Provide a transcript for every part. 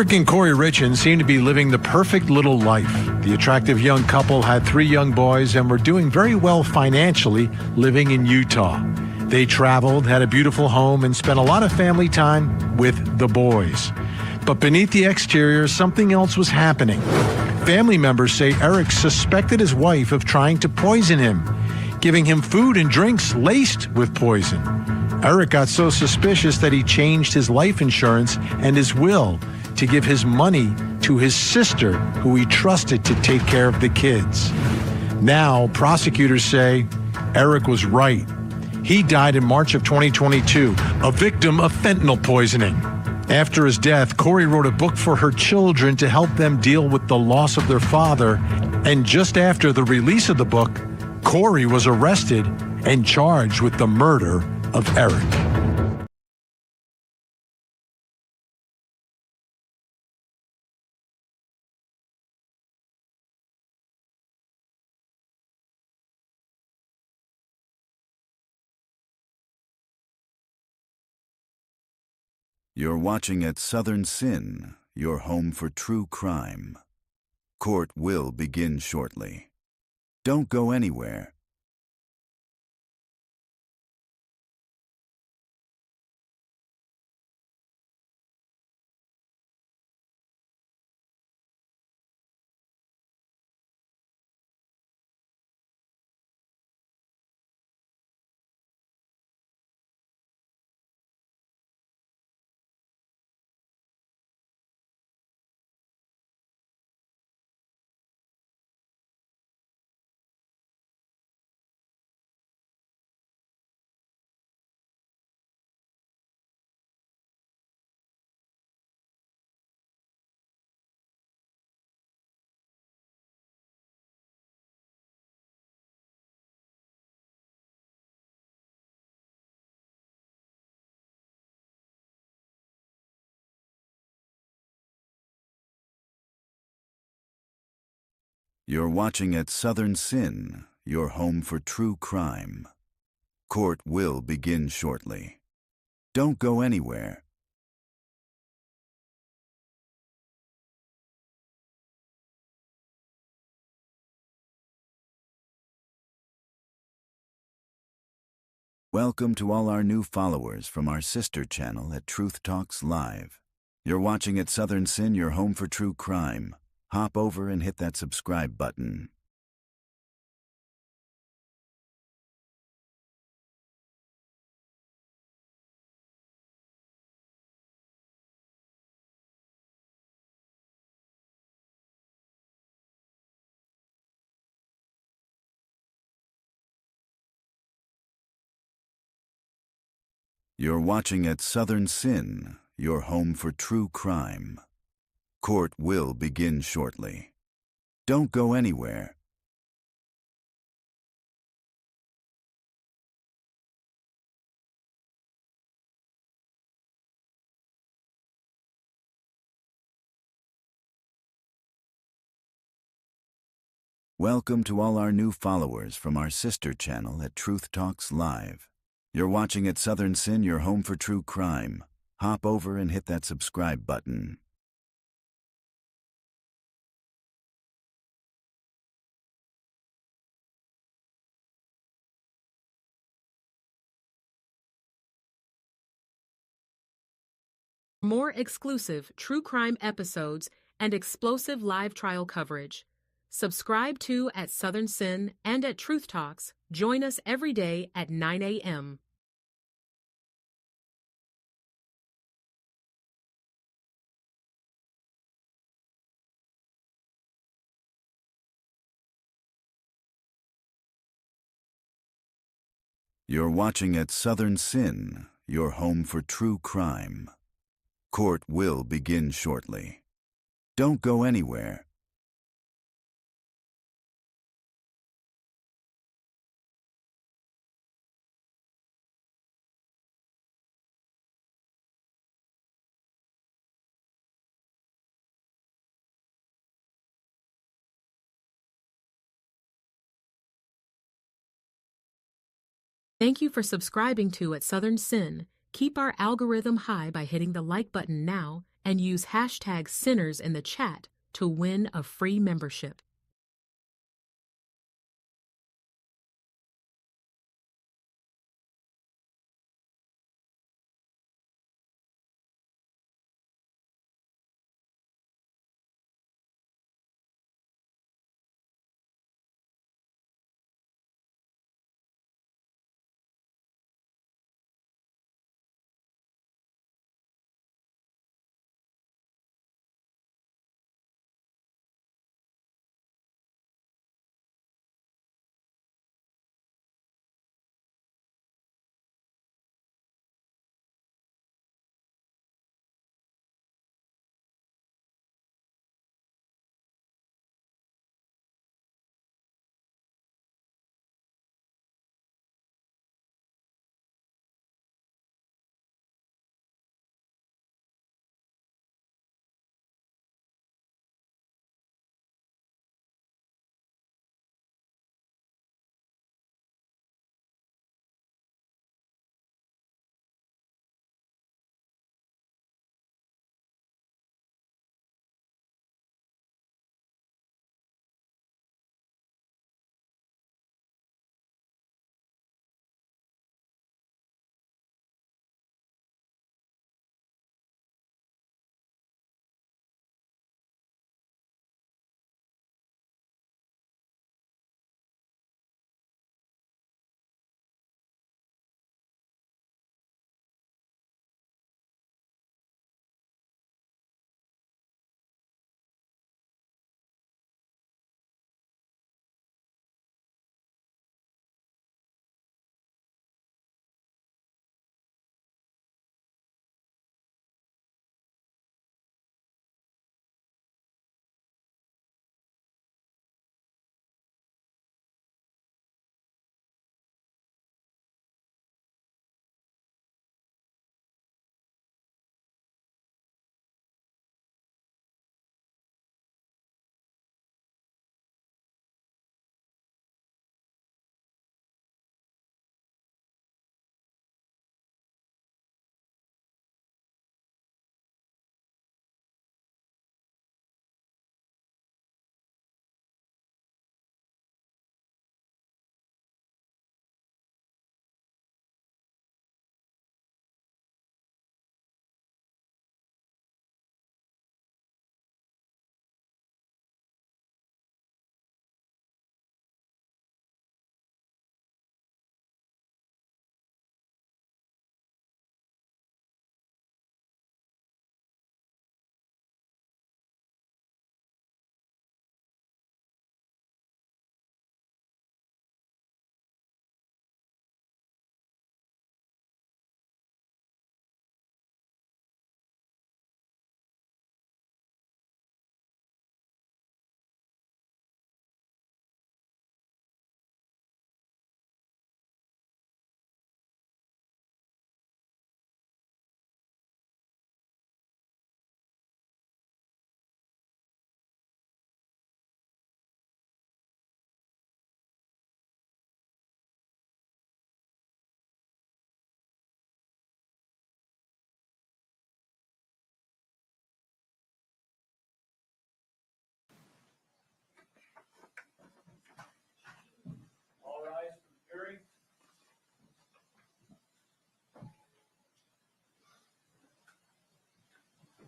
Eric and Kouri Richins seem to be living the perfect little life. The attractive young couple had 3 young boys and were doing very well financially living in Utah. They traveled, had a beautiful home, and spent a lot of family time with the boys. But beneath the exterior, something else was happening. Family members say Eric suspected his wife of trying to poison him, giving him food and drinks laced with poison. Eric got so suspicious that he changed his life insurance and his will to give his money to his sister, who he trusted to take care of the kids. Now, prosecutors say Eric was right. He died in March of 2022, a victim of fentanyl poisoning. After his death, Kouri wrote a book for her children to help them deal with the loss of their father. And just after the release of the book, Kouri was arrested and charged with the murder of Eric. You're watching at Southern Sin, your home for true crime. Court will begin shortly. Don't go anywhere. You're watching at Southern Sin, your home for true crime. Court will begin shortly. Don't go anywhere. Welcome to all our new followers from our sister channel at Truth Talks Live. You're watching at Southern Sin, your home for true crime. Hop over and hit that subscribe button. You're watching at Southern Sin, your home for true crime. Court will begin shortly. Don't go anywhere. Welcome to all our new followers from our sister channel at Truth Talks Live. You're watching at Southern Sin, your home for true crime. Hop over and hit that subscribe button. More exclusive true crime episodes and explosive live trial coverage. Subscribe to at Southern Sin and at Truth Talks. Join us every day at 9 a.m. You're watching at Southern Sin, your home for true crime. Court will begin shortly. Don't go anywhere. Thank you for subscribing to at Southern Sin. Keep our algorithm high by hitting the like button now and use hashtag Sinners in the chat to win a free membership.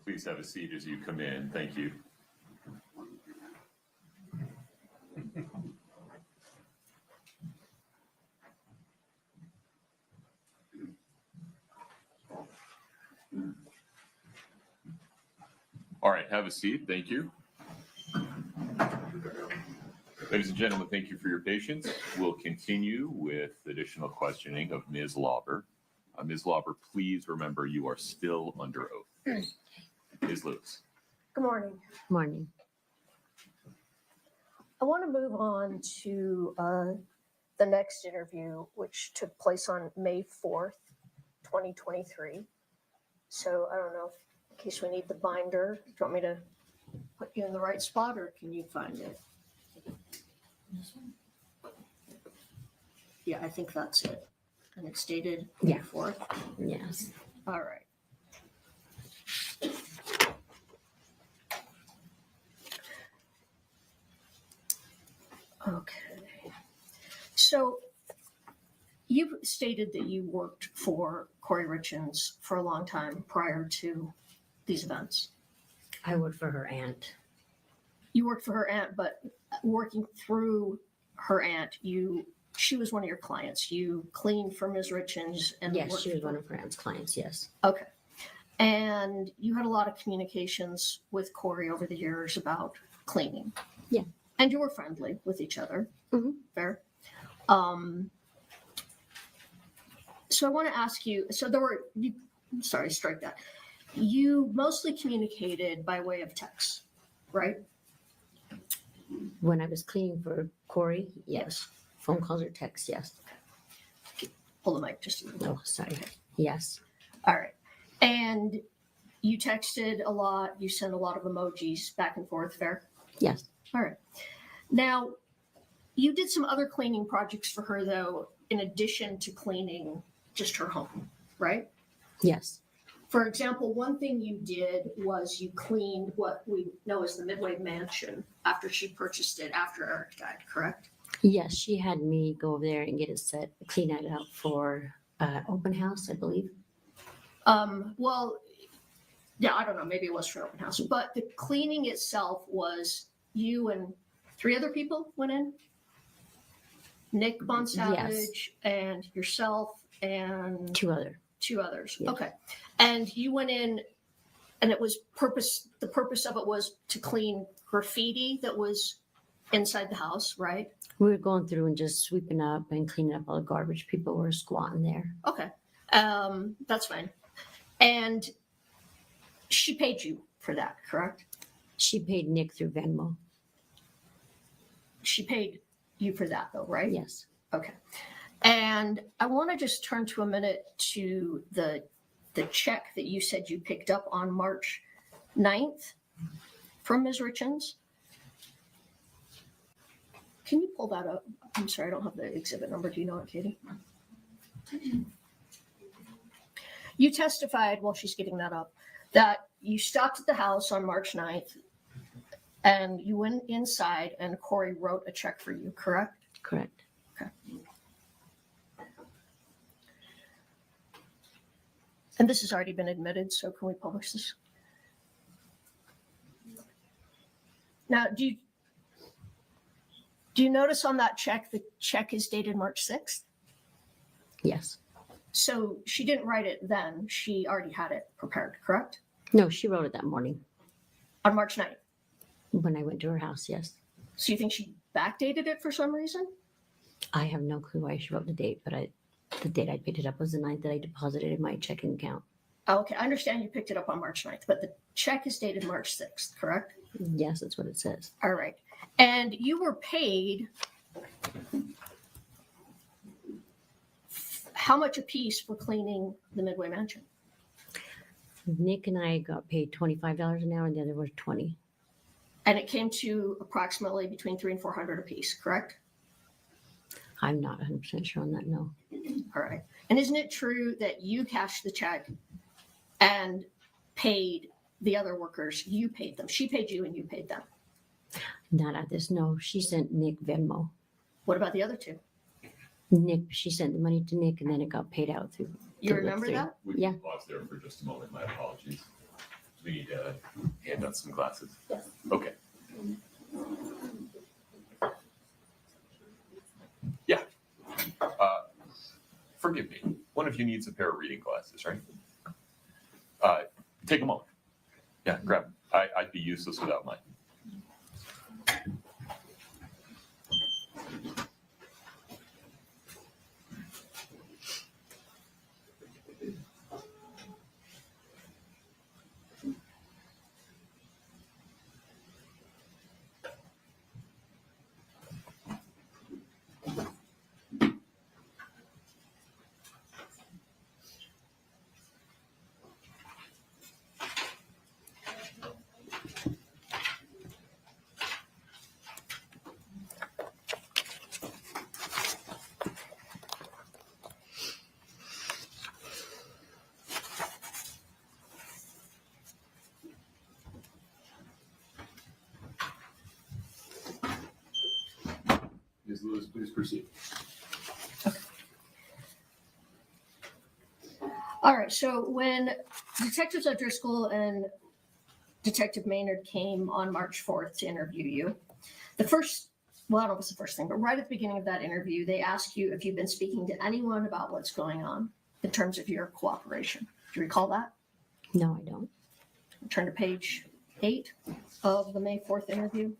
Please have a seat as you come in. Thank you. All right, have a seat. Thank you. Ladies and gentlemen, thank you for your patience. We'll continue with additional questioning of Ms. Lauber. Ms. Lauber, please remember you are still under oath. Ms. Lewis. Good morning. Morning. I want to move on to the next interview, which took place on May 4th, 2023. So I don't know, in case we need the binder, do you want me to put you in the right spot or can you find it? Yeah, I think that's it. And it's dated May 4th. Yes. All right. Okay. So you've stated that you worked for Kouri Richins for a long time prior to these events. I worked for her aunt. You worked for her aunt, but working through her aunt, she was one of your clients. You cleaned for Ms. Richins and Yes, worked she was for- one of her aunt's clients, yes. Okay. And you had a lot of communications with Kouri over the years about cleaning. Yeah. And you were friendly with each other. Mhm. Fair. So I want to ask you, sorry, strike that. You mostly communicated by way of text, right? When I was cleaning for Kouri, yes. Phone calls or texts, yes. Pull the mic just a little. Oh, sorry. Yes. All right. And you texted a lot, you sent a lot of emojis back and forth, fair? Yes. All right. Now, you did some other cleaning projects for her, though, in addition to cleaning just her home, right? Yes. For example, one thing you did was you cleaned what we know as the Midway Mansion after she purchased it after Eric died, correct? Yes, she had me go over there and get it set, clean it out for open house, I believe. Well, yeah, I don't know. Maybe it was for open house, but the cleaning itself was you and 3 other people went in. Nick Bonsavage and yourself and 2 other. 2 others. Yeah. Okay, and you went in, and it was the purpose of it was to clean graffiti that was inside the house, right? We were going through and just sweeping up and cleaning up all the garbage. People were squatting there. Okay, that's fine. And she paid you for that, correct? She paid Nick through Venmo. She paid you for that, though, right? Yes. Okay. And I want to just turn to a minute to the check that you said you picked up on March 9th from Ms. Richins. Can you pull that up? I'm sorry, I don't have the exhibit number. Do you know it, Katie? You testified, while she's getting that up, that you stopped at the house on March 9th and you went inside and Kouri wrote a check for you, correct? Correct. Okay. And this has already been admitted, so can we publish this? Now, do you notice on that check, the check is dated March 6th? Yes. So she didn't write it then. She already had it prepared, correct? No, she wrote it that morning On March 9th. when I went to her house, yes. So you think she backdated it for some reason? I have no clue why she wrote the date, but the date I picked it up was the night that I deposited in my checking account. Oh, okay, I understand you picked it up on March 9th, but the check is dated March 6th, correct? Yes, that's what it says. All right. And you were paid how much a piece for cleaning the Midway Mansion? Nick and I got paid $25 an hour, and the other was $20. And it came to approximately between $300 and $400 a piece, correct? I'm not 100% sure on that, no. All right. And isn't it true that you cashed the check and paid the other workers? You paid them. She paid you and you paid them. Not at this, no. She sent Nick Venmo. What about the other 2? She sent the money to Nick, and then it got paid out through. You to the remember 3. that? We Yeah. can pause there for just a moment. My apologies. We need to hand out some glasses. Yes. Okay. Yeah. Forgive me. One of you needs a pair of reading glasses, right? Take a moment. Yeah, grab them. I'd be useless without mine. Ms. Lewis, please proceed. All right, so when Detectives O'Driscoll and Detective Maynard came on March 4th to interview you, I don't know if it was the first thing, but right at the beginning of that interview, they asked you if you've been speaking to anyone about what's going on in terms of your cooperation. Do you recall that? No, I don't. Turn to page 8 of the May 4th interview.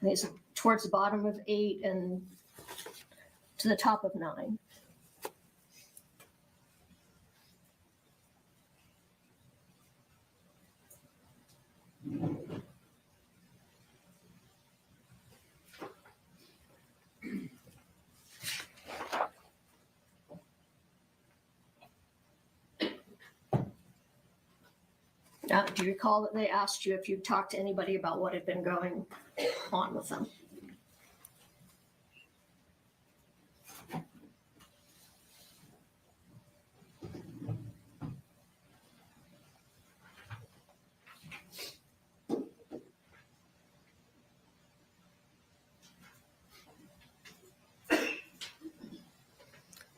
And it's towards the bottom of 8 and to the top of 9. Now, do you recall that they asked you if you talked to anybody about what had been going on with them?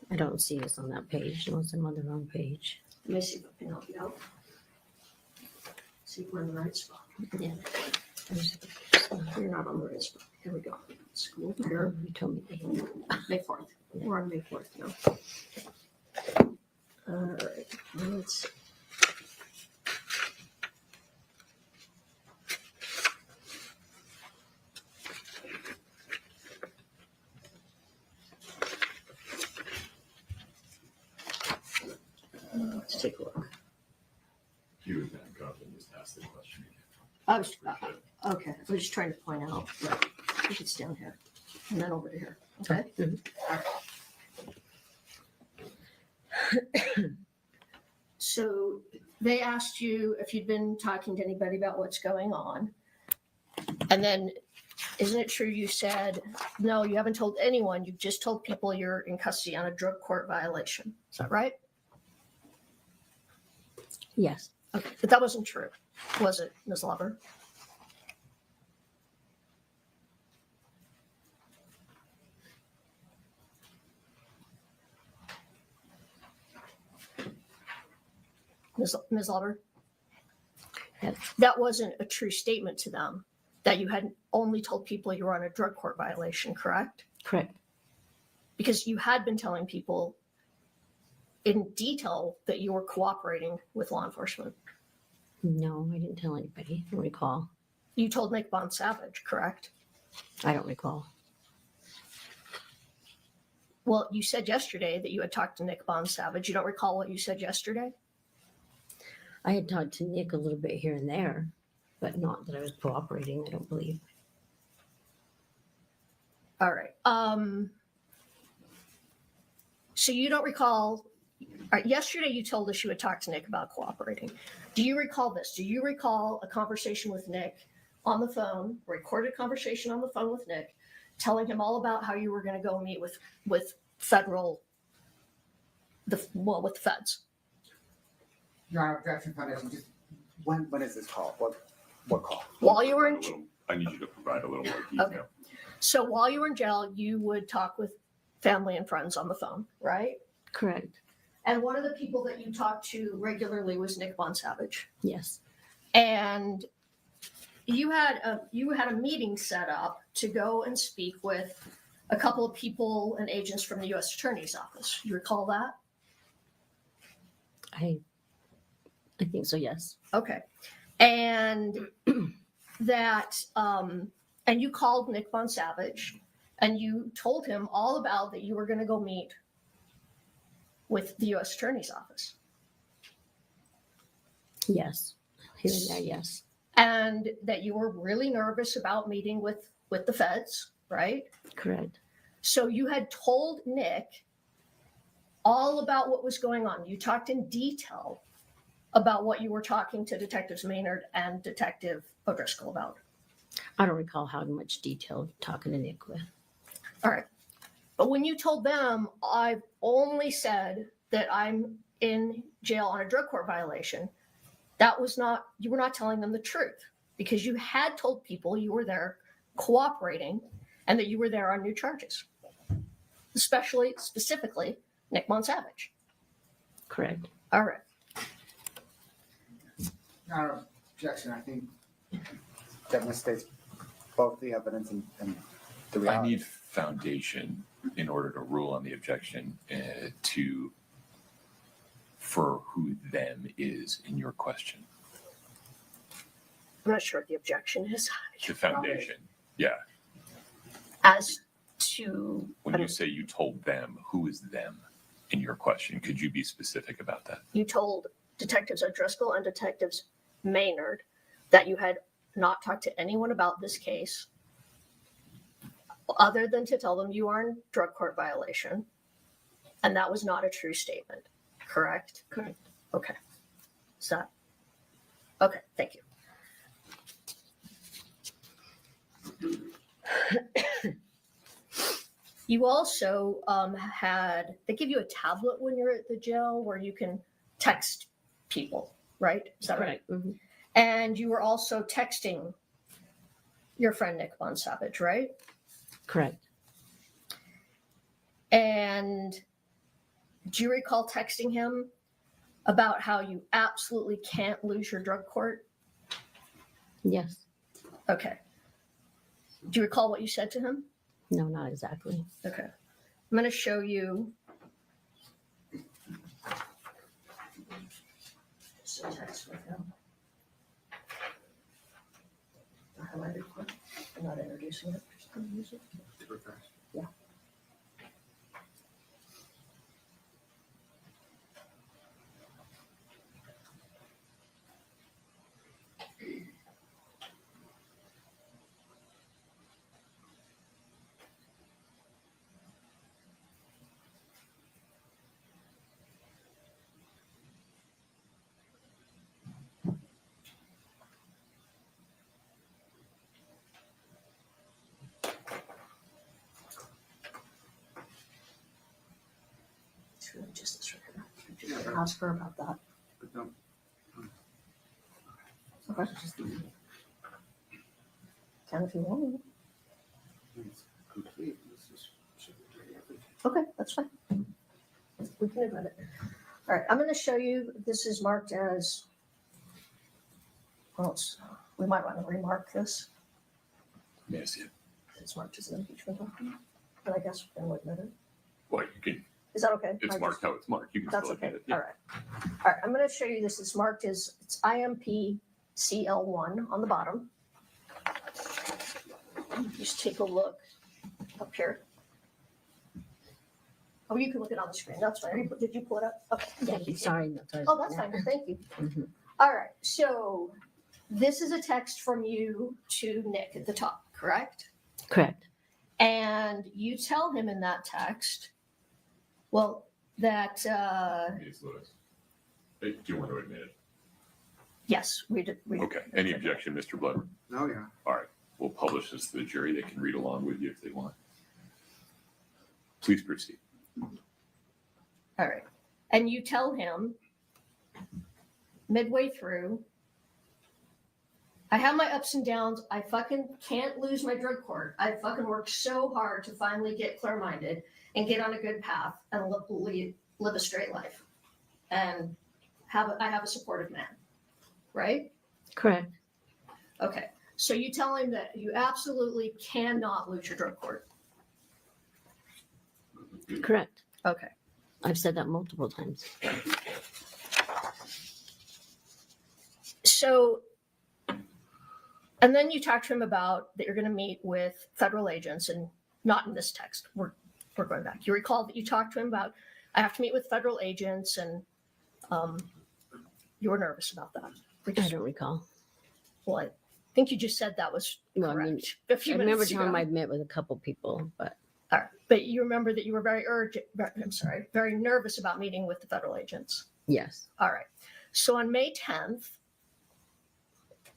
I don't see this on that page unless I'm on the wrong page. Let me see if I can help you out. See if we're in the right spot. Yeah. You're not on the right spot. Here we go. School here, You told me. May 4th. We're on May 4th now. All right. Let's. Let's take a look. You would back up and just ask the question. I was okay. I was just trying to point out. Right. I think it's down here, and then over to here. Okay. So they asked you if you'd been talking to anybody about what's going on, and then isn't it true you said no? You haven't told anyone. You've just told people you're in custody on a drug court violation. Is that right? Yes. Okay, but that wasn't true, was it, Ms. Lover? Ms. Lover? Yes. That wasn't a true statement to them, that you had only told people you were on a drug court violation, correct? Correct. Because you had been telling people in detail that you were cooperating with law enforcement. No, I didn't tell anybody. I don't recall. You told Nick Bond Savage, correct? I don't recall. Well, you said yesterday that you had talked to Nick Bond Savage. You don't recall what you said yesterday? I had talked to Nick a little bit here and there, but not that I was cooperating, I don't believe. All right. So you don't recall, all right, yesterday you told us you had talked to Nick about cooperating. Do you recall this? Do you recall a conversation with Nick on the phone, recorded conversation on the phone with Nick, telling him all about how you were going to go meet with federal, with the feds? Your Honor, objection foundation, just, when is this call? What call? While you were in, I need you to provide a little more detail. Okay. So while you were in jail, you would talk with family and friends on the phone, right? Correct. And one of the people that you talked to regularly was Nick Bond Savage. Yes. And you had a meeting set up to go and speak with a couple of people and agents from the U.S. Attorney's Office. You recall that? I think so, yes. Okay. And that, and you called Nick Bond Savage and you told him all about that you were going to go meet with the U.S. Attorney's Office. Yes. Here and there, yes. And that you were really nervous about meeting with the feds, right? Correct. So you had told Nick all about what was going on. You talked in detail about what you were talking to Detectives Maynard and Detective O'Driscoll about. I don't recall how much detail talking to Nick with. All right. But when you told them, I've only said that I'm in jail on a drug court violation, that was not, you were not telling them the truth because you had told people you were there cooperating and that you were there on new charges, specifically Nick Monsavage. Correct. All right. Your Honor, objection, I think that misstates both the evidence and the I reality. need foundation in order to rule on the objection for who them is in your question. I'm not sure what the objection is. The foundation. Yeah. As to, When you say you told them, who is them in your question? Could you be specific about that? you told Detectives O'Driscoll and Detectives Maynard that you had not talked to anyone about this case other than to tell them you are in drug court violation. And that was not a true statement, correct? Correct. Okay. Is that? Okay, thank you. You also they give you a tablet when you're at the jail where you can text people, right? Is that right? Mm-hmm. And you were also texting your friend Nick Monsavage, right? Correct. And do you recall texting him about how you absolutely can't lose your drug court? Yes. Okay. Do you recall what you said to him? No, not exactly. Okay. I'm going to show you. Just a text with him. The highlighted one. I'm not introducing it. Just going to use it. Yeah. It's really just this right here. Just ask her about that. Okay. Can if you want. Okay, that's fine. We can admit it. All right, I'm going to show you. This is marked as. Well, we might want to remark this. Yes, yeah. It's marked as an impeachment document, but I guess we can admit it. Well, you can, Is that okay? it's marked how it's marked. You can That's still okay. admit it. All right. All right. I'm going to show you this. It's marked as it's IMP CL1 on the bottom. Just take a look up here. Oh, you can look it on the screen. That's fine. Did you pull it up? Okay. Thank you. Sorry. That's what I Oh, was that's looking fine. Thank you. at. Mhm. All right. So this is a text from you to Nick at the top, correct? Correct. And you tell him in that text, well, that Ms. Lewis, do you want to admit it? yes, we did. Okay. Any objection, Mr. Blubber? No, yeah. All right. We'll publish this to the jury. They can read along with you if they want. Please proceed. All right. And you tell him midway through, I have my ups and downs. I fucking can't lose my drug court. I fucking worked so hard to finally get clear-minded and get on a good path and live a straight life. And I have a supportive man, right? Correct. Okay. So you tell him that you absolutely cannot lose your drug court. Correct. Okay. I've said that multiple times. So, and then you talk to him about that you're going to meet with federal agents, and not in this text. We're going back. You recall that you talked to him about I have to meet with federal agents, and you were nervous about that. I don't recall. Well, I think you just said that was Well, correct I mean, a few I remember minutes telling him ago. I'd met with a couple people, but All right. But you remember that you were very nervous about meeting with the federal agents. yes. All right. So on May 10th,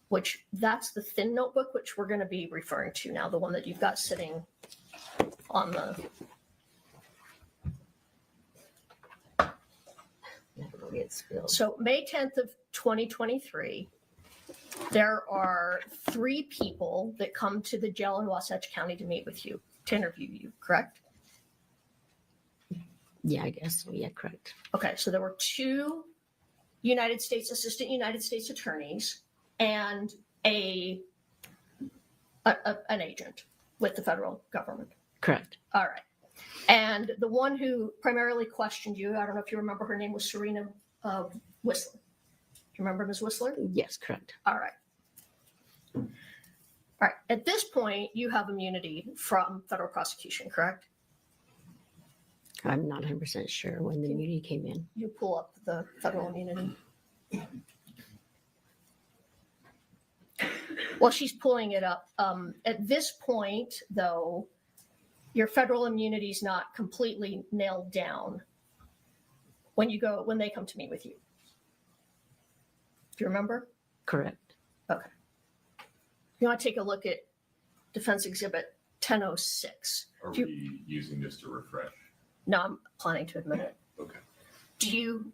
which that's the thin notebook, which we're going to be referring to now, the one that you've got sitting on the. get spilled. So May 10th of 2023, there are 3 people that come to the jail in Wasatch County to meet with you, to interview you, correct? Yeah, I guess so. Yeah, correct. Okay, so there were 2 assistant United States attorneys and an agent with the federal government. Correct. All right. And the one who primarily questioned you, I don't know if you remember, her name was Serena Whistler. Do you remember Ms. Whistler? Yes, correct. All right. All right. At this point, you have immunity from federal prosecution, correct? I'm not 100% sure when the immunity came in. You pull up the federal immunity. Well, she's pulling it up. At this point, though, your federal immunity is not completely nailed down when they come to meet with you. Do you remember? Correct. Okay. You want to take a look at Defense Exhibit 1006. Are Do you- we using this to refresh? No, I'm planning to admit it. Okay. Do you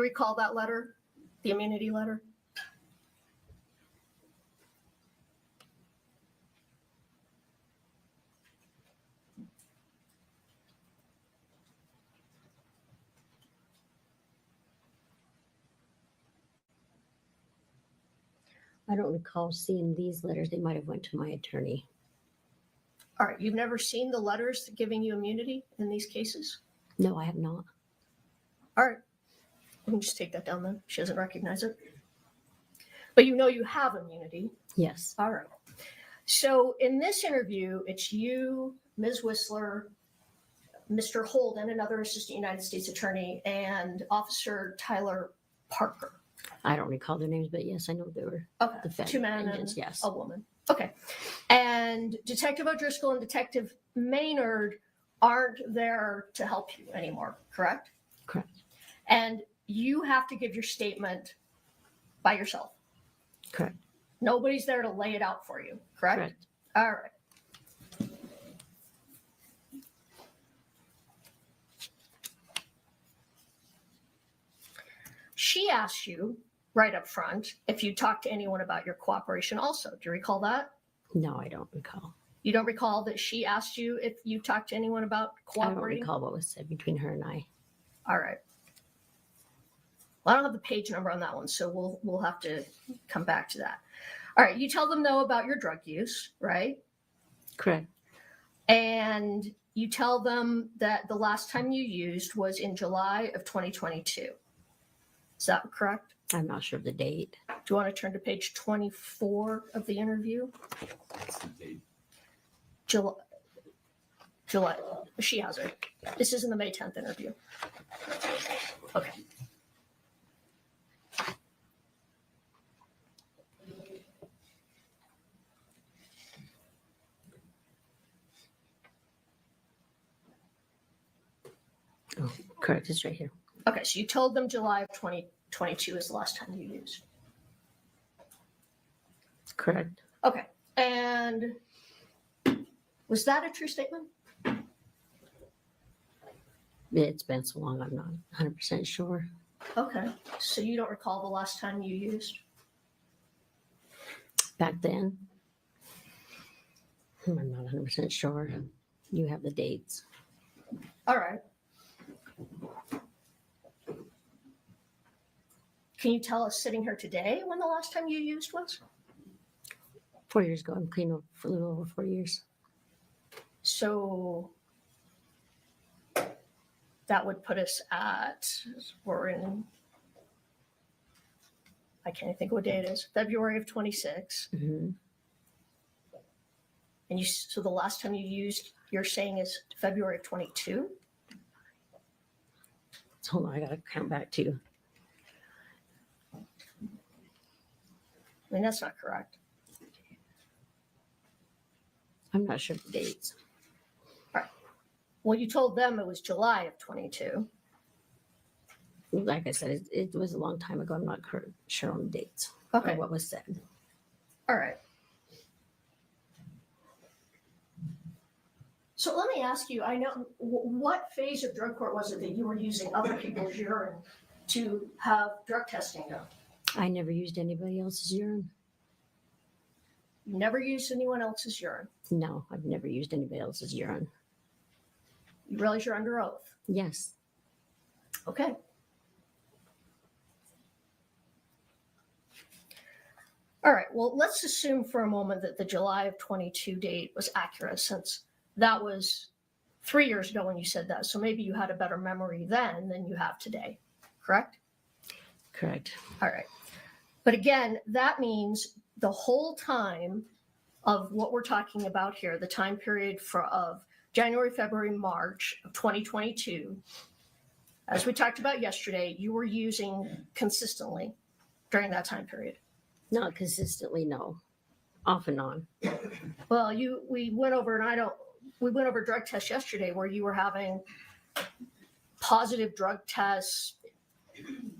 recall that letter, the immunity letter? I don't recall seeing these letters. They might have went to my attorney. All right, you've never seen the letters giving you immunity in these cases? No, I have not. All right, we can just take that down then. She doesn't recognize it. But you know you have immunity. Yes. All right. So in this interview, it's you, Ms. Whistler, Mr. Holden, another assistant United States attorney, and Officer Tyler Parker. I don't recall their names, but yes, I know they were Okay, the Fed 2 men agents. and Yes. a woman. Okay. And Detective O'Driscoll and Detective Maynard aren't there to help you anymore, correct? Correct. And you have to give your statement by yourself. Correct. Nobody's there to lay it out for you, correct? Correct. All right. She asked you right up front if you talked to anyone about your cooperation also. Do you recall that? No, I don't recall. You don't recall that she asked you if you talked to anyone about I don't cooperating? recall what was said between her and I. All right. Well, I don't have the page number on that one, so we'll have to come back to that. All right. You tell them though about your drug use, right? Correct. And you tell them that the last time you used was in July of 2022. Is that correct? I'm not sure of the date. Do you want to turn to page 24 of the interview? That's the date. July. She has it. This is in the May 10th interview. Okay. Oh, correct. It's right here. Okay, so you told them July of 2022 is the last time you used. Correct. Okay, and was that a true statement? It's been so long, I'm not 100% sure. Okay, so you don't recall the last time you used? Back then, I'm not 100% sure. You have the dates. All right. Can you tell us sitting here today when the last time you used was? 4 years ago. I'm clean for a little over 4 years. So that would put us at, we're in, I can't even think of what day it is, February of 26. Mm-hmm. And so the last time you used, you're saying is February of 22? So hold on, I got to count back too. I mean, that's not correct. I'm not sure of the dates. Well, you told them it was July of 22. Like I said, it was a long time ago. I'm not sure on the dates Okay. or what was said. All right. So let me ask you, I know, what phase of drug court was it that you were using other people's urine to have drug testing done? I never used anybody else's urine. You never used anyone else's urine. No, I've never used anybody else's urine. You realize you're under oath. Yes. Okay. All right, well, let's assume for a moment that the July of 22 date was accurate, since that was 3 years ago when you said that. So maybe you had a better memory then than you have today, correct? Correct. All right. But again, that means the whole time of what we're talking about here, the time period of January, February, March of 2022, as we talked about yesterday, you were using consistently during that time period. Not consistently, no. Off and on. Well, we went over drug tests yesterday where you were having positive drug tests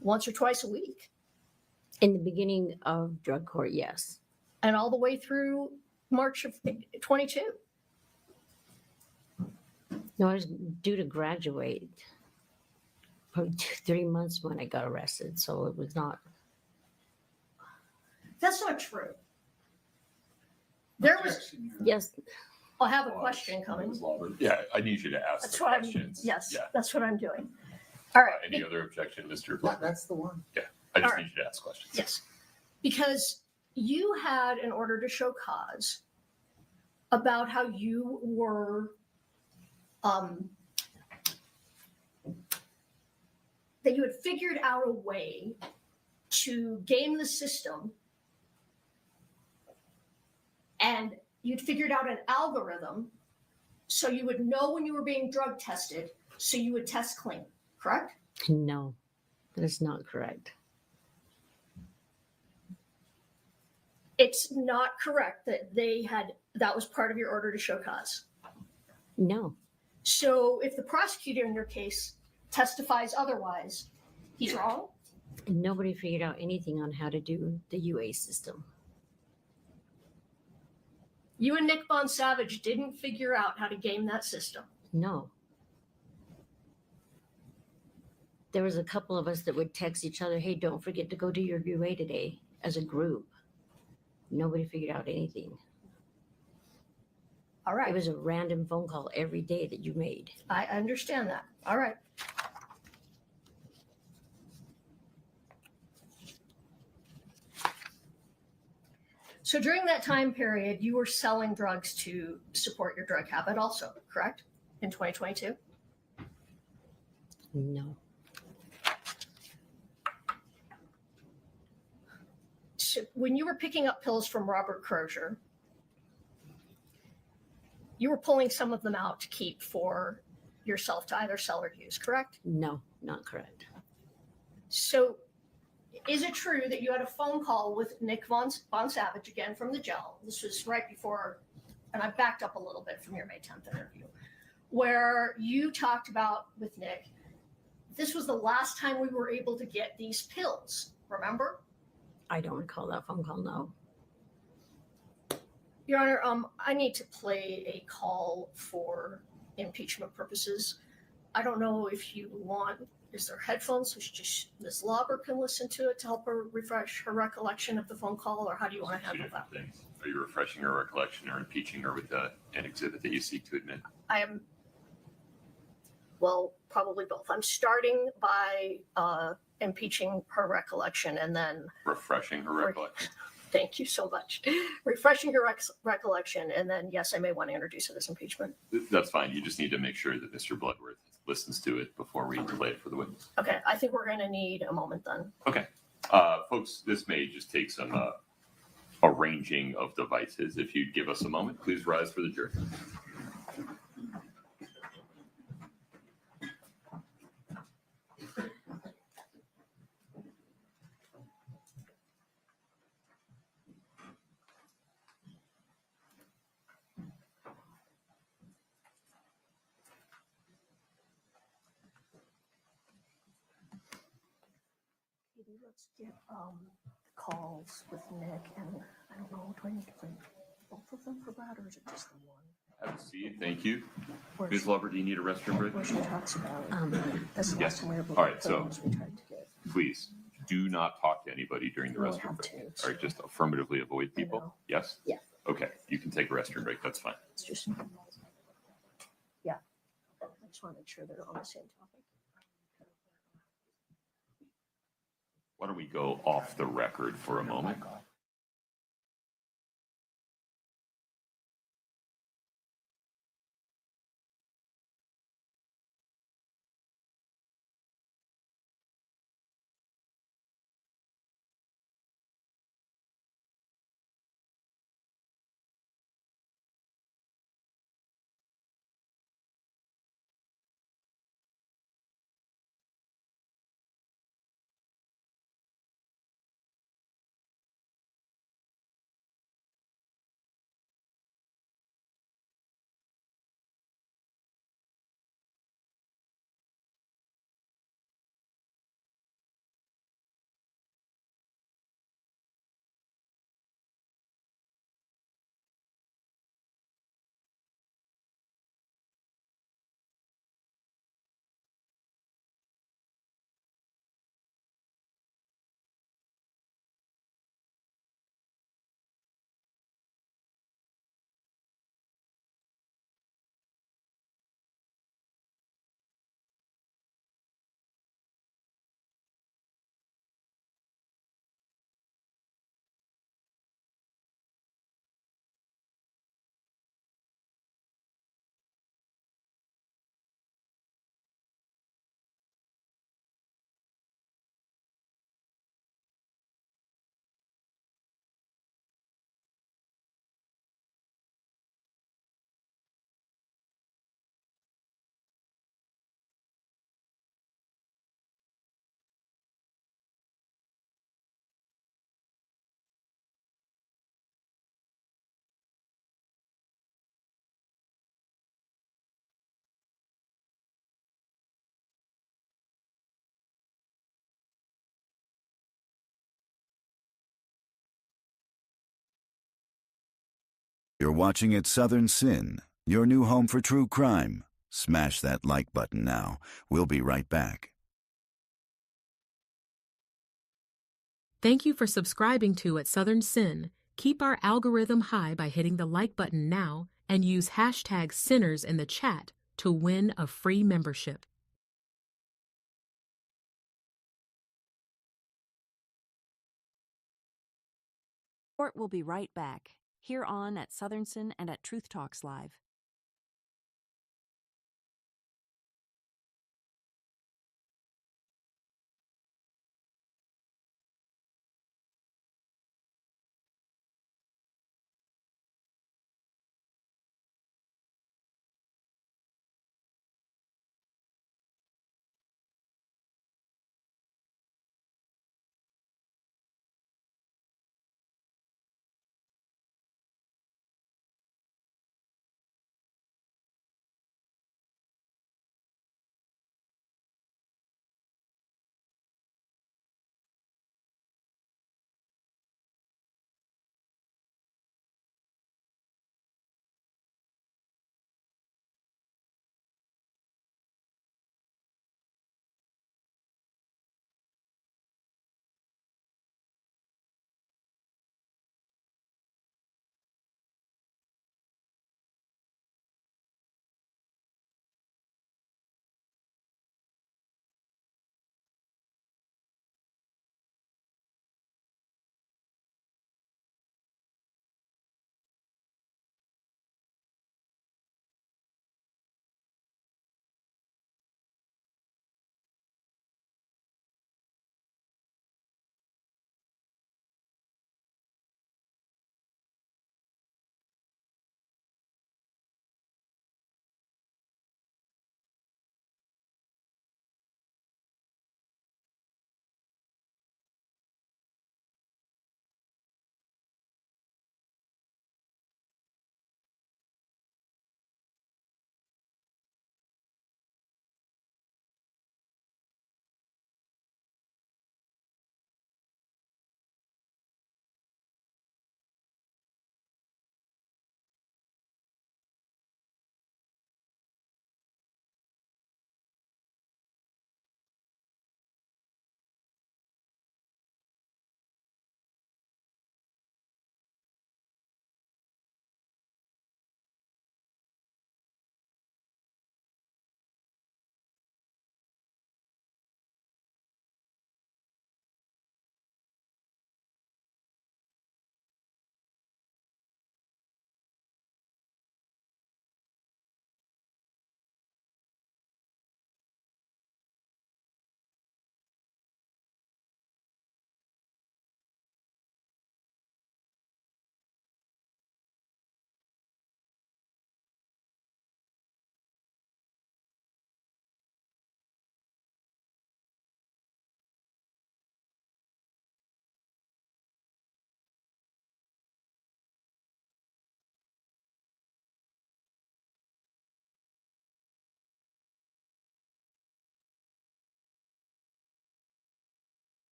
once or twice a week. In the beginning of drug court, yes. And all the way through March of 22. No, I was due to graduate probably 3 months when I got arrested, so it was not. That's not true. There was, Objection, Your Honor. Yes, I'll have a question coming. Ms. Lauber. Yeah, I need you to ask That's the what questions. yes, Yeah. that's what I'm doing. All right. Any other objection, Mr. That- Black? That's the one. I just all right. need you to ask questions. Yes, because you had an order to show cause about how you were that you had figured out a way to game the system, and you'd figured out an algorithm so you would know when you were being drug tested, so you would test clean, correct? no, that is not correct. It's not correct that that was part of your order to show cause. No, So if the prosecutor in your case testifies otherwise, he's wrong? nobody figured out anything on how to do the UA system. You and Nick Von Savage didn't figure out how to game that system. No. There was a couple of us that would text each other, hey, don't forget to go do your UA today, as a group. Nobody figured out anything. All right. It was a random phone call every day that you made. I understand that. All right. So during that time period, you were selling drugs to support your drug habit also, correct? In 2022? No. So when you were picking up pills from Robert Crozier, you were pulling some of them out to keep for yourself to either sell or use, correct? No, not correct. So is it true that you had a phone call with Nick Von Savage, again from the jail? This was right before, and I backed up a little bit from your May 10th interview, where you talked about with Nick, this was the last time we were able to get these pills, remember? I don't recall that phone call, no. Your Honor, I need to play a call for impeachment purposes. I don't know if you want, is there headphones which just Ms. Lauber can listen to it to help her refresh her recollection of the phone call, or how do you want to handle that? Things. Are you refreshing her recollection or impeaching her with an exhibit that you seek to admit? I am, well, probably both. I'm starting by impeaching her recollection and then, Refreshing her recollection? thank you so much, refreshing her recollection, and then, yes, I may want to introduce it as impeachment. That's fine. You just need to make sure that Mr. Bloodworth listens to it before we relay it for the witness. Okay, I think we're going to need a moment then. Okay. Folks, this may just take some arranging of devices. If you'd give us a moment, please rise for the jury. Maybe let's get calls with Nick, and I don't know, do I need to play both of them for Brad, or is it just the one? Have a seat. Thank you. Where Ms. she, Lover, do you need a restroom break? where she talks about, that's the Yes. last time we were able All to right, get so- those we tried to get. please do not talk to anybody during the We don't restroom have break. to, All right, just affirmatively avoid I people. know. Yes? Yeah. Okay, you can take a restroom break. That's fine. It's just, yeah. I just want to make sure they're on the same topic. Why don't we go off the record for a moment? You're watching at Southern Sin, your new home for true crime. Smash that like button now. We'll be right back. Thank you for subscribing to At Southern Sin. Keep our algorithm high by hitting the like button now and use hashtag Sinners in the chat to win a free membership. Court will be right back, here on at Southern Sin and at Truth Talks Live.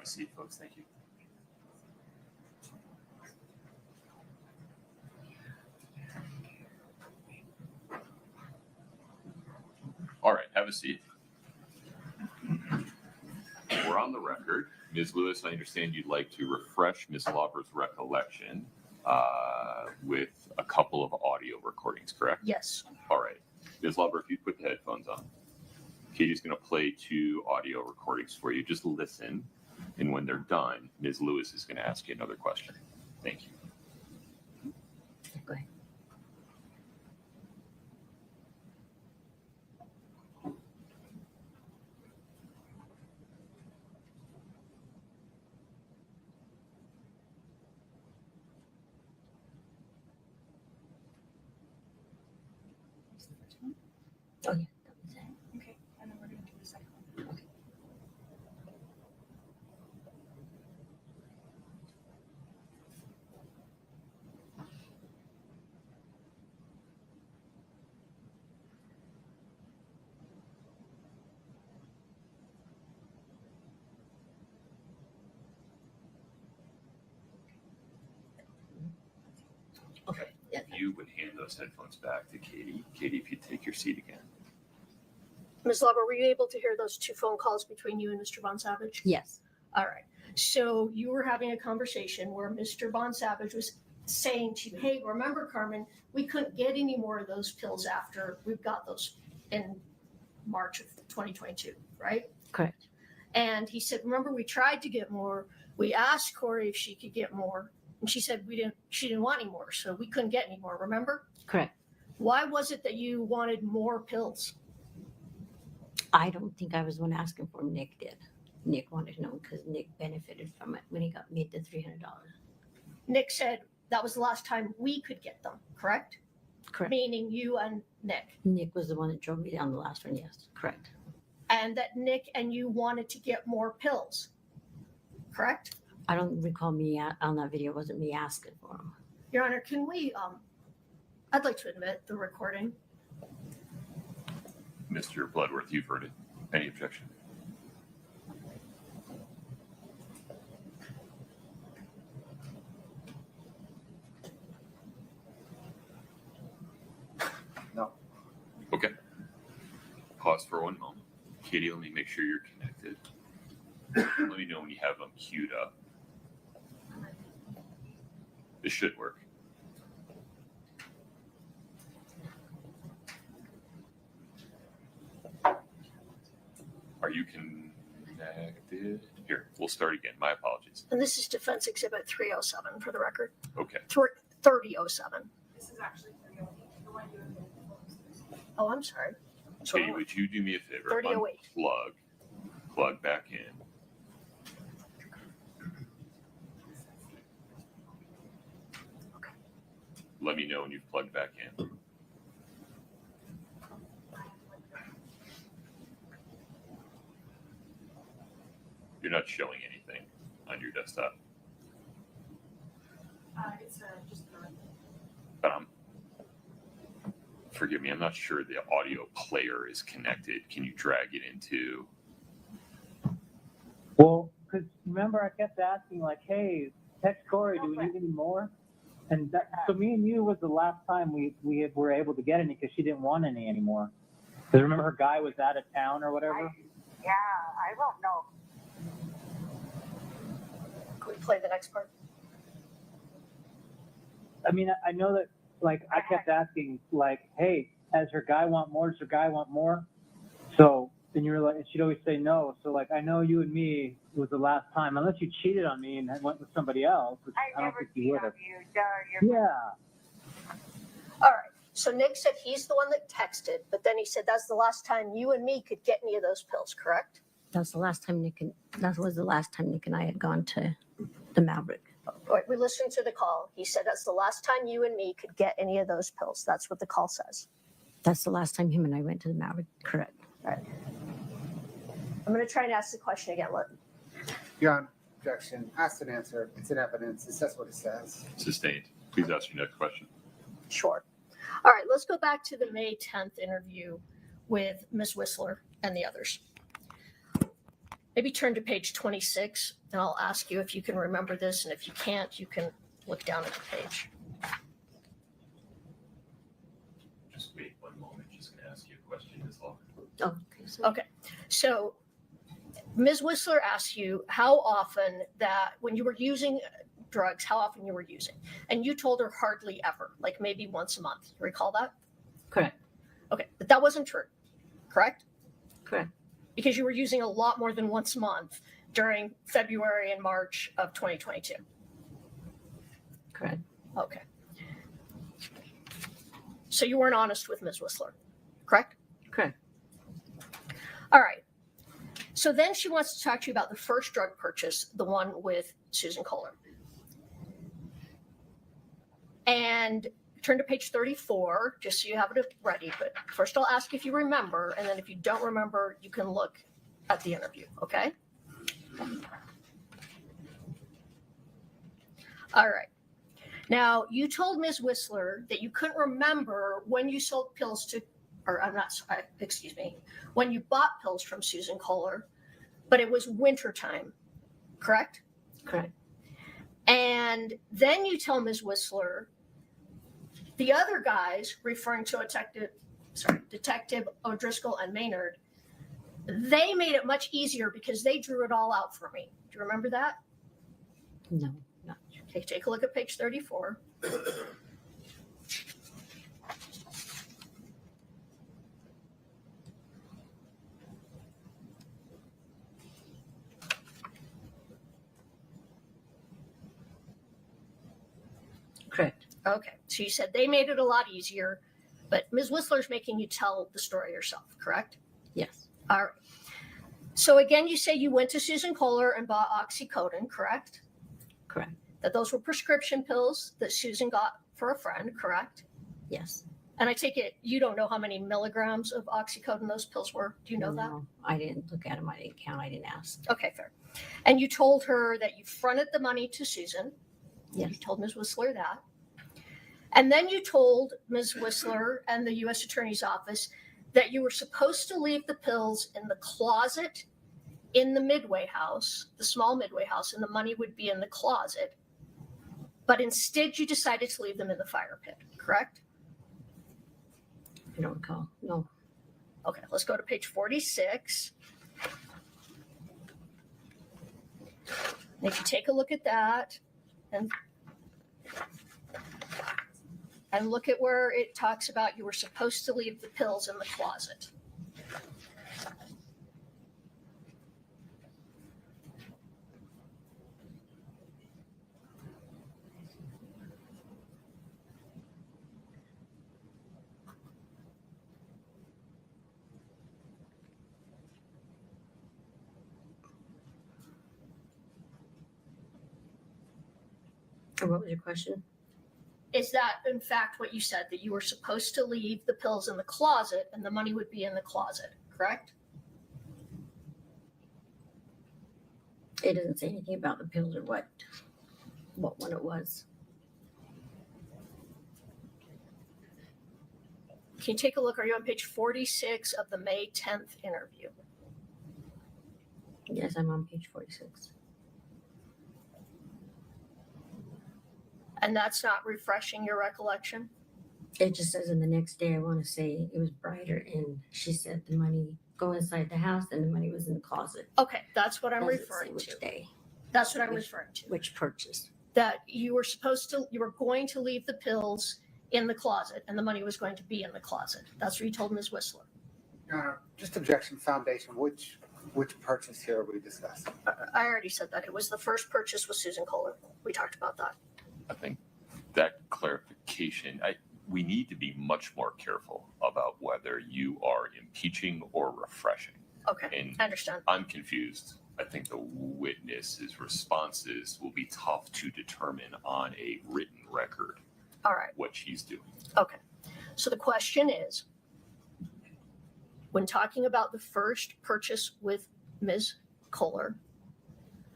Have a seat, folks. Thank you. All right, have a seat. We're on the record. Ms. Lewis, I understand you'd like to refresh Ms. Lauber's recollection with a couple of audio recordings, correct? Yes. All right. Ms. Lauber, if you put the headphones on, Katie's going to play 2 audio recordings for you. Just listen. And when they're done, Ms. Lewis is going to ask you another question. Thank you. Go ahead. Oh, yeah. that was it. Okay, and then we're gonna do the second one. Okay. Yeah. If you would hand those headphones back to Katie. Katie, if you'd take your seat again. Ms. Lauber, were you able to hear those 2 phone calls between you and Mr. Von Savage? Yes. All right. So you were having a conversation where Mr. Von Savage was saying to you, hey, remember, Carmen, we couldn't get any more of those pills after we've got those in March of 2022, right? Correct. And he said, remember, we tried to get more. We asked Kouri if she could get more. And she said she didn't want any more, so we couldn't get any more, remember? Correct. Why was it that you wanted more pills? I don't think I was the one asking for them. Nick did. Nick wanted to know because Nick benefited from it when he got made the $300. Nick said that was the last time we could get them, correct? Correct. Meaning you and Nick. Nick was the one that drove me down the last one. Yes. Correct. And that Nick and you wanted to get more pills, correct? I don't recall me on that video. It wasn't me asking for them. Your Honor, can we, I'd like to admit the recording. Mr. Bloodworth, you've heard it. Any objection? No. Okay. Pause for 1 moment. Katie, let me make sure you're connected. Let me know when you have them queued up. This should work. Are you connected? Here, we'll start again. My apologies. And this is Defense Exhibit 307 for the record. Okay. 3007. This is actually 308, the one you admitted before. Oh, I'm sorry. What's Katie, wrong? would you do me a favor? 3008. Plug back in. Okay. Let me know when you've plugged back in. You're not showing anything on your desktop. It's just But forgive me, I'm not sure the audio player is connected. Can you drag it into? Well, because remember, I kept asking, like, hey, text Kouri, do we need any more? And that, so me and you was the last time we were able to get any because she didn't want any anymore. Because remember, her guy was out of town or whatever? I don't know. Can we play the next part? I mean, I know that, like, I kept asking, like, hey, does her guy want more? Does her guy want more? So, and you were like, and she'd always say no. So, like, I know you and me was the last time, unless you cheated on me and went with somebody else, which I don't think you would have. Yeah. All right. So Nick said he's the one that texted, but then he said that's the last time you and me could get any of those pills, correct? That was the last time Nick and I had gone to the Maverick. Wait, we listened to the call. He said that's the last time you and me could get any of those pills. That's what the call says. That's the last time him and I went to the Maverick. Correct. All right. I'm going to try and ask the question again. Your Honor, objection. Asked and answered. It's in evidence. It says what it says. Sustained. Please ask your next question. Sure. All right, let's go back to the May 10th interview with Ms. Whistler and the others. maybe turn to page 26, and I'll ask you if you can remember this, and if you can't, you can look down at the page. Just wait one moment. Just going to ask you a question, Ms. Law. Oh, okay. So Okay, so Ms. Whistler asked you how often that when you were using drugs, how often you were using, and you told her hardly ever, like maybe once a month. You recall that? correct. Okay, but that wasn't true, correct? Correct. Because you were using a lot more than once a month during February and March of 2022. Correct. Okay. So you weren't honest with Ms. Whistler, correct? Correct. All right. So then she wants to talk to you about the first drug purchase, the one with Susan Kohler. And turn to page 34, just so you have it ready. But first I'll ask if you remember, and then if you don't remember, you can look at the interview, okay? All right. Now, you told Ms. Whistler that you couldn't remember when you sold pills to, or I'm not, excuse me, when you bought pills from Susan Kohler, but it was wintertime, correct? Correct. And then you tell Ms. Whistler, the other guys, referring to Detective O'Driscoll and Maynard, they made it much easier because they drew it all out for me. Do you remember that? No, not. Okay, take a look at page 34. Correct. Okay, so you said they made it a lot easier, but Ms. Whistler's making you tell the story yourself, correct? Yes. All right. So again, you say you went to Susan Kohler and bought oxycodone, correct? Correct. That those were prescription pills that Susan got for a friend, correct? Yes. And I take it you don't know how many milligrams of oxycodone those pills were. Do you know that? No, I didn't look at them. I didn't count. I didn't ask. Okay, fair. And you told her that you fronted the money to Susan. Yes. You told Ms. Whistler that. And then you told Ms. Whistler and the U.S. Attorney's Office that you were supposed to leave the pills in the closet in the Midway house, the small Midway house, and the money would be in the closet. But instead, you decided to leave them in the fire pit, correct? I don't recall. No. Okay, let's go to page 46. And if you take a look at that and look at where it talks about you were supposed to leave the pills in the closet. And what was your question? Is that in fact what you said, that you were supposed to leave the pills in the closet and the money would be in the closet, correct? It doesn't say anything about the pills or what one it was. Can you take a look? Are you on page 46 of the May 10th interview? Yes, I'm on page 46. And that's not refreshing your recollection? It just says in the next day, I want to say it was brighter, and she said the money go inside the house and the money was in the closet. Okay, that's what I'm Doesn't say referring which to. day, That's what I'm Which- referring to. which purchase. That you were going to leave the pills in the closet and the money was going to be in the closet. That's what you told Ms. Whistler. Just objection foundation, which purchase here are we discussing? I already said that. It was the first purchase with Susan Kohler. We talked about that. I think that clarification, we need to be much more careful about whether you are impeaching or refreshing. Okay, And I understand. I'm confused. I think the witness's responses will be tough to determine on a written record All right. what she's doing. Okay. So the question is, when talking about the first purchase with Ms. Kohler,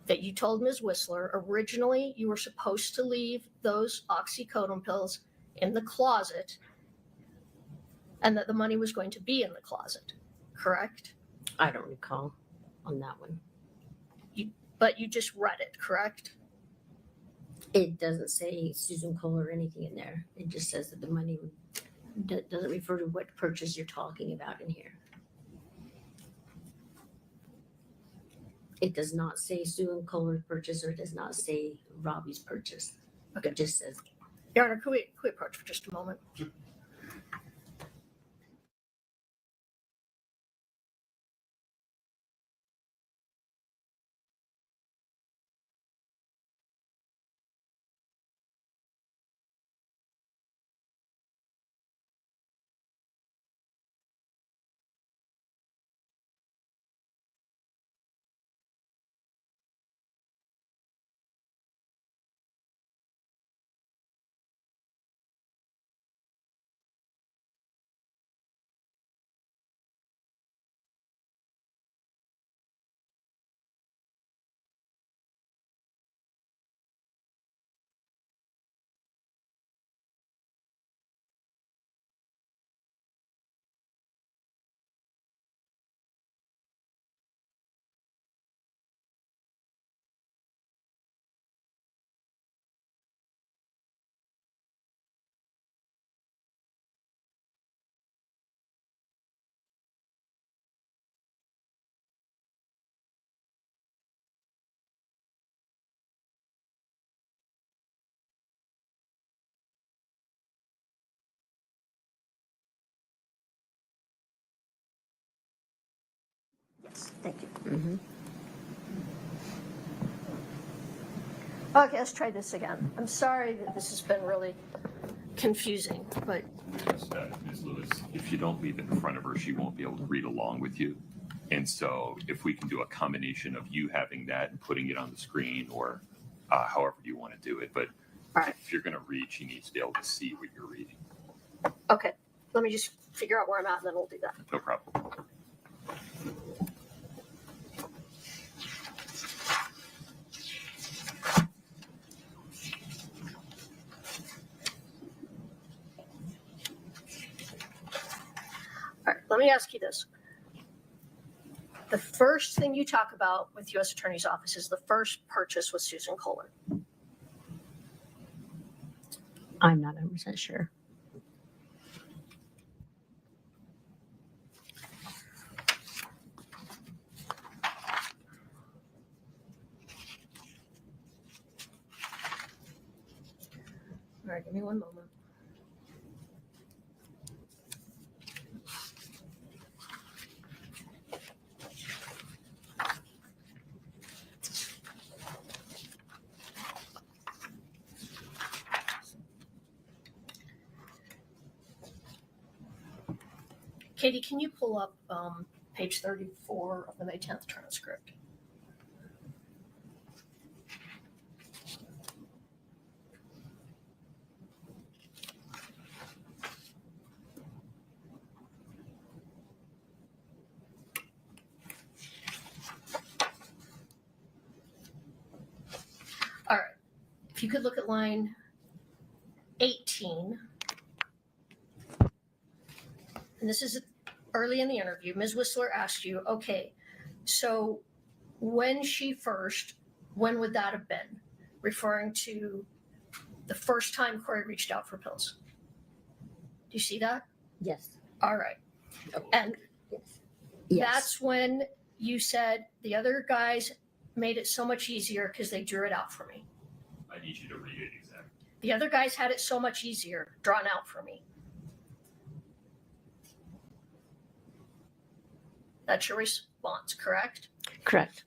that you told Ms. Whistler, originally you were supposed to leave those oxycodone pills in the closet and that the money was going to be in the closet, correct? I don't recall on that one. but you just read it, correct? It doesn't say Susan Cole or anything in there. It just says that the money doesn't refer to what purchase you're talking about in here. It does not say Susan Kohler's purchase, or it does not say Robbie's purchase. Okay. It just says, Your Honor, can we approach for just a moment? Yes, thank you. mm-hmm. Okay, let's try this again. I'm sorry that this has been really confusing, but Ms. Lewis, if you don't leave it in front of her, she won't be able to read along with you. And so if we can do a combination of you having that and putting it on the screen, or however you want to do it. But right. If you're going to read, she needs to be able to see what you're reading. Okay, let me just figure out where I'm at and then we'll do that. No problem. All right, let me ask you this. The first thing you talk about with U.S. Attorney's Office is the first purchase with Susan Kohler. I'm not 100% sure. All right, give me one moment. Katie, can you pull up page 34 of the May 10th transcript? All right, if you could look at line 18, and this is early in the interview, Ms. Whistler asked you, okay, so when would that have been? Referring to the first time Kouri reached out for pills. Do you see that? Yes. All right. And Yes. that's when you said the other guys made it so much easier because they drew it out for me. I need you to read it exactly. The other guys had it so much easier drawn out for me. That's your response, correct? Correct.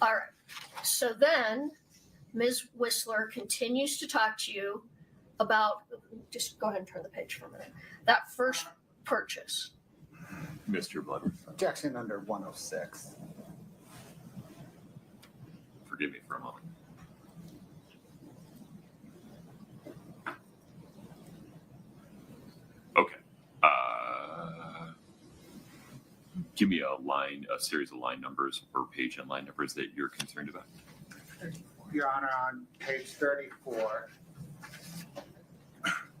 All right. So then Ms. Whistler continues to talk to you about, just go ahead and turn the page for a minute, that first purchase. Mr. Bloodworth, Objection under 106. forgive me for a moment. Okay. Give me a series of line numbers or page and line numbers that you're concerned about. Your Honor, on page 34,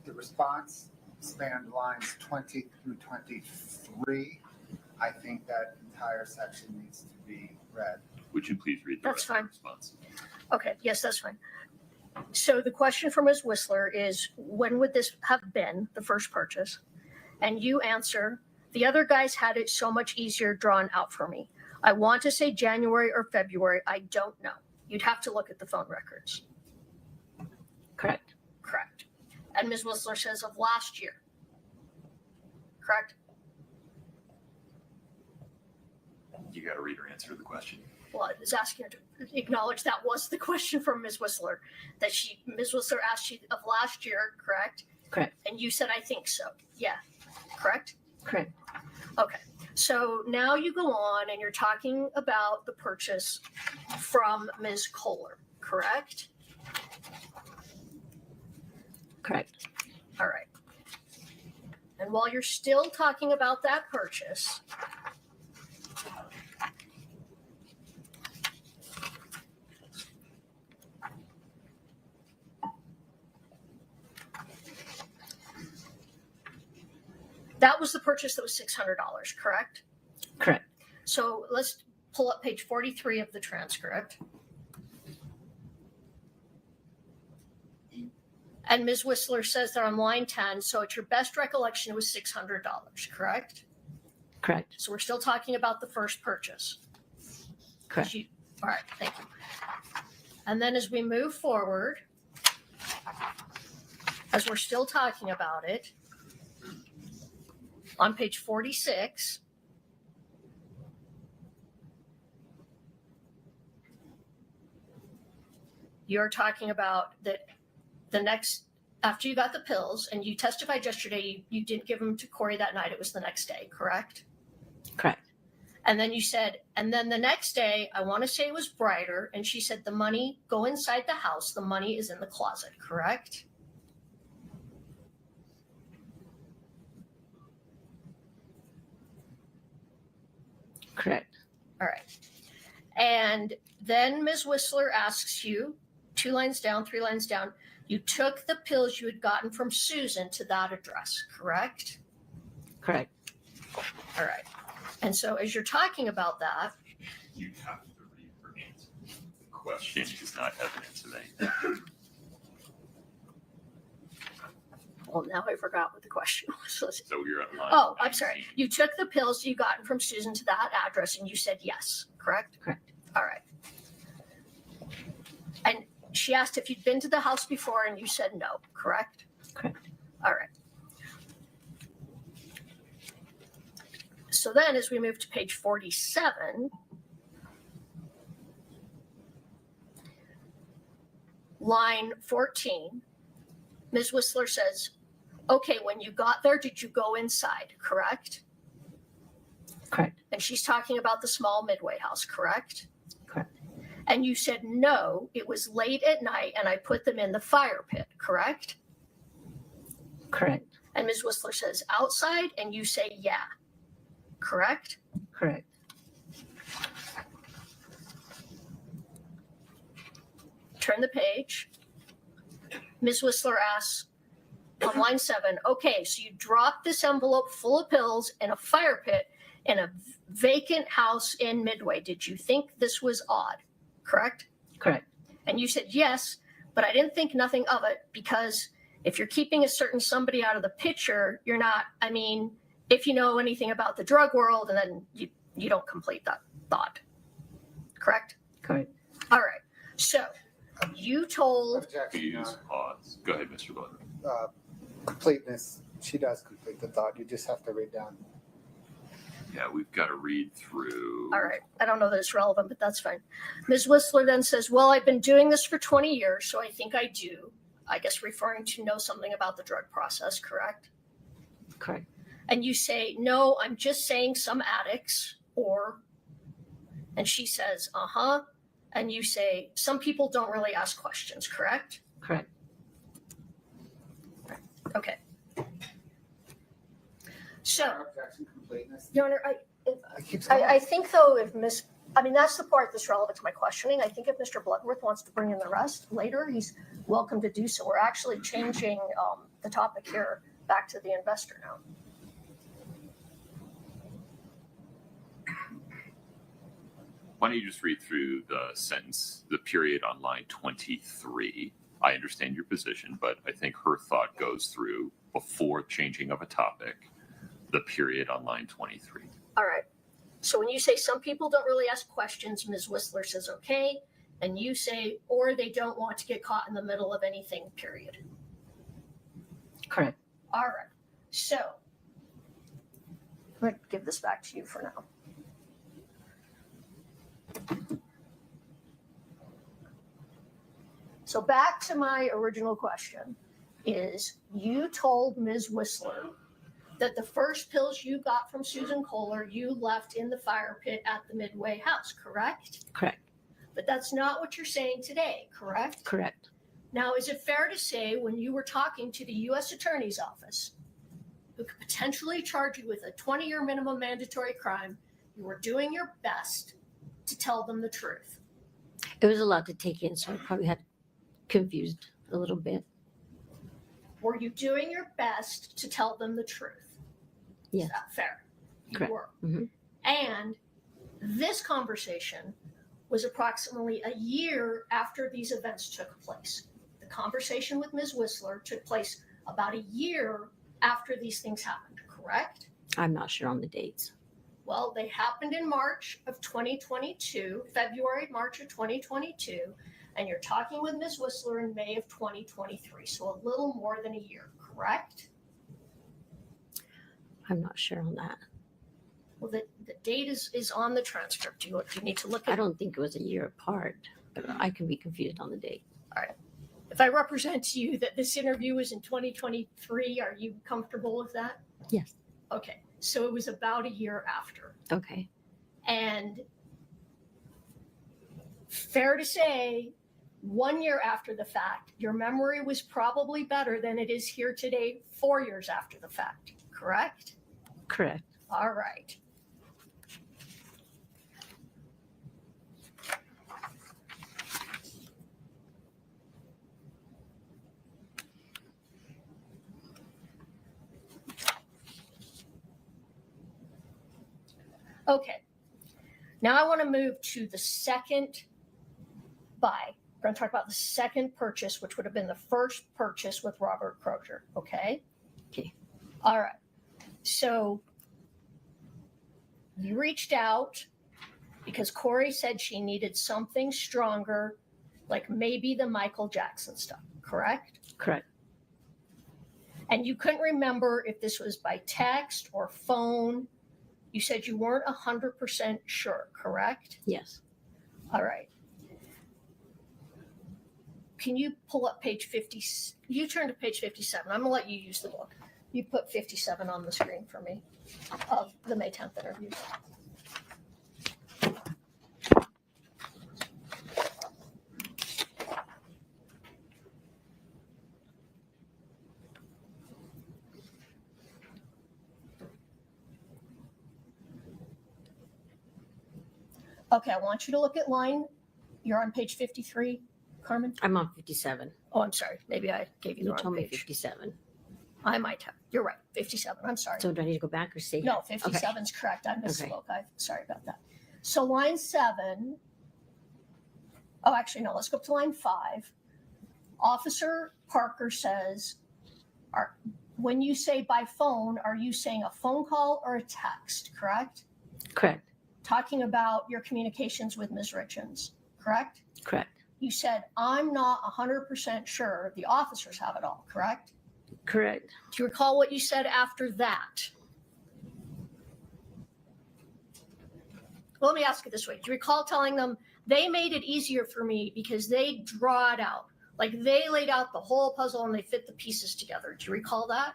the response spanned lines 20 through 23. I think that entire section needs to be read. Would you please read the That's rest of the fine. response? Okay, yes, that's fine. So the question from Ms. Whistler is, when would this have been, the first purchase? And you answer, the other guys had it so much easier drawn out for me. I want to say January or February. I don't know. You'd have to look at the phone records. Correct. Correct. And Ms. Whistler says of last year. Correct? You got to read or answer the question. Well, I was asking her to acknowledge that was the question from Ms. Whistler, that Ms. Whistler asked you of last year, correct? Correct. And you said, I think so. Yeah. Correct? Correct. Okay. So now you go on and you're talking about the purchase from Ms. Kohler, correct? Correct. All right. And while you're still talking about that purchase, that was the purchase that was $600, correct? Correct. So let's pull up page 43 of the transcript. And Ms. Whistler says that on line 10, so at your best recollection, it was $600, correct? Correct. So we're still talking about the first purchase. Correct. All right, thank you. And then as we move forward, as we're still talking about it, on page 46, you're talking about that the next, after you got the pills and you testified yesterday, you didn't give them to Kouri that night. It was the next day, correct? Correct. And then you said, and then the next day, I want to say it was brighter. And she said, the money, go inside the house. The money is in the closet, correct? Correct. All right. And then Ms. Whistler asks you, 2 lines down, 3 lines down, you took the pills you had gotten from Susan to that address, correct? Correct. All right. And so as you're talking about that, You have to read or answer. The question is not evidence of anything. well, now I forgot what the question was. So you're at line Oh, I'm sorry. 19. You took the pills you gotten from Susan to that address and you said yes, correct? Correct. All right. And she asked if you'd been to the house before and you said no, correct? Correct. All right. So then as we move to page 47, line 14, Ms. Whistler says, okay, when you got there, did you go inside, correct? Correct. And she's talking about the small Midway house, correct? Correct. And you said, no, it was late at night and I put them in the fire pit, correct? Correct. And Ms. Whistler says, outside, and you say, yeah, correct? Correct. Turn the page. Ms. Whistler asks on line 7, okay, so you dropped this envelope full of pills in a fire pit in a vacant house in Midway. Did you think this was odd? Correct? Correct. And you said yes, but I didn't think nothing of it because if you're keeping a certain somebody out of the picture, you're not, I mean, if you know anything about the drug world, and then you don't complete that thought. Correct? Correct. All right. So you told, Objection, Your Please Honor. pause. Go ahead, Mr. Butler. Completeness, she does complete the thought. You just have to read down. Yeah, we've got to read through. all right, I don't know that it's relevant, but that's fine. Ms. Whistler then says, well, I've been doing this for 20 years, so I think I do. I guess referring to know something about the drug process, correct? Correct. And you say, no, I'm just saying some addicts, or, and she says, uh-huh. And you say, some people don't really ask questions, correct? Correct. Okay. So, Objection, completeness. Your Honor, It keeps going. I think though, if I mean, that's the part that's relevant to my questioning. I think if Mr. Bloodworth wants to bring in the rest later, he's welcome to do so. We're actually changing the topic here back to the investor now. Why don't you just read through the sentence, the period on line 23? I understand your position, but I think her thought goes through before changing of a topic, the period on line 23. All right. So when you say some people don't really ask questions, Ms. Whistler says okay, and you say, or they don't want to get caught in the middle of anything, period. Correct. All right. So I'm going to give this back to you for now. So back to my original question is, you told Ms. Whistler that the first pills you got from Susan Kohler, you left in the fire pit at the Midway house, correct? Correct. But that's not what you're saying today, correct? Correct. Now, is it fair to say when you were talking to the U.S. Attorney's Office, who could potentially charge you with a 20-year minimum mandatory crime, you were doing your best to tell them the truth? It was a lot to take in, so I probably had confused a little bit. Were you doing your best to tell them the truth? Yes. Is that fair? You Correct. were. Mhm. And this conversation was approximately a year after these events took place. The conversation with Ms. Whistler took place about a year after these things happened, correct? I'm not sure on the dates. Well, they happened in March of 2022, February, March of 2022, and you're talking with Ms. Whistler in May of 2023, so a little more than a year, correct? I'm not sure on that. Well, the date is on the transcript. Do you need to look I at it? don't think it was a year apart, but I can be confused on the date. All right. If I represent to you that this interview was in 2023, are you comfortable with that? Yes. Okay. So it was about a year after. Okay. And fair to say, 1 year after the fact, your memory was probably better than it is here today, 4 years after the fact, correct? Correct. All right. Okay. Now I want to move to the second buy. We're going to talk about the second purchase, which would have been the first purchase with Robert Crozier. Okay. Okay. All right. So you reached out because Kouri said she needed something stronger, like maybe the Michael Jackson stuff, correct? Correct. And you couldn't remember if this was by text or phone. You said you weren't 100% sure, correct? Yes. All right. Can you pull up page 50? You turn to page 57. I'm going to let you use the book. You put 57 on the screen for me of the May 10th interview. Okay, I want you to look at line. You're on page 53, Carmen? I'm on 57. Oh, I'm sorry. Maybe I gave you the You wrong told me page. 57. I might have. You're right. 57. I'm sorry. So do I need to go back or stay No, here? 57 is correct. I Okay. misspoke. I'm sorry about that. So line 7. Oh, actually, no. Let's go up to line 5. Officer Parker says, when you say by phone, are you saying a phone call or a text, correct? Correct. Talking about your communications with Ms. Richins, correct? Correct. You said, I'm not 100% sure the officers have it all, correct? Correct. Do you recall what you said after that? Well, let me ask it this way. Do you recall telling them they made it easier for me because they draw it out? Like they laid out the whole puzzle and they fit the pieces together. Do you recall that?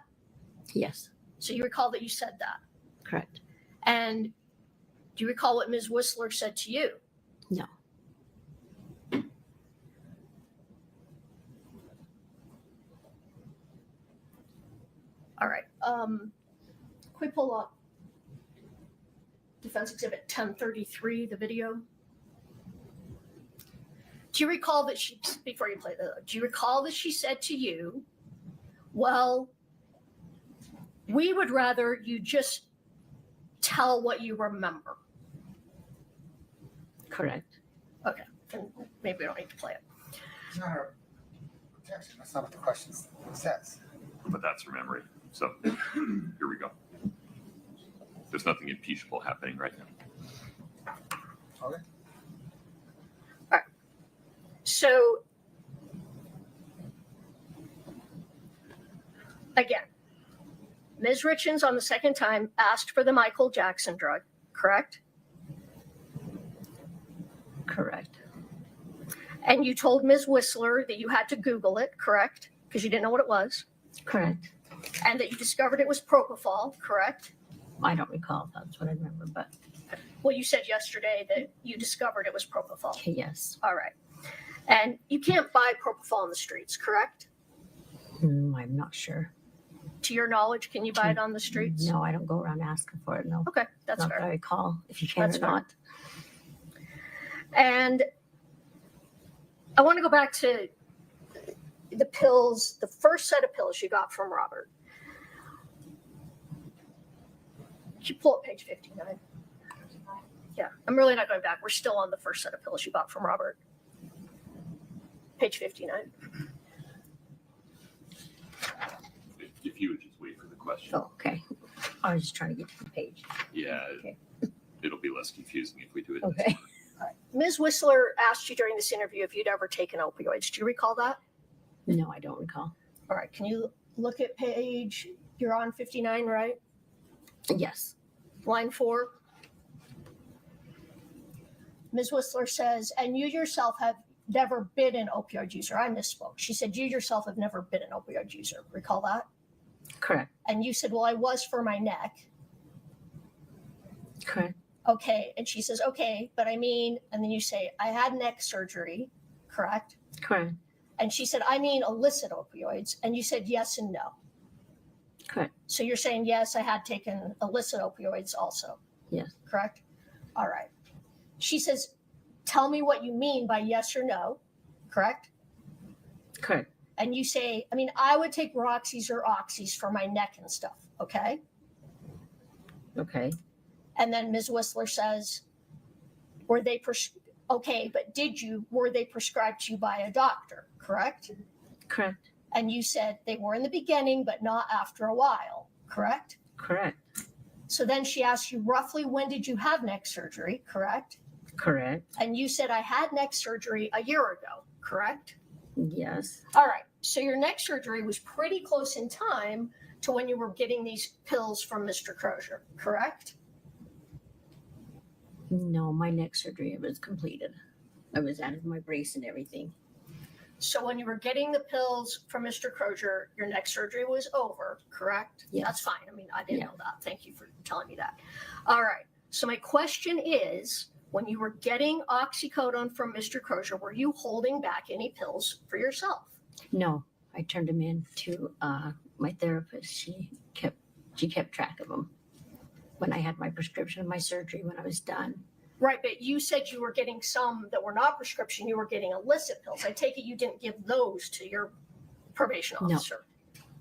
Yes. So you recall that you said that. Correct. And do you recall what Ms. Whistler said to you? No. All right. Can we pull up Defense Exhibit 1033, the video? Do you recall that she, before you play do you recall that she said to you, well, we would rather you just tell what you remember? Correct. Okay, then maybe we don't need to play it. It's not her objection. That's not what the question says. But that's her memory. So here we go. There's nothing impeachable happening right now. Okay. So, again, Ms. Richins on the second time asked for the Michael Jackson drug, correct? Correct. And you told Ms. Whistler that you had to Google it, correct? Because you didn't know what it was. Correct. And that you discovered it was propofol, correct? I don't recall if that's what I remember, but Well, you said yesterday that you discovered it was propofol. okay, yes. All right. And you can't buy propofol in the streets, correct? I'm not sure. To your knowledge, can you buy it on the streets? No, I don't go around asking for it. No. Okay, that's not fair. that I recall if you can That's or fair. not. And I want to go back to the pills, the first set of pills you got from Robert. Could you pull up page 59? Yeah, I'm really not going back. We're still on the first set of pills you bought from Robert. Page 59. If you would just wait for the question. Oh, okay. I was just trying to get to the page. Yeah, Okay. it'll be less confusing if we do it. Okay. Ms. Whistler asked you during this interview if you'd ever taken opioids. Do you recall that? No, I don't recall. All right, can you look at page, you're on 59, right? Yes. Line 4. Ms. Whistler says, and you yourself have never been an opioid user. I misspoke. She said, you yourself have never been an opioid user. Recall that? Correct. And you said, well, I was for my neck. Correct. Okay. And she says, okay, but I mean, and then you say, I had neck surgery, correct? Correct. And she said, I mean illicit opioids. And you said yes and no. Correct. So you're saying, yes, I had taken illicit opioids also. Yes. Correct? All right. She says, tell me what you mean by yes or no. Correct? Correct. And you say, I mean, I would take Roxy's or Oxys for my neck and stuff. Okay. Okay. And then Ms. Whistler says, were they, okay, but were they prescribed to you by a doctor? Correct? Correct. And you said they were in the beginning, but not after a while. Correct? Correct. So then she asked you, roughly when did you have neck surgery? Correct? Correct. And you said, I had neck surgery a year ago. Correct? Yes. All right. So your neck surgery was pretty close in time to when you were getting these pills from Mr. Crozier. Correct? No, my neck surgery was completed. I was out of my brace and everything. So when you were getting the pills from Mr. Crozier, your neck surgery was over, correct? Yes. That's fine. I mean, I didn't Yeah. know that. Thank you for telling me that. All right. So my question is, when you were getting oxycodone from Mr. Crozier, were you holding back any pills for yourself? No, I turned him in to my therapist. She kept track of them. When I had my prescription of my surgery, when I was done. Right, but you said you were getting some that were not prescription. You were getting illicit pills. I take it you didn't give those to your probation No. officer.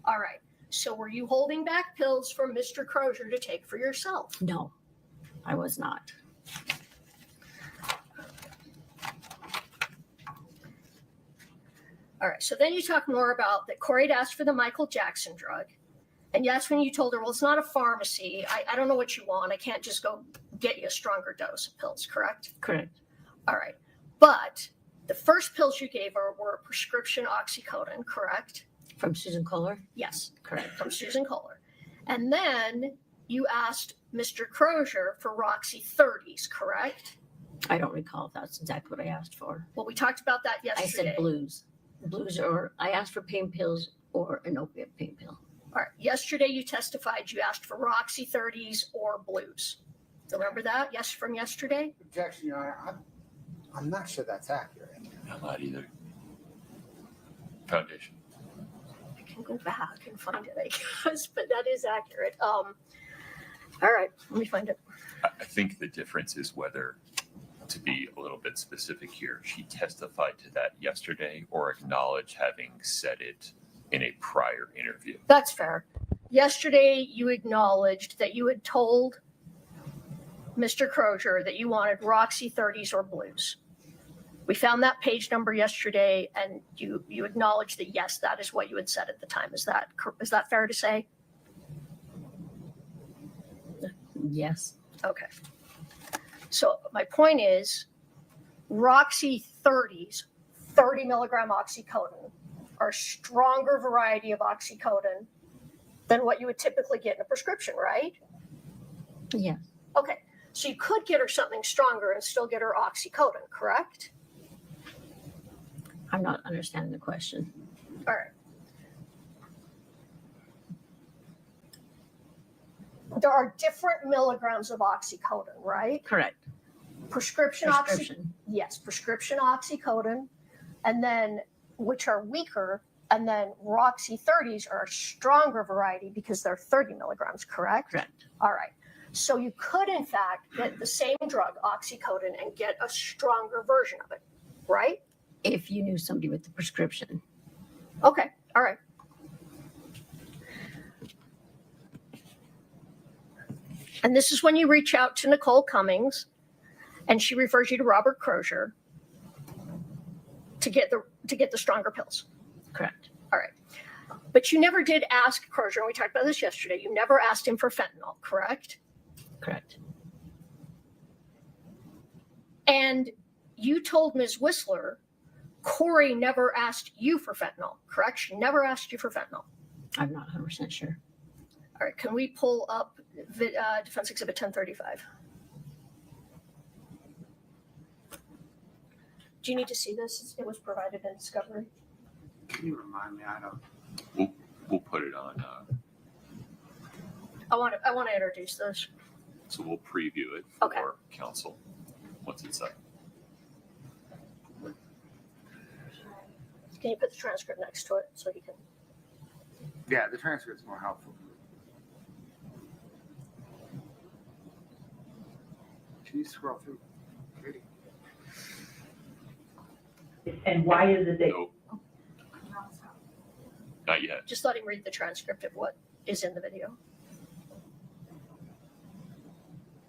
All right. So were you holding back pills from Mr. Crozier to take for yourself? No, I was not. All right. So then you talk more about that Kouri had asked for the Michael Jackson drug. And that's when you told her, well, it's not a pharmacy. I don't know what you want. I can't just go get you a stronger dose of pills, correct? Correct. All right. But the first pills you gave her were prescription oxycodone, correct? From Susan Kohler? Yes, Correct. from Susan Kohler. And then you asked Mr. Crozier for Roxy 30s, correct? I don't recall if that's exactly what I asked for. Well, we talked about that I yesterday. said blues. Blues, or I asked for pain pills or an opiate pain pill. All right. Yesterday you testified you asked for Roxy 30s or blues. Remember that? Yes, from yesterday? Objection, Your Honor. I'm not sure that's accurate. I'm not either. Foundation. I can go back and find it, I guess, but that is accurate. All right, let me find it. I think the difference is whether, to be a little bit specific here, she testified to that yesterday or acknowledged having said it in a prior interview. That's fair. Yesterday you acknowledged that you had told Mr. Crozier, that you wanted Roxy 30s or blues. We found that page number yesterday, and you acknowledged that, yes, that is what you had said at the time. Is that fair to say? Yes. Okay. So my point is, Roxy 30s, 30 milligram oxycodone, are a stronger variety of oxycodone than what you would typically get in a prescription, right? Yeah. Okay. So you could get her something stronger and still get her oxycodone, correct? I'm not understanding the question. All right. There are different milligrams of oxycodone, right? Correct. Prescription. Yes, prescription oxycodone, and then which are weaker, and then Roxy 30s are a stronger variety because they're 30 milligrams, correct? Correct. All right. So you could, in fact, get the same drug, oxycodone, and get a stronger version of it, right? If you knew somebody with the prescription. Okay. All right. And this is when you reach out to Nicole Cummings, and she refers you to Robert Crozier to get the stronger pills. Correct. All right. But you never did ask Crozier, and we talked about this yesterday, you never asked him for fentanyl, correct? Correct. And you told Ms. Whistler, Kouri never asked you for fentanyl, correct? She never asked you for fentanyl. I'm not 100% sure. All right. Can we pull up Defense Exhibit 1035? Do you need to see this? It was provided in discovery. Can you remind me? I don't. We'll put it on. I want to introduce this. So we'll preview it for Okay. council. What's it say? Can you put the transcript next to it so he can? Yeah, the transcript's more helpful. Can you scroll through, Katie? And why is it that Nope. Not yet. Just let him read the transcript of what is in the video.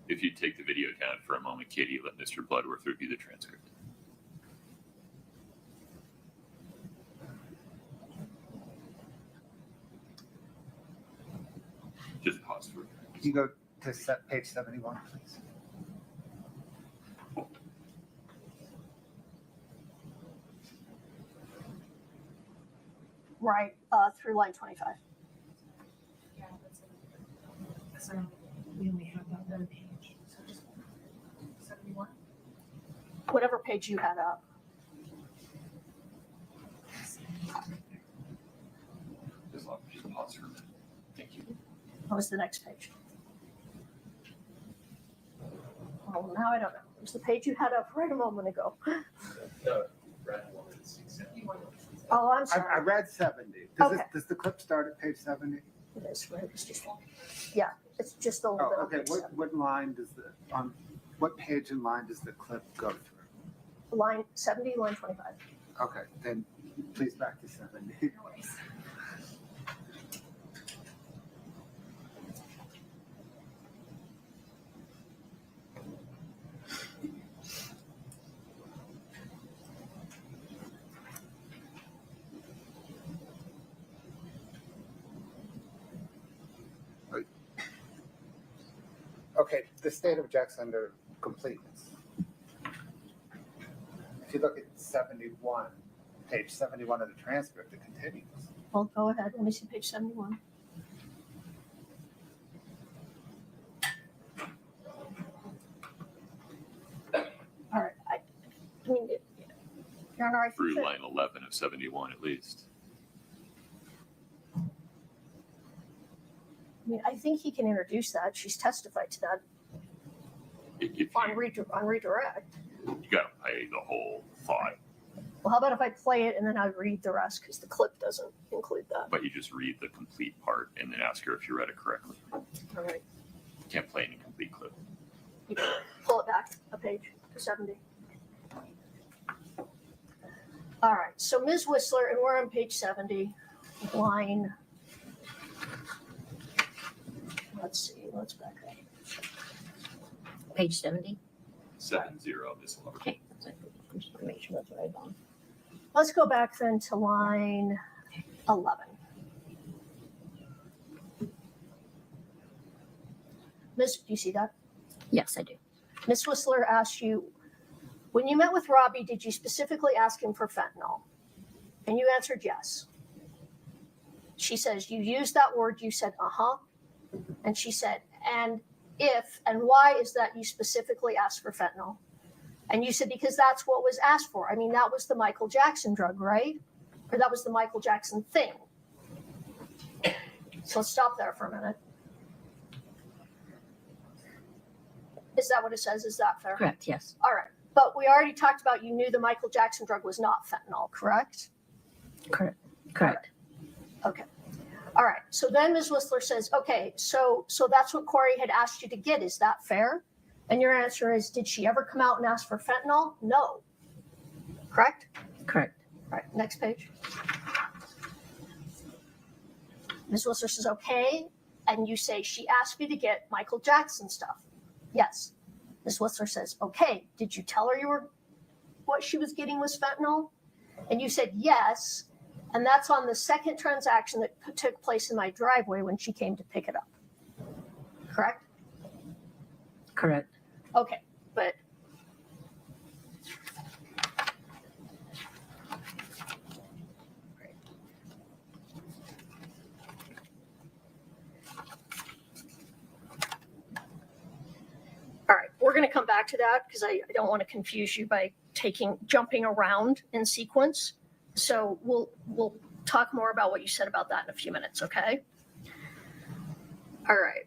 If you take the video down for a moment, Katie, let Mr. Bloodworth review the transcript. Just pause for Can you go to page 71, please? Right, through line 25. Yeah, so we only have that one page, so just 71. Whatever page you had up. Just pause for a minute. Thank you. What was the next page? Oh, now I don't know. It was the page you had up right a moment ago. The red one is 71. Oh, I'm I sorry. read 70. Okay. Does the clip start at page 70? It is, right? It's just, yeah, it's just a little bit. Oh, on okay. page seven. What line does what page and line does the clip go through? Line 70, line 25. Okay, then please back to 70. No worries. Okay, the state objects under completeness. If you look at 71, page 71 of the transcript, it continues. Well, go ahead. Let me see page 71. All right. I mean, Your Honor, I think Through that- line 11 of 71 at least. I mean, I think he can introduce that. She's testified to that If on redirect. you gotta play the whole thought, Well, how about if I play it and then I read the rest because the clip doesn't include that. but you just read the complete part and then ask her if you read it correctly. All right. You can't play an incomplete clip. You can pull it back a page to 70. All right. So Ms. Whistler, and we're on page 70, line. Let's see. Let's back up. Page 70. 70, Ms. Lover. Okay. I just want to make sure that's right on. Let's go back then to line 11. Miss, do you see that? Yes, I do. Miss Whistler asked you, when you met with Robbie, did you specifically ask him for fentanyl? And you answered yes. She says, you used that word, you said, uh-huh. And she said, and if, and why is that you specifically asked for fentanyl? And you said, because that's what was asked for. I mean, that was the Michael Jackson drug, right? Or that was the Michael Jackson thing. So let's stop there for a minute. Is that what it says? Is that fair? Correct, yes. All right. But we already talked about you knew the Michael Jackson drug was not fentanyl, correct? Correct. Correct. Okay. All right. So then Ms. Whistler says, okay, so that's what Kouri had asked you to get. Is that fair? And your answer is, did she ever come out and ask for fentanyl? No. Correct? Correct. All right. Next page. Ms. Whistler says, okay. And you say, she asked me to get Michael Jackson stuff. Yes. Ms. Whistler says, okay. Did you tell her what she was getting was fentanyl? And you said, yes. And that's on the second transaction that took place in my driveway when she came to pick it up. Correct? Correct. Okay, but all right, we're going to come back to that because I don't want to confuse you by jumping around in sequence. So we'll talk more about what you said about that in a few minutes, okay? All right.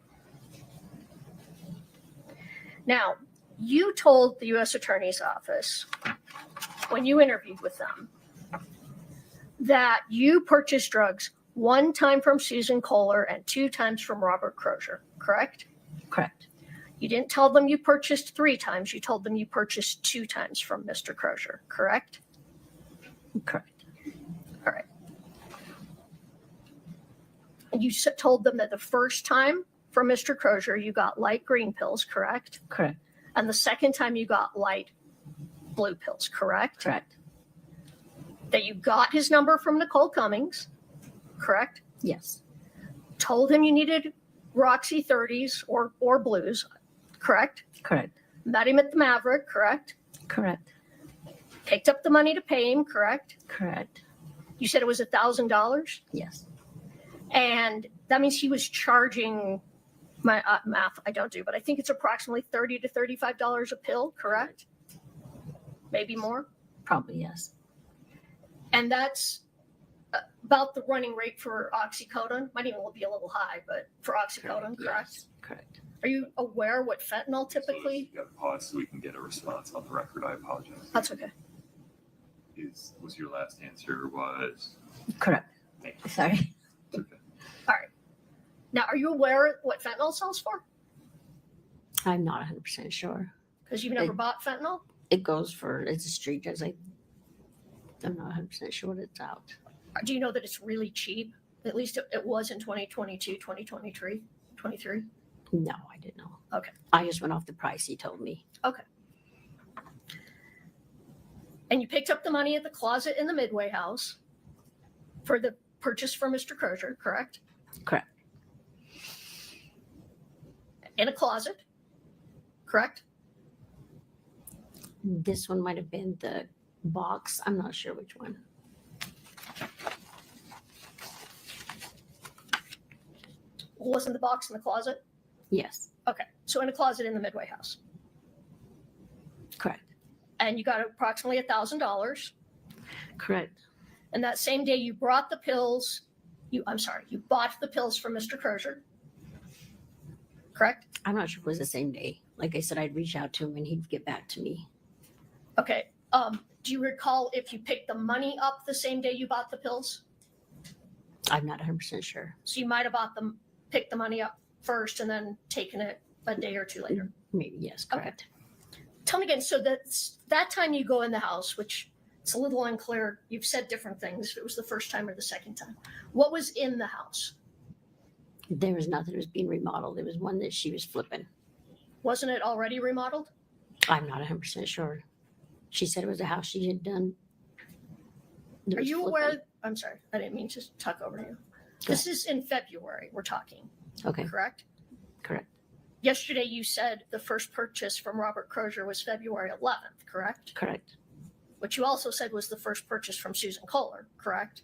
Now, you told the U.S. Attorney's Office when you interviewed with them that you purchased drugs 1 time from Susan Kohler and 2 times from Robert Crozier, correct? Correct. You didn't tell them you purchased 3 times. You told them you purchased 2 times from Mr. Crozier, correct? Correct. All right. And you told them that the first time from Mr. Crozier, you got light green pills, correct? Correct. And the second time you got light blue pills, correct? Correct. That you got his number from Nicole Cummings, correct? Yes. Told him you needed Roxy 30s or blues, correct? Correct. Met him at the Maverick, correct? Correct. Picked up the money to pay him, correct? Correct. You said it was $1,000? Yes. And that means he was charging, my math I don't do, but I think it's approximately $30 to $35 a pill, correct? Maybe more? Probably yes. And that's about the running rate for oxycodone. Might even be a little high, but for oxycodone, correct? Yes. Correct. Are you aware what fentanyl So typically? you got to pause so we can get a response on the record. I apologize. That's okay. Was your last answer was? Correct. Thank you. Sorry. It's okay. All right. Now, are you aware what fentanyl sells for? I'm not 100% sure. Because you've never bought fentanyl? It goes for, it's a street drugs. I'm not 100% sure what it's out. Do you know that it's really cheap? At least it was in 2022, 2023, 23? No, I didn't know. Okay. I just went off the price he told me. Okay. And you picked up the money at the closet in the Midway house for the purchase for Mr. Crozier, correct? Correct. In a closet, correct? This one might have been the box. I'm not sure which one. Wasn't the box in the closet? Yes. Okay. So in a closet in the Midway house. Correct. And you got approximately $1,000. Correct. And that same day you brought the pills, you bought the pills from Mr. Crozier. Correct? I'm not sure if it was the same day. Like I said, I'd reach out to him and he'd get back to me. Okay. Do you recall if you picked the money up the same day you bought the pills? I'm not 100% sure. So you might have picked the money up first and then taken it a day or two later. Maybe, yes, correct. Okay. Tell me again, so that time you go in the house, which it's a little unclear, you've said different things, if it was the first time or the second time. What was in the house? There was nothing that was being remodeled. There was one that she was flipping. Wasn't it already remodeled? I'm not 100% sure. She said it was a house she had done. There Are was you flipping. aware? I'm sorry, I didn't mean to talk over you. This is in February we're talking, Okay, correct? correct. Yesterday you said the first purchase from Robert Crozier was February 11th, correct? Correct. Which you also said was the first purchase from Susan Kohler, correct?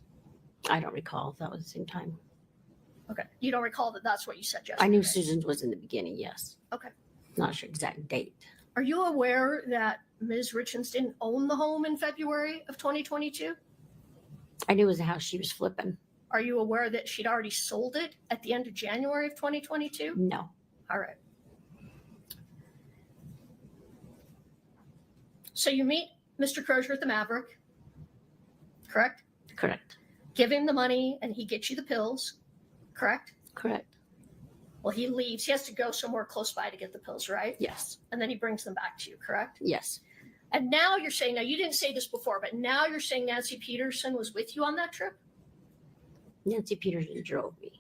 I don't recall if that was the same time. Okay, you don't recall that that's what you said yesterday? I knew Susan's was in the beginning, yes. Okay. Not sure exact date. Are you aware that Ms. Richins didn't own the home in February of 2022? I knew it was a house she was flipping. Are you aware that she'd already sold it at the end of January of 2022? No. All right. So you meet Mr. Crozier at the Maverick, correct? Correct. Give him the money and he gets you the pills, correct? Correct. Well, he leaves. He has to go somewhere close by to get the pills, right? Yes. And then he brings them back to you, correct? Yes. And now you're saying, now you didn't say this before, but now you're saying Nancy Peterson was with you on that trip? Nancy Peterson drove me.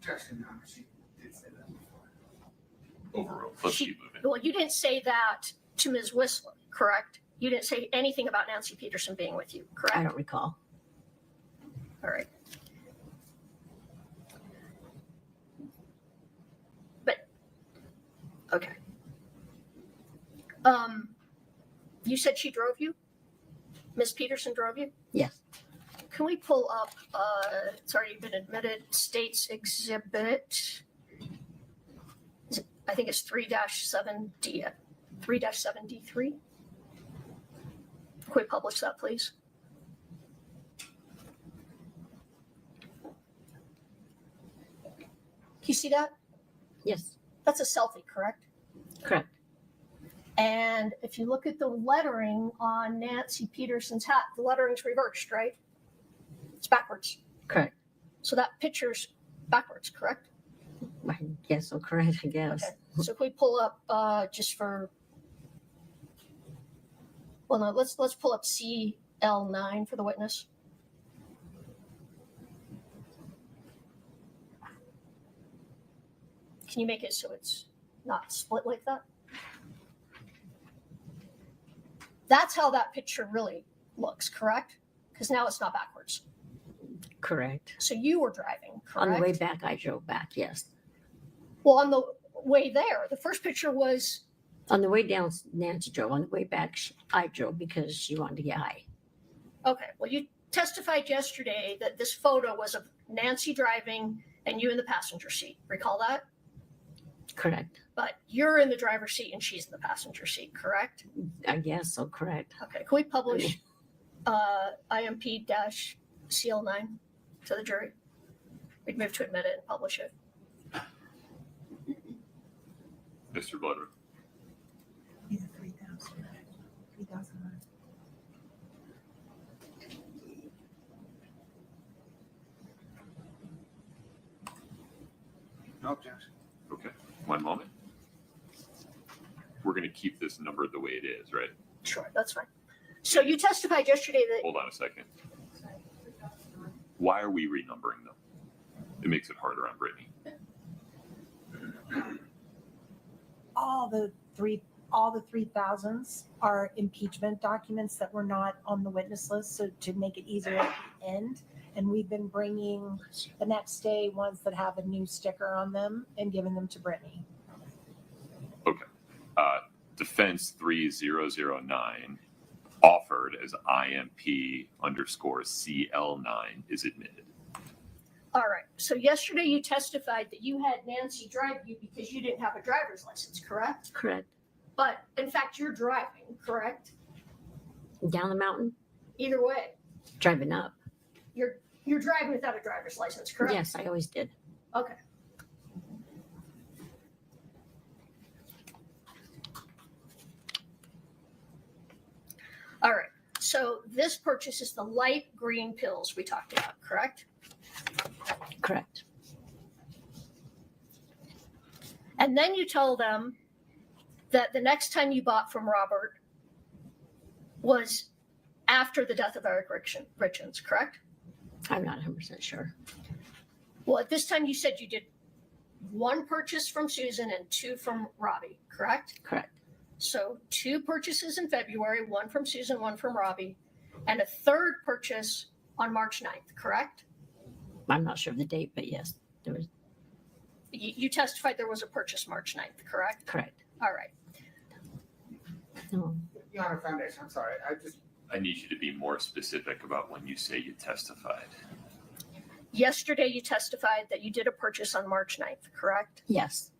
Objection, Your Honor, she did say that before. Overruled. Let's keep moving. Well, you didn't say that to Ms. Whistler, correct? You didn't say anything about Nancy Peterson being with you, correct? I don't recall. All right. But, okay. You said she drove you? Ms. Peterson drove you? Yes. Can we pull up, it's already been admitted, States Exhibit, I think it's 3-7D, 3-7D3? Can we publish that, please? Can you see that? Yes. That's a selfie, correct? Correct. And if you look at the lettering on Nancy Peterson's hat, the lettering's reversed, right? It's backwards. Correct. So that picture's backwards, correct? I guess so. Correct. I guess. Okay. So if we pull up just for, well, no, let's pull up CL9 for the witness. Can you make it so it's not split like that? That's how that picture really looks, correct? Because now it's not backwards. Correct. So you were driving, correct? On the way back, I drove back. Yes. Well, on the way there, the first picture was, On the way down, Nancy drove. On the way back, I drove because she wanted to get high. okay, well, you testified yesterday that this photo was of Nancy driving and you in the passenger seat. Recall that? Correct. But you're in the driver's seat and she's in the passenger seat, correct? I guess so. Correct. Okay, can we publish IMP-CL9 to the jury? We'd move to admit it and publish it. Mr. Bloodworth. Either 3,000. 3,000. No objection. Okay, one moment. We're going to keep this number the way it is, right? Sure, that's fine. So you testified yesterday that, Hold on a second. Why are we renumbering them? It makes it harder on Brittany. All the 3,000s are impeachment documents that were not on the witness list, so to make it easier at the end. And we've been bringing the next day ones that have a new sticker on them and giving them to Brittany. Okay. Defense 3009 offered as IMP_CL9 is admitted. all right, so yesterday you testified that you had Nancy drive you because you didn't have a driver's license, correct? Correct. But in fact, you're driving, correct? Down the mountain, Either way, driving up. you're driving without a driver's license, correct? Yes, I always did. Okay. All right, so this purchase is the light green pills we talked about, correct? Correct. And then you tell them that the next time you bought from Robert was after the death of Eric Richins, correct? I'm not 100% sure. Well, at this time you said you did one purchase from Susan and two from Robbie, correct? Correct. So 2 purchases in February, 1 from Susan, 1 from Robbie, and a third purchase on March 9th, correct? I'm not sure of the date, but yes, there was. You testified there was a purchase March 9th, correct? Correct. All right. No. Your Honor, Foundation, I'm sorry, I need you to be more specific about when you say you testified. Yesterday, you testified that you did a purchase on March 9th, correct? Yes.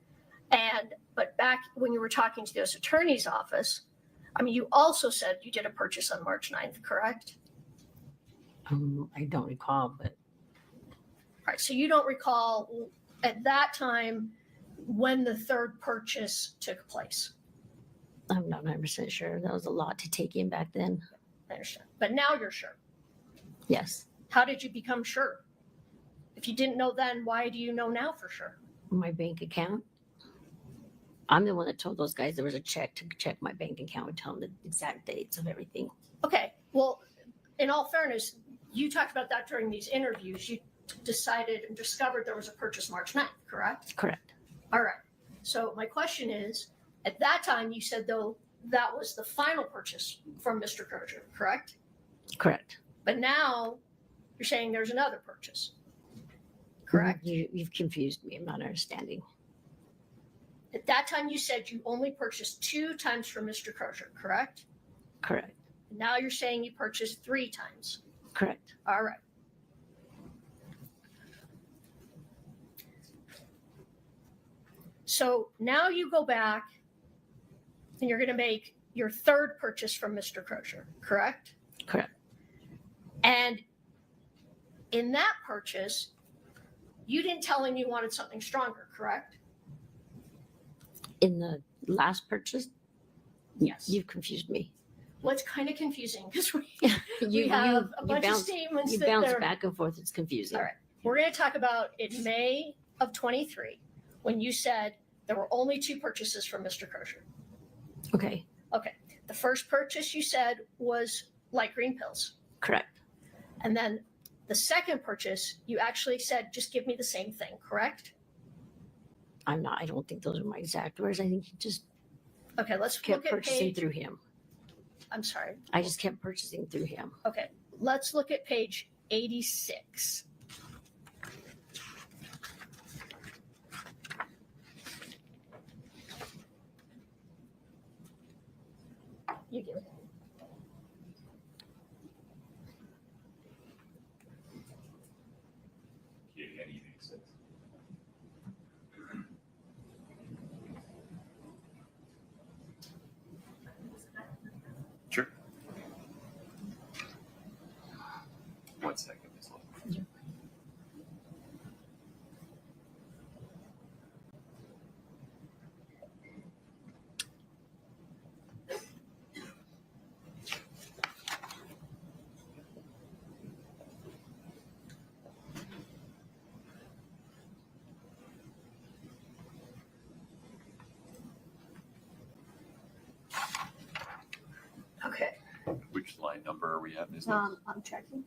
But back when you were talking to the U.S. Attorney's Office, I mean, you also said you did a purchase on March 9th, correct? I don't recall, but All right, so you don't recall at that time when the third purchase took place. I'm not 100% sure. That was a lot to take in back then. I understand. But now you're sure. Yes. How did you become sure? If you didn't know then, why do you know now for sure? My bank account. I'm the one that told those guys there was a check to check my bank account and tell them the exact dates of everything. Okay, well, in all fairness, you talked about that during these interviews. You decided and discovered there was a purchase March 9th, correct? Correct. All right. So my question is, at that time, you said, though, that was the final purchase from Mr. Crozier, correct? Correct. But now you're saying there's another purchase, correct? You've confused me. I'm not understanding. At that time, you said you only purchased 2 times from Mr. Crozier, correct? Correct. Now you're saying you purchased 3 times. Correct. All right. So now you go back and you're going to make your third purchase from Mr. Crozier, correct? Correct. And in that purchase, you didn't tell him you wanted something stronger, correct? In the last purchase, Yes. you've confused me. Well, it's kind of confusing because we You have a you bunch of bounce, statements you that bounce they're back and forth. It's confusing. All right. We're going to talk about in May of 23 when you said there were only 2 purchases from Mr. Crozier. Okay. Okay. The first purchase you said was light green pills. Correct. And then the second purchase, you actually said, just give me the same thing, correct? I don't think those are my exact words. I think he just Okay, let's kept look at purchasing page. through him. I'm sorry. I just kept purchasing through him. Okay, let's look at page 86. You give it. Sure. 1 second, Ms. Love. Okay, Which line number are we at, Ms. Love? I'm checking.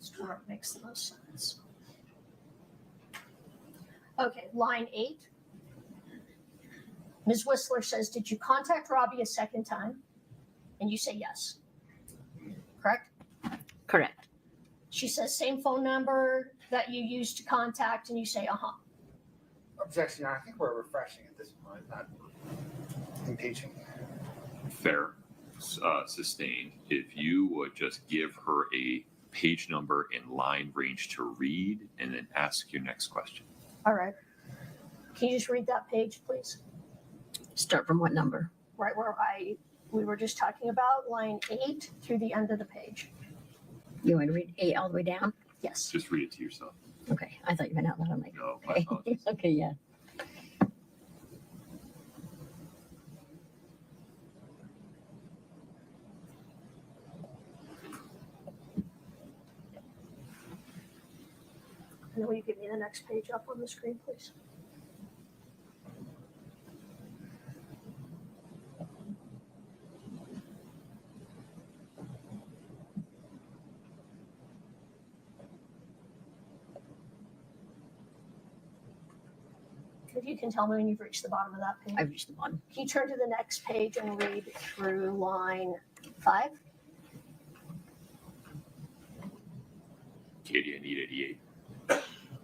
Store makes the most sense. Okay, line 8. Ms. Whistler says, did you contact Robbie a second time? And you say yes. Correct? Correct. She says same phone number that you used to contact, and you say, uh-huh. objection, Your Honor, I think we're refreshing at this point, not impeaching. Fair, sustained. If you would just give her a page number and line range to read and then ask your next question. All right. Can you just read that page, please? Start from what number? Right where we were just talking about, line 8 through the end of the page. You want to read 8 all the way down? Yes. Just read it to yourself. Okay. I thought you meant out loud. I'm like, No, my okay. apologies. Okay, yeah. And then will you give me the next page up on the screen, please? If you can tell me when you've reached the bottom of that page. I've reached the bottom. Can you turn to the next page and read through line 5? Katie, I need 88.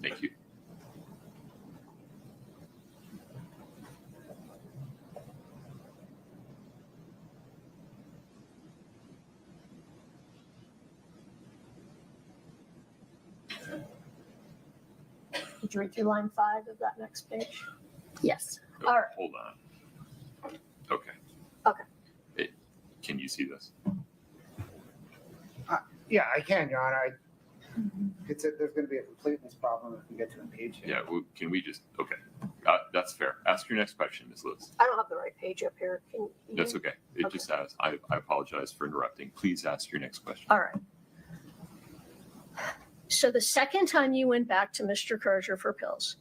Thank you. Did you read through line 5 of that next page? Yes. Oh, All right. hold on. Okay. Okay. Can you see this? Yeah, I can, Your Honor. There's going to be a completeness problem if we get to a page here. Yeah, well, can we just, okay. That's fair. Ask your next question, Ms. Lewis. I don't have the right page up here. Can you? That's okay. It Okay. just has. I apologize for interrupting. Please ask your next question. All right. So the second time you went back to Mr. Crozier for pills,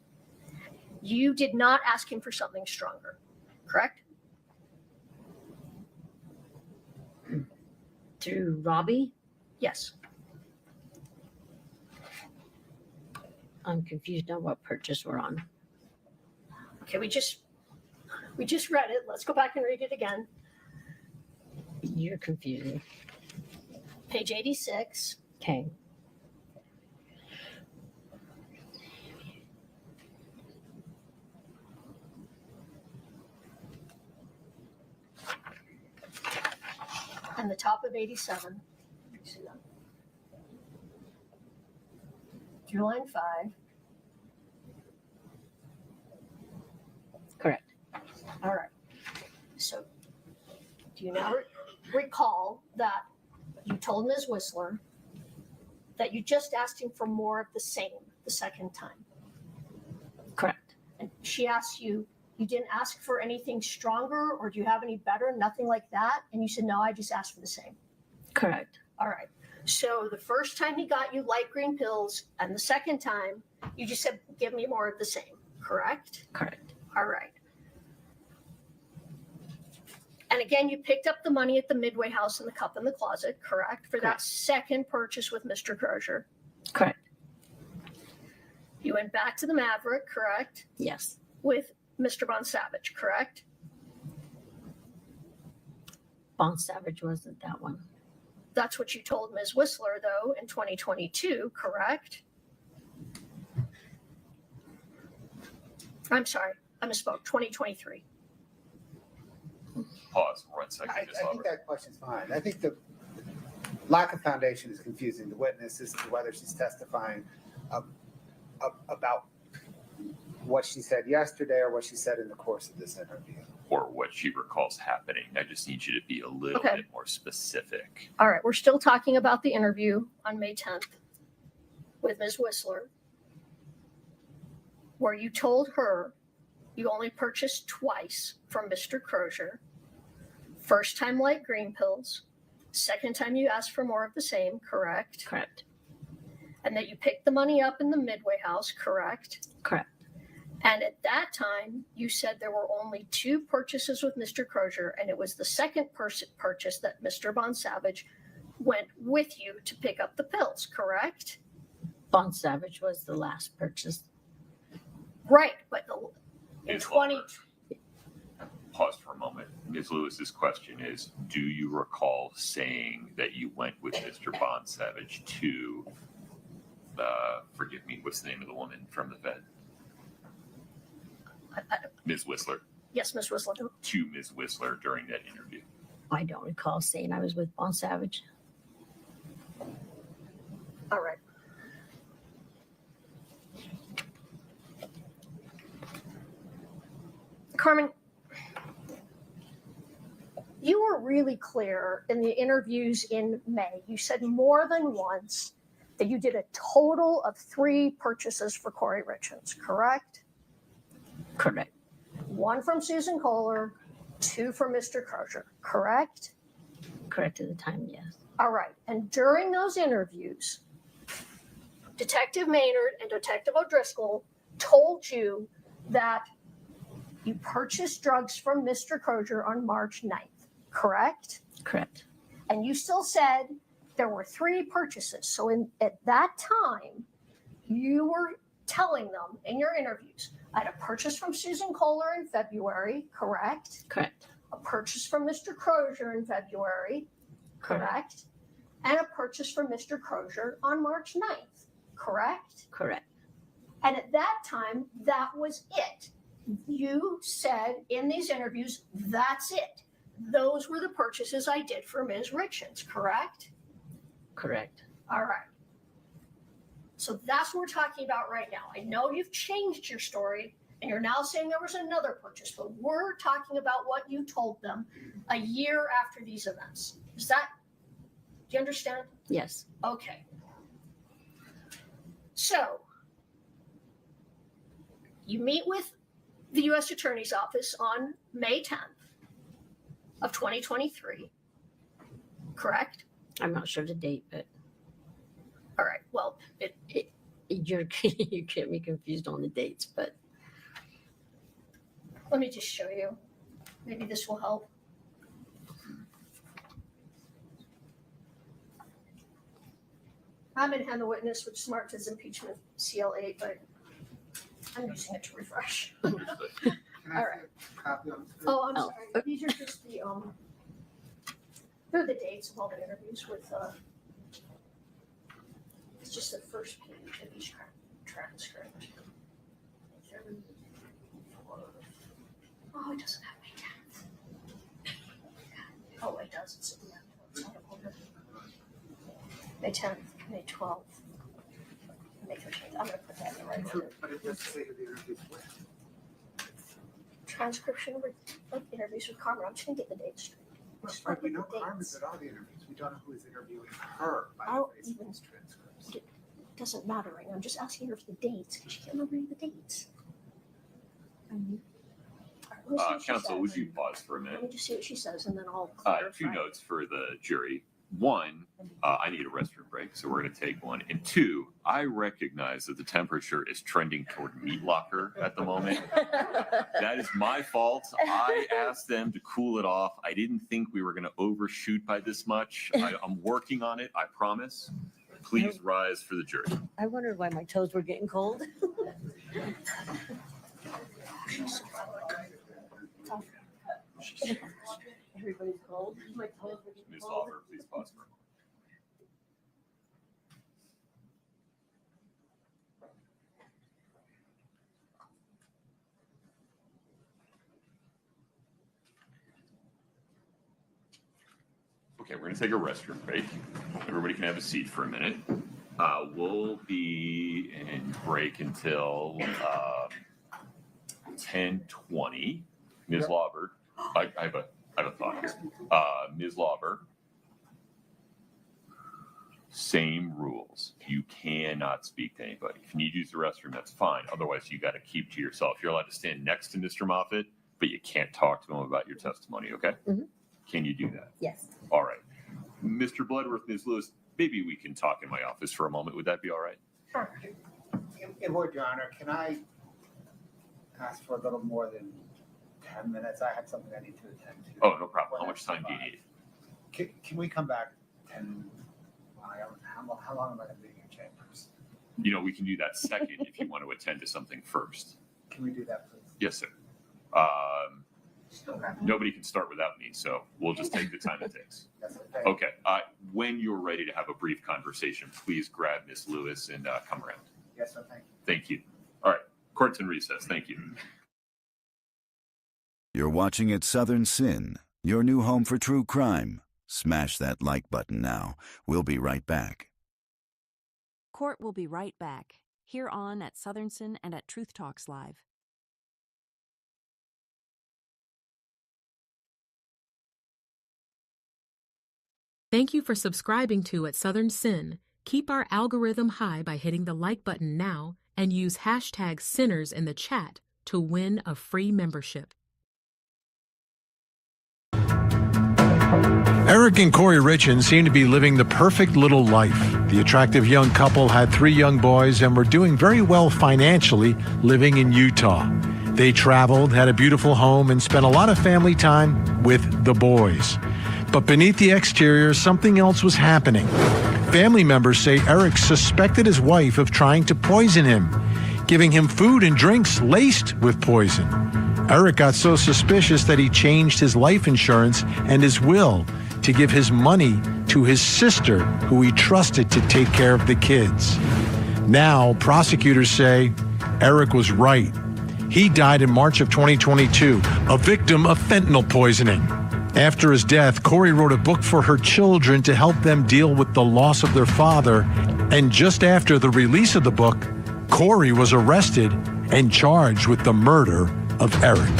you did not ask him for something stronger, correct? Through Robbie? Yes. I'm confused on what purchase we're on. Okay, we just read it. Let's go back and read it again. You're confusing. Page 86. Okay. And the top of 87. See that? Through line 5. Correct. All right. So do you now recall that you told Ms. Whistler that you just asked him for more of the same the second time? Correct. And she asked you, you didn't ask for anything stronger, or do you have any better? Nothing like that. And you said, no, I just asked for the same. Correct. All right. So the first time he got you light green pills, and the second time you just said, give me more of the same. Correct? Correct. All right. And again, you picked up the money at the Midway House and the cup in the closet, correct? For that Correct. second purchase with Mr. Crozier. Correct. You went back to the Maverick, correct? Yes. With Mr. Bon Savage, correct? Bon Savage wasn't that one. That's what you told Ms. Whistler, though, in 2022, correct? I'm sorry, I misspoke, 2023. Pause for 1 second, I Ms. think Lauber. that question's fine. I think the lack of foundation is confusing the witness as to whether she's testifying about what she said yesterday or what she said in the course of this interview. Or what she recalls happening. I just need you to be a little Okay. bit more specific. All right, we're still talking about the interview on May 10th with Ms. Whistler, where you told her you only purchased twice from Mr. Crozier. First time light green pills, second time you asked for more of the same, correct? Correct. And that you picked the money up in the Midway House, correct? Correct. And at that time, you said there were only 2 purchases with Mr. Crozier, and it was the second purchase that Mr. Bon Savage went with you to pick up the pills, correct? Bon Savage was the last purchase. Right, but in Ms. 20, Lauber, pause for a moment. Ms. Lewis's question is, do you recall saying that you went with Mr. Bon Savage to, forgive me, what's the name of the woman from the Fed? Ms. Whistler. yes, Ms. Whistler. To Ms. Whistler during that interview. I don't recall saying I was with Bon Savage. All right. Carmen, you were really clear in the interviews in May. You said more than once that you did a total of 3 purchases for Kouri Richins, correct? Correct. 1 from Susan Kohler, 2 from Mr. Crozier, correct? Correct at the time, yes. All right. And during those interviews, Detective Maynard and Detective O'Driscoll told you that you purchased drugs from Mr. Crozier on March 9th, correct? Correct. And you still said there were 3 purchases. So at that time, you were telling them in your interviews, I had a purchase from Susan Kohler in February, correct? Correct. A purchase from Mr. Crozier in February, correct? And a purchase from Mr. Crozier on March 9th, correct? Correct. And at that time, that was it. You said in these interviews, that's it. Those were the purchases I did for Ms. Richins, correct? Correct. All right. So that's what we're talking about right now. I know you've changed your story and you're now saying there was another purchase, but we're talking about what you told them a year after these events. Do you understand? Yes. Okay. So you meet with the U.S. Attorney's Office on May 10th of 2023, correct? I'm not sure the date, but All right. Well, you get me confused on the dates, but let me just show you. Maybe this will help. I'm in hand the witness, which is marked as impeachment CL8, but I'm using it to refresh. Can I All right. see a copy on the screen? Oh, I'm sorry. These are just they're the dates of all the interviews with, it's just the first page of each transcript. Oh, it doesn't have May 10th. Oh, it does. It's at the end. It's out of order. May 10th, May 12th, May 13th. I'm going to put that in the right order. But it doesn't say who the interviews with. Transcription of interviews with Carmen. I'm just going to get the dates straight. Just Right, we know get the Carmen's dates. at all the interviews. We don't know who is interviewing her by I the don't way, even- these transcripts. It doesn't matter right now. I'm just asking her for the dates because she can't remember any of the dates. All right, let me see what she Counsel, says. would you pause for a Let minute? me just see what she says and then I'll clarify. Two notes for the jury. One, I need a restroom break, so we're going to take one. And two, I recognize that the temperature is trending toward meat locker at the moment. That is my fault. I asked them to cool it off. I didn't think we were going to overshoot by this much. I'm working on it, I promise. Please rise for the jury. I wondered why my toes were getting cold. Everybody's cold. My toes were getting Ms. cold. Lauber, please pause for a moment. Okay, we're going to take a restroom break. Everybody can have a seat for a minute. We'll be in break until 10:20. Ms. Lauber, I have a thought here. Ms. Lauber, same rules. You cannot speak to anybody. If you need to use the restroom, that's fine. Otherwise, you got to keep to yourself. You're allowed to stand next to Mr. Moffitt, but you can't talk to him about your testimony, okay? Mhm. Can you do that? Yes. All right. Mr. Bloodworth, Ms. Lewis, maybe we can talk in my office for a moment. Would that be all right? It would, Your Honor. Can I ask for a little more than 10 minutes? I have something I need to attend to. Oh, no problem. How much time do you need? Can we come back 10? How long am I going to be in your chambers? You know, we can do that second if you want to attend to something first. Can we do that, please? Yes, sir. Nobody can start without me, so we'll just take the time it takes. That's okay. Okay. When you're ready to have a brief conversation, please grab Miss Lewis and come around. Yes, sir. Thank you. Thank you. All right. Court's in recess. Thank you. You're watching at Southern Sin, your new home for true crime. Smash that like button now. We'll be right back. Court will be right back, here on at Southern Sin and at Truth Talks Live. Thank you for subscribing to At Southern Sin. Keep our algorithm high by hitting the like button now and use hashtag Sinners in the chat to win a free membership. Eric and Kouri Richins seemed to be living the perfect little life. The attractive young couple had 3 young boys and were doing very well financially living in Utah. They traveled, had a beautiful home, and spent a lot of family time with the boys. But beneath the exterior, something else was happening. Family members say Eric suspected his wife of trying to poison him. giving him food and drinks laced with poison. Eric got so suspicious that he changed his life insurance and his will to give his money to his sister, who he trusted to take care of the kids. Now, prosecutors say Eric was right. He died in March of 2022, a victim of fentanyl poisoning. After his death, Kouri wrote a book for her children to help them deal with the loss of their father. And just after the release of the book, Kouri was arrested and charged with the murder of Eric.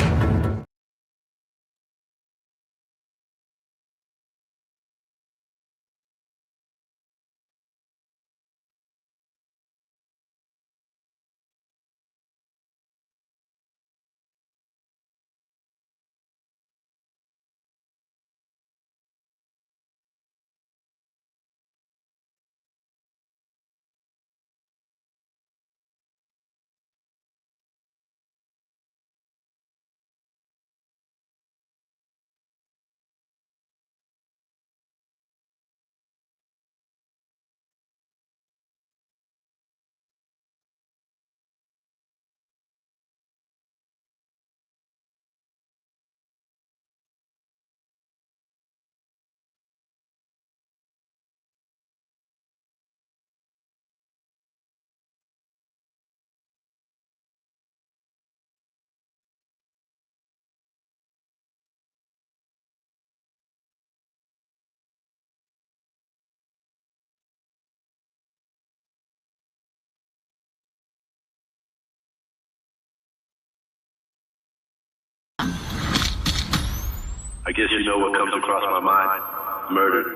I guess you know what comes across my mind. Murder.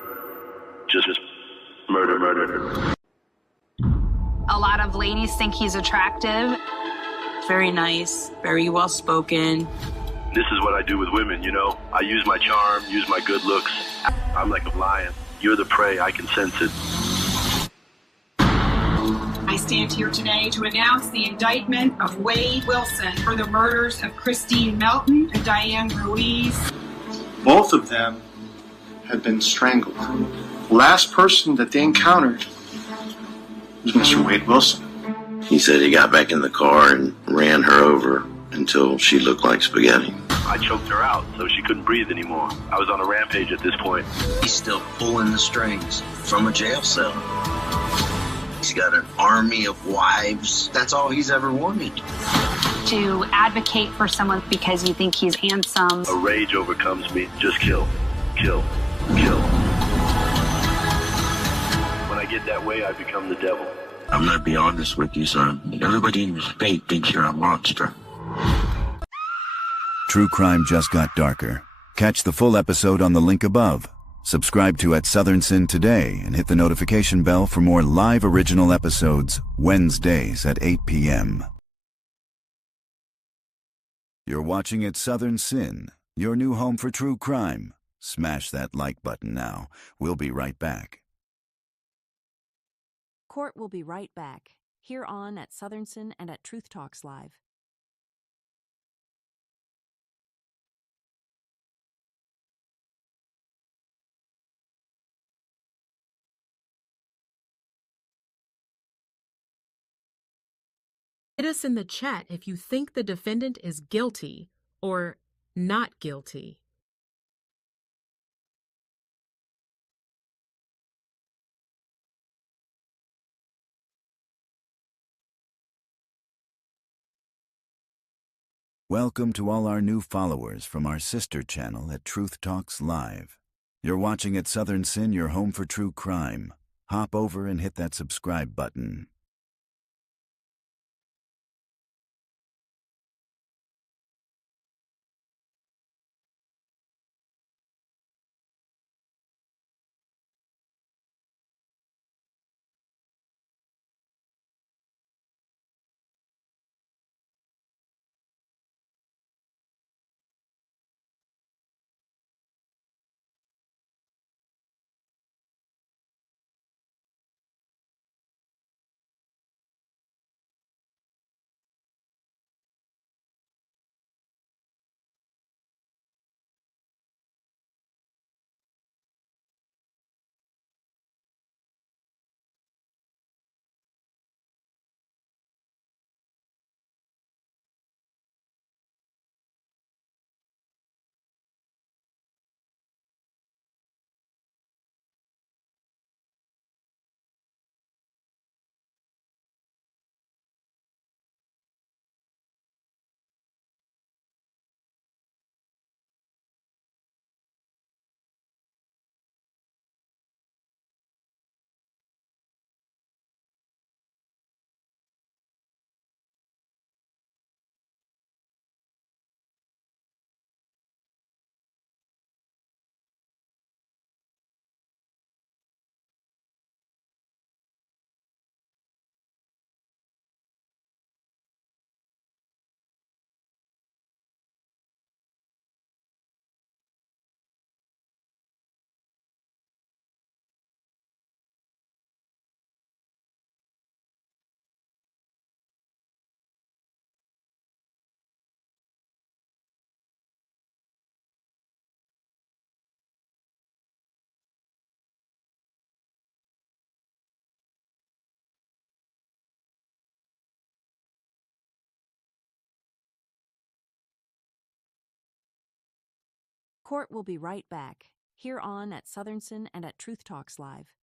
Just murder, murder. A lot of ladies think he's attractive. Very nice, very well spoken. This is what I do with women, you know? I use my charm, use my good looks. I'm like a lion. You're the prey, I can sense it. I stand here today to announce the indictment of Wade Wilson for the murders of Christine Melton and Diane Ruiz. Both of them had been strangled. The last person that they encountered was Mr. Wade Wilson. He said he got back in the car and ran her over until she looked like spaghetti. I choked her out so she couldn't breathe anymore. I was on a rampage at this point. He's still pulling the strings from a jail cell. He's got an army of wives. That's all he's ever wanted. To advocate for someone because you think he's handsome. A rage overcomes me. Just kill, kill, kill. When I get that way, I become the devil. I'm gonna be honest with you, son. Everybody in the state thinks you're a monster. True crime just got darker. Catch the full episode on the link above. Subscribe to at Southern Sin today and hit the notification bell for more live original episodes Wednesdays at 8 p.m. You're watching at Southern Sin, your new home for true crime. Smash that like button now. We'll be right back. Court will be right back, here on at Southern Sin and at Truth Talks Live. Hit us in the chat if you think the defendant is guilty or not guilty. Welcome to all our new followers from our sister channel at Truth Talks Live. You're watching at Southern Sin, your home for true crime. Hop over and hit that subscribe button. Court will be right back, here on at Southern Sin and at Truth Talks Live.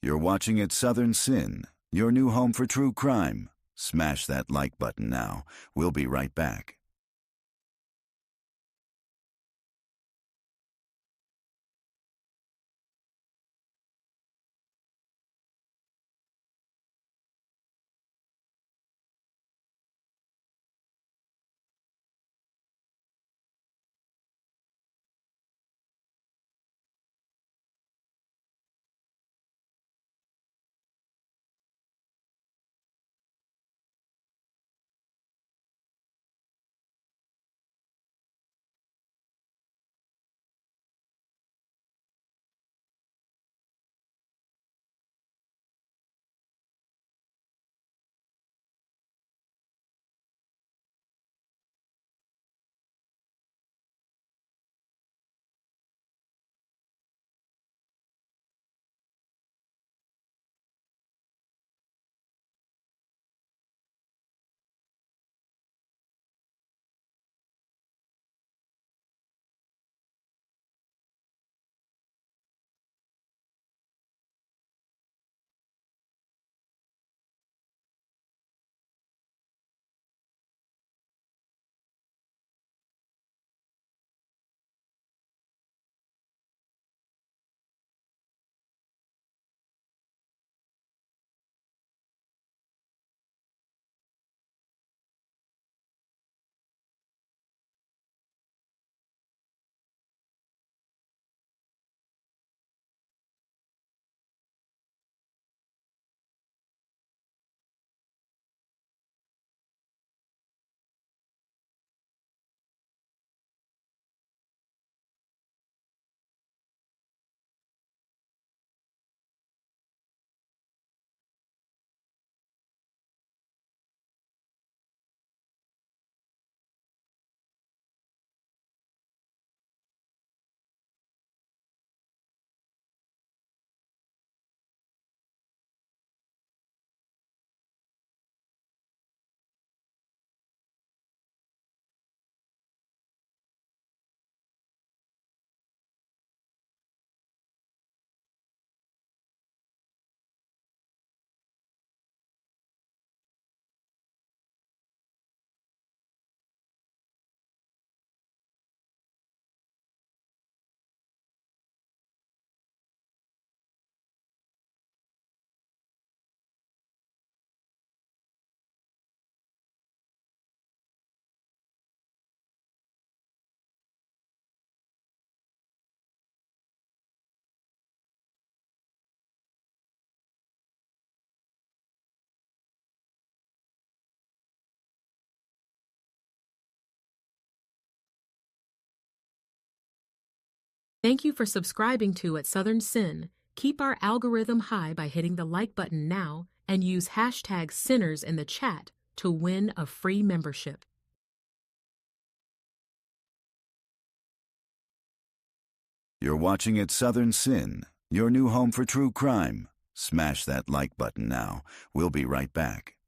You're watching at Southern Sin, your new home for true crime. Smash that like button now. We'll be right back. Thank you for subscribing to At Southern Sin. Keep our algorithm high by hitting the like button now and use hashtag Sinners in the chat to win a free membership. You're watching at Southern Sin, your new home for true crime. Smash that like button now. We'll be right back.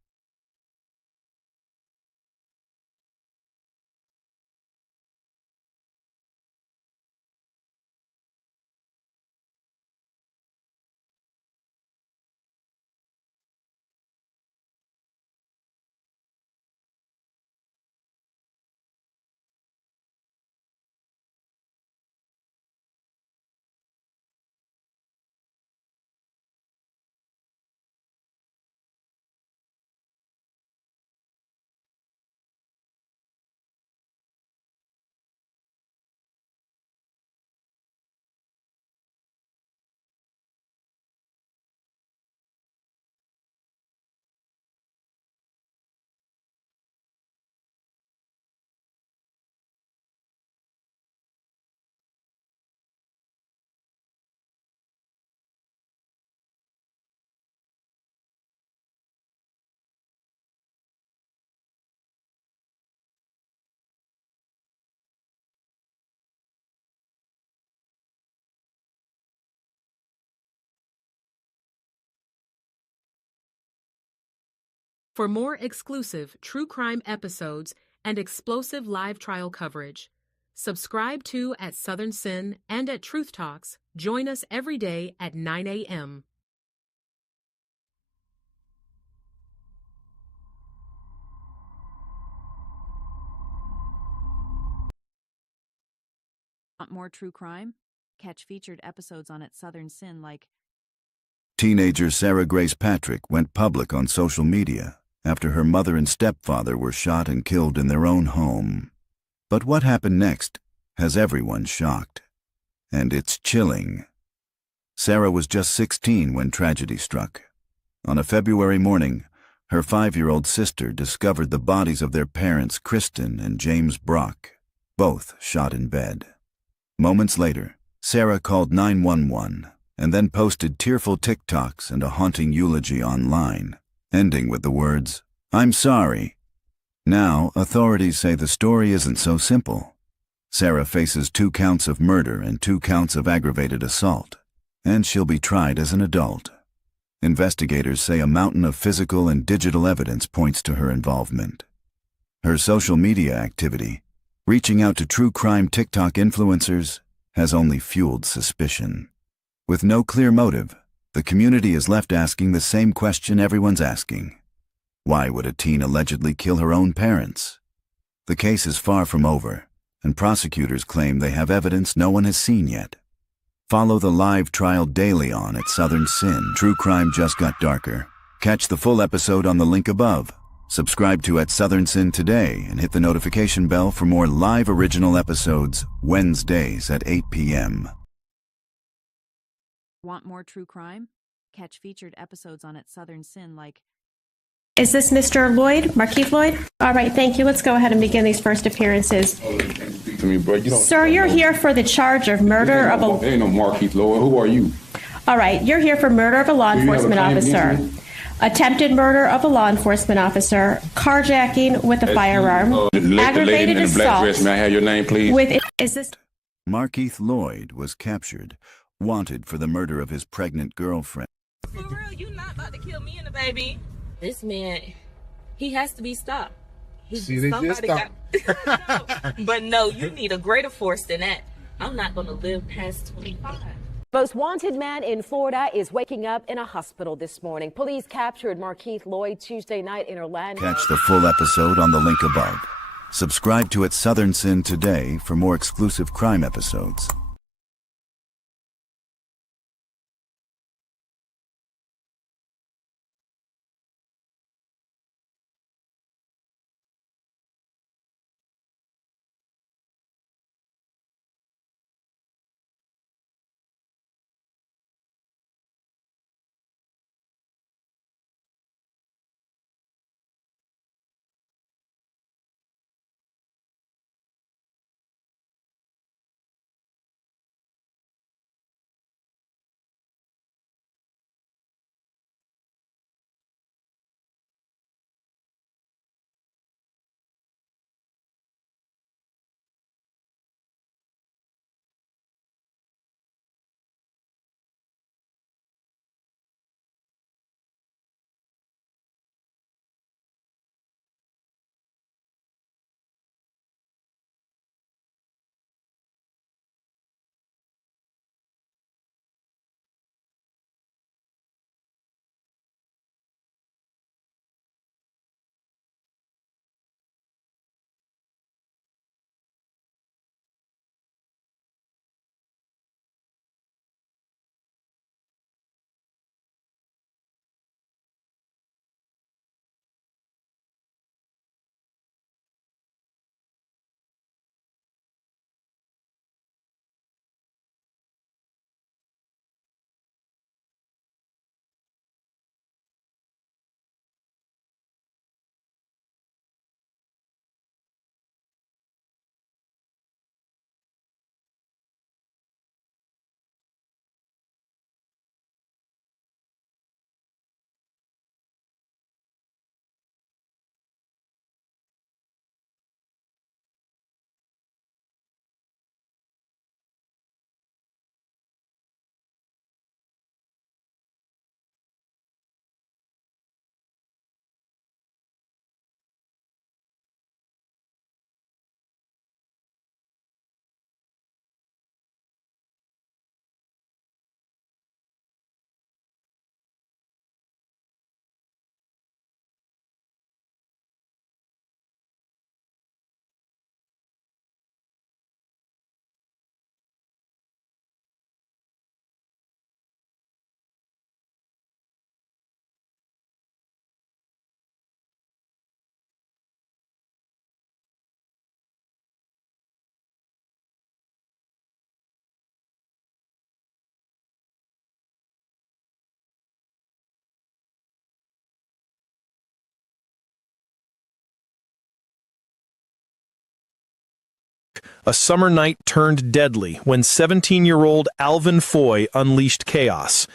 For more exclusive true crime episodes and explosive live trial coverage, subscribe to at Southern Sin and at Truth Talks. Join us every day at 9 a.m. Want more true crime? Catch featured episodes on its Southern Sin like Teenager Sarah Grace Patrick went public on social media after her mother and stepfather were shot and killed in their own home. But what happened next has everyone shocked. And it's chilling. Sarah was just 16 when tragedy struck. On a February morning, her 5-year-old sister discovered the bodies of their parents, Kristen and James Brock, both shot in bed. Moments later, Sarah called 911 and then posted tearful TikToks and a haunting eulogy online, ending with the words, "I'm sorry." Now, authorities say the story isn't so simple. Sarah faces 2 counts of murder and 2 counts of aggravated assault, and she'll be tried as an adult. Investigators say a mountain of physical and digital evidence points to her involvement. Her social media activity, reaching out to true crime TikTok influencers, has only fueled suspicion. With no clear motive, the community is left asking the same question everyone's asking. Why would a teen allegedly kill her own parents? The case is far from over, and prosecutors claim they have evidence no one has seen yet. Follow the live trial daily on at Southern Sin. True crime just got darker. Catch the full episode on the link above. Subscribe to at Southern Sin today and hit the notification bell for more live original episodes Wednesdays at 8 p.m. Want more true crime? Catch featured episodes on its Southern Sin like Is this Mr. Lloyd, Markeith Lloyd? All right, thank you. Let's go ahead and begin these first appearances. Sir, you're here for the charge of murder of a... There ain't no Markeith Lloyd. Who are you? All right, you're here for murder of a law enforcement officer. Attempted murder of a law enforcement officer, carjacking with a firearm, aggravated the black assault. dress. May I have your name, please? Is this... Markeith Lloyd was captured, wanted for the murder of his pregnant girlfriend. For real, you not about to kill me and the baby. This man, he has to be stopped. But no, you need a greater force than that. I'm not going to live past 25. Most wanted man in Florida is waking up in a hospital this morning. Police captured Markeith Lloyd Tuesday night in Orlando. Catch the full episode on the link above. Subscribe to at Southern Sin today for more exclusive crime episodes. A summer night turned deadly when 17-year-old Alvin Foy unleashed chaos.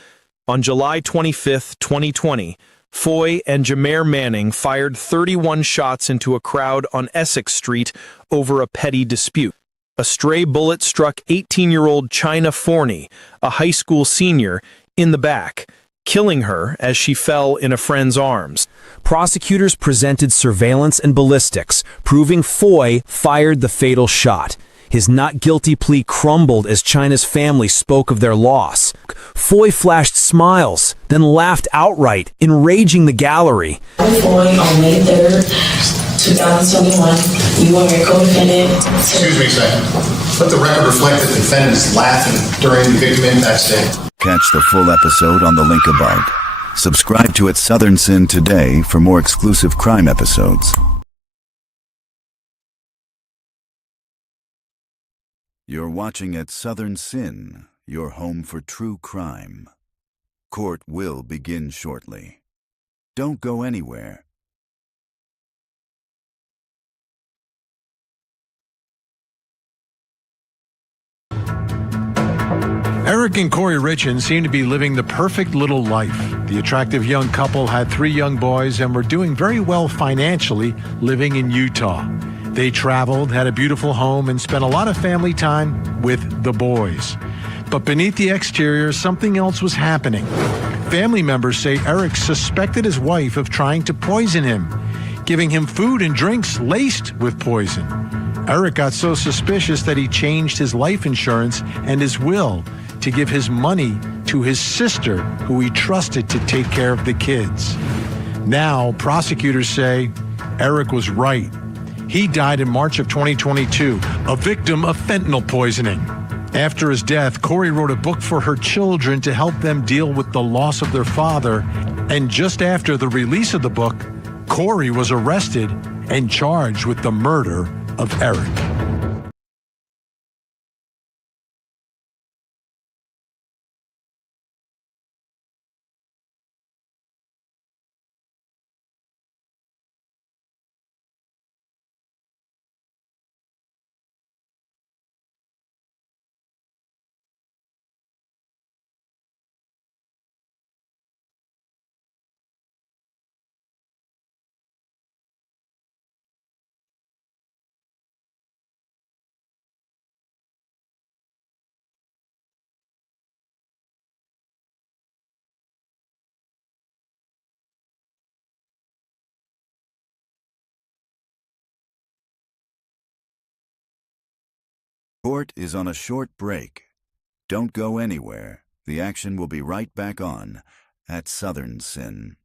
On July 25, 2020, Foy and Jameer Manning fired 31 shots into a crowd on Essex Street over a petty dispute. A stray bullet struck 18-year-old China Forney, a high school senior, in the back, killing her as she fell in a friend's arms. Prosecutors presented surveillance and ballistics, proving Foy fired the fatal shot. His not guilty plea crumbled as China's family spoke of their loss. Foy flashed smiles, then laughed outright, enraging the gallery. Foy, on May 3rd, 2021, you are a co-defendant. Excuse me a second. Let the record reflect that the defendant is laughing during the victim impact statement. Catch the full episode on the link above. Subscribe to At Southern Sin today for more exclusive crime episodes. You're watching At Southern Sin, your home for true crime. Court will begin shortly. Don't go anywhere. Eric and Kouri Richins seem to be living the perfect little life. The attractive young couple had 3 young boys and were doing very well financially living in Utah. They traveled, had a beautiful home, and spent a lot of family time with the boys. But beneath the exterior, something else was happening. Family members say Eric suspected his wife of trying to poison him, giving him food and drinks laced with poison. Eric got so suspicious that he changed his life insurance and his will to give his money to his sister, who he trusted to take care of the kids. Now, prosecutors say Eric was right. He died in March of 2022, a victim of fentanyl poisoning. After his death, Kouri wrote a book for her children to help them deal with the loss of their father. And just after the release of the book, Kouri was arrested and charged with the murder of Eric. Court is on a short break. Don't go anywhere. The action will be right back on At Southern Sin.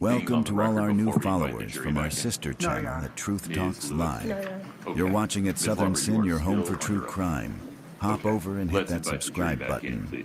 Welcome to all our new followers from our sister channel at Truth Talks Live. You're watching At Southern Sin, your home for true crime. Hop over and hit that subscribe button.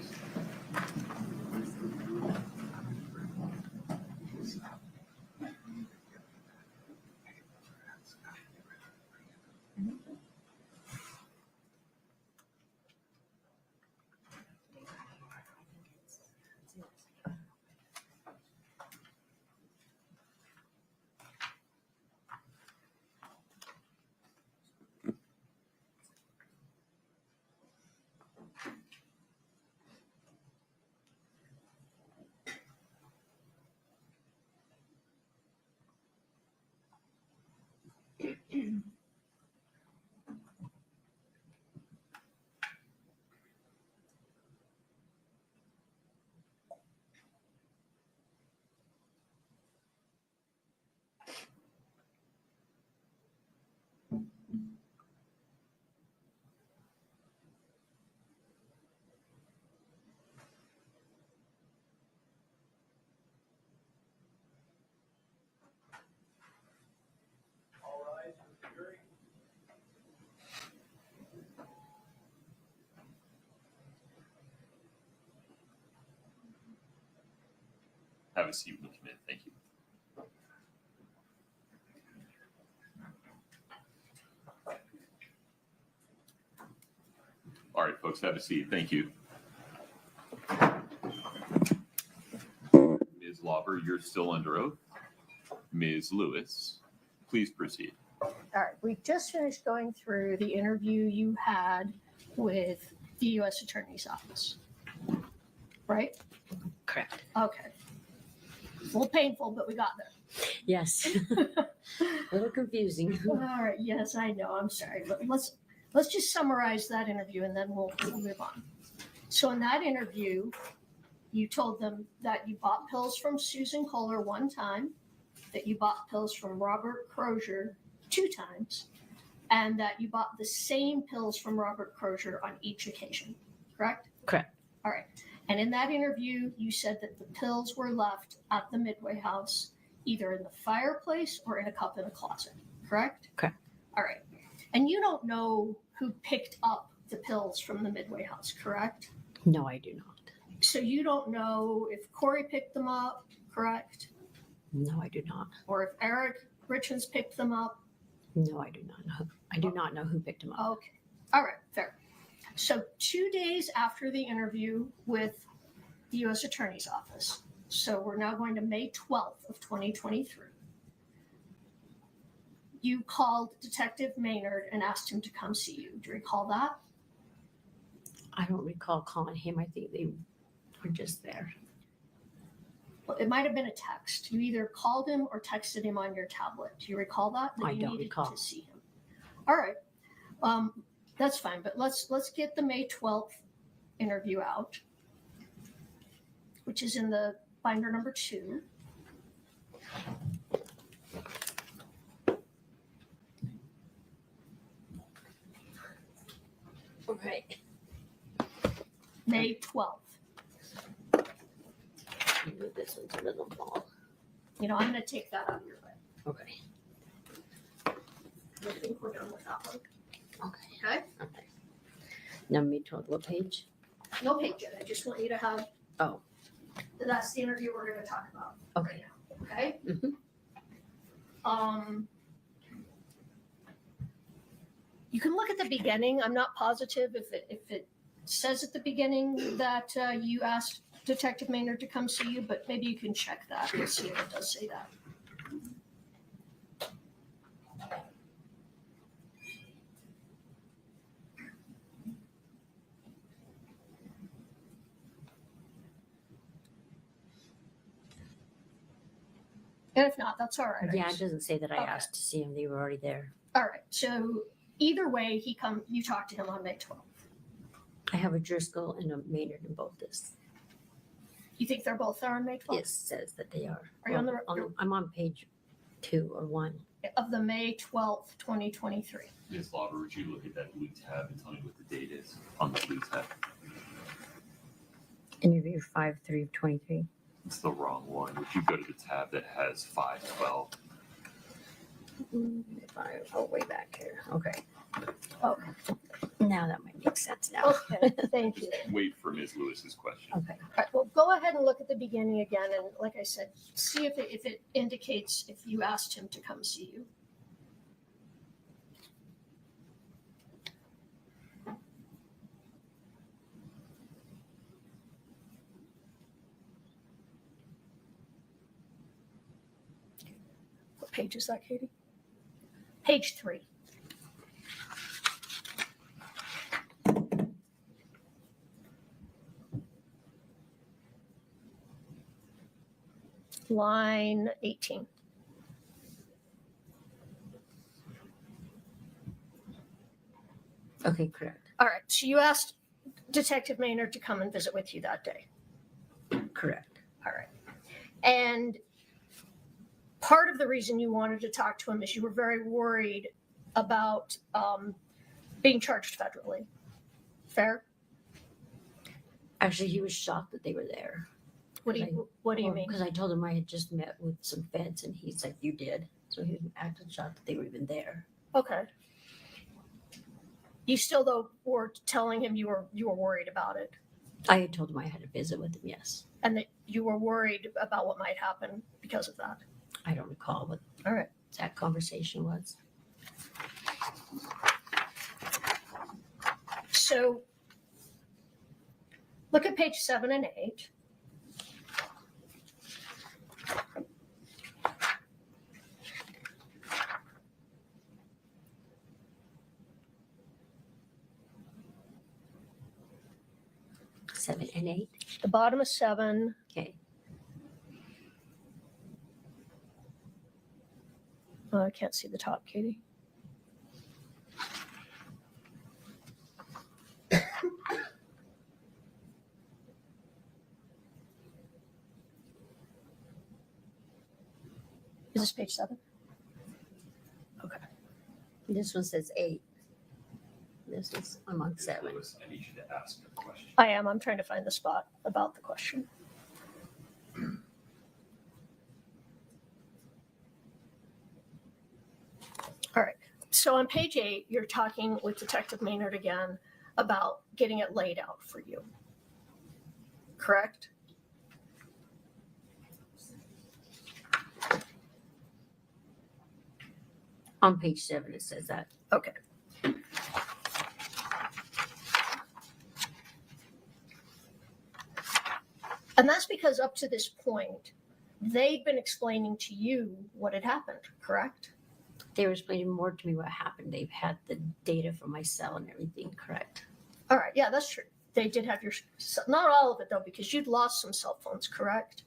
have a seat when you come in. Thank you. All right, folks, have a seat. Thank you. Ms. Lauber, you're still under oath. Ms. Lewis, please proceed. All right, we just finished going through the interview you had with the U.S. Attorney's Office, right? Correct. Okay. A little painful, but we got there. Yes. A little confusing. All right, yes, I know, I'm sorry, but let's just summarize that interview and then we'll move on. So in that interview, you told them that you bought pills from Susan Kohler one time, that you bought pills from Robert Crozier 2 times, and that you bought the same pills from Robert Crozier on each occasion, correct? Correct. All right. And in that interview, you said that the pills were left at the Midway house, either in the fireplace or in a cup in a closet, correct? Correct. All right. And you don't know who picked up the pills from the Midway house, correct? No, I do not. So you don't know if Kouri picked them up, correct? No, I do not. Or if Kouri Richins picked them up? No, I do not know. I do not know who picked him up. Okay. All right, fair. So 2 days after the interview with the U.S. Attorney's Office, so we're now going to May 12th of 2023, you called Detective Maynard and asked him to come see you. Do you recall that? I don't recall calling him. I think they were just there. Well, it might have been a text. You either called him or texted him on your tablet. Do you recall that? I you don't needed recall. to see him. All right. That's fine, but let's get the May 12th interview out, which is in the binder number 2. Okay. May 12th. Move this one so it doesn't fall. You know, I'm going to take that out of your way. Okay. I think we're done with that one. Okay. Okay? Okay. Now, May 12th, what page? No page yet. I just want you to have. Oh. That's the interview we're going to talk about. Okay. Okay? Mm-hmm. You can look at the beginning. I'm not positive if it says at the beginning that you asked Detective Maynard to come see you, but maybe you can check that and see if it does say that. And if not, that's all right. Yeah, it doesn't say that I asked to see him. They were already there. All right. So either way, you talked to him on May 12th. I have a Driscoll and a Maynard in both this. You think they're both there on May 12th? It says that they are. Are you on the I'm on page 2 or 1. Of the May 12th, 2023. Ms. Lauber, would you look at that blue tab and tell me what the date is on the blue tab? Interview 5/3/23. It's the wrong one. Would you go to the tab that has 512? Oh, way back here. Okay. Oh, now that might make sense now. Okay, thank you. Wait for Ms. Lewis's question. Okay. All right, well, go ahead and look at the beginning again, and like I said, see if it indicates if you asked him to come see you. What page is that, Katie? Page 3. Line 18. Okay, correct. All right, so you asked Detective Maynard to come and visit with you that day. Correct. All right. And part of the reason you wanted to talk to him is you were very worried about being charged federally. Fair? Actually, he was shocked that they were there. What do you mean? Because I told him I had just met with some feds, and he's like, "You did." So he was acting shocked that they were even there. Okay. You still though were telling him you were worried about it. I had told him I had to visit with him, yes. And that you were worried about what might happen because of that? I don't recall what All right. that conversation was. So look at page 7 and 8. Seven and 8. The bottom of 7. Okay. Oh, I can't see the top, Katie. Is this page 7? Okay. This one says 8. This is among 7. Lewis, I need you to ask a question. I am. I'm trying to find the spot about the question. All right. So on page 8, you're talking with Detective Maynard again about getting it laid out for you. Correct? On page 7, it says that. Okay. And that's because up to this point, they'd been explaining to you what had happened, correct? They were explaining more to me what happened. They've had the data from my cell and everything, correct? All right. Yeah, that's true. They did have your, not all of it though, because you'd lost some cell phones, correct?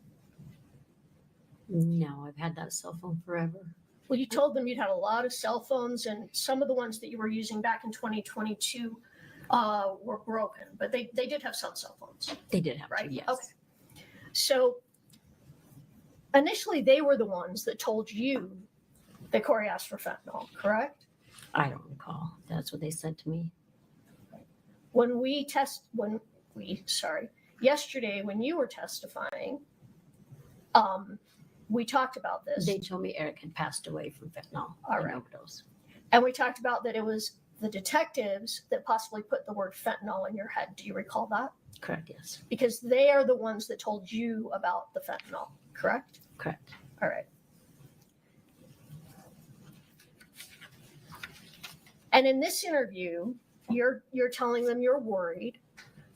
No, I've had that cell phone forever. Well, you told them you'd had a lot of cell phones, and some of the ones that you were using back in 2022 were broken, but they did have some cell phones. They did have right? to, yes. Okay. So initially, they were the ones that told you that Kouri asked for fentanyl, correct? I don't recall. That's what they said to me. Yesterday when you were testifying, we talked about this. They told me Eric had passed away from fentanyl and overdose. And we talked about that it was the detectives that possibly put the word fentanyl in your head. Do you recall that? Correct, yes. Because they are the ones that told you about the fentanyl, correct? Correct. All right. And in this interview, you're telling them you're worried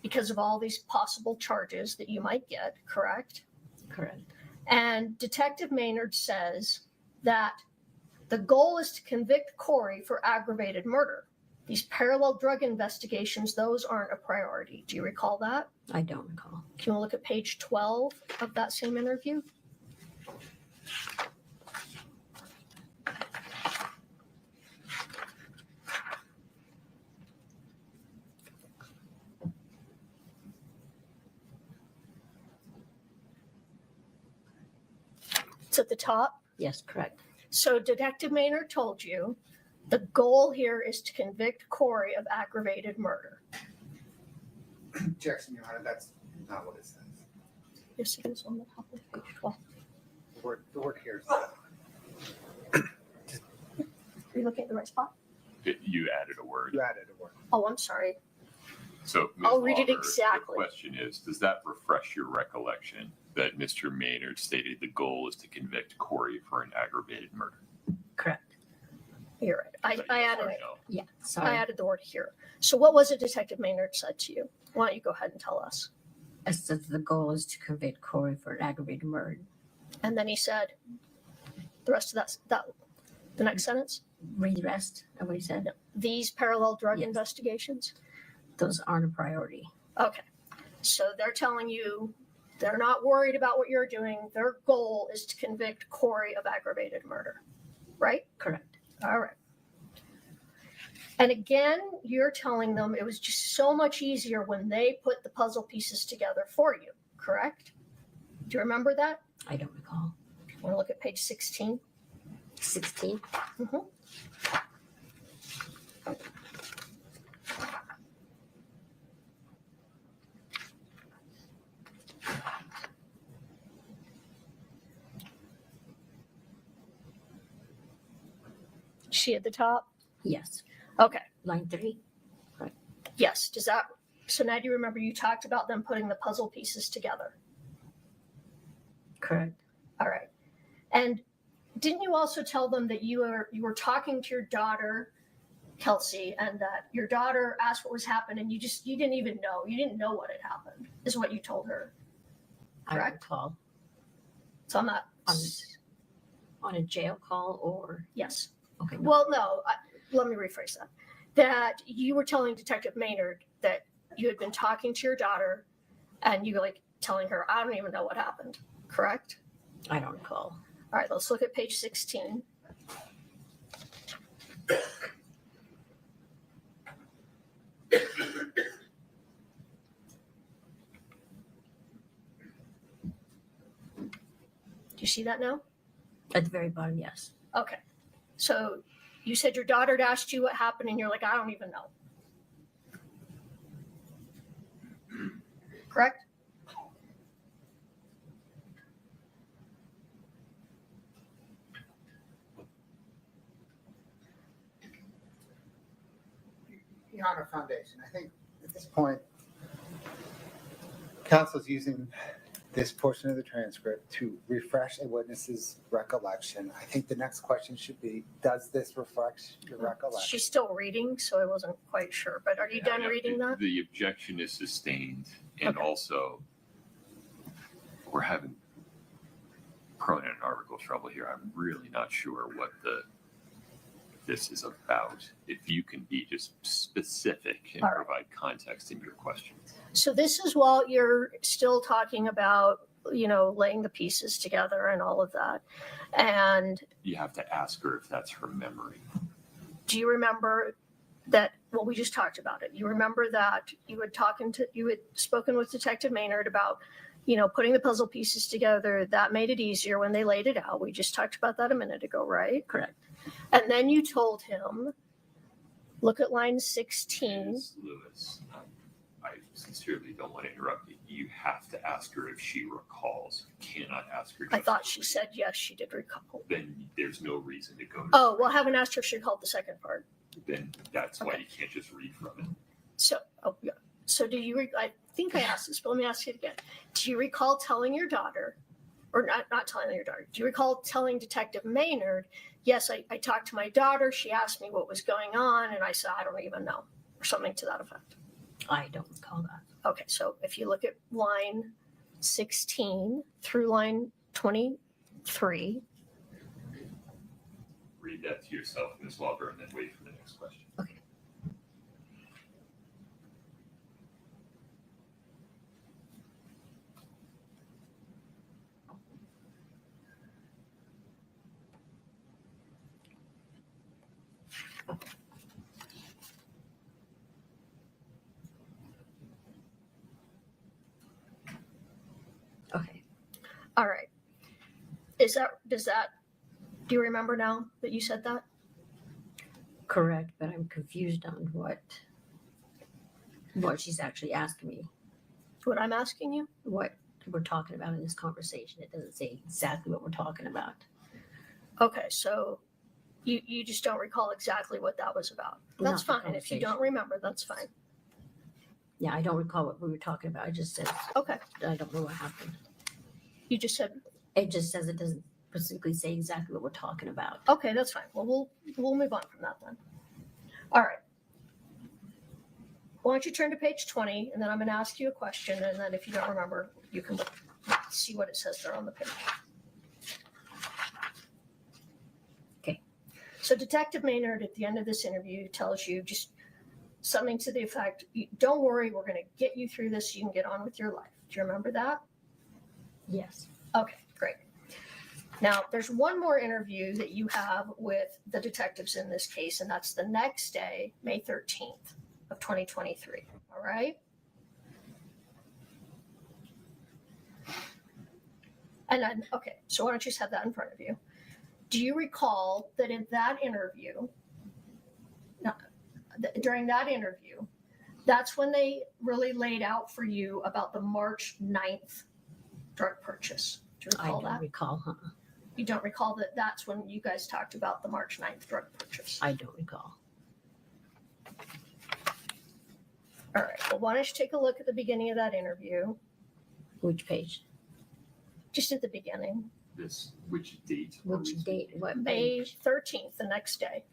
because of all these possible charges that you might get, correct? Correct. And Detective Maynard says that the goal is to convict Kouri for aggravated murder. These parallel drug investigations, those aren't a priority. Do you recall that? I don't recall. Can we look at page 12 of that same interview? It's at the top. Yes, correct. So Detective Maynard told you the goal here is to convict Kouri of aggravated murder. Jackson, Your Honor, that's not what it says. Yes, it is on the top of page 12. The word here is Are you looking at the right spot? You added a word. you added a word. Oh, I'm sorry. So, Ms. I'll read it Lauber, exactly. The question is, does that refresh your recollection that Mr. Maynard stated the goal is to convict Kouri for an aggravated murder? Correct. You're right. I added Sorry, it. no. Yeah, sorry. I added the word here. So what was it Detective Maynard said to you? Why don't you go ahead and tell us? I said the goal is to convict Kouri for an aggravated murder. And then he said the rest of the next sentence? Read the rest of what he said. These parallel drug Yes. investigations? Those aren't a priority. Okay. So they're telling you they're not worried about what you're doing. Their goal is to convict Kouri of aggravated murder, right? Correct. All right. And again, you're telling them it was just so much easier when they put the puzzle pieces together for you, correct? Do you remember that? I don't recall. Want to look at page 16? 16? Mm-hmm. She at the top? Yes. Okay. Line 3? Yes. Does So now do you remember you talked about them putting the puzzle pieces together? Correct. All right. And didn't you also tell them that you were talking to your daughter, Kelsey, and that your daughter asked what was happening? You didn't even know. You didn't know what had happened, is what you told her. Correct? I recall. So I'm not on a jail call or yes. Okay. No. Well, no. Let me rephrase that. That you were telling Detective Maynard that you had been talking to your daughter, and you were like telling her, "I don't even know what happened." Correct? I don't recall. All right. Let's look at page 16. Do you see that now? At the very bottom, yes. Okay. So you said your daughter had asked you what happened, and you're like, I don't even know. Correct? Your Honor, foundation. I think at this point, counsel's using this portion of the transcript to refresh a witness's recollection. I think the next question should be, does this refresh your recollection? She's still reading, so I wasn't quite sure. But are you done reading that? The objection is sustained, and also we're having pronoun and article trouble here. I'm really not sure what this is about. If you can be just specific and provide context in your question. So this is while you're still talking about, laying the pieces together and all of that. And You have to ask her if that's her memory. do you remember that, well, we just talked about it. You remember that you had spoken with Detective Maynard about, putting the puzzle pieces together. That made it easier when they laid it out. We just talked about that a minute ago, right? Correct. And then you told him, look at line 16. Ms. Lewis, I sincerely don't want to interrupt you. You have to ask her if she recalls. You cannot ask her. I thought she said yes, she did recall. Then there's no reason to go to. Oh, well, I haven't asked her if she recalled the second part. Then that's why you can't just read from it. So, So do you, I think I asked this, but let me ask you again. Do you recall telling your daughter, or not telling your daughter, do you recall telling Detective Maynard, yes, I talked to my daughter, she asked me what was going on, and I said, I don't even know, or something to that effect? I don't recall that. Okay, so if you look at line 16 through line 23. Read that to yourself, Ms. Lauber, and then wait for the next question. Okay. Okay. All right. Do you remember now that you said that? Correct, but I'm confused on what she's actually asking me. What I'm asking you? What we're talking about in this conversation. It doesn't say exactly what we're talking about. Okay, so you just don't recall exactly what that was about. That's Not the fine. If you conversation. don't remember, that's fine. Yeah, I don't recall what we were talking about. I just said, Okay. I don't know what happened. You just said, It just says it doesn't specifically say exactly what we're talking about. okay, that's fine. Well, we'll move on from that then. All right. Why don't you turn to page 20, and then I'm going to ask you a question, and then if you don't remember, you can see what it says there on the page. Okay. So Detective Maynard at the end of this interview tells you just something to the effect, don't worry, we're going to get you through this so you can get on with your life. Do you remember that? Yes. Okay, great. Now, there's one more interview that you have with the detectives in this case, and that's the next day, May 13th of 2023. All right? And then, okay, so why don't you just have that in front of you? Do you recall that in that interview, during that interview, that's when they really laid out for you about the March 9th drug purchase? Do you recall that? I don't recall, huh? You don't recall that that's when you guys talked about the March 9th drug purchase? I don't recall. All right, well, why don't you take a look at the beginning of that interview? Which page? Just at the beginning. Which date? Which date? What May page? 13th, the next day.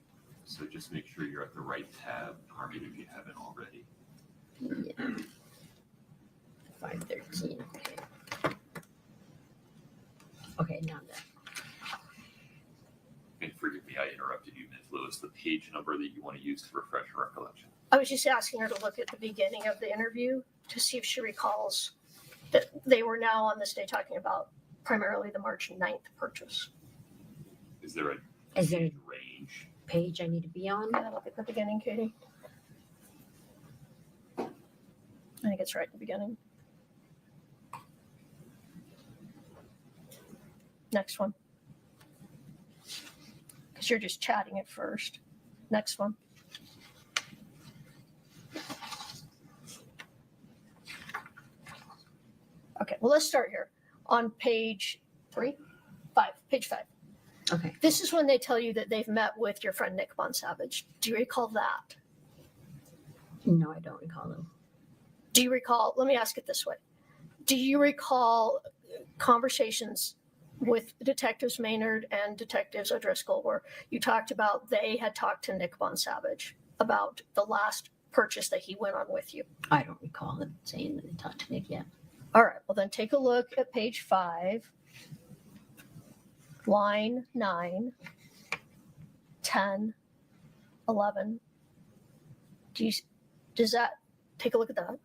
So just make sure you're at the right tab, Carmen, if you haven't already. Yeah. 513. Okay, now that. And forgive me, I interrupted you, Ms. Lewis. The page number that you want to use to refresh your recollection. I was just asking her to look at the beginning of the interview to see if she recalls that they were now on this day talking about primarily the March 9th purchase. Is there a range? Page I need to be on? Yeah, look at the beginning, Katie. I think it's right at the beginning. Next one. Because you're just chatting at first. Next one. Okay, well, let's start here on page page 5. Okay. This is when they tell you that they've met with your friend Nick Bonsavage. Do you recall that? No, I don't recall them. Do you recall, let me ask it this way. Do you recall conversations with Detectives Maynard and Detectives O'Driscoll where you talked about they had talked to Nick Bonsavage about the last purchase that he went on with you? I don't recall them saying that they talked to Nick yet. All right, well then take a look at page 5, line 9, 10, 11. Does that, take a look at that?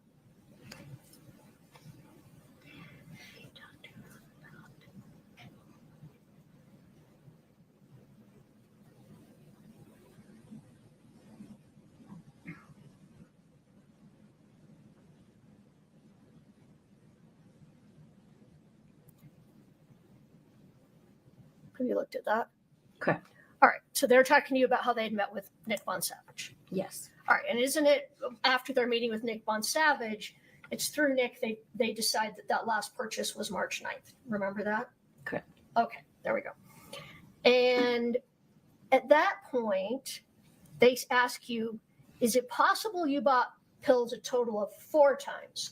Have you looked at that? Correct. All right. So they're talking to you about how they'd met with Nick Bonsavage. Yes. All right. And isn't it after their meeting with Nick Bonsavage, it's through Nick, they decide that last purchase was March 9th. Remember that? Correct. Okay. There we go. And at that point, they ask you, is it possible you bought pills a total of 4 times?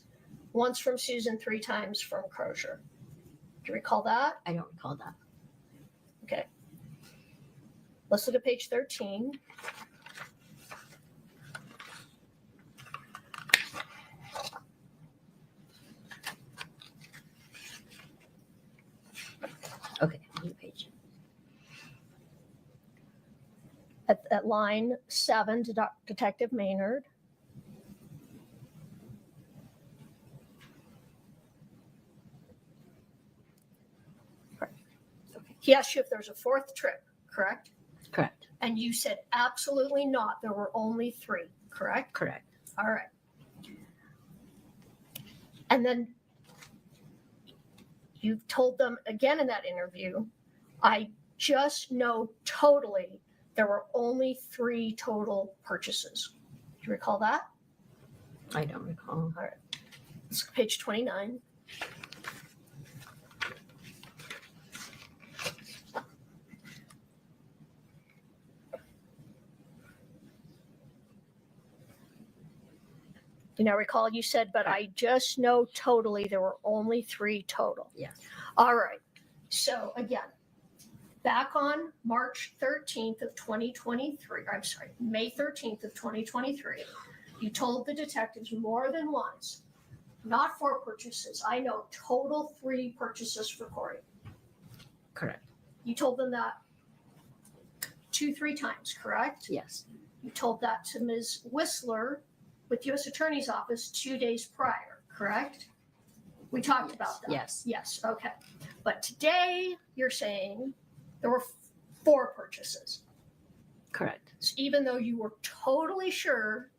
Once from Susan, 3 times from Crozier. Do you recall that? I don't recall that. Okay. Let's look at page 13. Okay, new page. At line 7, Detective Maynard. He asked you if there's a 4th trip, correct? Correct. And you said absolutely not. There were only 3, correct? Correct. All right. And then you've told them again in that interview, I just know totally there were only 3 total purchases. Do you recall that? I don't recall. All right. Let's go page 29. You now recall you said, but I just know totally there were only 3 total. Yes. All right. So again, back on March 13th of 2023, I'm sorry, May 13th of 2023, you told the detectives more than once, not 4 purchases. I know total 3 purchases for Kouri. Correct. You told them that 2-3 times, correct? Yes. You told that to Ms. Whistler with U.S. Attorney's Office 2 days prior, correct? We talked about that. Yes. Yes, okay. But today you're saying there were 4 purchases. Correct. So even though you were totally sure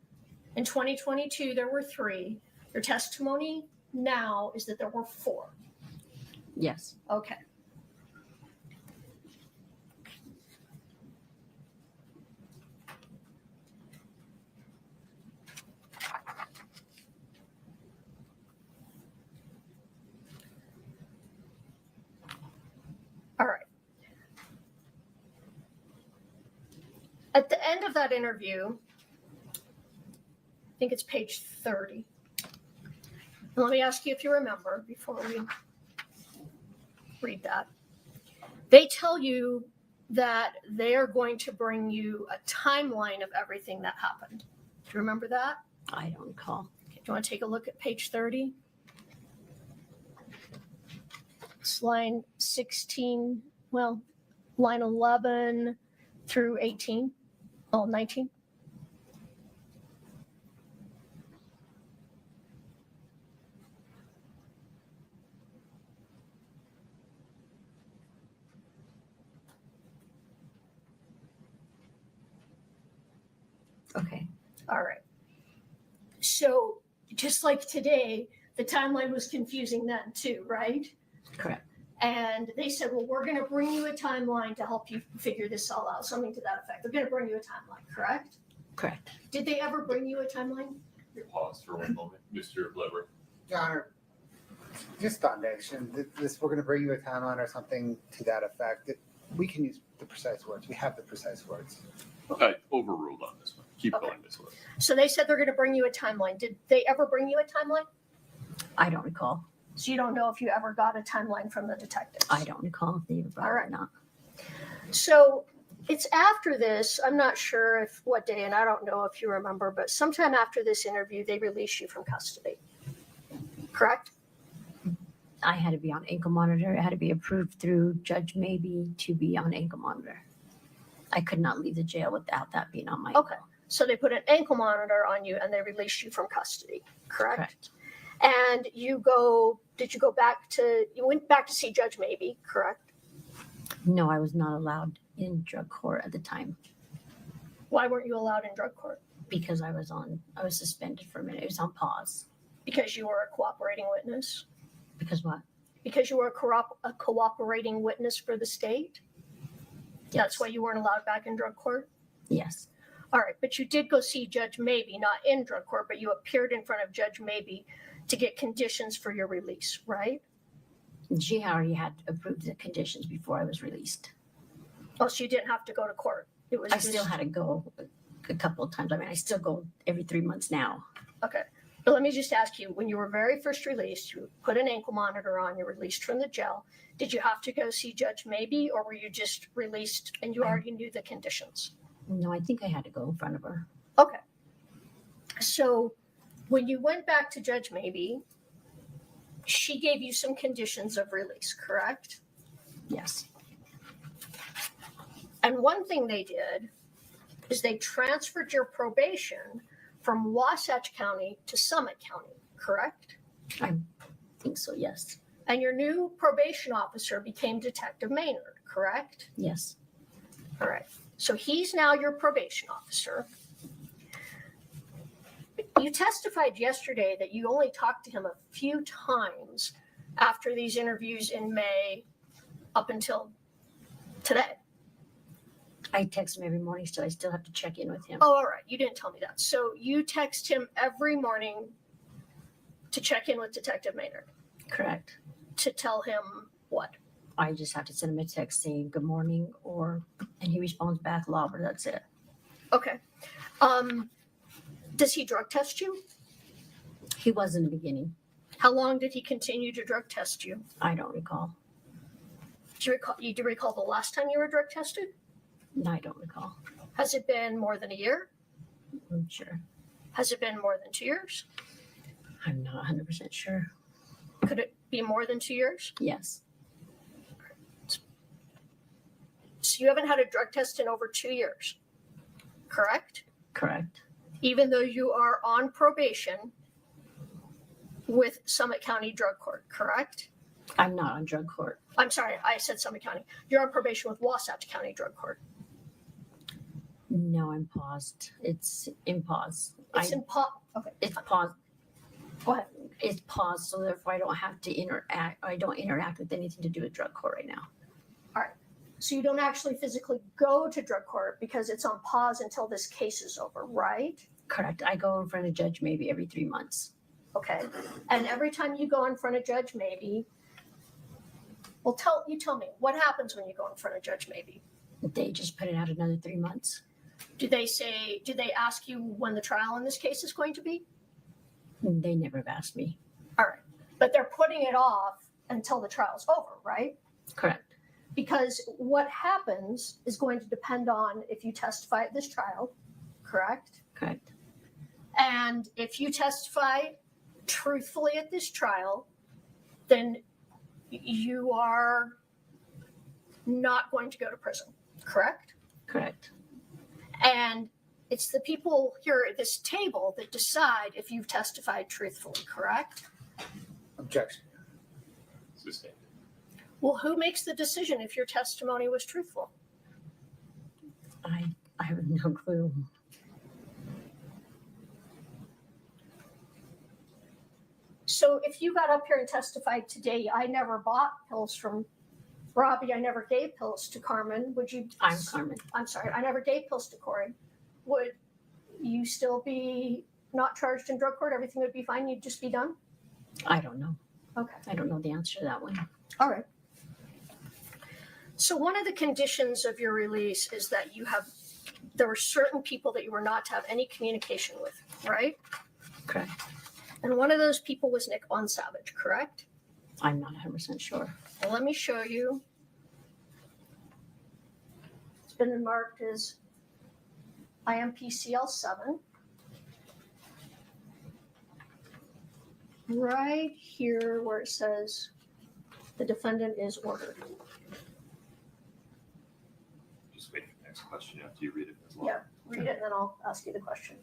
in 2022 there were 3, your testimony now is that there were 4. Yes. Okay. All right. At the end of that interview, think it's page 30. And let me ask you if you remember before we read that. They tell you that they are going to bring you a timeline of everything that happened. Do you remember that? I don't recall. Okay, do you want to take a look at page 30? It's line 16, well, line 11 through 18, 19. Okay. All right. So just like today, the timeline was confusing then too, right? Correct. And they said, well, we're going to bring you a timeline to help you figure this all out, something to that effect. They're going to bring you a timeline, correct? Correct. Did they ever bring you a timeline? Pause for one moment. Mr. Lever. Your Honor, just foundation. We're going to bring you a timeline or something to that effect. We can use the precise words. We have the precise words. Overruled on this one. Keep going, Ms. Lever. So they said they're going to bring you a timeline. Did they ever bring you a timeline? I don't recall. So you don't know if you ever got a timeline from the detectives? I don't recall if they ever brought it or not. So it's after this, I'm not sure if what day, and I don't know if you remember, but sometime after this interview, they released you from custody. Correct? I had to be on ankle monitor. It had to be approved through Judge Maybe to be on ankle monitor. I could not leave the jail without that being on my Okay. So they put an ankle monitor on you and they released you from custody. Correct? And did you went back to see Judge Maybe, correct? No, I was not allowed in drug court at the time. Why weren't you allowed in drug court? Because I was suspended for a minute. It was on pause. Because you were a cooperating witness? Because what? Because you were a cooperating witness for the state? Yes. That's why you weren't allowed back in drug court? Yes. All right, but you did go see Judge Maybe, not in drug court, but you appeared in front of Judge Maybe to get conditions for your release, right? She already had approved the conditions before I was released. Oh, so you didn't have to go to court? I still had to go a couple of times. I mean, I still go every 3 months now. Okay. But let me just ask you, when you were very first released, you put an ankle monitor on, you're released from the jail. Did you have to go see Judge Maybe, or were you just released and you already knew the conditions? No, I think I had to go in front of her. Okay. So when you went back to Judge Maybe, she gave you some conditions of release, correct? Yes. And one thing they did is they transferred your probation from Wasatch County to Summit County, correct? I think so, yes. And your new probation officer became Detective Maynard, correct? Yes. All right. So he's now your probation officer. You testified yesterday that you only talked to him a few times after these interviews in May up until today. I text him every morning, so I still have to check in with him. Oh, all right. You didn't tell me that. So you text him every morning to check in with Detective Maynard? Correct. To tell him what? I just have to send him a text saying good morning, and he responds back, Lauber, that's it. Okay. Does he drug test you? He was in the beginning. How long did he continue to drug test you? I don't recall. Do you recall the last time you were drug tested? No, I don't recall. Has it been more than a year? I'm sure. Has it been more than 2 years? I'm not 100% sure. Could it be more than 2 years? Yes. So you haven't had a drug test in over 2 years, correct? Correct. Even though you are on probation with Summit County Drug Court, correct? I'm not on drug court. I'm sorry, I said Summit County. You're on probation with Wasatch County Drug Court. No, I'm paused. It's in pause. Okay. It's paused. Go ahead. It's paused, so therefore I don't have to interact. I don't interact with anything to do with drug court right now. All right. So you don't actually physically go to drug court because it's on pause until this case is over, right? Correct. I go in front of Judge Maybe every 3 months. Okay. And every time you go in front of Judge Maybe, well, tell me, what happens when you go in front of Judge Maybe? They just put it out another 3 months. Did they ask you when the trial in this case is going to be? They never have asked me. All right. But they're putting it off until the trial's over, right? Correct. Because what happens is going to depend on if you testify at this trial, correct? Correct. And if you testify truthfully at this trial, then you are not going to go to prison, correct? Correct. And it's the people here at this table that decide if you've testified truthfully, correct? Objection. Sustained. Well, who makes the decision if your testimony was truthful? I have no clue. So if you got up here and testified today, I never bought pills from Robbie, I never gave pills to Carmen, would you? I'm Carmen. I'm sorry, I never gave pills to Kouri. Would you still be not charged in drug court? Everything would be fine? You'd just be done? I don't know. Okay. I don't know the answer to that one. All right. So one of the conditions of your release is that there were certain people that you were not to have any communication with, right? Correct. And one of those people was Nick Bonsavage, correct? I'm not 100% sure. Well, let me show you. It's been marked as IMPCL 7. Right here where it says the defendant is ordered. Just wait for the next question after you read it as well. Yeah, read it and then I'll ask you the question.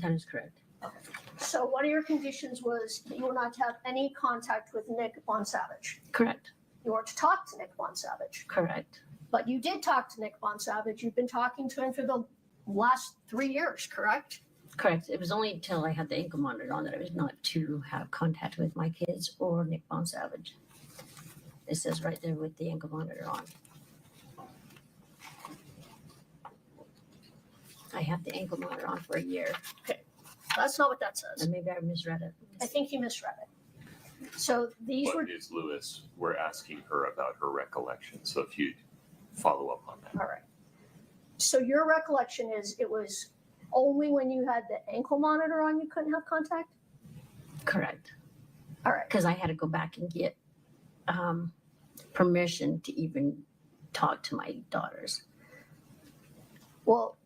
That is correct. So one of your conditions was that you were not to have any contact with Nick Bonsavage. Correct. You were to talk to Nick Bonsavage. Correct. But you did talk to Nick Bonsavage. You've been talking to him for the last 3 years, correct? Correct. It was only until I had the ankle monitor on that I was not to have contact with my kids or Nick Bonsavage. It says right there with the ankle monitor on. I have the ankle monitor on for a year. Okay, that's not what that says. And maybe I misread it. I think you misread it. So these were. But Ms. Lewis, we're asking her about her recollection. So if you'd follow up on that. All right. So your recollection is it was only when you had the ankle monitor on you couldn't have contact? Correct. All right. Because I had to go back and get permission to even talk to my daughters. Well,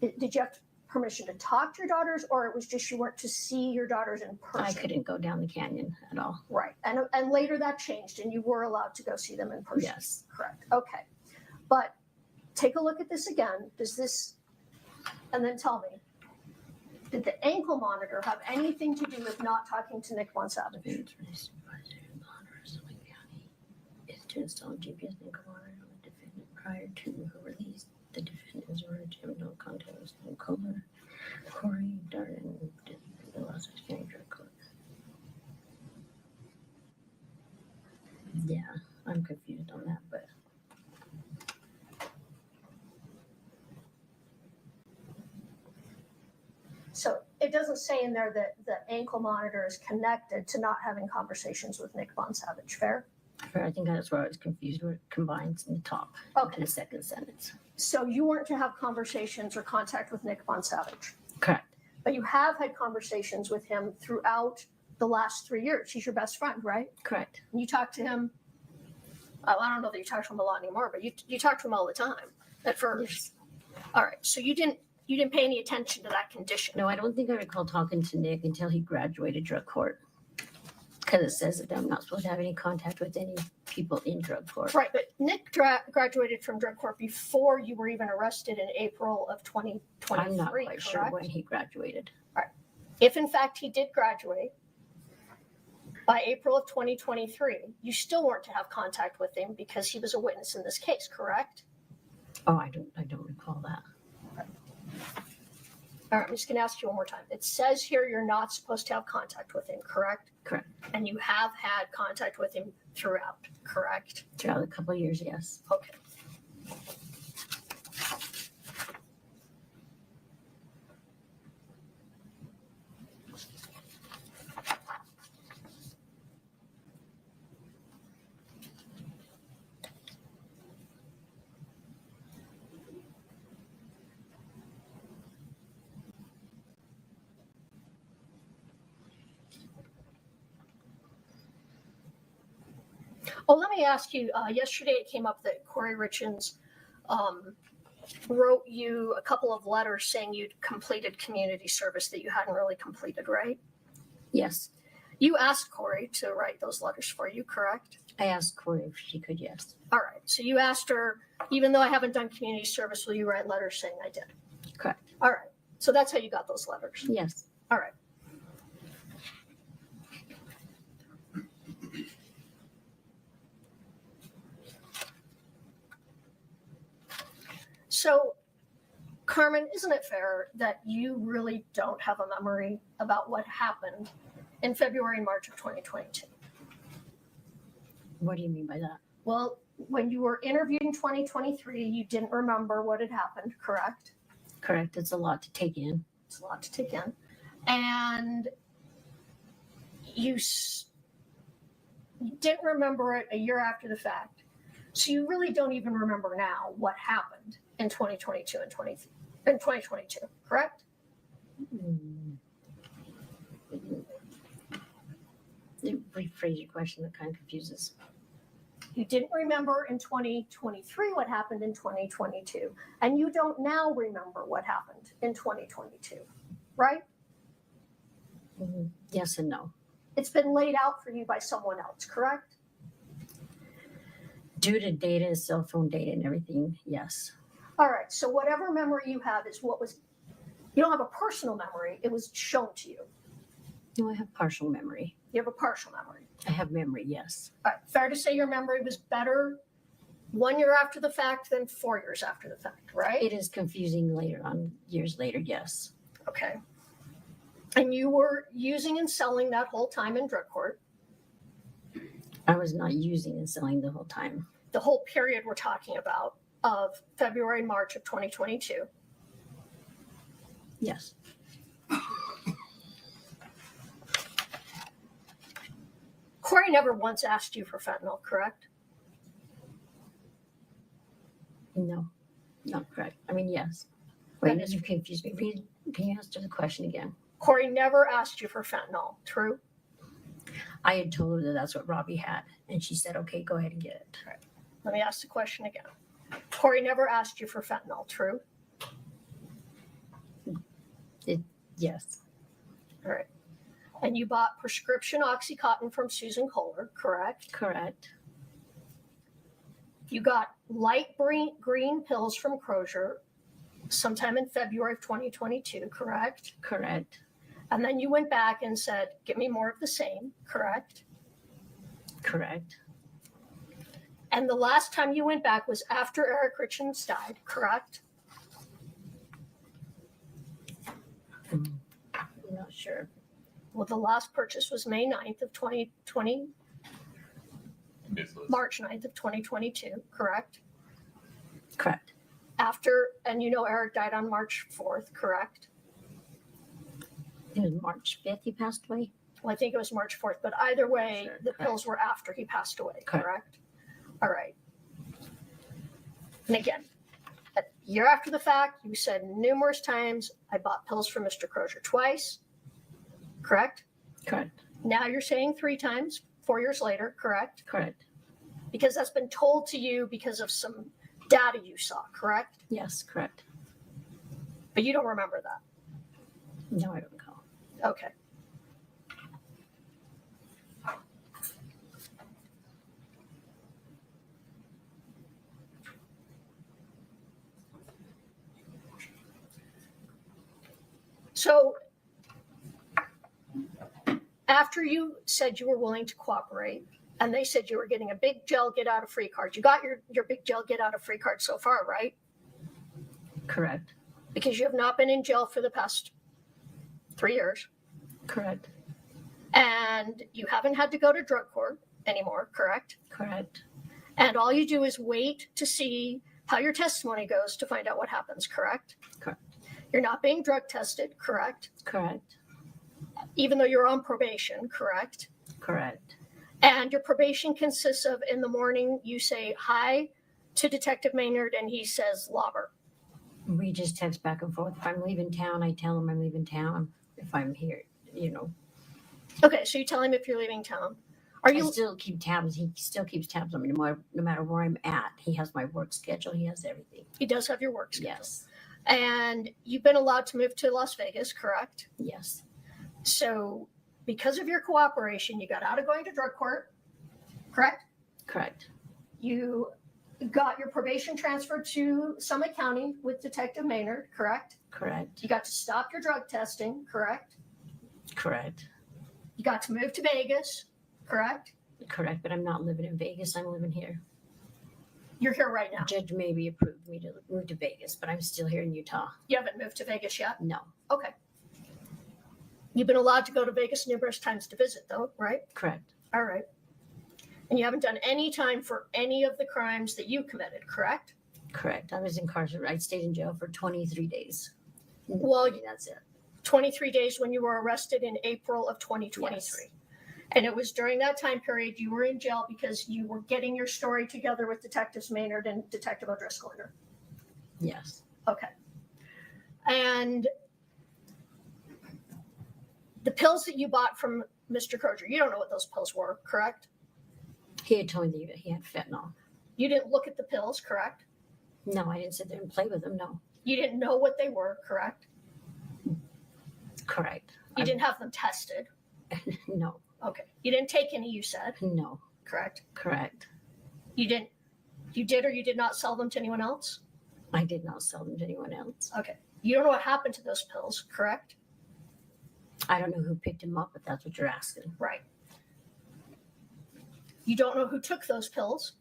did you have permission to talk to your daughters, or it was just you weren't to see your daughters in person? I couldn't go down the canyon at all. Right. And later that changed and you were allowed to go see them in person. Yes. Correct. Okay. But take a look at this again. Does this, and then tell me, did the ankle monitor have anything to do with not talking to Nick Bonsavage? Is to install GPS ankle monitor on the defendant prior to her release. The defendant is ordered to have no contact with Kouri, Darden, the last exchange record. Yeah, I'm confused on that, but So it doesn't say in there that the ankle monitor is connected to not having conversations with Nick Bonsavage, fair? I think that's where I was confused where it combines in the top Okay. in the second sentence. So you weren't to have conversations or contact with Nick Bonsavage, Correct. but you have had conversations with him throughout the last 3 years. He's your best friend, right? Correct. And you talk to him. Oh, I don't know that you talk to him a lot anymore, but you talk to him all the time at first. Yes. All right. So you didn't pay any attention to that condition. No, I don't think I recall talking to Nick until he graduated drug court. Because it says that I'm not supposed to have any contact with any people in drug court. Right, but Nick graduated from drug court before you were even arrested in April of 2023. I'm not quite sure correct? when he graduated. Right. If in fact he did graduate by April of 2023, you still weren't to have contact with him because he was a witness in this case, correct? Oh, I don't recall that. All right, I'm just going to ask you one more time. It says here you're not supposed to have contact with him, correct? Correct. And you have had contact with him throughout, correct? Throughout a couple of years, yes. Okay. Oh, let me ask you, yesterday it came up that Kouri Richins wrote you a couple of letters saying you'd completed community service that you hadn't really completed, right? Yes. You asked Kouri to write those letters for you, correct? I asked Kouri if she could, yes. All right. So you asked her, even though I haven't done community service, will you write letters saying I did? Correct. All right. So that's how you got those letters. Yes. All right. So, Carmen, isn't it fair that you really don't have a memory about what happened in February and March of 2022? What do you mean by that? Well, when you were interviewed in 2023, you didn't remember what had happened, correct? Correct. It's a lot to take in. It's a lot to take in. And you didn't remember it a year after the fact. So you really don't even remember now what happened in 2022 and 2022, correct? Rephrase your question. That kind of confuses. You didn't remember in 2023 what happened in 2022, and you don't now remember what happened in 2022, right? Yes and no. It's been laid out for you by someone else, correct? Due to data, cell phone data and everything, yes. All right, so whatever memory you have is what was, you don't have a personal memory, it was shown to you. No, I have partial memory. You have a partial memory. I have memory, yes. All right, fair to say your memory was better 1 year after the fact than 4 years after the fact, right? It is confusing later on, years later, yes. Okay. And you were using and selling that whole time in drug court? I was not using and selling the whole time. The whole period we're talking about of February and March of 2022? Yes. Kouri never once asked you for fentanyl, correct? No, not correct. I mean, yes. Wait, you confused me. Can you answer the question again? Kouri never asked you for fentanyl, true? I had told her that that's what Robbie had, and she said, okay, go ahead and get it. All right. Let me ask the question again. Kouri never asked you for fentanyl, true? Yes. All right. And you bought prescription Oxycontin from Susan Kohler, correct? Correct. You got light green pills from Crozier sometime in February of 2022, correct? Correct. And then you went back and said, give me more of the same, correct? Correct. And the last time you went back was after Eric Richins died, correct? I'm not sure. Well, the last purchase was May 9th of 2020, March 9th of 2022, correct? Correct. After, and you know Eric died on March 4th, correct? It was March 5th he passed away? Well, I think it was March 4th, but either way, Sure, the correct. pills were after he passed away, Correct. correct? All right. And again, a year after the fact, you said numerous times, I bought pills from Mr. Crozier twice, correct? Correct. Now you're saying 3 times, 4 years later, correct? Correct. Because that's been told to you because of some data you saw, correct? Yes, correct. But you don't remember that. No, I don't recall. Okay. So after you said you were willing to cooperate and they said you were getting a big jail get out of free card, you got your big jail get out of free card so far, right? Correct. Because you have not been in jail for the past 3 years. Correct. And you haven't had to go to drug court anymore, correct? Correct. And all you do is wait to see how your testimony goes to find out what happens, correct? Correct. You're not being drug tested, correct? Correct. Even though you're on probation, correct? Correct. And your probation consists of, in the morning, you say hi to Detective Maynard and he says lobber. We just text back and forth. If I'm leaving town, I tell him I'm leaving town. If I'm here, you know. Okay, so you tell him if you're leaving town. I still keep tabs. He still keeps tabs on me no matter where I'm at. He has my work schedule. He has everything. He does have your work schedule. Yes. And you've been allowed to move to Las Vegas, correct? Yes. So because of your cooperation, you got out of going to drug court, correct? Correct. You got your probation transferred to Summit County with Detective Maynard, correct? Correct. You got to stop your drug testing, correct? Correct. You got to move to Vegas, correct? Correct, but I'm not living in Vegas. I'm living here. You're here right now. Judge maybe approved me to move to Vegas, but I'm still here in Utah. You haven't moved to Vegas yet? No. Okay. You've been allowed to go to Vegas numerous times to visit, though, right? Correct. All right. And you haven't done any time for any of the crimes that you committed, correct? Correct. I was incarcerated. I stayed in jail for 23 days. Well, That's it. 23 days when you were arrested in April of 2023. Yes. And it was during that time period you were in jail because you were getting your story together with Detectives Maynard and Detective O'Driscoll here. Yes. Okay. And the pills that you bought from Mr. Crozier, you don't know what those pills were, correct? He had told me that he had fentanyl. You didn't look at the pills, correct? No, I didn't sit there and play with them. No. You didn't know what they were, correct? Correct. You didn't have them tested. No. Okay. You didn't take any, you said. No. Correct. Correct. You did or you did not sell them to anyone else? I did not sell them to anyone else. Okay. You don't know what happened to those pills, correct? I don't know who picked them up, but that's what you're asking. Right. You don't know who took those pills,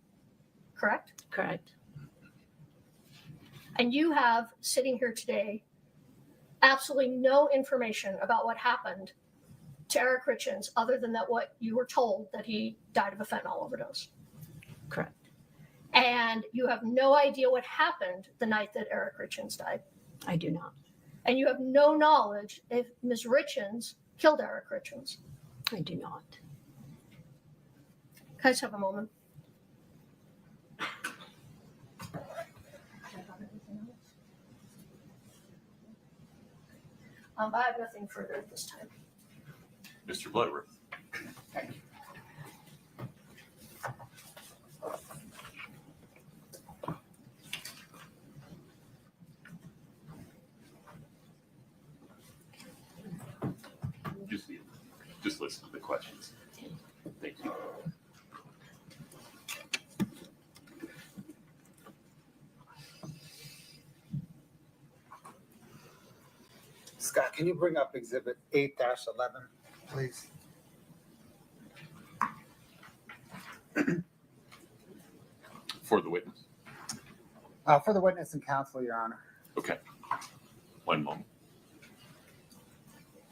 correct? Correct. And you have, sitting here today, absolutely no information about what happened to Eric Richins other than that what you were told that he died of a fentanyl overdose. Correct. And you have no idea what happened the night that Eric Richins died. I do not. And you have no knowledge if Ms. Richins killed Eric Richins. I do not. Can I just have a moment? I have nothing further at this time. Mr. Bloodworth. Thank you. Just listen to the questions. Thank you. Scott, can you bring up Exhibit 8-11, please? For the witness. For the witness and counsel, Your Honor. Okay. One moment.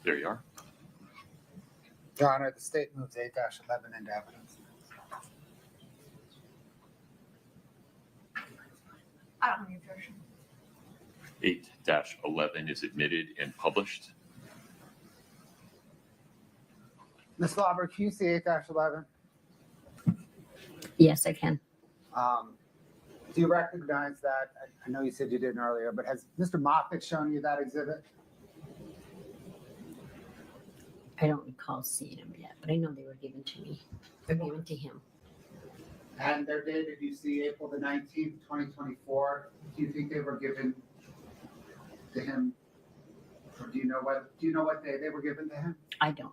There you are. Your Honor, the state moves 8-11 into evidence. I don't have any objection. 8-11 is admitted and published. Ms. Lauber, can you see 8-11? Yes, I can. Do you recognize that? I know you said you didn't earlier, but has Mr. Moffitt shown you that exhibit? I don't recall seeing them yet, but I know they were given to me. They're given to him. And they're dated, you see, April the 19th, 2024. Do you think they were given to him? Or do you know what day they were given to him? I don't.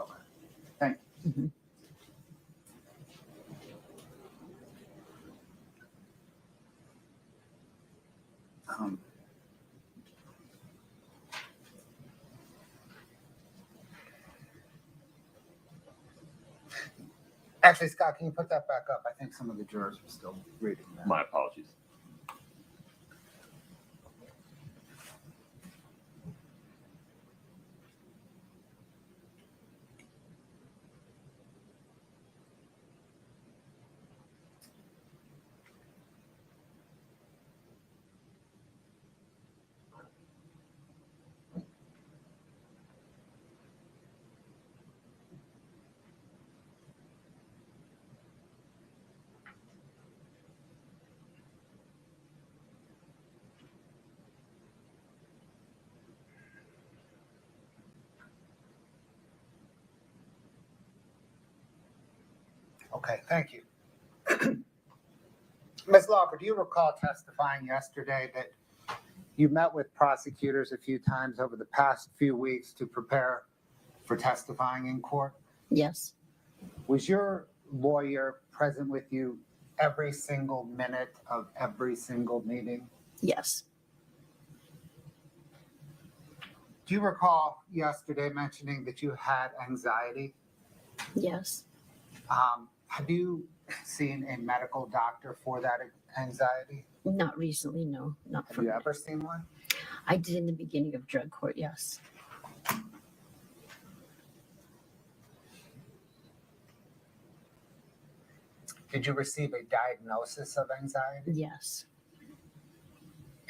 Okay. Thank you. Mm-hmm. Actually, Scott, can you put that back up? I think some of the jurors were still reading that. My apologies. Okay, thank you. Ms. Lauber, do you recall testifying yesterday that you met with prosecutors a few times over the past few weeks to prepare for testifying in court? Yes. Was your lawyer present with you every single minute of every single meeting? Yes. Do you recall yesterday mentioning that you had anxiety? Yes. Have you seen a medical doctor for that anxiety? Not recently, no. Not Have you ever seen one? I did in the beginning of drug court, yes. Did you receive a diagnosis of anxiety? Yes.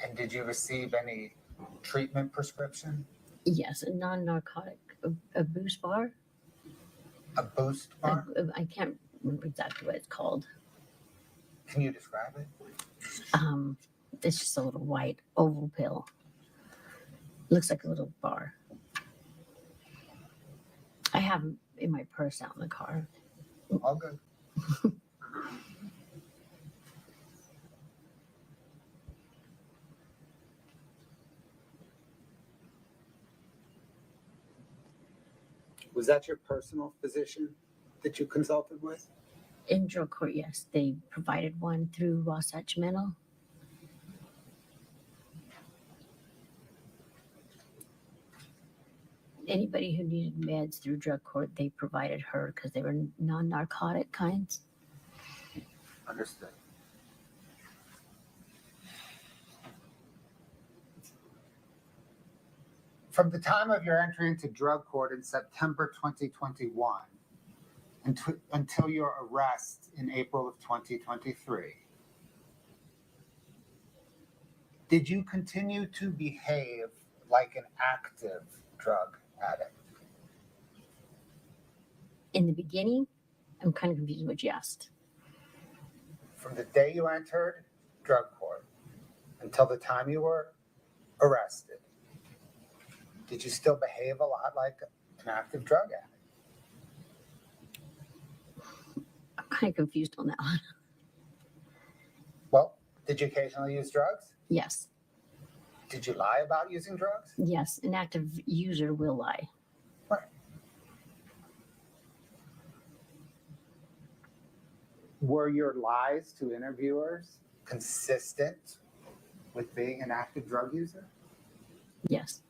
And did you receive any treatment prescription? Yes, a non-narcotic, a boost bar. A boost bar? I can't remember exactly what it's called. Can you describe it? It's just a little white oval pill. Looks like a little bar. I have them in my purse out in the car. All good. Was that your personal physician that you consulted with? In drug court, yes. They provided one through Wasatch Mental. Anybody who needed meds through drug court, they provided her because they were non-narcotic kinds. Understood. From the time of your entry into drug court in September 2021 until your arrest in April of 2023, did you continue to behave like an active drug addict? In the beginning, I'm kind of confused with what you asked. From the day you entered drug court until the time you were arrested, did you still behave a lot like an active drug addict? I'm kind of confused on that one. Well, did you occasionally use drugs? Yes. Did you lie about using drugs? Yes, an active user will lie. Right. Were your lies to interviewers consistent with being an active drug user? Yes.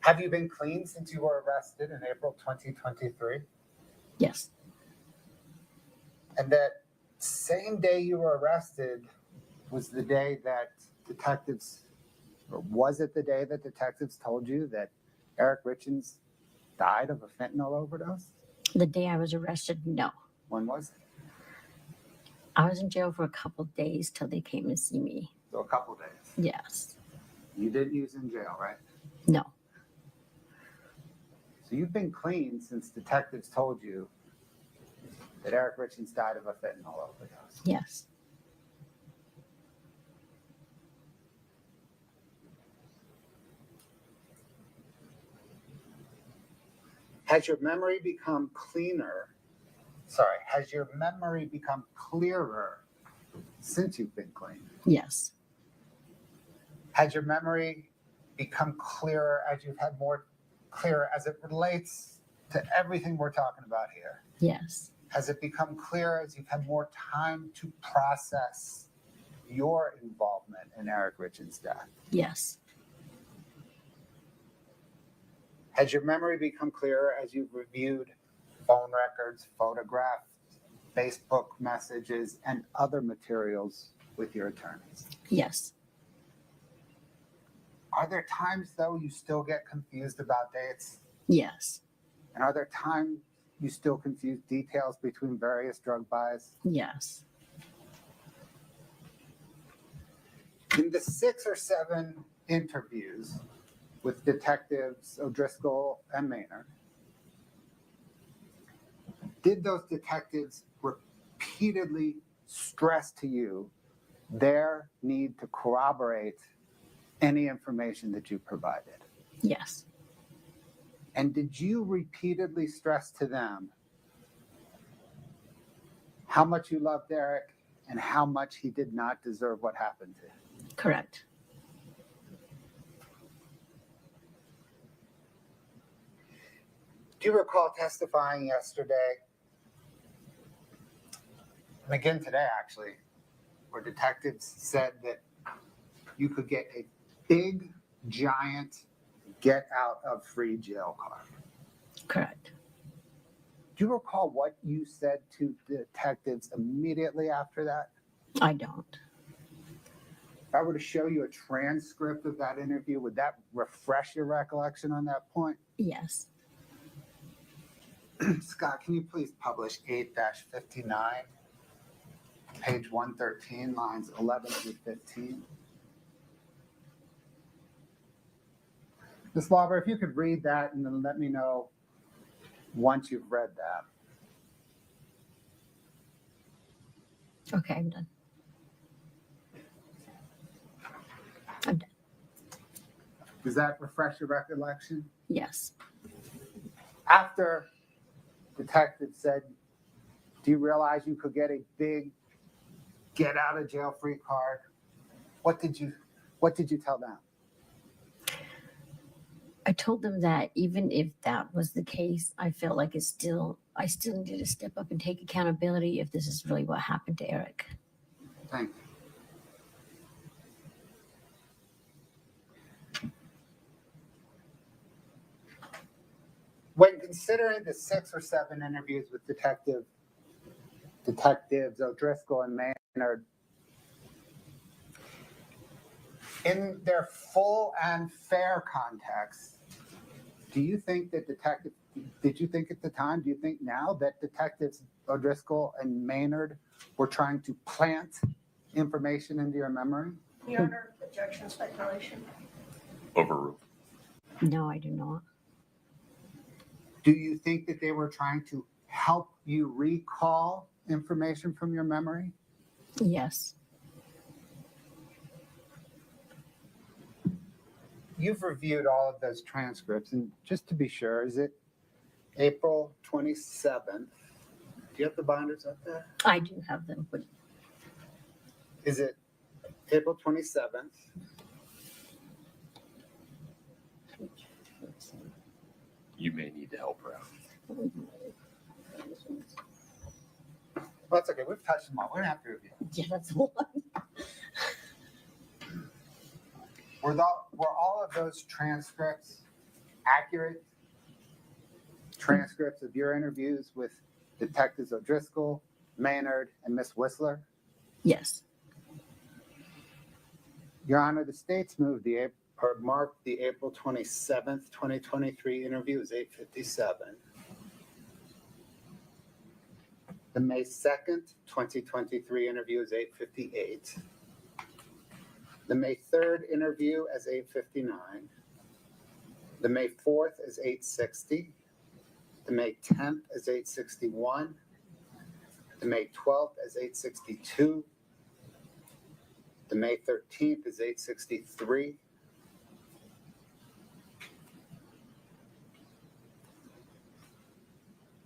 Have you been clean since you were arrested in April 2023? Yes. And that same day you were arrested was the day that detectives, or was it the day that detectives told you that Eric Richins died of a fentanyl overdose? The day I was arrested, no. When was it? I was in jail for a couple of days till they came to see me. So a couple days. Yes. You didn't use in jail, right? No. So you've been clean since detectives told you that Eric Richins died of a fentanyl overdose. Yes. Has your memory become cleaner? Has your memory become clearer since you've been clean? Yes. Has your memory become clearer as you've had more clearer as it relates to everything we're talking about here? Yes. Has it become clearer as you've had more time to process your involvement in Eric Richins' death? Yes. Has your memory become clearer as you've reviewed phone records, photographs, Facebook messages, and other materials with your attorneys? Yes. Are there times, though, you still get confused about dates? Yes. And are there times you still confuse details between various drug buys? Yes. In the 6 or 7 interviews with detectives O'Driscoll and Maynard, did those detectives repeatedly stress to you their need to corroborate any information that you provided? Yes. And did you repeatedly stress to them how much you loved Eric and how much he did not deserve what happened to him? Correct. Do you recall testifying yesterday, and again today actually, where detectives said that you could get a big, giant get out of free jail card? Correct. Do you recall what you said to detectives immediately after that? I don't. If I were to show you a transcript of that interview, would that refresh your recollection on that point? Yes. Scott, can you please publish 8-59, page 113, lines 11 through 15? Ms. Lauber, if you could read that and then let me know once you've read that. Okay, I'm done. I'm done. Does that refresh your recollection? Yes. After detective said, do you realize you could get a big get out of jail free card? What did you tell them? I told them that even if that was the case, I felt like I still needed to step up and take accountability if this is really what happened to Eric. Thank you. When considering the 6 or 7 interviews with detectives O'Driscoll and Maynard, in their full and fair context, do you think that did you think at the time, do you think now that detectives O'Driscoll and Maynard were trying to plant information into your memory? Your Honor, objection, speculation. Overruled. No, I do not. Do you think that they were trying to help you recall information from your memory? Yes. You've reviewed all of those transcripts, and just to be sure, is it April 27th? Do you have the binders up there? I do have them, but Is it April 27th? You may need to help her out. Well, that's okay. We've touched them all. We don't have to review. Yeah, that's the one. Were all of those transcripts accurate? Transcripts of your interviews with Detectives O'Driscoll, Maynard, and Miss Whistler? Yes. Your Honor, the state's marked the April 27th, 2023 interview as 8:57. The May 2nd, 2023 interview is 8:58. The May 3rd interview as 8:59. The May 4th is 8:60. The May 10th is 8:61. The May 12th is 8:62. The May 13th is 8:63.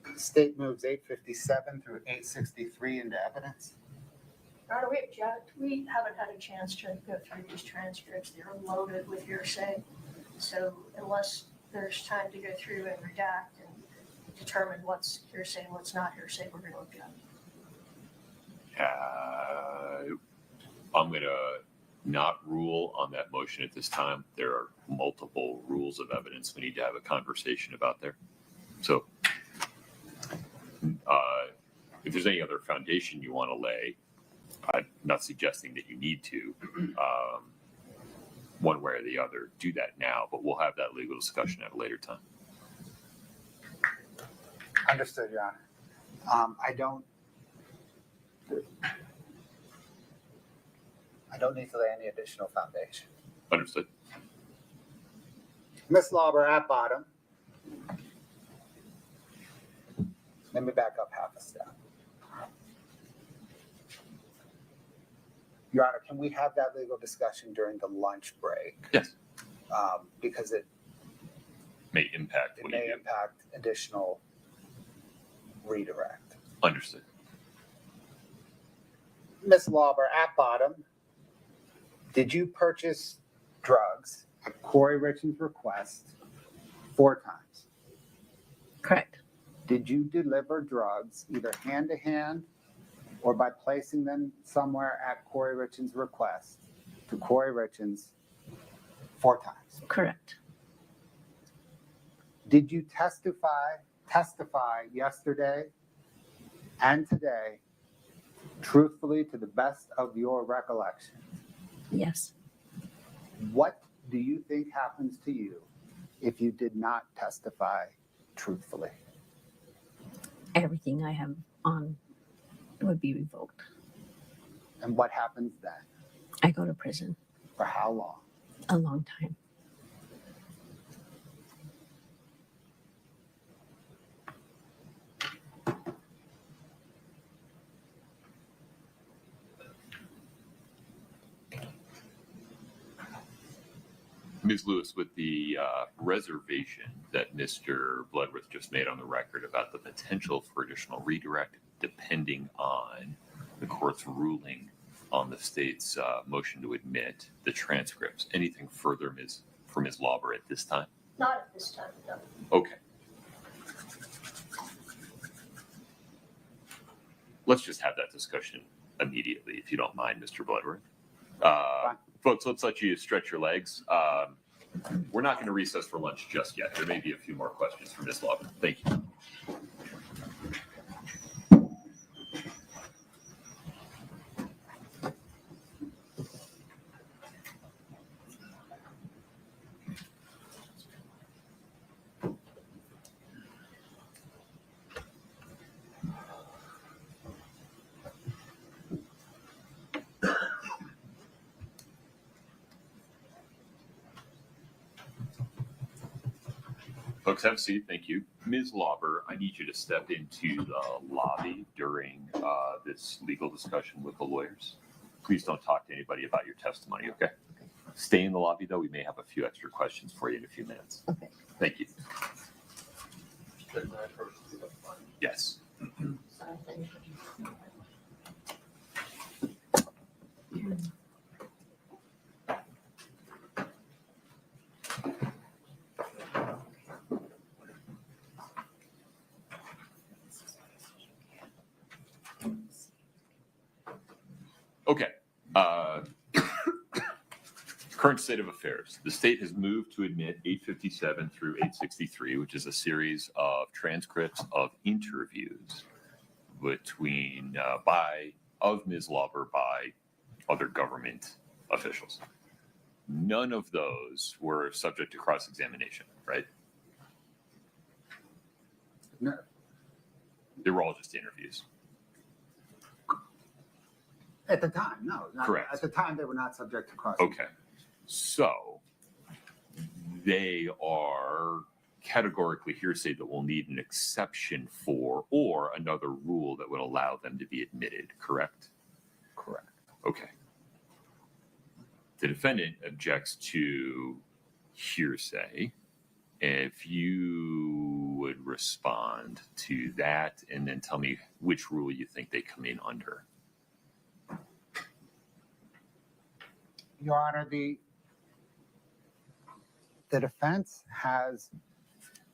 The state moves 8:57 through 8:63 into evidence. Your Honor, we object. We haven't had a chance to go through these transcripts. They're loaded with hearsay. So unless there's time to go through and redact and determine what's hearsay and what's not hearsay, we're going to object. I'm going to not rule on that motion at this time. There are multiple rules of evidence we need to have a conversation about there. So if there's any other foundation you want to lay, I'm not suggesting that you need to, one way or the other, do that now, but we'll have that legal discussion at a later time. Understood, Your Honor. I don't need to lay any additional foundation. Understood. Ms. Lauber, at bottom. Let me back up half a step. Your Honor, can we have that legal discussion during the lunch break? Yes. Because May impact it what you may do. impact additional redirect. Understood. Ms. Lauber, at bottom, did you purchase drugs at Kouri Richins' request 4 times? Correct. Did you deliver drugs either hand to hand or by placing them somewhere at Kouri Richins' request to Kouri Richins 4 times? Correct. Did you testify yesterday and today truthfully to the best of your recollection? Yes. What do you think happens to you if you did not testify truthfully? Everything I have on would be revoked. And what happens then? I go to prison. For how long? A long time. Ms. Lewis, with the reservation that Mr. Bloodworth just made on the record about the potential for additional redirect, depending on the court's ruling on the state's motion to admit the transcripts, anything further for Ms. Lauber at this time? Not at this time, no. Okay. Let's just have that discussion immediately, if you don't mind, Mr. Bloodworth. Folks, let's let you stretch your legs. We're not going to recess for lunch just yet. There may be a few more questions for Ms. Lauber. Thank you. Folks, have a seat. Thank you. Ms. Lauber, I need you to step into the lobby during this legal discussion with the lawyers. Please don't talk to anybody about your testimony, okay? Stay in the lobby, though. We may have a few extra questions for you in a few minutes. Okay. Thank you. Yes. Okay. Current state of affairs. The state has moved to admit 857 through 863, which is a series of transcripts of interviews between of Ms. Lauber by other government officials. None of those were subject to cross-examination, right? No. They were all just interviews. At the time, no. Correct. At the time, they were not subject to cross. Okay. So they are categorically hearsay that will need an exception for or another rule that would allow them to be admitted, correct? Correct. Okay. The defendant objects to hearsay. If you would respond to that and then tell me which rule you think they come in under. Your Honor, the defense has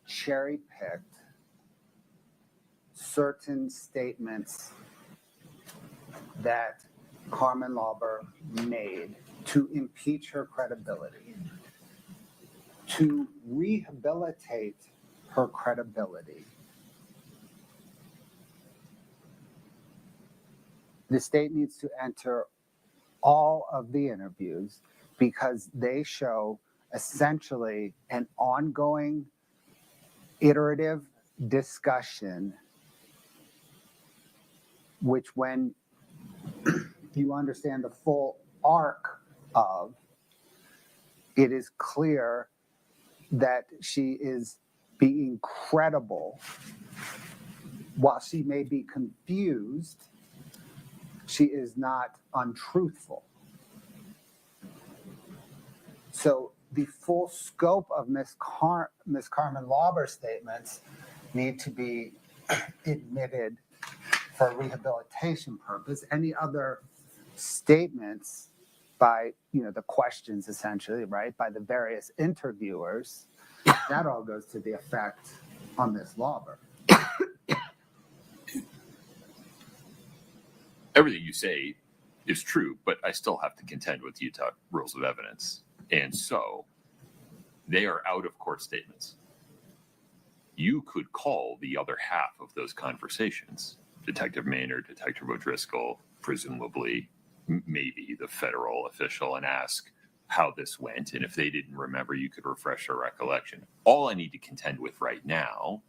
cherry-picked certain statements that Carmen Lauber made to impeach her credibility, to rehabilitate her credibility. The state needs to enter all of the interviews because they show essentially an ongoing iterative discussion, which when you understand the full arc of, it is clear that she is being credible. While she may be confused, she is not untruthful. So the full scope of Miss Carmen Lauber's statements need to be admitted for rehabilitation purpose. Any other statements by, the questions essentially, right, by the various interviewers, that all goes to the effect on Miss Lauber. Everything you say is true, but I still have to contend with Utah rules of evidence. And so they are out of court statements. You could call the other half of those conversations, Detective Maynard, Detective O'Driscoll, presumably, maybe the federal official, and ask how this went. And if they didn't remember, you could refresh their recollection. All I need to contend with right now,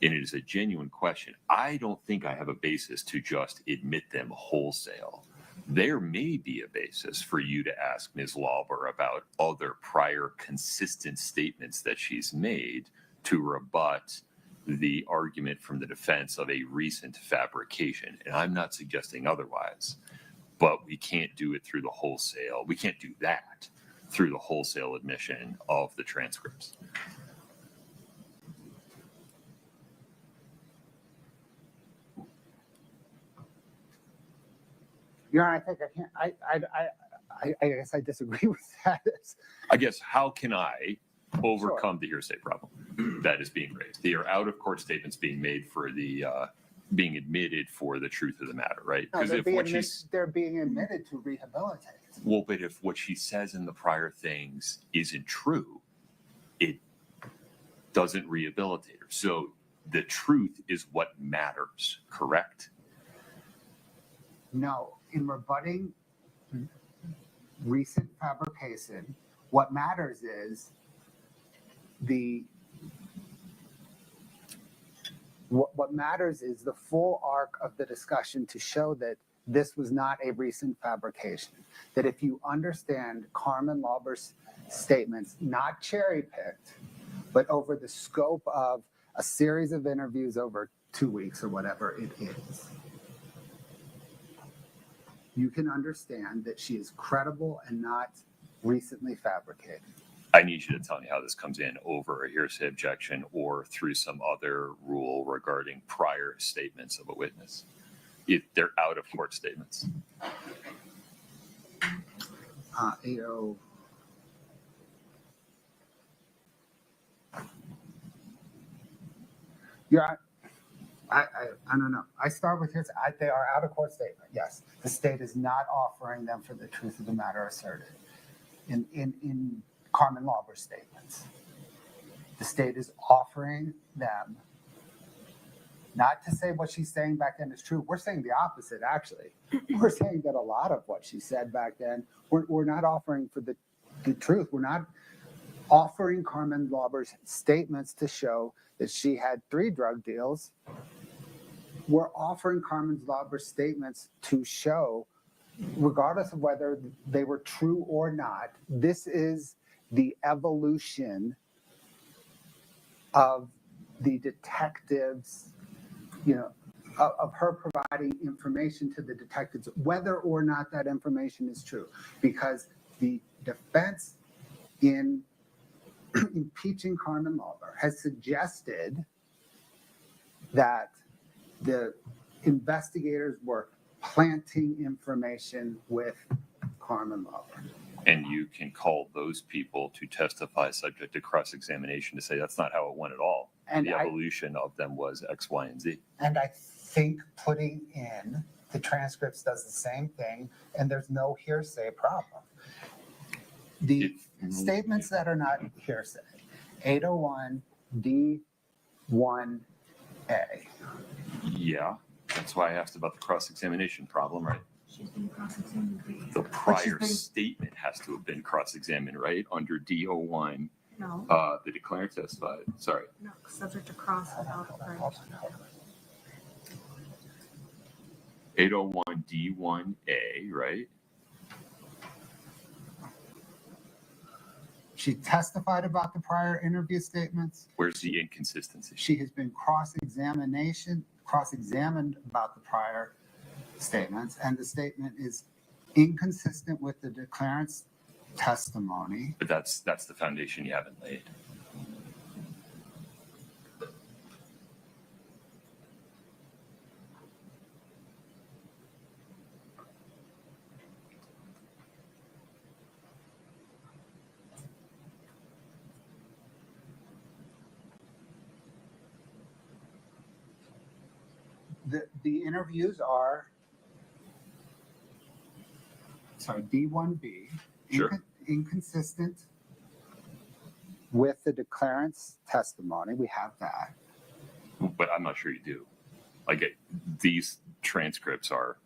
and it is a genuine question, I don't think I have a basis to just admit them wholesale. There may be a basis for you to ask Ms. Lauber about other prior consistent statements that she's made to rebut the argument from the defense of a recent fabrication. And I'm not suggesting otherwise, but we can't do it through the wholesale. We can't do that through the wholesale admission of the transcripts. Your Honor, I think I can't. I guess I disagree with that. I guess how can I overcome the hearsay problem that is being raised? They are out of court statements being made for the being admitted for the truth of the matter, right? Because they're being admitted to rehabilitate. Well, but if what she says in the prior things isn't true, it doesn't rehabilitate her. So the truth is what matters, correct? No, in rebutting recent fabrication, what matters is what matters is the full arc of the discussion to show that this was not a recent fabrication. That if you understand Carmen Lauber's statements, not cherry-picked, but over the scope of a series of interviews over 2 weeks or whatever it is, you can understand that she is credible and not recently fabricated. I need you to tell me how this comes in over a hearsay objection or through some other rule regarding prior statements of a witness. If they're out of court statements. 80. Yeah, I don't know. I start with hearsay. They are out of court statement. Yes, the state is not offering them for the truth of the matter asserted. In Carmen Lauber's statements, the state is offering them not to say what she's saying back then is true. We're saying the opposite, actually. We're saying that a lot of what she said back then, we're not offering for the truth. We're not offering Carmen Lauber's statements to show that she had 3 drug deals. We're offering Carmen Lauber's statements to show, regardless of whether they were true or not, this is the evolution of the detectives, of her providing information to the detectives, whether or not that information is true. Because the defense in impeaching Carmen Lauber has suggested that the investigators were planting information with Carmen Lauber. And you can call those people to testify subject to cross-examination to say that's not how it went at all. And the evolution of them was X, Y, and Z. And I think putting in the transcripts does the same thing, and there's no hearsay problem. The statements that are not hearsay, 801 D1A. Yeah, that's why I asked about the cross-examination problem, right? The prior statement has to have been cross-examined, right? Under D01, No. The declarant testified. Sorry. No, subject to cross without a 801 D1A, right? She testified about the prior interview statements. Where's the inconsistency? She has been cross-examined about the prior statements, and the statement is inconsistent with the declarant's testimony. But that's the foundation you haven't laid. The interviews are, D1B, Sure. Inconsistent with the declarant's testimony. We have that. But I'm not sure you do. These transcripts are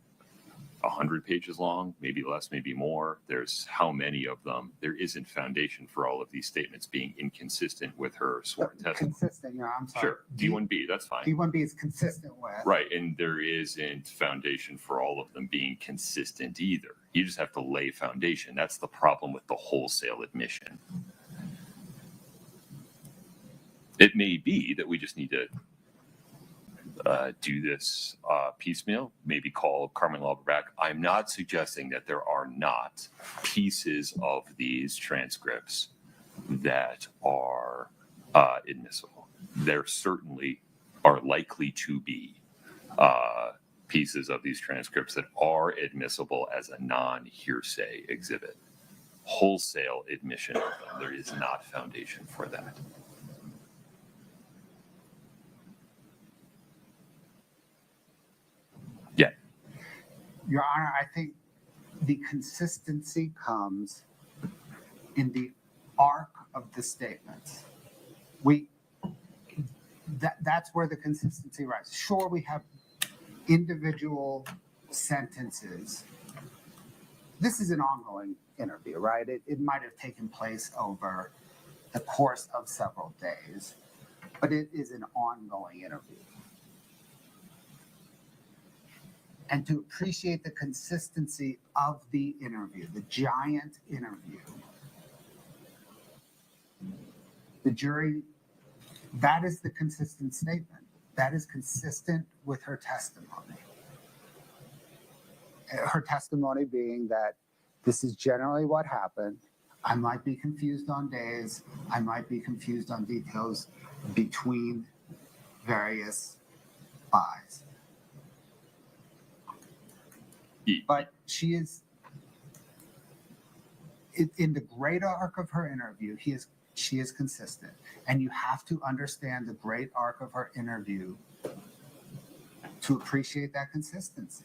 100 pages long, maybe less, maybe more. There's how many of them? There isn't foundation for all of these statements being inconsistent with her sworn testimony. Consistent, I'm sorry. Sure. D1B, that's fine. D1B is consistent with. Right, and there isn't foundation for all of them being consistent either. You just have to lay foundation. That's the problem with the wholesale admission. It may be that we just need to do this piecemeal, maybe call Carmen Lauber back. I'm not suggesting that there are not pieces of these transcripts that are admissible. There certainly are likely to be pieces of these transcripts that are admissible as a non-hearsay exhibit. Wholesale admission of them, there is not foundation for that. Yeah. Your Honor, I think the consistency comes in the arc of the statements. That's where the consistency rises. Sure, we have individual sentences. This is an ongoing interview, right? It might have taken place over the course of several days, but it is an ongoing interview. And to appreciate the consistency of the interview, the giant interview, the jury, that is the consistent statement. That is consistent with her testimony. Her testimony being that this is generally what happened. I might be confused on days. I might be confused on details between various buys. But she is, in the greater arc of her interview, she is consistent. And you have to understand the great arc of her interview to appreciate that consistency.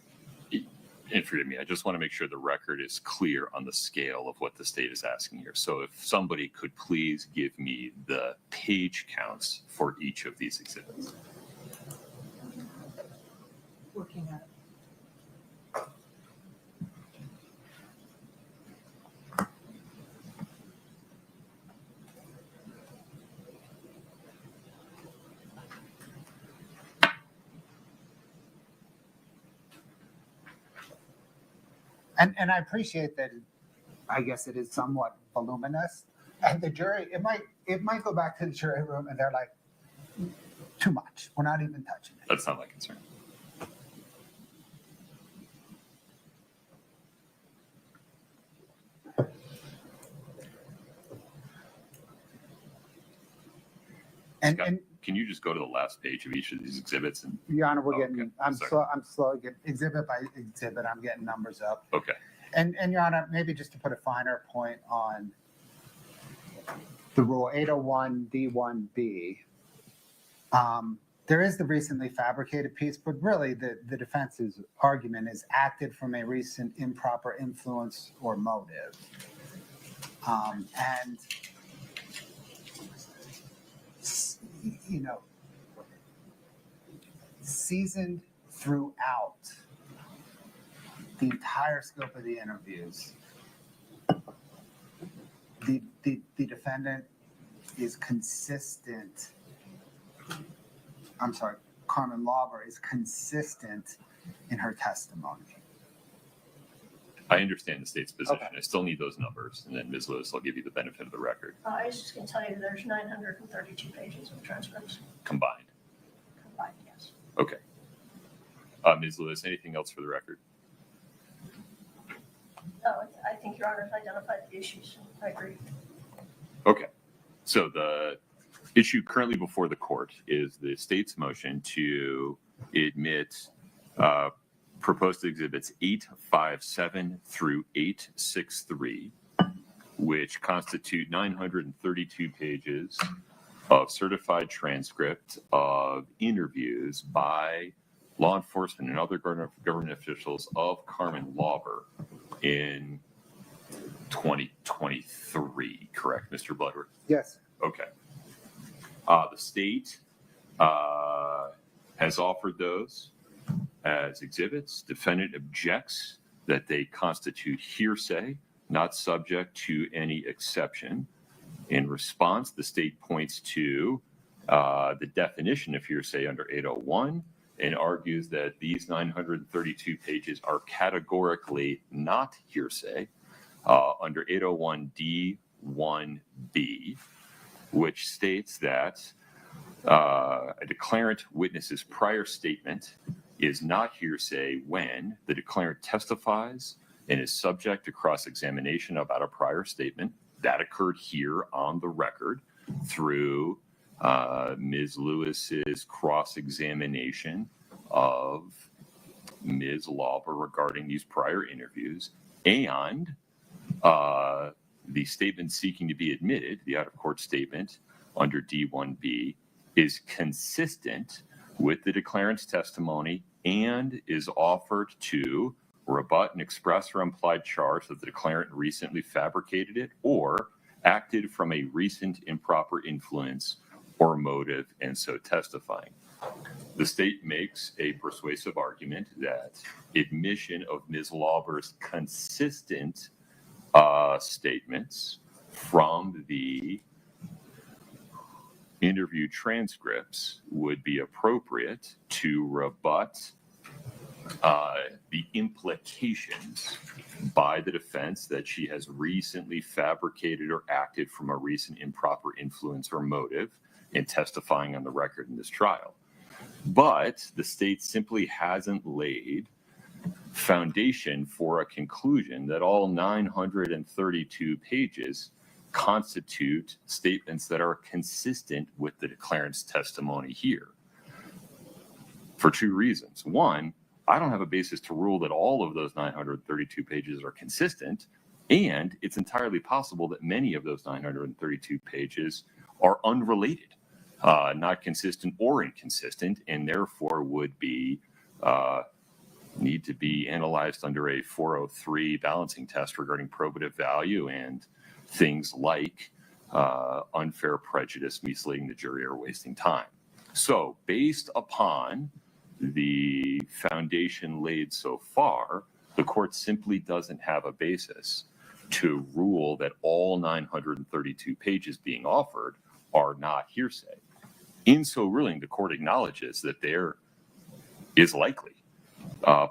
And forgive me, I just want to make sure the record is clear on the scale of what the state is asking here. So if somebody could please give me the page counts for each of these exhibits. Looking at it. And I appreciate that. I guess it is somewhat voluminous, and the jury, it might go back to the jury room, and they're like, too much. We're not even touching it. That's not my concern. And can you just go to the last page of each of these exhibits? And Your Honor, we're getting. Okay. I'm slow. Exhibit by exhibit, I'm getting numbers up. Okay. And Your Honor, maybe just to put a finer point on the Rule 801 D1B, there is the recently fabricated piece, but really the defense's argument is acted from a recent improper influence or motive. And, you know, seasoned throughout the entire scope of the interviews, the defendant is consistent. I'm sorry, Carmen Lauber is consistent in her testimony. I understand the state's position. Okay. I still need those numbers, and then Ms. Lewis, I'll give you the benefit of the record. I was just going to tell you there's 932 pages of transcripts Combined. combined, yes. Okay. Ms. Lewis, anything else for the record? Oh, I think Your Honor's identified the issues. I agree. Okay. So the issue currently before the court is the state's motion to admit proposed exhibits 857 through 863, which constitute 932 pages of certified transcript of interviews by law enforcement and other government officials of Carmen Lauber in 2023, correct, Mr. Bloodworth? Yes. Okay. The state has offered those as exhibits. Defendant objects that they constitute hearsay, not subject to any exception. In response, the state points to the definition of hearsay under 801 and argues that these 932 pages are categorically not hearsay under 801D1B, which states that a declarant witness's prior statement is not hearsay when the declarant testifies and is subject to cross-examination about a prior statement. That occurred here on the record through Ms. Lewis's cross-examination of Ms. Lauber regarding these prior interviews, and the statement seeking to be admitted, the out-of-court statement under D1B, is consistent with the declarant's testimony and is offered to rebut an express or implied charge that the declarant recently fabricated it or acted from a recent improper influence or motive, and so testifying. The state makes a persuasive argument that admission of Ms. Lauber's consistent statements from the interview transcripts would be appropriate to rebut the implications by the defense that she has recently fabricated or acted from a recent improper influence or motive in testifying on the record in this trial. But the state simply hasn't laid foundation for a conclusion that all 932 pages constitute statements that are consistent with the declarant's testimony here. For two reasons. One, I don't have a basis to rule that all of those 932 pages are consistent, and it's entirely possible that many of those 932 pages are unrelated, not consistent or inconsistent, and therefore would be need to be analyzed under a 403 balancing test regarding probative value and things like unfair prejudice, misleading the jury, or wasting time. So based upon the foundation laid so far, the court simply doesn't have a basis to rule that all 932 pages being offered are not hearsay. In so ruling, the court acknowledges that there is likely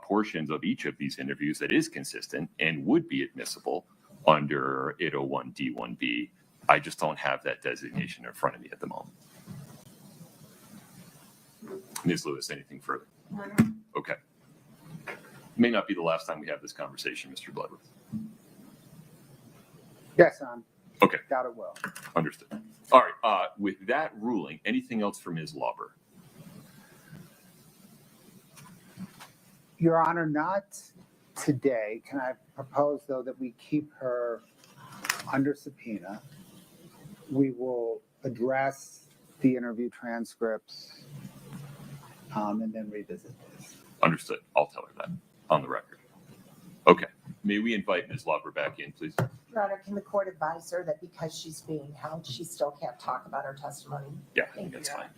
portions of each of these interviews that is consistent and would be admissible under 801 D1B. I just don't have that designation in front of me at the moment. Ms. Lewis, anything further? Okay. May not be the last time we have this conversation, Mr. Bloodworth. Yes, okay. Doubt it will. Understood. All right. With that ruling, anything else for Ms. Lauber? Your Honor, not today. Can I propose, though, that we keep her under subpoena? We will address the interview transcripts and then revisit this. Understood. I'll tell her that on the record. Okay. May we invite Ms. Lauber back in, please? Your Honor, can the court advise her that because she's being held, she still can't talk about her testimony? Yeah, that's fine.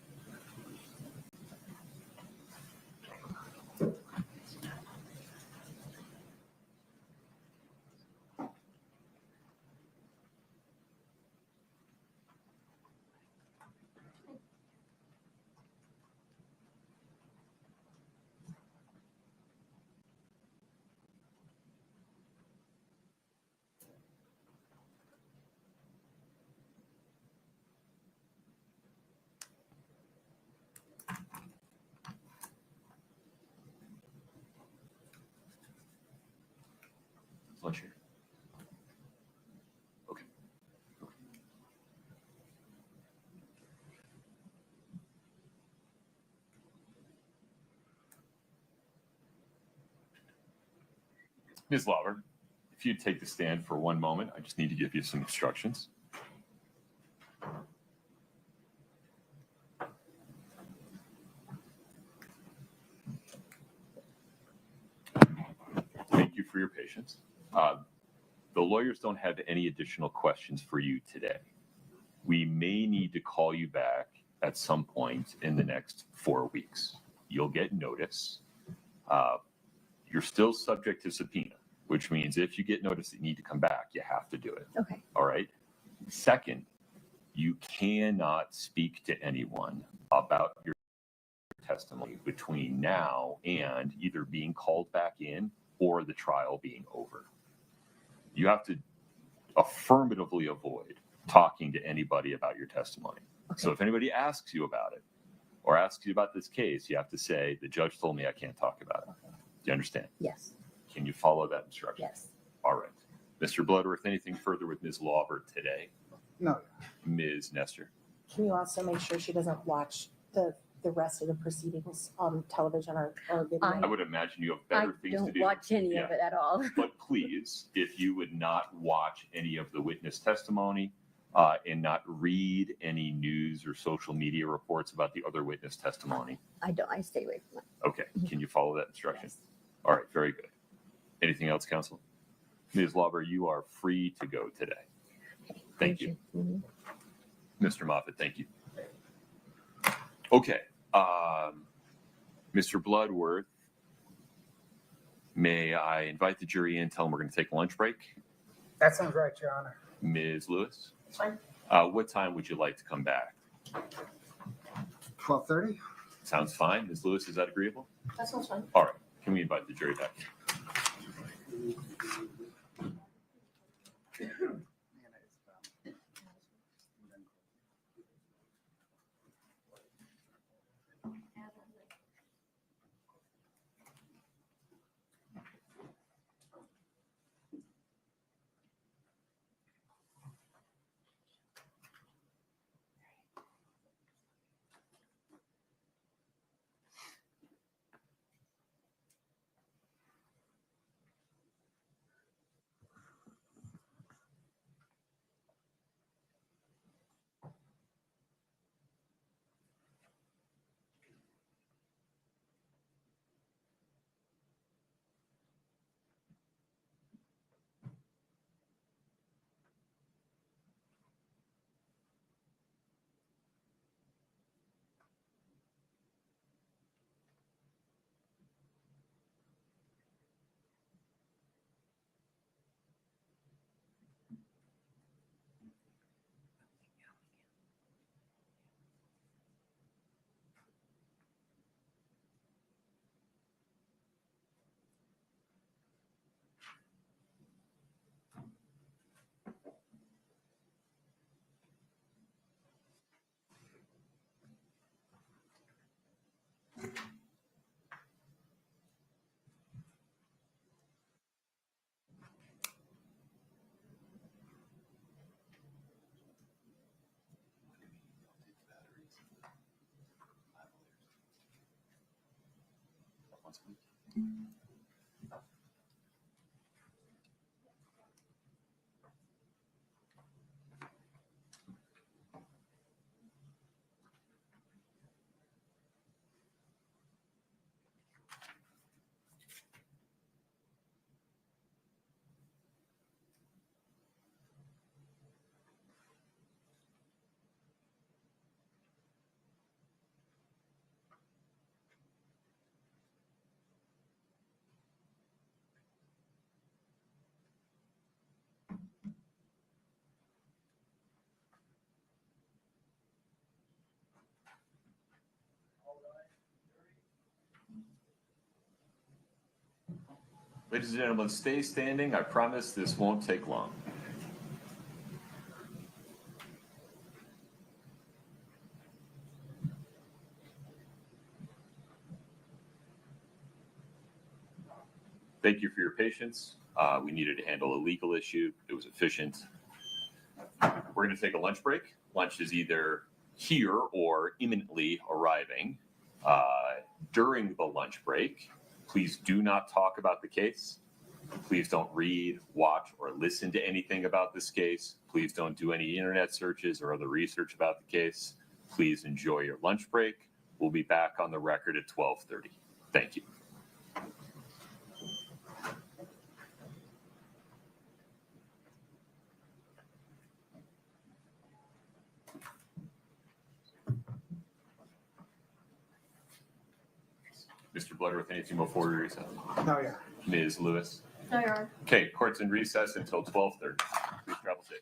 Ms. Lauber, if you'd take the stand for one moment, I just need to give you some instructions. Thank you for your patience. The lawyers don't have any additional questions for you today. We may need to call you back at some point in the next 4 weeks. You'll get notice. You're still subject to subpoena, which means if you get notice that you need to come back, you have to do it. Okay. All right. Second, you cannot speak to anyone about your testimony between now and either being called back in or the trial being over. You have to affirmatively avoid talking to anybody about your testimony. Okay. So if anybody asks you about it or asks you about this case, you have to say, the judge told me I can't talk about it. Okay. Do you understand? Yes. Can you follow that instruction? Yes. All right. Mr. Bloodworth, anything further with Ms. Lauber today? No. Ms. Nestor? Can you also make sure she doesn't watch the rest of the proceedings on television or video? I would imagine you have better things to do. I don't watch any of it at all. But please, if you would not watch any of the witness testimony and not read any news or social media reports about the other witness testimony. I don't. I stay away from it. Okay. Can you follow that instruction? Yes. All right. Very good. Anything else, counsel? Ms. Lauber, you are free to go today. Okay. Thank you. Mm-hmm. Mr. Moffitt, thank you. Okay. Mr. Bloodworth, may I invite the jury in, tell them we're going to take a lunch break? That sounds right, Your Honor. Ms. Lewis? Fine. What time would you like to come back? 12:30? Sounds fine. Ms. Lewis, is that agreeable? That sounds fine. All right. Can we invite the jury back? Ladies and gentlemen, stay standing. I promise this won't take long. Thank you for your patience. We needed to handle a legal issue. It was efficient. We're going to take a lunch break. Lunch is either here or imminently arriving. During the lunch break, please do not talk about the case. Please don't read, watch, or listen to anything about this case. Please don't do any internet searches or other research about the case. Please enjoy your lunch break. We'll be back on the record at 12:30. Thank you. Mr. Bloodworth, anything before we recess? No, yeah. Ms. Lewis? No, Your Honor. Okay, court's in recess until 12:30. Please travel safe.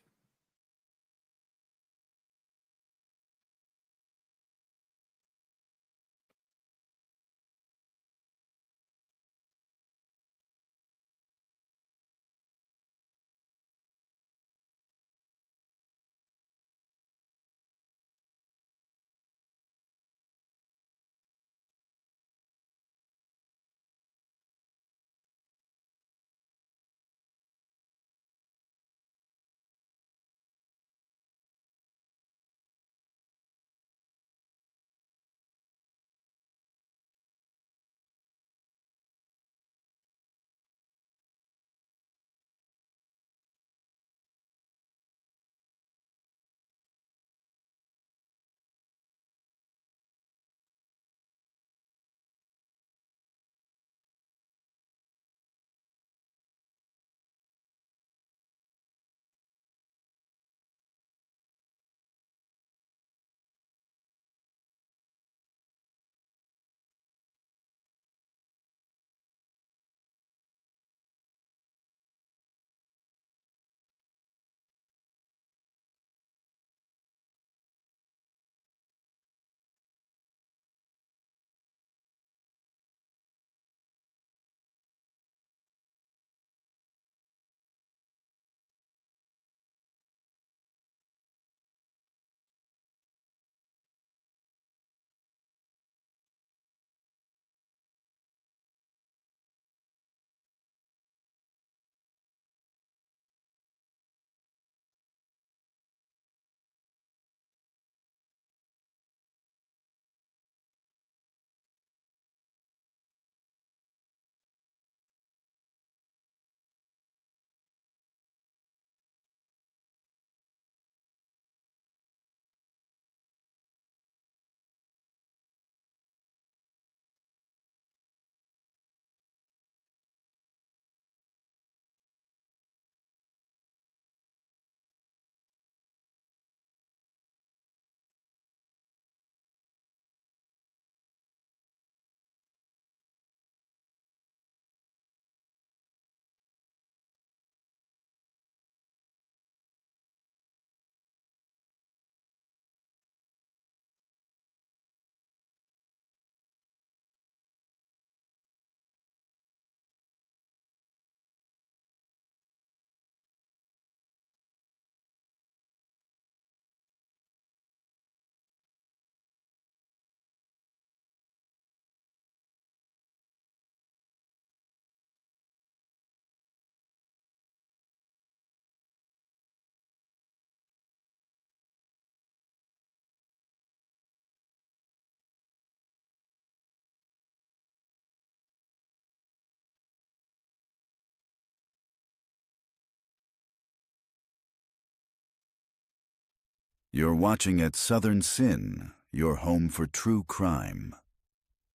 You're watching at Southern Sin, your home for true crime.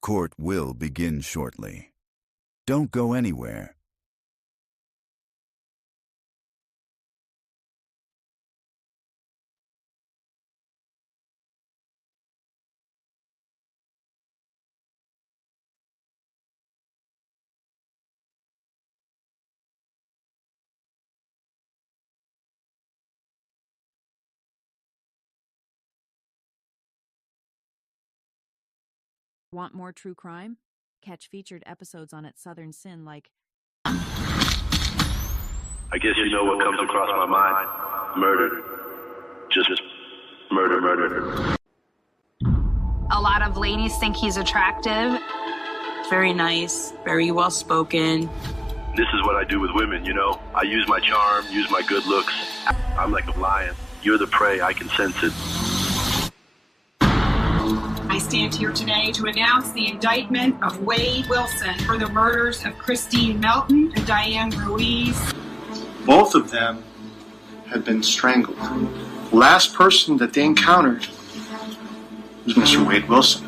Court will begin shortly. Don't go anywhere. Want more true crime? Catch featured episodes on at Southern Sin like I guess you know what comes across my mind. Murder. Just murder. A lot of ladies think he's attractive. Very nice, very well spoken. This is what I do with women, you know? I use my charm, use my good looks. I'm like a lion. You're the prey, I can sense it. I stand here today to announce the indictment of Wade Wilson for the murders of Christine Melton and Diane Ruiz. Both of them had been strangled. The last person that they encountered was Mr. Wade Wilson.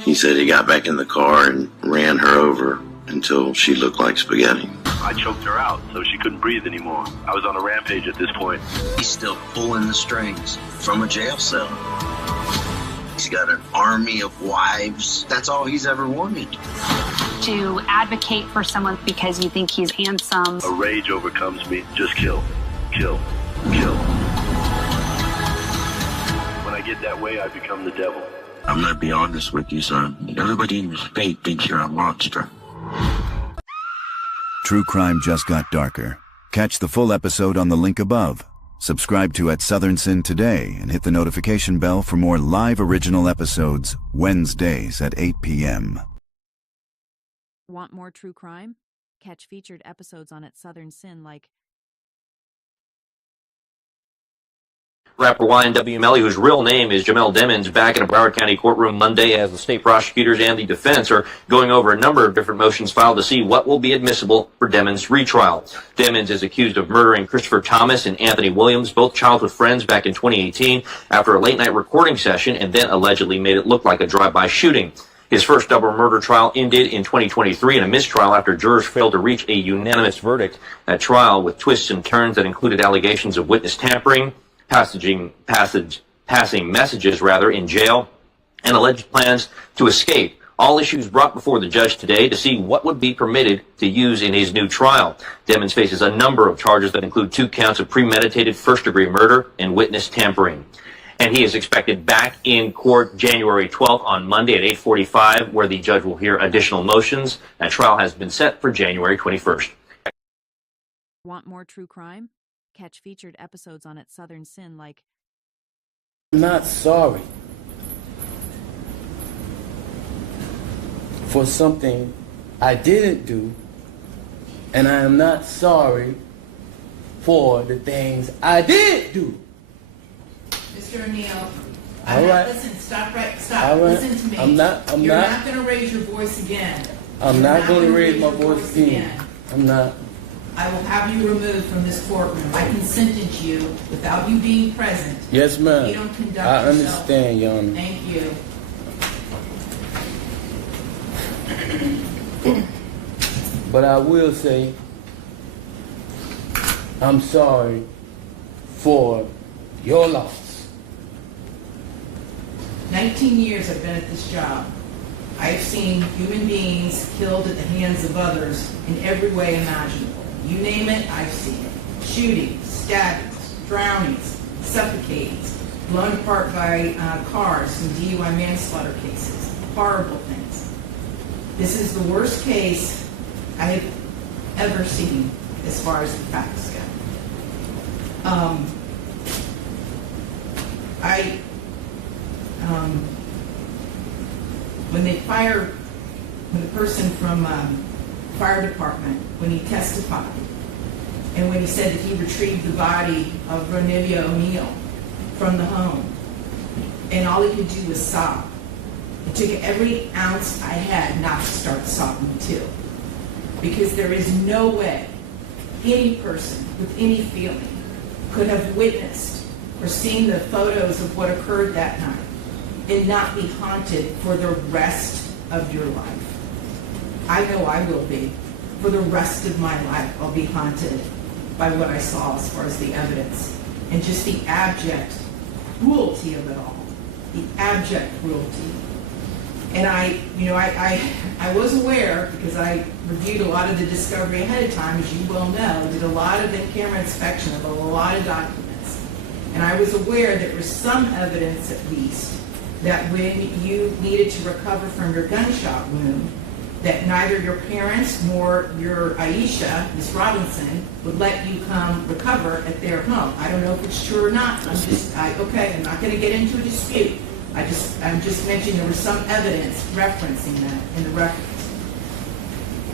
He said he got back in the car and ran her over until she looked like spaghetti. I choked her out so she couldn't breathe anymore. I was on a rampage at this point. He's still pulling the strings from a jail cell. He's got an army of wives. That's all he's ever wanted. To advocate for someone because you think he's handsome. A rage overcomes me. Just kill, kill, kill. When I get that way, I become the devil. I'm gonna be honest with you, son. Everybody in the state thinks you're a monster. True crime just got darker. Catch the full episode on the link above. Subscribe to at Southern Sin today and hit the notification bell for more live original episodes Wednesdays at 8 p.m. Want more true crime? Catch featured episodes on at Southern Sin like Rapper YNW Melly, whose real name is Jamel Demons, back in a Broward County courtroom Monday as the state prosecutors and the defense are going over a number of different motions filed to see what will be admissible for Demons' retrial. Demons is accused of murdering Christopher Thomas and Anthony Williams, both childhood friends, back in 2018 after a late-night recording session, and then allegedly made it look like a drive-by shooting. His first double murder trial ended in 2023 in a mistrial after jurors failed to reach a unanimous verdict. That trial, with twists and turns that included allegations of witness tampering, passing messages in jail, and alleged plans to escape. All issues brought before the judge today to see what would be permitted to use in his new trial. Demons faces a number of charges that include 2 counts of premeditated first-degree murder and witness tampering. And he is expected back in court January 12th on Monday at 8:45, where the judge will hear additional motions. That trial has been set for January 21st. Want more true crime? Catch featured episodes on at Southern Sin like I'm not sorry for something I didn't do, and I am not sorry for the things I did do. Mr. O'Neill, All right. Listen, stop. All right. Listen to me. I'm not going to raise your voice again. I'm not going to raise my voice again. I'm not. I will have you removed from this courtroom. I can sentence you without you being present. Yes, ma'am. You don't conduct I yourself. understand, Your Honor. Thank you. But I will say, I'm sorry for your loss. 19 years I've been at this job. I've seen human beings killed at the hands of others in every way imaginable. You name it, I've seen it. Shootings, stabbings, drownings, suffocatings, blown apart by cars in DUI manslaughter cases. Horrible things. This is the worst case I have ever seen as far as the facts go. When the person from fire department, when he testified, and when he said that he retrieved the body of Ronivia O'Neill from the home, and all he could do was sob. It took every ounce I had not to start sobbing too. Because there is no way any person with any feeling could have witnessed or seen the photos of what occurred that night and not be haunted for the rest of your life. I know I will be. For the rest of my life, I'll be haunted by what I saw as far as the evidence and just the abject cruelty of it all. The abject cruelty. And I was aware, because I reviewed a lot of the discovery ahead of time, as you well know, did a lot of in-camera inspection of a lot of documents. And I was aware there was some evidence, at least, that when you needed to recover from your gunshot wound, that neither your parents nor your Aisha, Miss Robinson, would let you come recover at their home. I don't know if it's true or not. I'm not going to get into a dispute. I'm just mentioning there was some evidence referencing that in the records.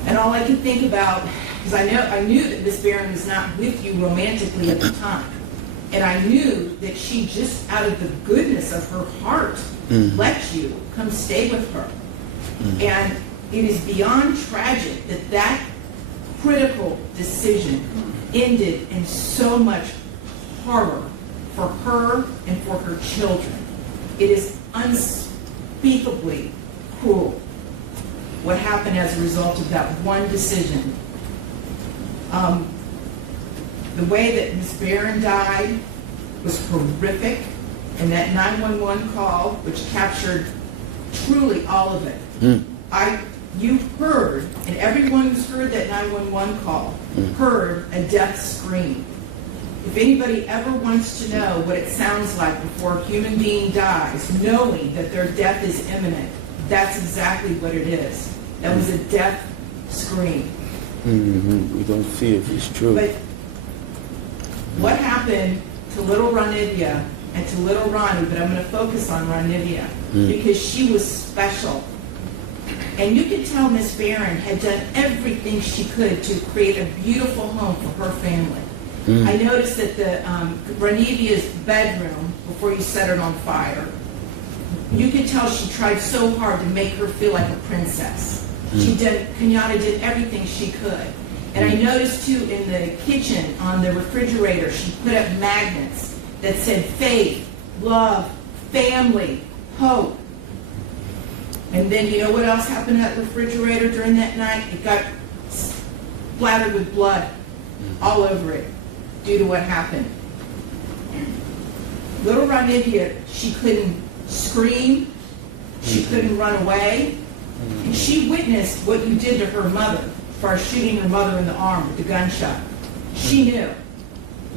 And all I can think about, because I knew that Miss Barron was not with you romantically at the time, And I knew that she just out of the goodness of her heart let you come stay with her. And it is beyond tragic that that critical decision ended in so much horror for her and for her children. It is unspeakably cruel what happened as a result of that one decision. The way that Ms. Barron died was horrific, and that 911 call, which captured truly all of it. You heard, and everyone who's heard that 911 call heard a death scream. If anybody ever wants to know what it sounds like before a human being dies, knowing that their death is imminent, that's exactly what it is. That was a death scream. We're going to see if it's true. But what happened to little Ranivia and to little Ronnie, but I'm going to focus on Ranivia because she was special. And you could tell Miss Barron had done everything she could to create a beautiful home for her family. I noticed that the Ranivia's bedroom, before you set it on fire, you could tell she tried so hard to make her feel like a princess. Kenyatta did everything she could. And I noticed too in the kitchen on the refrigerator, she put up magnets that said faith, love, family, hope. And then you know what else happened to that refrigerator during that night? It got splattered with blood all over it due to what happened. Little Ranivia, she couldn't scream, she couldn't run away, and she witnessed what you did to her mother as far as shooting her mother in the arm with the gunshot. She knew.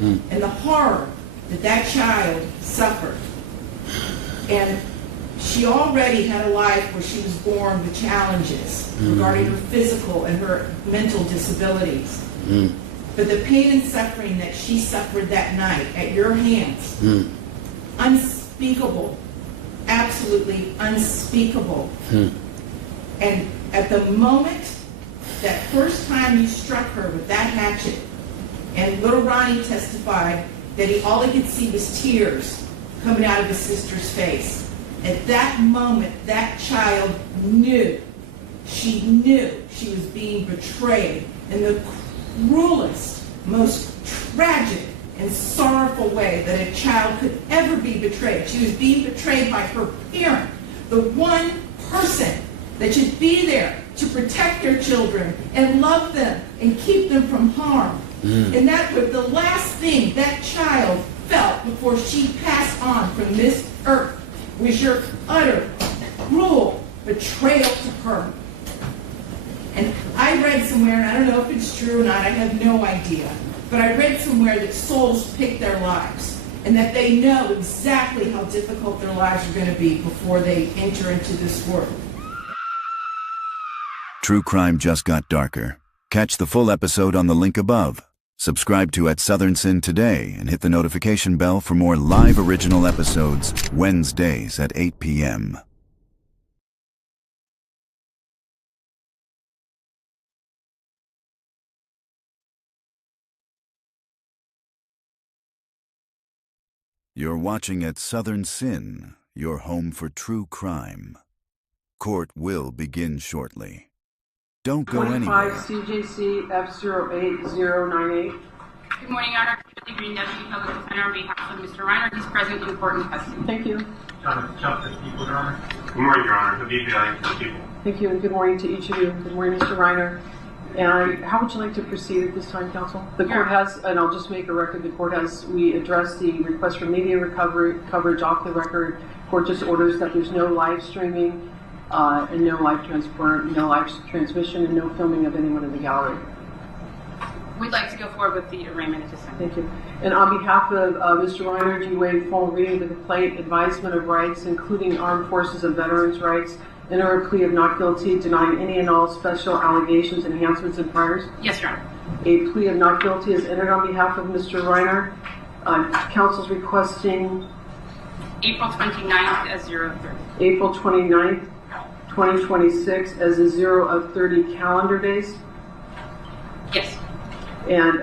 And the horror that that child suffered. And she already had a life where she was born with challenges regarding her physical and her mental disabilities. But the pain and suffering that she suffered that night at your hands, unspeakable, absolutely unspeakable. And at the moment, that first time you struck her with that hatchet, and little Ronnie testified that all he could see was tears coming out of his sister's face. At that moment, that child knew she was being betrayed in the cruelest, most tragic and sorrowful way that a child could ever be betrayed. She was being betrayed by her parent, the one person that should be there to protect their children and love them and keep them from harm. And that was the last thing that child felt before she passed on from this earth, was your utter, cruel betrayal to her. And I read somewhere, and I don't know if it's true or not, I have no idea, but I read somewhere that souls pick their lives, and that they know exactly how difficult their lives are going to be before they enter into this world. True crime just got darker. Catch the full episode on the link above. Subscribe to At Southern Sin today and hit the notification bell for more live original episodes Wednesdays at 8 p.m. You're watching At Southern Sin, your home for true crime. Court will begin shortly. Don't go 25 anywhere. CJC F08098. Good morning, Your Honor. Kimberly Green, Deputy Public Defender, on behalf of Mr. Reiner. He's present in court in custody. Thank you. Justice People, Your Honor. Good morning, Your Honor. Habib Billing for the people. Thank you, and good morning to each of you. Good morning, Mr. Reiner. And how would you like to proceed at this time, counsel? The court has, and I'll just make a record, the court has, we addressed the request for media coverage off the record. Court just orders that there's no live streaming, and no live transport, no live transmission, and no filming of anyone in the gallery. We'd like to go forward with the arraignment at this time. Thank you. And on behalf of Mr. Reiner, do you waive full reading of the complaint, advisement of rights, including armed forces and veterans' rights, enter a plea of not guilty, denying any and all special allegations, enhancements, and priors? Yes, Your Honor. A plea of not guilty is entered on behalf of Mr. Reiner. Counsel's requesting April 29th as 030. April 29th, 2026 as a 0 of 30 calendar days. Yes. And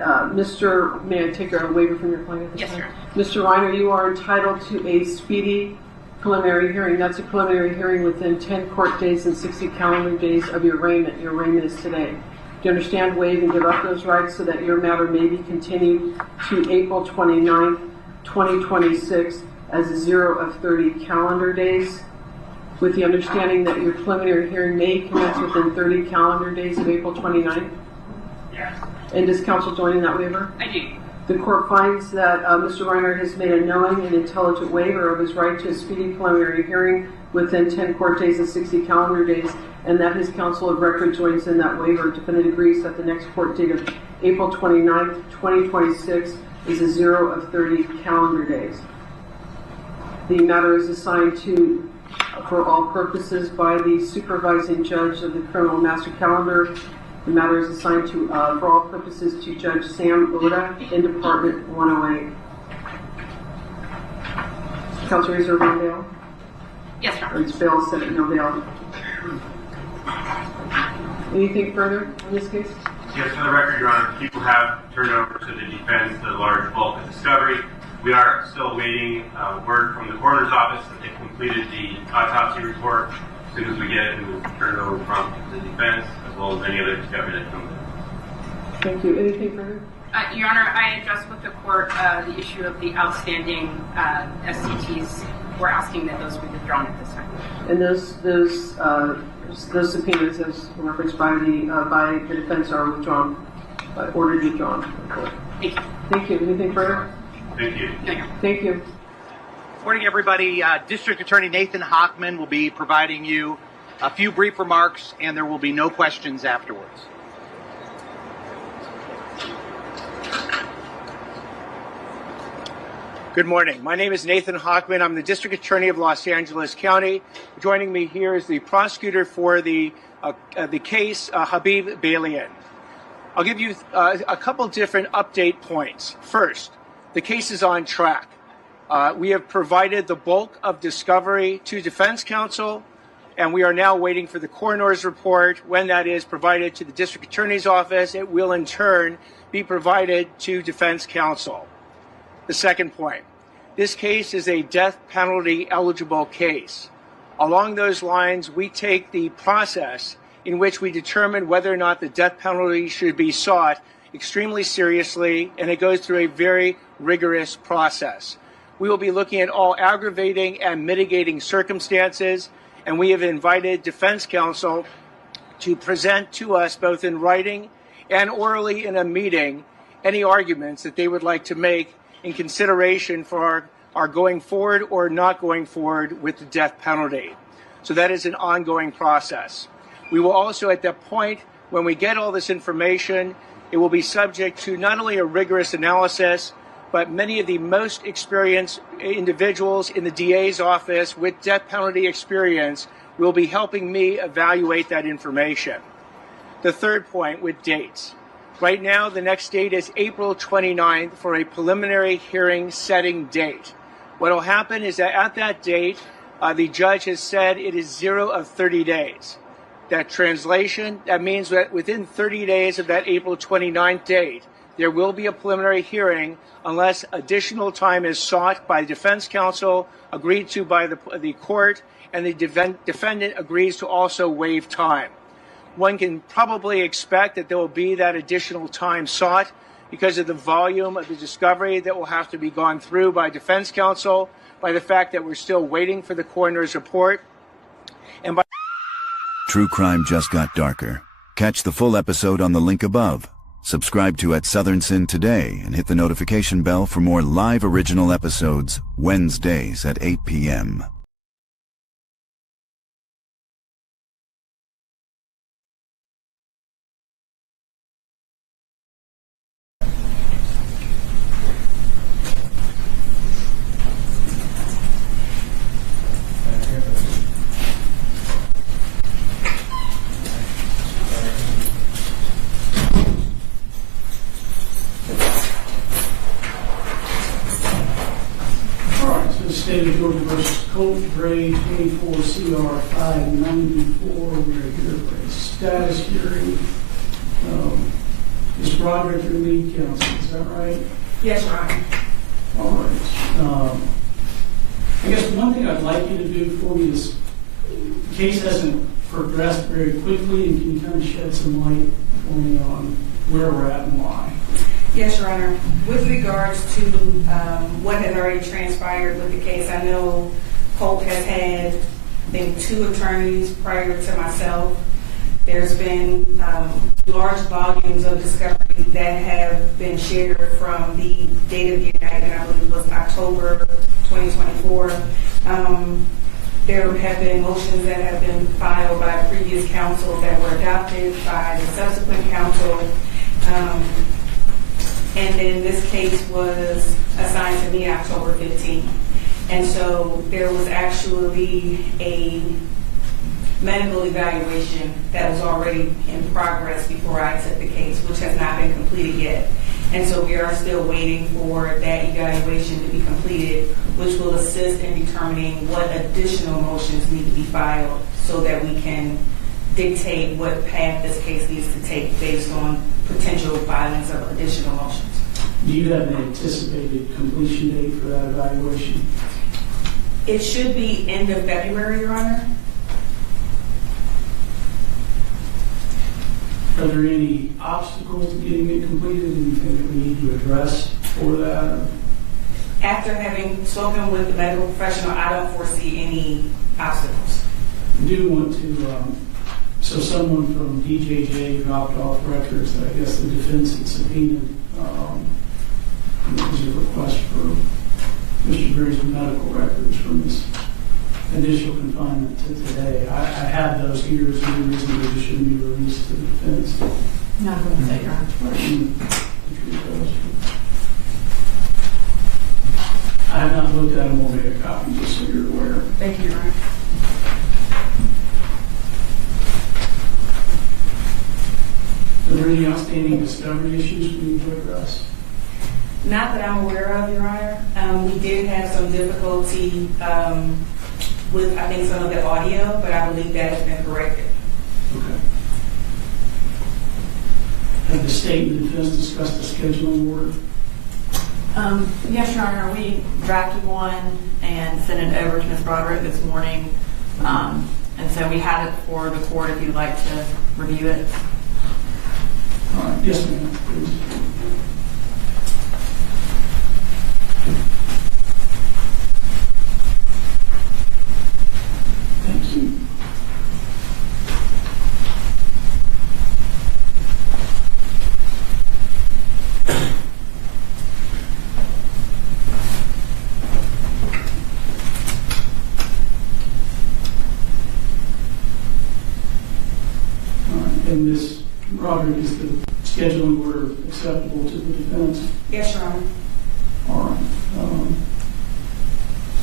may I take a waiver from your client at this time? Yes, sir. Mr. Reiner, you are entitled to a speedy preliminary hearing. That's a preliminary hearing within 10 court days and 60 calendar days of your arraignment. Your arraignment is today. Do you understand, waive, and give up those rights so that your matter may be continued to April 29th, 2026 as a 0 of 30 calendar days, with the understanding that your preliminary hearing may commence within 30 calendar days of April 29th? Yes. And does counsel join in that waiver? I do. The court finds that Mr. Reiner has made a knowing and intelligent waiver of his right to a speedy preliminary hearing within 10 court days and 60 calendar days, and that his counsel of record joins in that waiver. Defendant agrees that the next court date of April 29th, 2026 is a 0 of 30 calendar days. The matter is assigned to, for all purposes, by the supervising judge of the criminal master calendar. The matter is assigned to, for all purposes, to Judge Sam Oda in Department 108. Counsel reserve on bail? Yes, Your Or it's bail set at no bail. Anything further on this case? Yes, for the record, Your Honor, people have turned over to the defense the large bulk of discovery. We are still awaiting word from the coroner's office that they've completed the autopsy report. As soon as we get it, we will turn it over promptly to the defense, as well as any other discovery that comes in. Thank you. Anything further? Your Honor, I addressed with the court the issue of the outstanding SCTs. We're asking that those be withdrawn at this time. And those subpoenas, as referenced by the defense, are withdrawn, ordered withdrawn. Thank you. Thank you. Anything further? Thank you. Thank you. Morning, everybody. District Attorney Nathan Hochman will be providing you a few brief remarks, and there will be no questions afterwards. Good morning. My name is Nathan Hochman. I'm the District Attorney of Los Angeles County. Joining me here is the prosecutor for the case, Habib Balian. I'll give you a couple different update points. First, the case is on track. We have provided the bulk of discovery to defense counsel, and we are now waiting for the coroner's report. When that is provided to the district attorney's office, it will in turn be provided to defense counsel. The second point, this case is a death penalty eligible case. Along those lines, we take the process in which we determine whether or not the death penalty should be sought extremely seriously, and it goes through a very rigorous process. We will be looking at all aggravating and mitigating circumstances, and we have invited defense counsel to present to us both in writing and orally in a meeting any arguments that they would like to make in consideration for our going forward or not going forward with the death penalty. So that is an ongoing process. We will also, at that point, when we get all this information, it will be subject to not only a rigorous analysis, but many of the most experienced individuals in the DA's office with death penalty experience will be helping me evaluate that information. The third point with dates. Right now, the next date is April 29th for a preliminary hearing setting date. What will happen is that at that date, the judge has said it is 0 of 30 days. That translation, that means that within 30 days of that April 29th date, there will be a preliminary hearing unless additional time is sought by defense counsel, agreed to by the court, and the defendant agrees to also waive time. One can probably expect that there will be that additional time sought because of the volume of the discovery that will have to be gone through by defense counsel, by the fact that we're still waiting for the coroner's report, and by... True crime just got darker. Catch the full episode on the link above. Subscribe to At Southern Sin today and hit the notification bell for more live original episodes Wednesdays at 8 p.m. State of Georgia versus Colt Gray 24 CR 594. We're here for a status hearing. Ms. Broderick, your lead counsel, is that right? Yes, Your Honor. All right. I guess one thing I'd like you to do for me is, the case hasn't progressed very quickly, and can you kind of shed some light for me on where we're at and why? Yes, Your Honor. With regards to what has already transpired with the case, I know Hope has had, I think, 2 attorneys prior to myself. There's been large volumes of discovery that have been shared from the date of the indictment, I believe was October 2024. There have been motions that have been filed by previous counsel that were adopted by the subsequent counsel. And then this case was assigned to me October 15th. And so there was actually a medical evaluation that was already in progress before I took the case, which has not been completed yet. And so we are still waiting for that evaluation to be completed, which will assist in determining what additional motions need to be filed so that we can dictate what path this case needs to take based on potential filings of additional motions. Do you have an anticipated completion date for that evaluation? It should be end of February, Your Honor. Are there any obstacles to getting it completed? Anything that we need to address for that? After having spoken with the medical professional, I don't foresee any obstacles. I do want to, so someone from DJJ dropped off records that I guess the defense had subpoenaed. There was a request for Mr. Berry's medical records from his initial confinement to today. I had those here. Is there any reason they shouldn't be released to the defense? No, I'm going to say, Your Honor. I have not looked at them. We'll make a copy just so you're aware. Thank you, Your Honor. Are there any outstanding discovery issues we need to address? Not that I'm aware of, Your Honor. We did have some difficulty with, I think, some of the audio, but I believe that has been corrected. Okay. Have the state and the defense discussed the scheduling order? Yes, Your Honor. We drafted one and sent it over to Ms. Broderick this morning. And so we have it for the court if you'd like to review it. All right. Yes, ma'am. Please. Thank you. And Ms. Broderick, is the scheduling order acceptable to the defense? Yes, Your Honor. All right.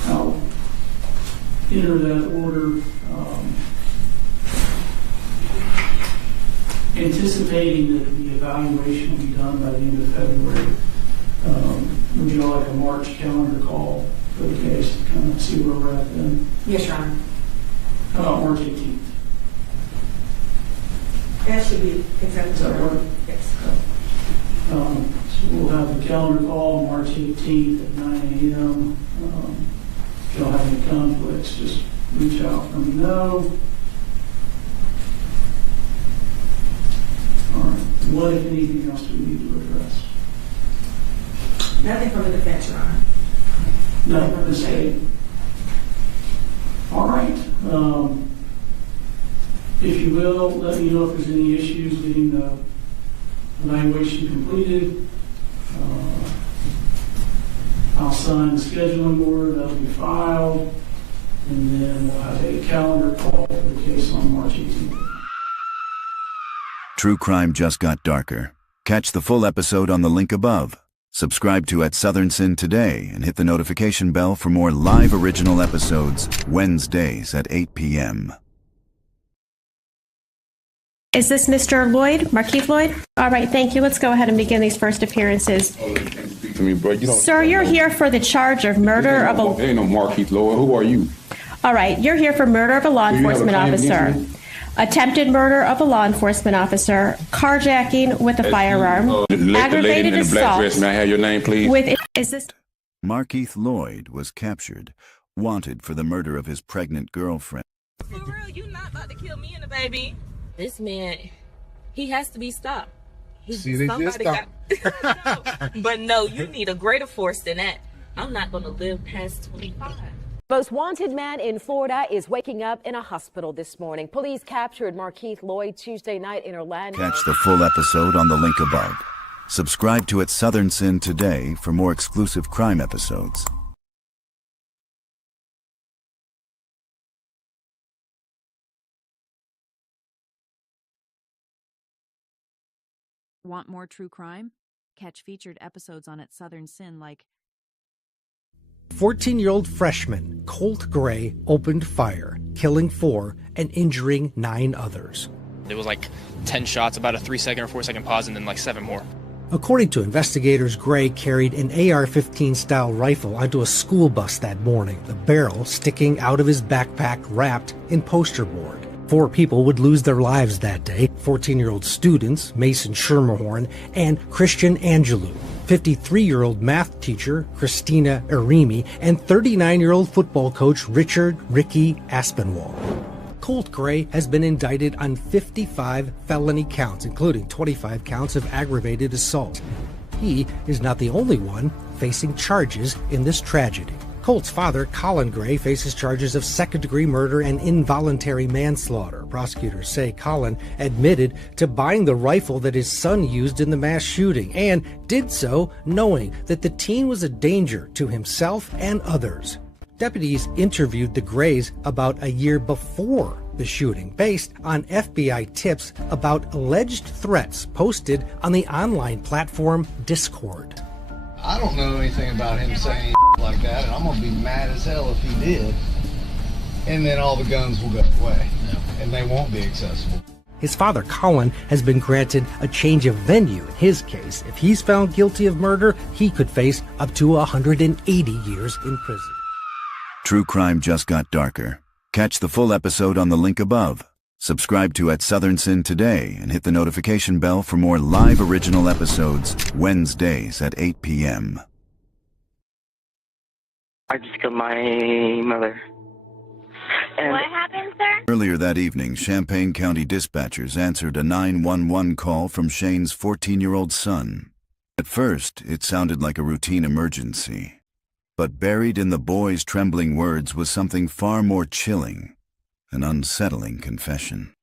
I'll enter that order, anticipating that the evaluation will be done by the end of February. Would you like a March calendar call for the case to kind of see where we're at then? Yes, Your Honor. How about March 18th? That should be acceptable. Does that work? Yes. So we'll have the calendar call March 18th at 9 a.m. If y'all have any conflicts, just reach out, let me know. All right. What, if anything else, do we need to address? Nothing from the defense, Your Honor. Nothing from the state. All right. If you will, let me know if there's any issues getting the evaluation completed. I'll sign the scheduling order, that'll be filed, and then we'll have a calendar call for the case on March 18th. True crime just got darker. Catch the full episode on the link above. Subscribe to Southern Sin today and hit the notification bell for more live original episodes Wednesdays at 8 p.m. Is this Mr. Lloyd, Markeith Lloyd? All right, thank you. Let's go ahead and begin these first appearances. Sir, you're here for the charge of murder of a... There ain't no Markeith Lloyd. Who are you? All right, you're here for murder of a law enforcement officer, attempted murder of a law enforcement officer, carjacking with a firearm, aggravated assault. May I have your name, please? Is this... Markeith Lloyd was captured, wanted for the murder of his pregnant girlfriend. For real, you not about to kill me and the baby. This man, he has to be stopped. See, they just got... But no, you need a greater force than that. I'm not going to live past 25. Most wanted man in Florida is waking up in a hospital this morning. Police captured Markeith Lloyd Tuesday night in Orlando. Catch the full episode on the link above. Subscribe to At Southern Sin today for more exclusive crime episodes. Want more true crime? Catch featured episodes on At Southern Sin like 14-year-old freshman Colt Gray opened fire, killing 4 and injuring 9 others. It was like 10 shots, about a 3-second or 4-second pause, and then like 7 more. According to investigators, Gray carried an AR-15 style rifle onto a school bus that morning, the barrel sticking out of his backpack wrapped in poster board. 4 people would lose their lives that day, 14-year-old students Mason Schermerhorn and Christian Angelou, 53-year-old math teacher Christina Arimi, and 39-year-old football coach Richard Ricky Aspinwall. Colt Gray has been indicted on 55 felony counts, including 25 counts of aggravated assault. He is not the only one facing charges in this tragedy. Colt's father, Colin Gray, faces charges of second-degree murder and involuntary manslaughter. Prosecutors say Colin admitted to buying the rifle that his son used in the mass shooting and did so knowing that the teen was a danger to himself and others. Deputies interviewed the Grays about a year before the shooting, based on FBI tips about alleged threats posted on the online platform Discord. I don't know anything about him saying like that, and I'm going to be mad as hell if he did. And then all the guns will go away, and they won't be accessible. His father, Colin, has been granted a change of venue in his case. If he's found guilty of murder, he could face up to 180 years in prison. True crime just got darker. Catch the full episode on the link above. Subscribe to At Southern Sin today and hit the notification bell for more live original episodes Wednesdays at 8 p.m. I just killed my mother. And what happened, sir? Earlier that evening, Champaign County dispatchers answered a 911 call from Shane's 14-year-old son. At first, it sounded like a routine emergency. But buried in the boy's trembling words was something far more chilling, an unsettling confession.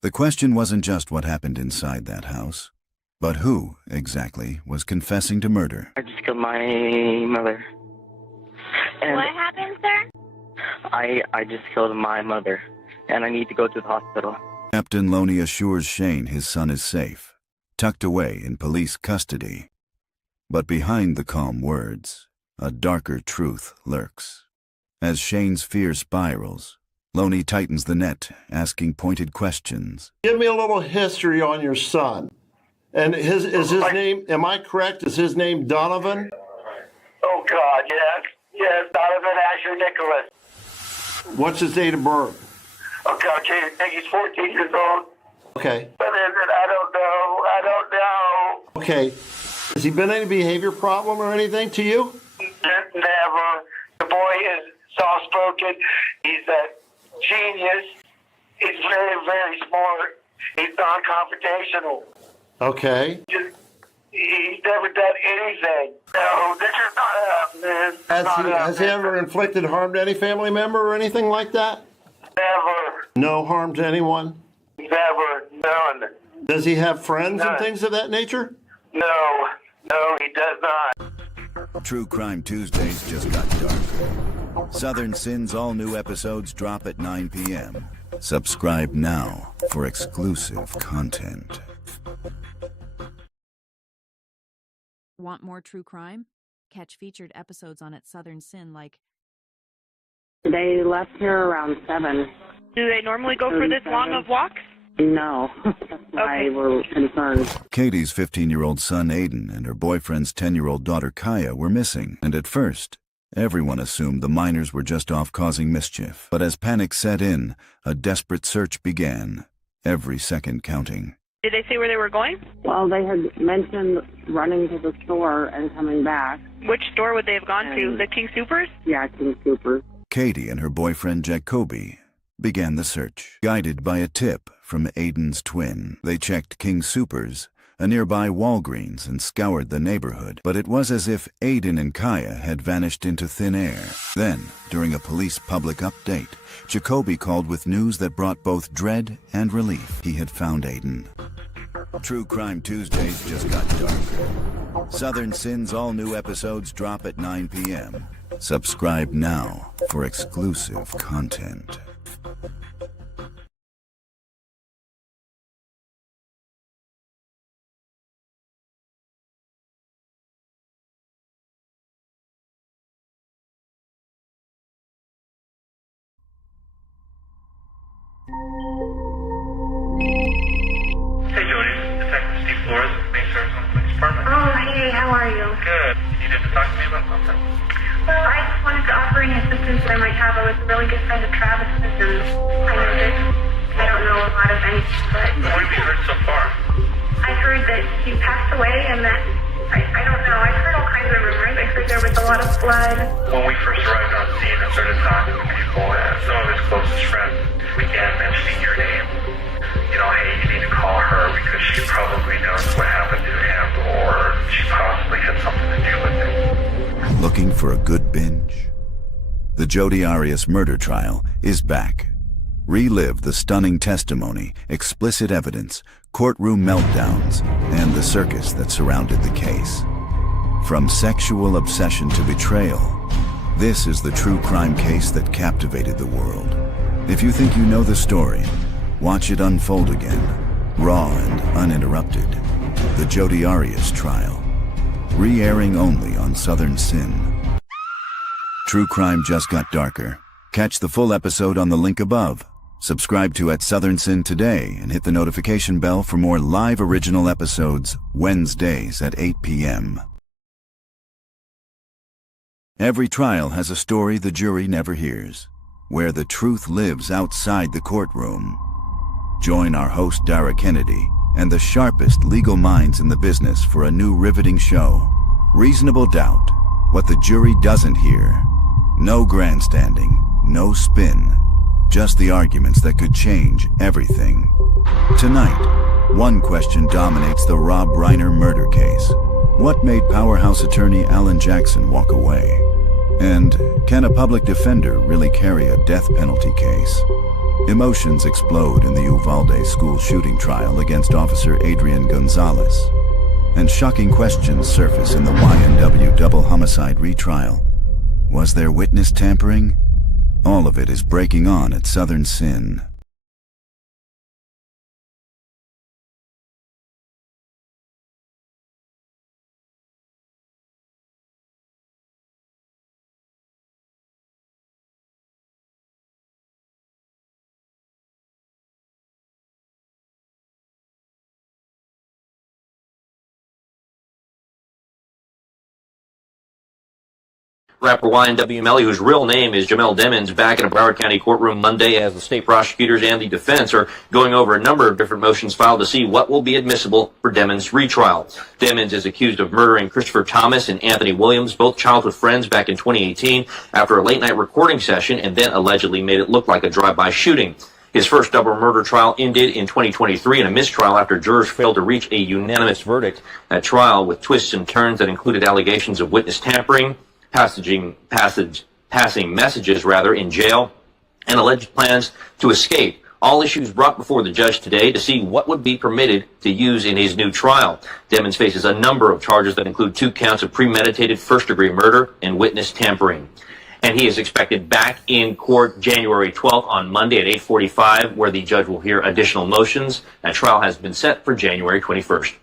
The question wasn't just what happened inside that house, but who, exactly, was confessing to murder. I just killed my mother. And what happened, sir? I just killed my mother, and I need to go to the hospital. Captain Loney assures Shane his son is safe, tucked away in police custody. But behind the calm words, a darker truth lurks. As Shane's fear spirals, Loney tightens the net, asking pointed questions. Give me a little history on your son. And is his name, am I correct, is his name Donovan? Oh, God, yes. Yes, Donovan Asher Nicholas. What's his date of birth? Okay, I think he's 14 years old. Okay. But is it? I don't know. Okay. Has he been any behavior problem or anything to you? Never. The boy is soft-spoken. He's a genius. He's very, very smart. He's non-confrontational. Okay. He's never done anything. No, this is not happening. Has he ever inflicted harm to any family member or anything like that? Never. No harm to anyone? Never. None. Does he have friends and things of that nature? No. No, he does not. True Crime Tuesdays just got darker. Southern Sin's all-new episodes drop at 9 p.m. Subscribe now for exclusive content. Want more true crime? Catch featured episodes on At Southern Sin like They left here around 7. Do they normally go for this long of walks? No. That's why we're concerned. Katie's 15-year-old son Aiden and her boyfriend's 10-year-old daughter Kaya were missing, and at first, everyone assumed the minors were just off causing mischief. But as panic set in, a desperate search began, every second counting. Did they say where they were going? Well, they had mentioned running to the store and coming back. Which store would they have gone to? The King Supers? Yeah, King Supers. Katie and her boyfriend Jacoby began the search. Guided by a tip from Aiden's twin, they checked King Supers, a nearby Walgreens, and scoured the neighborhood. But it was as if Aiden and Kaya had vanished into thin air. Then, during a police public update, Jacoby called with news that brought both dread and relief. He had found Aiden. True Crime Tuesdays just got darker. Southern Sin's all-new episodes drop at 9 p.m. Subscribe now for exclusive content. Hey Jody, Detective Steve Flores with Main Service on the Police Department. Oh, hey, how are you? Good. You needed to talk to me about something? Well, I just wanted to offer any assistance that I might have. I was a really good friend of Travis's, and I know that I don't know a lot of anything, but... What have you heard so far? I heard that he passed away, and that... I don't know. I heard all kinds of rumors. I heard there was a lot of blood. When we first arrived on scene and started talking to people, some of his closest friends began mentioning your name. You know, hey, you need to call her because she probably knows what happened to him, or she possibly had something to do with it. Looking for a good binge? The Jodi Arias murder trial is back. Relive the stunning testimony, explicit evidence, courtroom meltdowns, and the circus that surrounded the case. From sexual obsession to betrayal, this is the true crime case that captivated the world. If you think you know the story, watch it unfold again, raw and uninterrupted. The Jodi Arias trial, re-airing only on Southern Sin. True crime just got darker. Catch the full episode on the link above. Subscribe to at Southern Sin today and hit the notification bell for more live original episodes Wednesdays at 8 p.m. Every trial has a story the jury never hears, where the truth lives outside the courtroom. Join our host Dara Kennedy and the sharpest legal minds in the business for a new riveting show, Reasonable Doubt, What the Jury Doesn't Hear. No grandstanding, no spin, just the arguments that could change everything. Tonight, one question dominates the Rob Reiner murder case. What made powerhouse attorney Alan Jackson walk away? And can a public defender really carry a death penalty case? Emotions explode in the Uvalde school shooting trial against Officer Adrian Gonzalez. And shocking questions surface in the YNW double homicide retrial. Was there witness tampering? All of it is breaking on at Southern Sin. Rapper YNW Melly, whose real name is Jamel Demons, back in a Broward County courtroom Monday as the state prosecutors and the defense are going over a number of different motions filed to see what will be admissible for Demons' retrial. Demons is accused of murdering Christopher Thomas and Anthony Williams, both childhood friends, back in 2018 after a late-night recording session, and then allegedly made it look like a drive-by shooting. His first double murder trial ended in 2023 in a mistrial after jurors failed to reach a unanimous verdict. That trial, with twists and turns that included allegations of witness tampering, passing messages in jail, and alleged plans to escape. All issues brought before the judge today to see what would be permitted to use in his new trial. Demons faces a number of charges that include 2 counts of premeditated first-degree murder and witness tampering. And he is expected back in court January 12th on Monday at 8:45, where the judge will hear additional motions. That trial has been set for January 21st.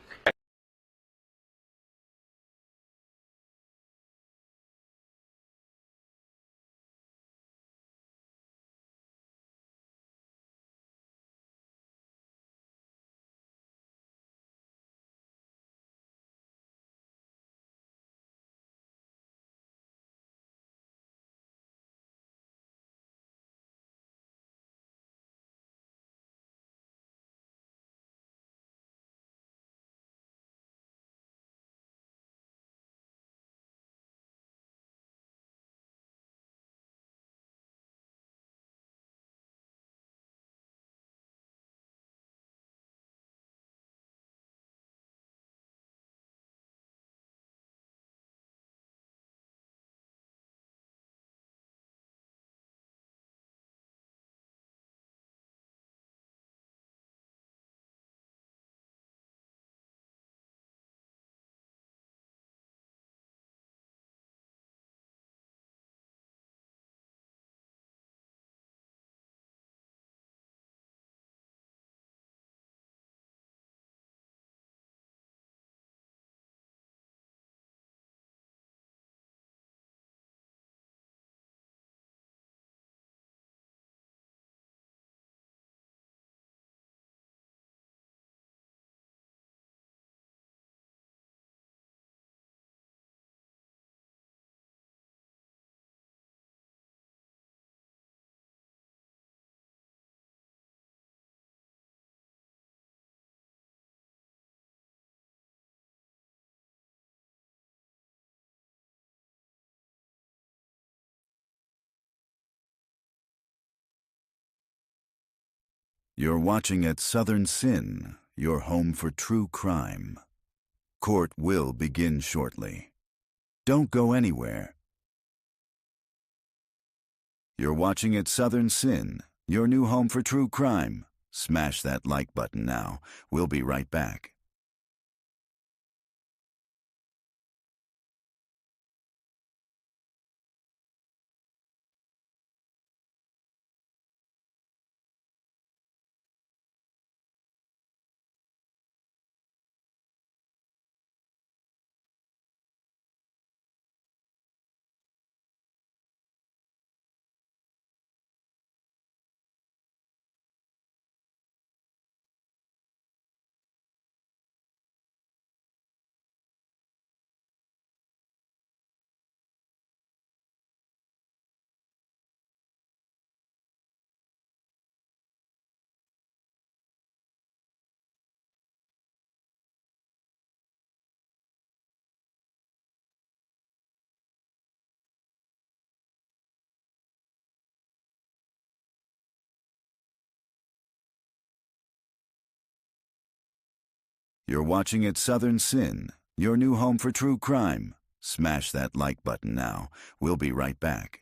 You're watching at Southern Sin, your home for true crime. Court will begin shortly. Don't go anywhere. You're watching at Southern Sin, your new home for true crime. Smash that like button now. We'll be right back. You're watching at Southern Sin, your new home for true crime. Smash that like button now. We'll be right back.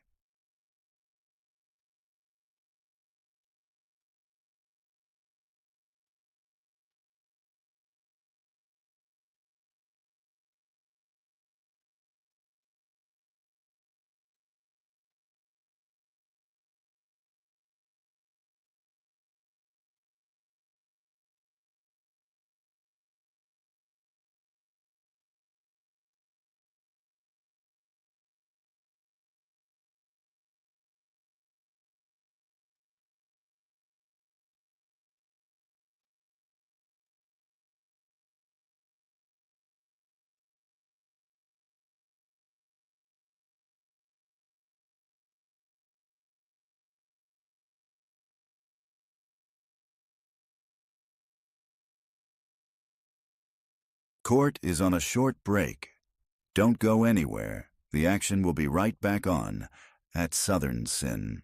Court is on a short break. Don't go anywhere. The action will be right back on at Southern Sin.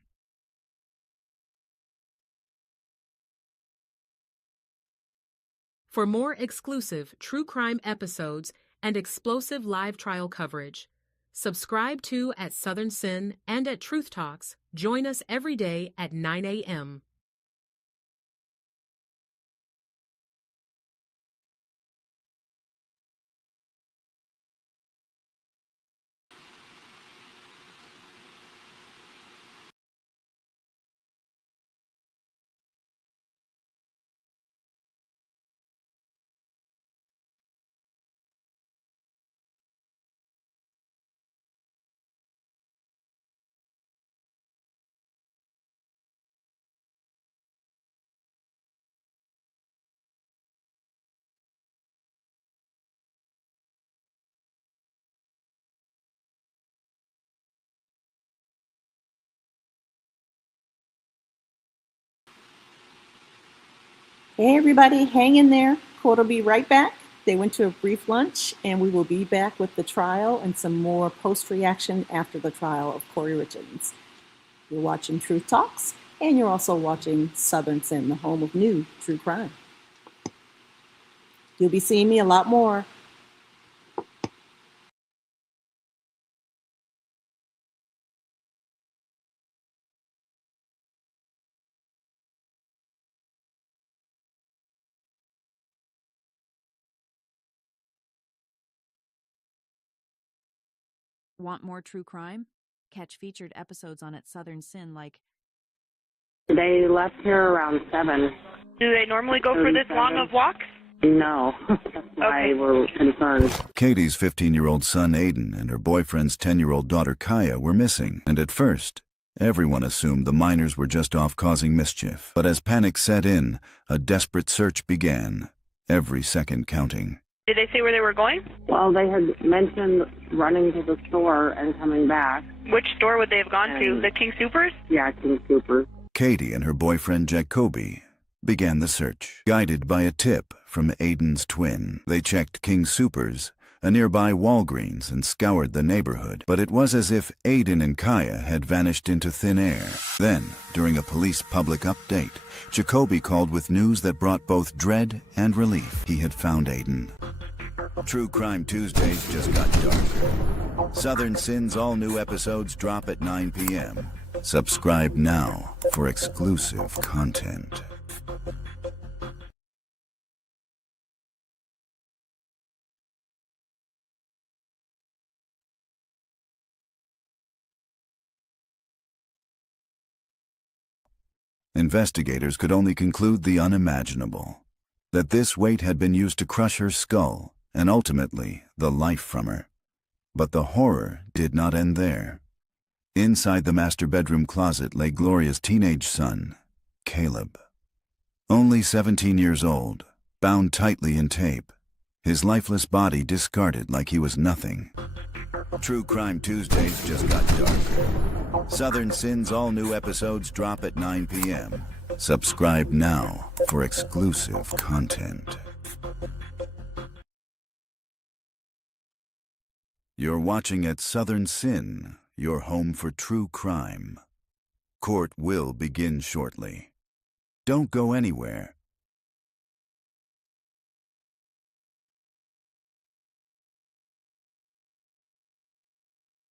For more exclusive true crime episodes and explosive live trial coverage, subscribe to at Southern Sin and at Truth Talks. Join us every day at 9 a.m. Hey everybody, hang in there. Court will be right back. They went to a brief lunch and we will be back with the trial and some more post-reaction after the trial of Kouri Richins. You're watching Truth Talks and you're also watching Southern Sin, the home of new true crime. You'll be seeing me a lot more. Want more true crime? Catch featured episodes on at Southern Sin like They left here around 7. Do they normally go for this long of walks? No. That's why we're concerned. Katie's 15-year-old son Aiden and her boyfriend's 10-year-old daughter Kaya were missing, and at first, everyone assumed the minors were just off causing mischief. But as panic set in, a desperate search began, every second counting. Did they say where they were going? Well, they had mentioned running to the store and coming back. Which store would they have gone to? The King Soopers? Yeah, King Soopers. Katie and her boyfriend Jacoby began the search. Guided by a tip from Aiden's twin, they checked King Soopers, a nearby Walgreens, and scoured the neighborhood, but it was as if Aiden and Kaya had vanished into thin air. Then, during a police public update, Jacoby called with news that brought both dread and relief. He had found Aiden. True Crime Tuesdays just got darker. Southern Sin's all-new episodes drop at 9 p.m. Subscribe now for exclusive content. Investigators could only conclude the unimaginable, that this weight had been used to crush her skull and ultimately the life from her. But the horror did not end there. Inside the master bedroom closet lay Gloria's teenage son, Caleb. Only 17 years old, bound tightly in tape, his lifeless body discarded like he was nothing. True Crime Tuesdays just got darker. Southern Sin's all-new episodes drop at 9 p.m. Subscribe now for exclusive content. You're watching at Southern Sin, your home for true crime. Court will begin shortly. Don't go anywhere.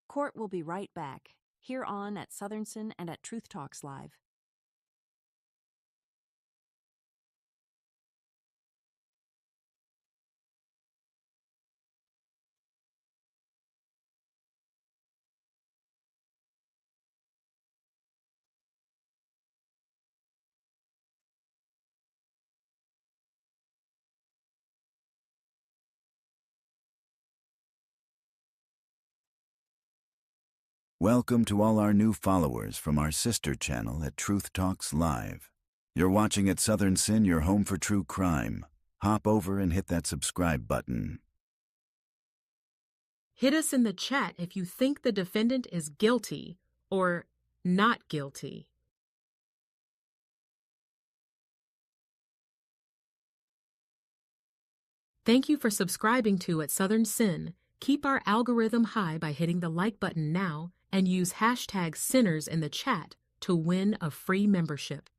Court will be right back, here on at Southern Sin and at Truth Talks Live. Welcome to all our new followers from our sister channel at Truth Talks Live. You're watching at Southern Sin, your home for true crime. Hop over and hit that subscribe button. Hit us in the chat if you think the defendant is guilty or not guilty. Thank you for subscribing to At Southern Sin. Keep our algorithm high by hitting the like button now and use hashtag Sinners in the chat to win a free membership.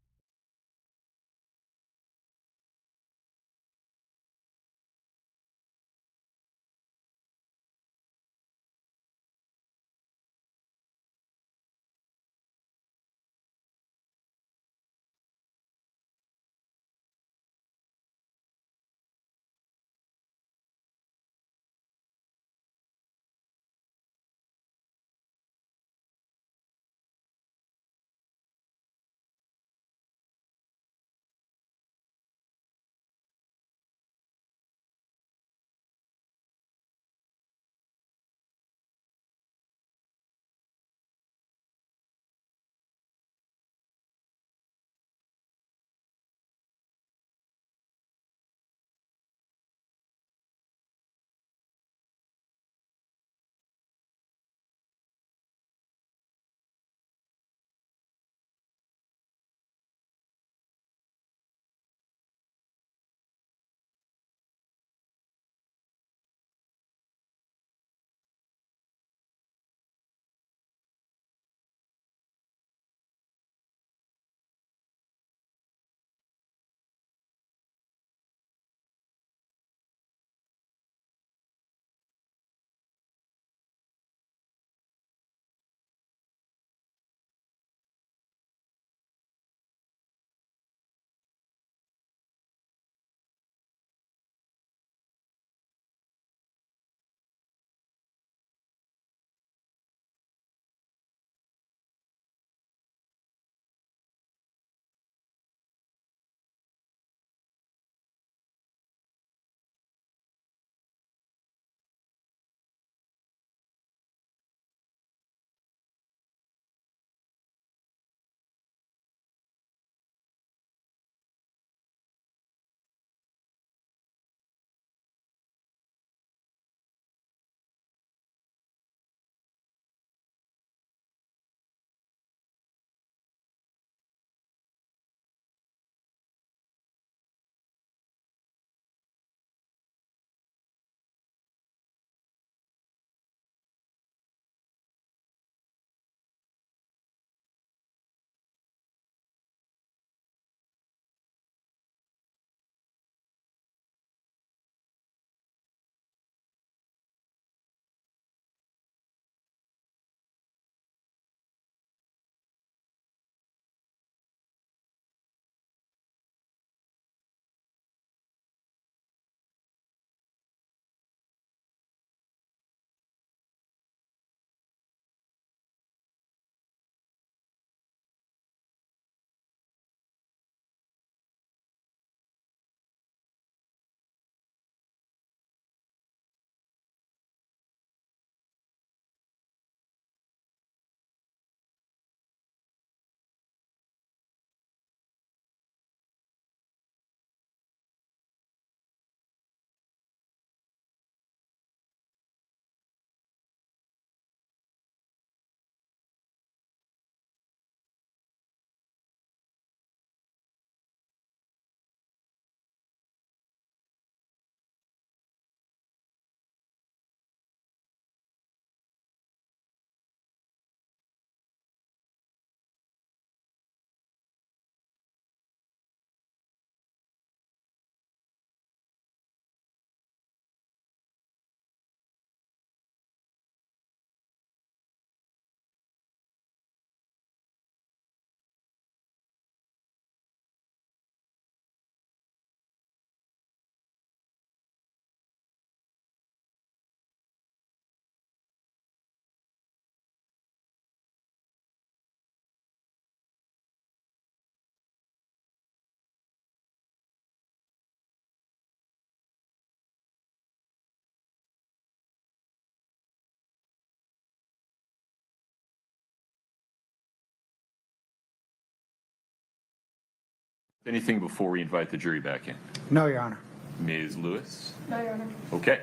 Anything before we invite the jury back in? No, Your Honor. Ms. Lewis? No, Your Honor. Okay.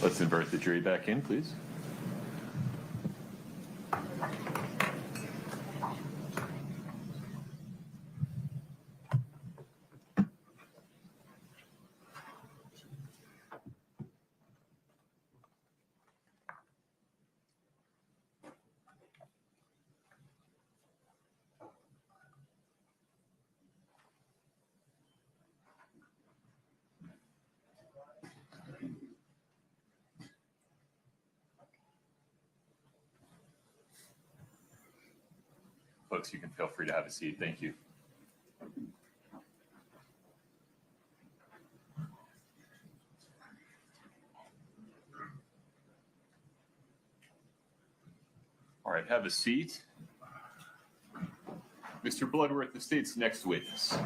Let's invite the jury back in, please. Folks, you can feel free to have a seat. Thank you. All right, have a seat. Mr. Bloodworth, the state's next witness.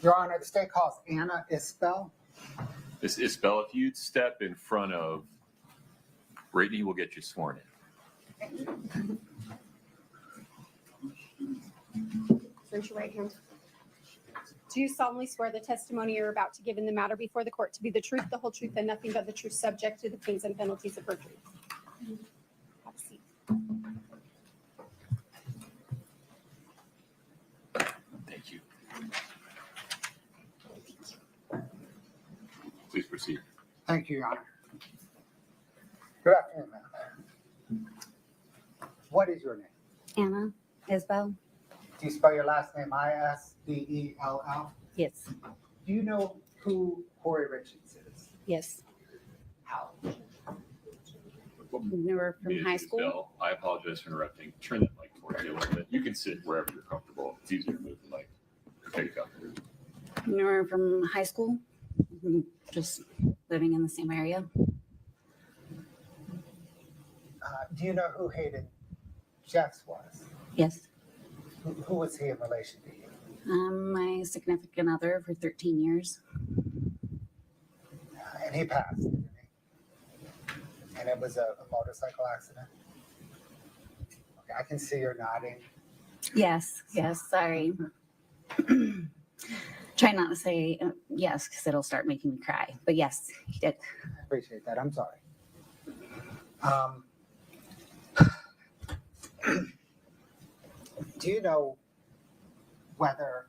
Your Honor, the state calls Anna Isbell. Miss Isbell, if you'd step in front of Brittany, we'll get you sworn in. Raise your right hand. Do you solemnly swear the testimony you're about to give in the matter before the court to be the truth, the whole truth, and nothing but the truth, subject to the pains and penalties of perjury? Have a seat. Thank you. Please proceed. Thank you, Your Honor. Good afternoon, ma'am. What is your name? Anna Isbell. Do you spell your last name I-S-B-E-L-L? Yes. Do you know who Kouri Richins is? Yes. How? We were from Ms. high school. Isbell, I apologize for interrupting. Turn that mic towards you a little bit. You can sit wherever you're comfortable. It's easier to move the mic. Take it up. We were from high school, just living in the same area. Do you know who Hayden Jeffs was? Yes. Who was he in relation to you? My significant other for 13 years. And he passed, didn't he? And it was a motorcycle accident? Okay, I can see you're nodding. Yes, sorry. Try not to say yes, because it'll start making me cry. But yes, he did. I appreciate that. I'm sorry. Do you know whether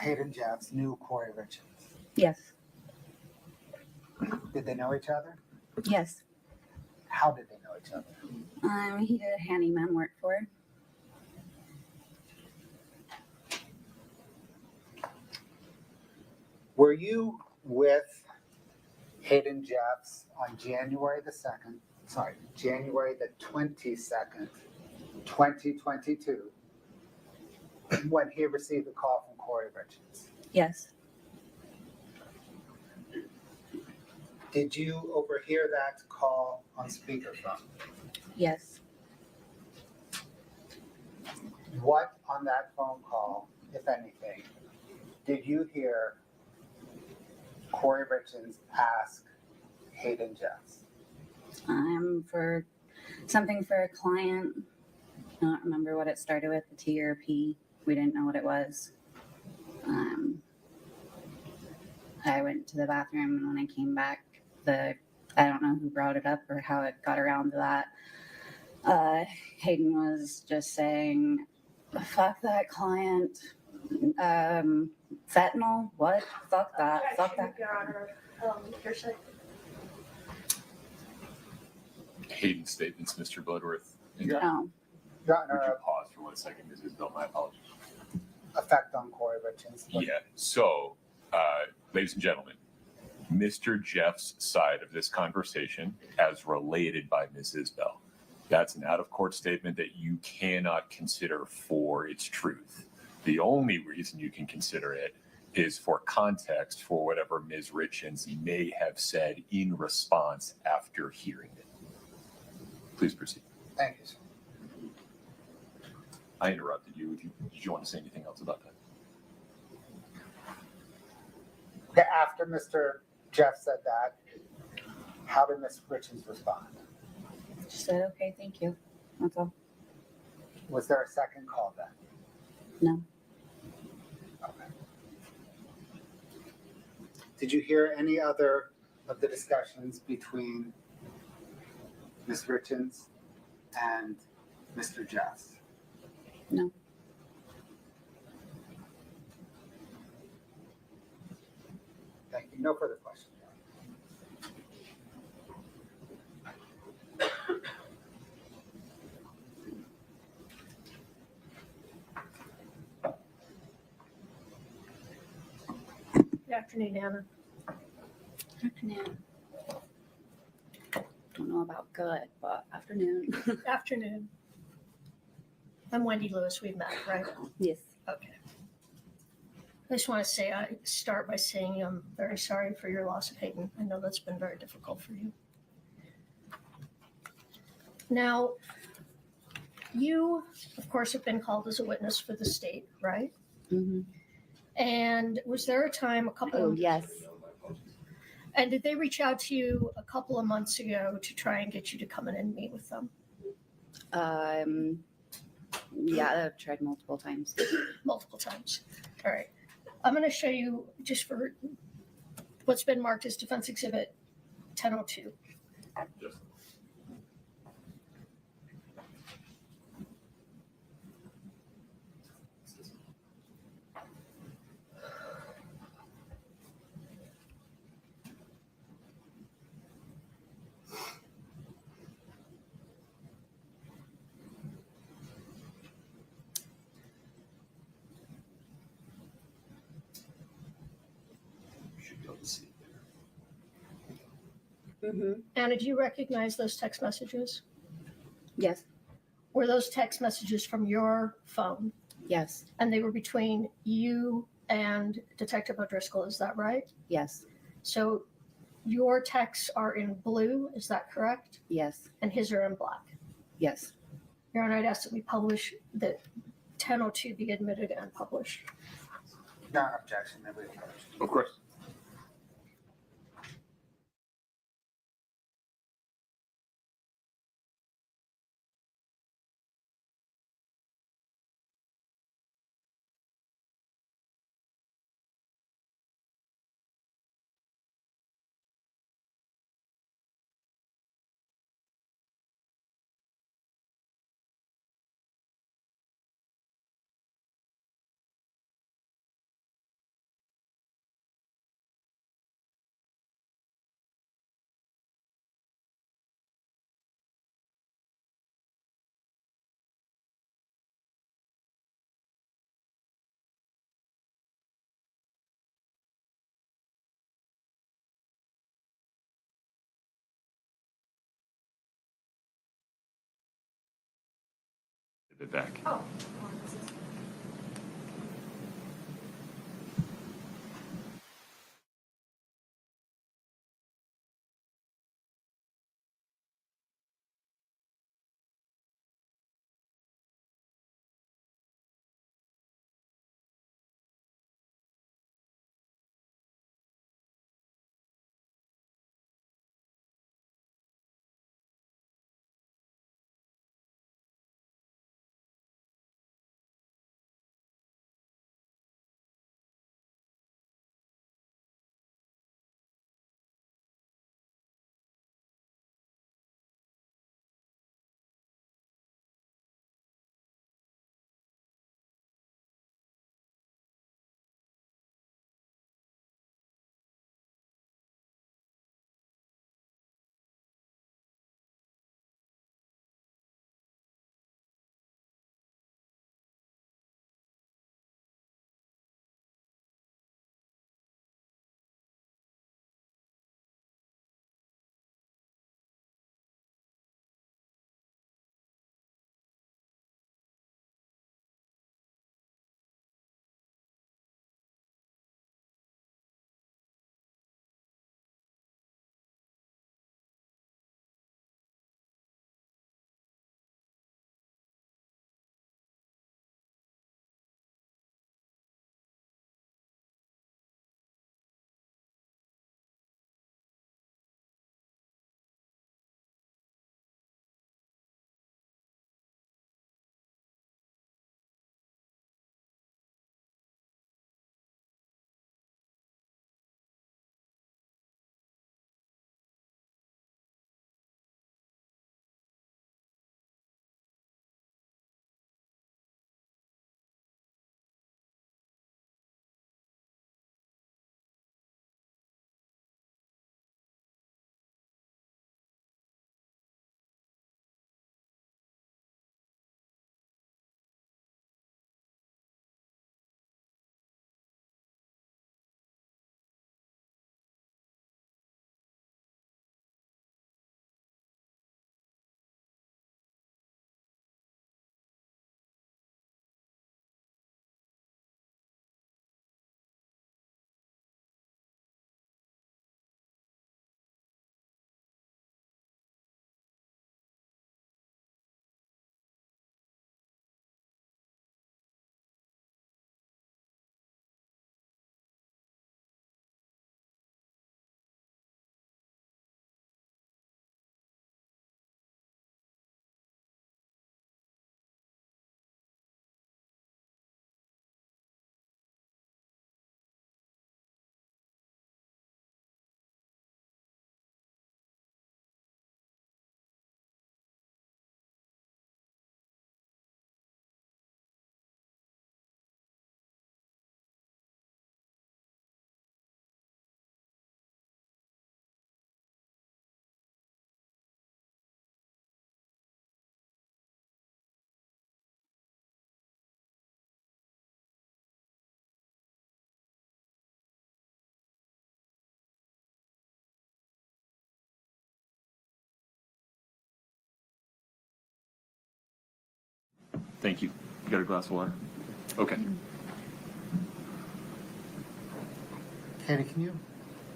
Hayden Jeffs knew Kouri Richins? Yes. Did they know each other? Yes. How did they know each other? He did handyman work for her. Were you with Hayden Jeffs on January the 22nd, 2022, when he received a call from Kouri Richins? Yes. Did you overhear that call on speakerphone? Yes. What on that phone call, if anything, did you hear Kouri Richins ask Hayden Jeffs? For something for a client. I don't remember what it started with, the T or P. We didn't know what it was. I went to the bathroom, and when I came back, I don't know who brought it up or how it got around to that. Hayden was just saying, fuck that client. Fentanyl? What? Fuck that. Fuck that. Your Honor, your side. Hayden's statements, Mr. Bloodworth. No. Your Honor, Would you pause for 1 second, Ms. Isbell? My apologies. effect on Kouri Richins. Yeah. So, ladies and gentlemen, Mr. Jeff's side of this conversation, as related by Ms. Isbell, that's an out-of-court statement that you cannot consider for its truth. The only reason you can consider it is for context for whatever Ms. Richins may have said in response after hearing it. Please proceed. Thank you, sir. I interrupted you. Did you want to say anything else about that? Okay, after Mr. Jeff said that, how did Ms. Richins respond? She said, okay, thank you. That's all. Was there a second call then? No. Did you hear any other of the discussions between Ms. Richins and Mr. Jeffs? No. Thank you. No further questions. Good afternoon, Anna. Afternoon. Don't know about good, but afternoon. Afternoon. I'm Wendy Lewis. We've met, right? Yes. Okay. I just want to say, I start by saying I'm very sorry for your loss of Hayden. I know that's been very difficult for you. Now, you, of course, have been called as a witness for the state, right? Mm-hmm. And was there a time, a couple Oh, of... yes. And did they reach out to you a couple of months ago to try and get you to come in and meet with them? Yeah, I've tried multiple times. Multiple times. All right. I'm going to show you just for what's been marked as Defense Exhibit 1002. Mm-hmm. Anna, do you recognize those text messages? Yes. Were those text messages from your phone? Yes. And they were between you and Detective O'Driscoll, is that right? Yes. So your texts are in blue, is that correct? Yes. And his are in black? Yes. Your Honor, I'd ask that we publish that 1002 be admitted and published. No objection. Of course. Back. Oh. Thank you. You got a glass of water? Okay. Katie, can you,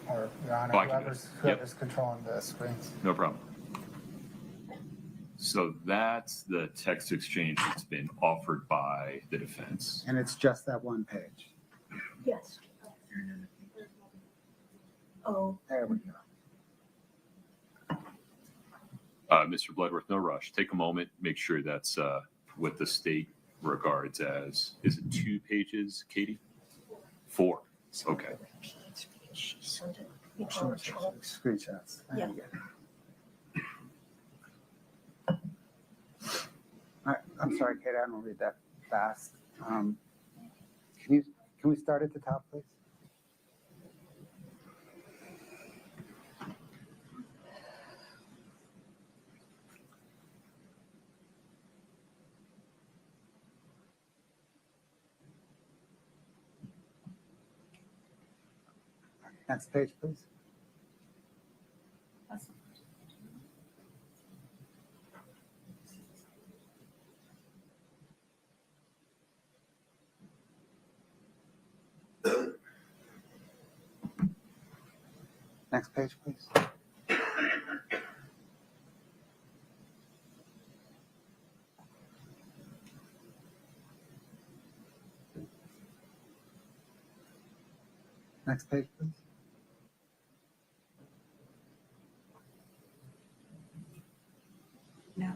or Your Honor, Oh, I can do it. whoever's controlling the screens? No problem. So that's the text exchange that's been offered by the defense. And it's just that one page. Yes. Oh. There we go. Mr. Bloodworth, no rush. Take a moment, make sure that's what the state regards as, is it 2 pages, Katie? 4. Okay. She sent it in our chunks. Screenshots. Yeah. All right. I'm sorry, Katie, I don't read that fast. Can we start at the top, please? Next page, please. Next page, please. Next page, please. No.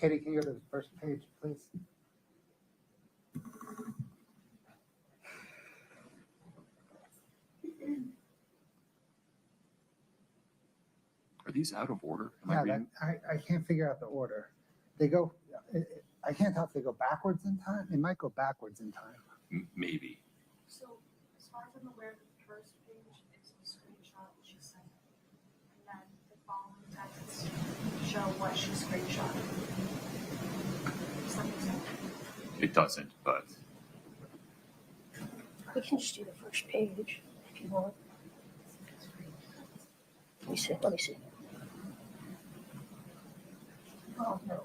Katie, can you go to the first page, please? Are these out of order? Am I Yeah, reading? I can't figure out the order. They go, I can't tell if they go backwards in time. It might go backwards in time. Maybe. So, as far as I'm aware, the first page is a screenshot she sent, and then the following texts show what she screenshotted. Does that make sense? It doesn't, but We can just do the first page if you want. Let me see. Let me see. Oh, no.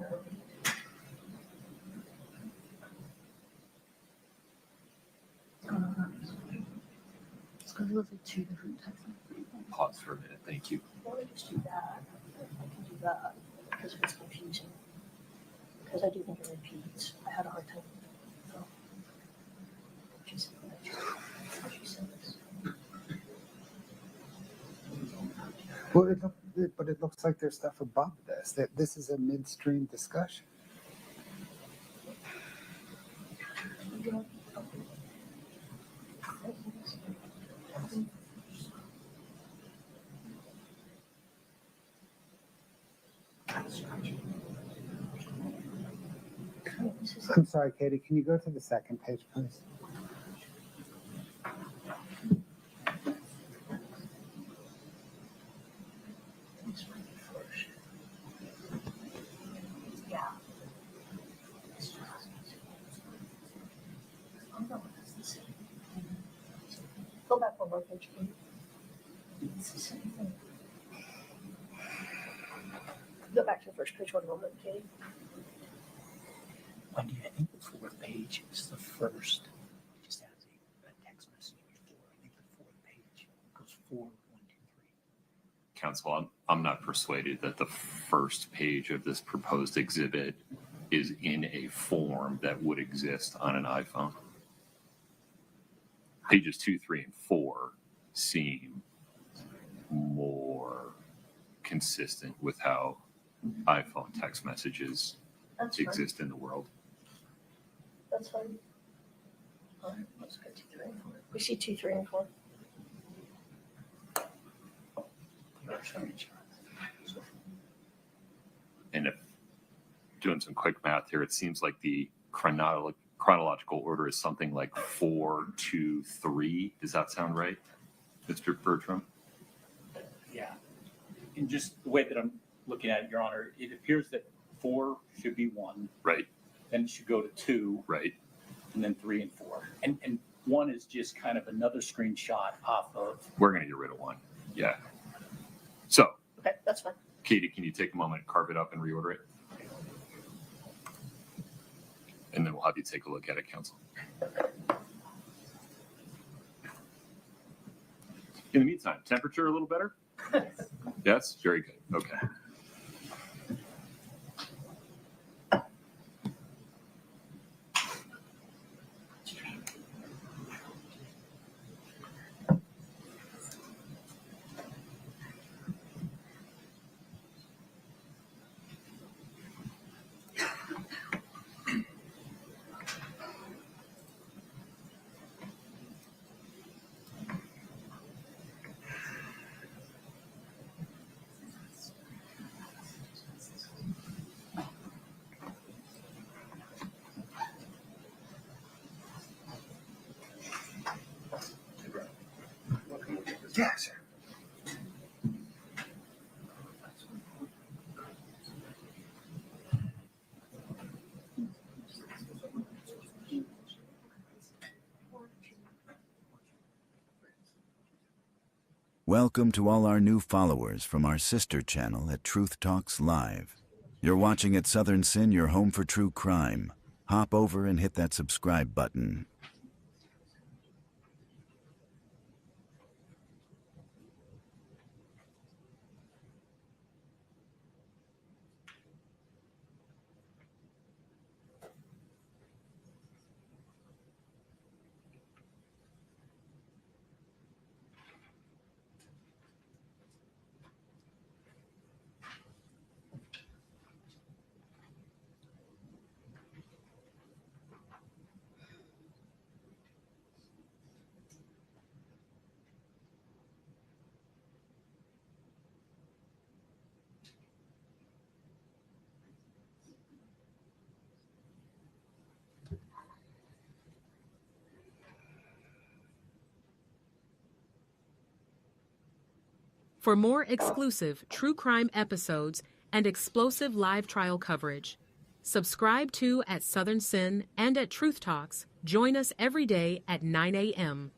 It's because those are 2 different texts. pause for a minute. Thank you. Why don't we just do that? I can do that because it's confusing. Because I do think it repeats. I had a hard time. So. She said this. Well, but it looks like there's stuff above this. That this is a midstream discussion. I'm sorry, Katie. Can you go to the second page, please? Go back one more page, please. It's the same thing. Go back to the first page one moment, Katie. Wendy, I think the 4th page is the first. It just has a text message before. I think the 4th page goes forward 1, 2, 3. Counsel, I'm not persuaded that the first page of this proposed exhibit is in a form that would exist on an iPhone. Pages 2, 3, and 4 seem more consistent with how iPhone text messages exist in the world. That's fine. All right, let's go 2, 3, and 4. We see 2, 3, and 4. And if doing some quick math here. It seems like the chronological order is something like 4, 2, 3. Does that sound right, Mr. Bertram? Yeah. And just the way that I'm looking at it, Your Honor, it appears that 4 should be 1. Right. Then it should go to 2. Right. And then 3 and 4. And 1 is just kind of another screenshot off of. We're going to get rid of 1. Yeah. So, Okay, that's fine. Katie, can you take a moment, carve it up, and reorder it? And then we'll have you take a look at it, counsel. In the meantime, temperature a little better? Yes? Very good. Okay. Yeah, sure. Welcome to all our new followers from our sister channel at Truth Talks Live. You're watching at Southern Sin, your home for true crime. Hop over and hit that subscribe button. For more exclusive true crime episodes and explosive live trial coverage, subscribe to at Southern Sin and at Truth Talks. Join us every day at 9 a.m.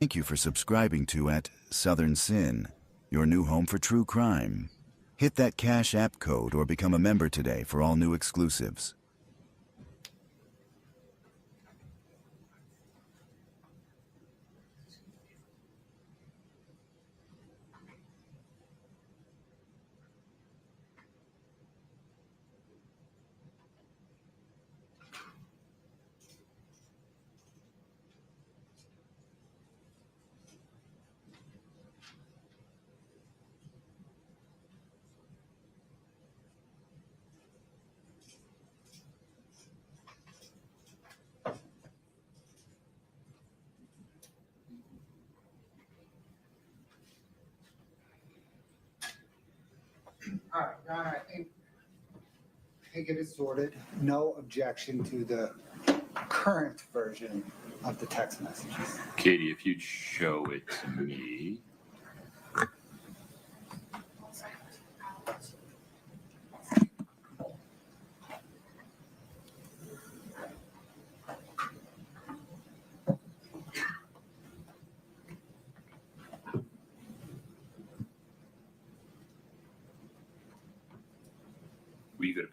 Thank you for subscribing to at Southern Sin, your new home for true crime. Hit that Cash App code or become a member today for all new exclusives. All right, Your Honor, I think it is sorted. No objection to the current version of the text messages. Katie, if you'd show it to me.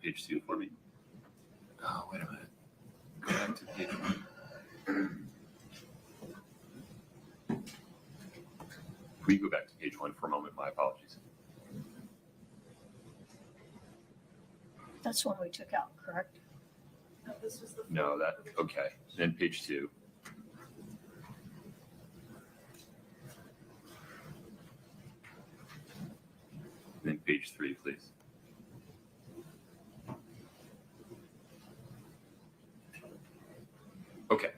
page 2 for me. Oh, wait a minute. Go back to page 1. We go back to page 1 for a moment. My apologies. That's one we took out, correct? No, this was the. No, that, okay. Then page 2. Then page 3, please. Okay.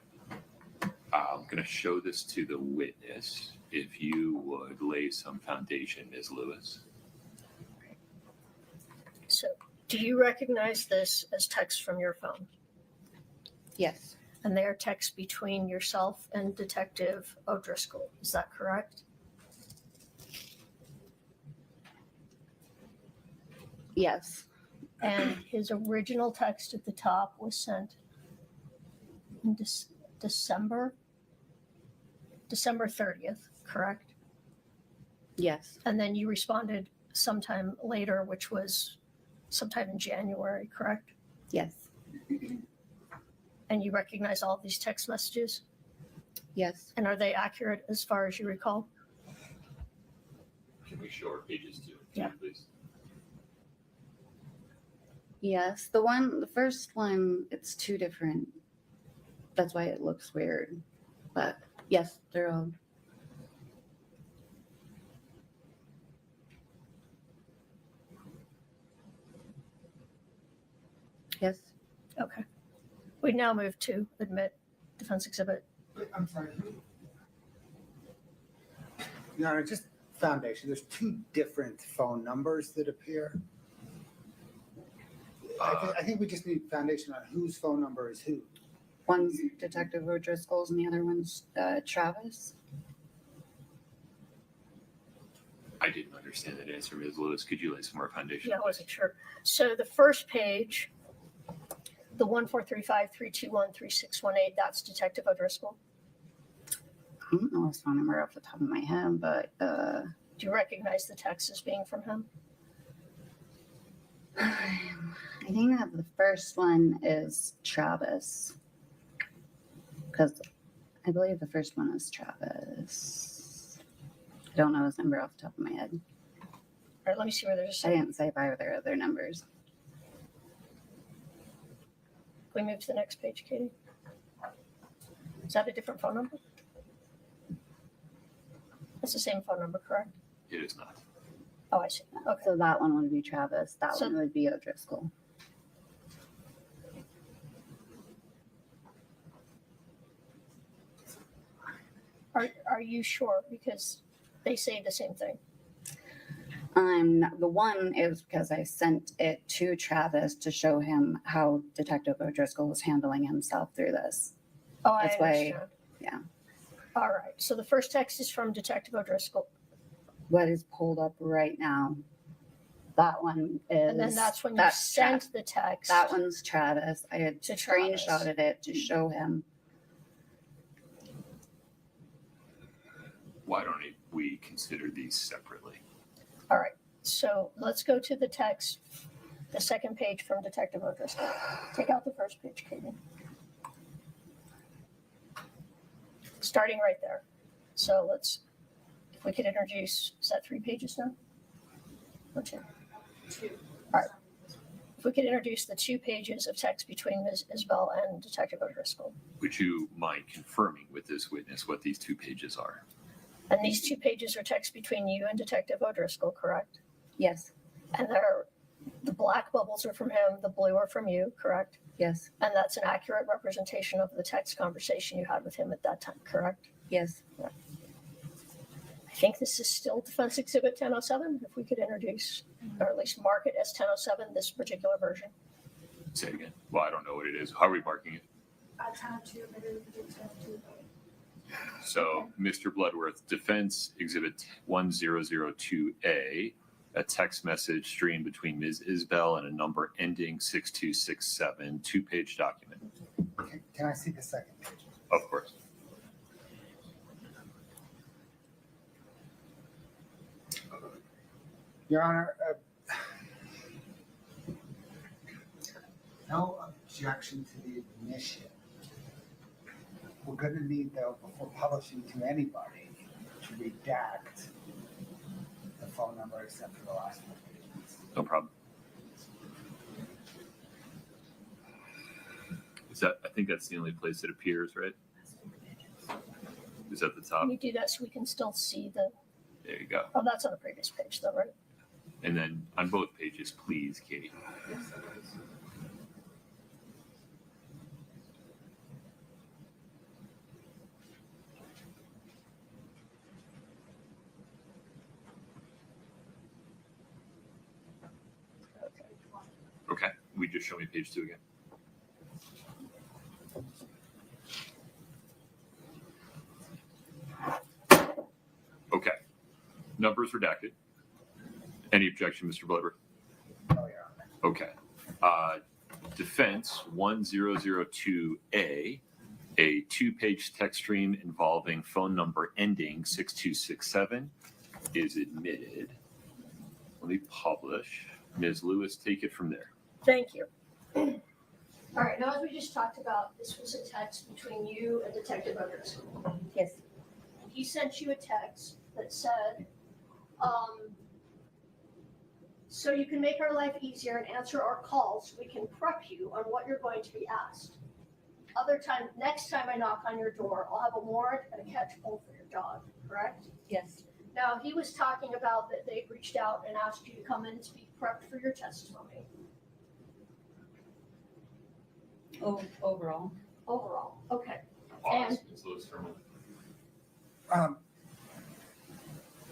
I'm going to show this to the witness. If you would lay some foundation, Ms. Lewis. So, do you recognize this as text from your phone? Yes. And they are texts between yourself and Detective O'Driscoll. Is that correct? Yes. And his original text at the top was sent in December 30th, correct? Yes. And then you responded sometime later, which was sometime in January, correct? Yes. And you recognize all of these text messages? Yes. And are they accurate as far as you recall? Can we show our pages 2 Yeah. please? Yes. The first one, it's two different. That's why it looks weird. But yes, they're all. Yes. Okay. We now move to admit defense exhibit. I'm sorry. No, just foundation. There's two different phone numbers that appear. I think we just need foundation on whose phone number is who. One's Detective O'Driscoll's and the other one's Travis. I didn't understand that answer, Ms. Lewis. Could you lay some more foundation? Yeah, I wasn't sure. So the first page, the 14353213618, that's Detective O'Driscoll. I don't know his phone number off the top of my head, but do you recognize the text as being from him? I think that the first one is Travis. Because I believe the first one is Travis. I don't know his number off the top of my head. All right, let me see where there's a I didn't say by their other numbers. Can we move to the next page, Katie? Is that a different phone number? It's the same phone number, correct? It is not. Oh, I see. Okay. So that one would be Travis. That So- one would be O'Driscoll. Are you sure? Because they say the same thing. The one is because I sent it to Travis to show him how Detective O'Driscoll was handling himself through this. Oh, I That's why, understand. yeah. All right. So the first text is from Detective O'Driscoll. What is pulled up right now, that one is. And then that's when you that's sent the text. That one's Travis. I had To Travis. screenshotted it to show him. Why don't we consider these separately? All right. So let's go to the text, the second page from Detective O'Driscoll. Take out the first page, Katie. Starting right there. So if we could introduce, is that 3 pages now? Or 2? 2. All right. If we could introduce the 2 pages of text between Ms. Isbell and Detective O'Driscoll. Would you mind confirming with this witness what these 2 pages are? And these 2 pages are text between you and Detective O'Driscoll, correct? Yes. And the black bubbles are from him, the blue are from you, correct? Yes. And that's an accurate representation of the text conversation you had with him at that time, correct? Yes. Yeah. I think this is still Defense Exhibit 1007. If we could introduce, or at least mark it as 1007, this particular version. Say it again. Well, I don't know what it is. How are we marking it? 1002, maybe we could do 1002. So, Mr. Bloodworth, Defense Exhibit 1002A, a text message streamed between Ms. Isbell and a number ending 6267, 2-page document. Can I see the second page? Of course. Your Honor, no objection to the admission. We're going to need, though, before publishing to anybody, to redact the phone number except for the last 4 pages. No problem. I think that's the only place it appears, right? Is at the top. Can you do that so we can still see the? There you go. Oh, that's on the previous page, though, right? And then on both pages, please, Katie. Okay. We just show me page 2 again. Okay. Numbers redacted. Any objection, Mr. Blober? Oh, yeah. Okay. Defense 1002A, a 2-page text stream involving phone number ending 6267 is admitted. Let me publish. Ms. Lewis, take it from there. Thank you. All right, now as we just talked about, this was a text between you and Detective O'Driscoll. Yes. He sent you a text that said, so you can make our life easier and answer our calls, we can prep you on what you're going to be asked. Next time I knock on your door, I'll have a warrant and a catch pole for your dog, correct? Yes. Now, he was talking about that they reached out and asked you to come in to be prepped for your testimony. Overall. Overall, okay. Pause. Ms. Lewis for a moment.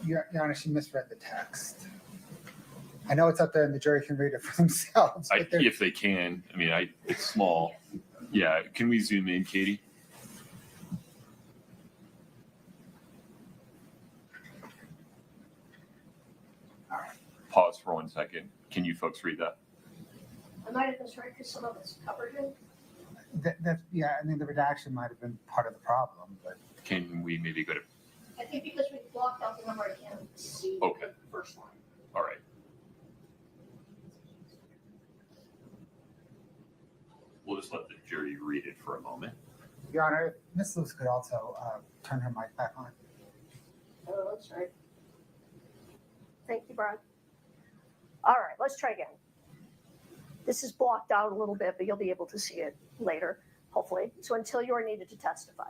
Your Honor, she misread the text. I know it's up there and the jury can read it for themselves. If they can. I mean, it's small. Yeah. Can we zoom in, Katie? All right. Pause for 1 second. Can you folks read that? I might have misread because some of it's covered in. Yeah, I mean, the redaction might have been part of the problem, but. Can we maybe go to? I think because we blocked out the number, I can't see Okay. the first line. All right. We'll just let the jury read it for a moment. Your Honor, Ms. Lewis could also turn her mic back on. Oh, that's right. Thank you, Brian. All right, let's try again. This is blocked out a little bit, but you'll be able to see it later, hopefully. So until you are needed to testify.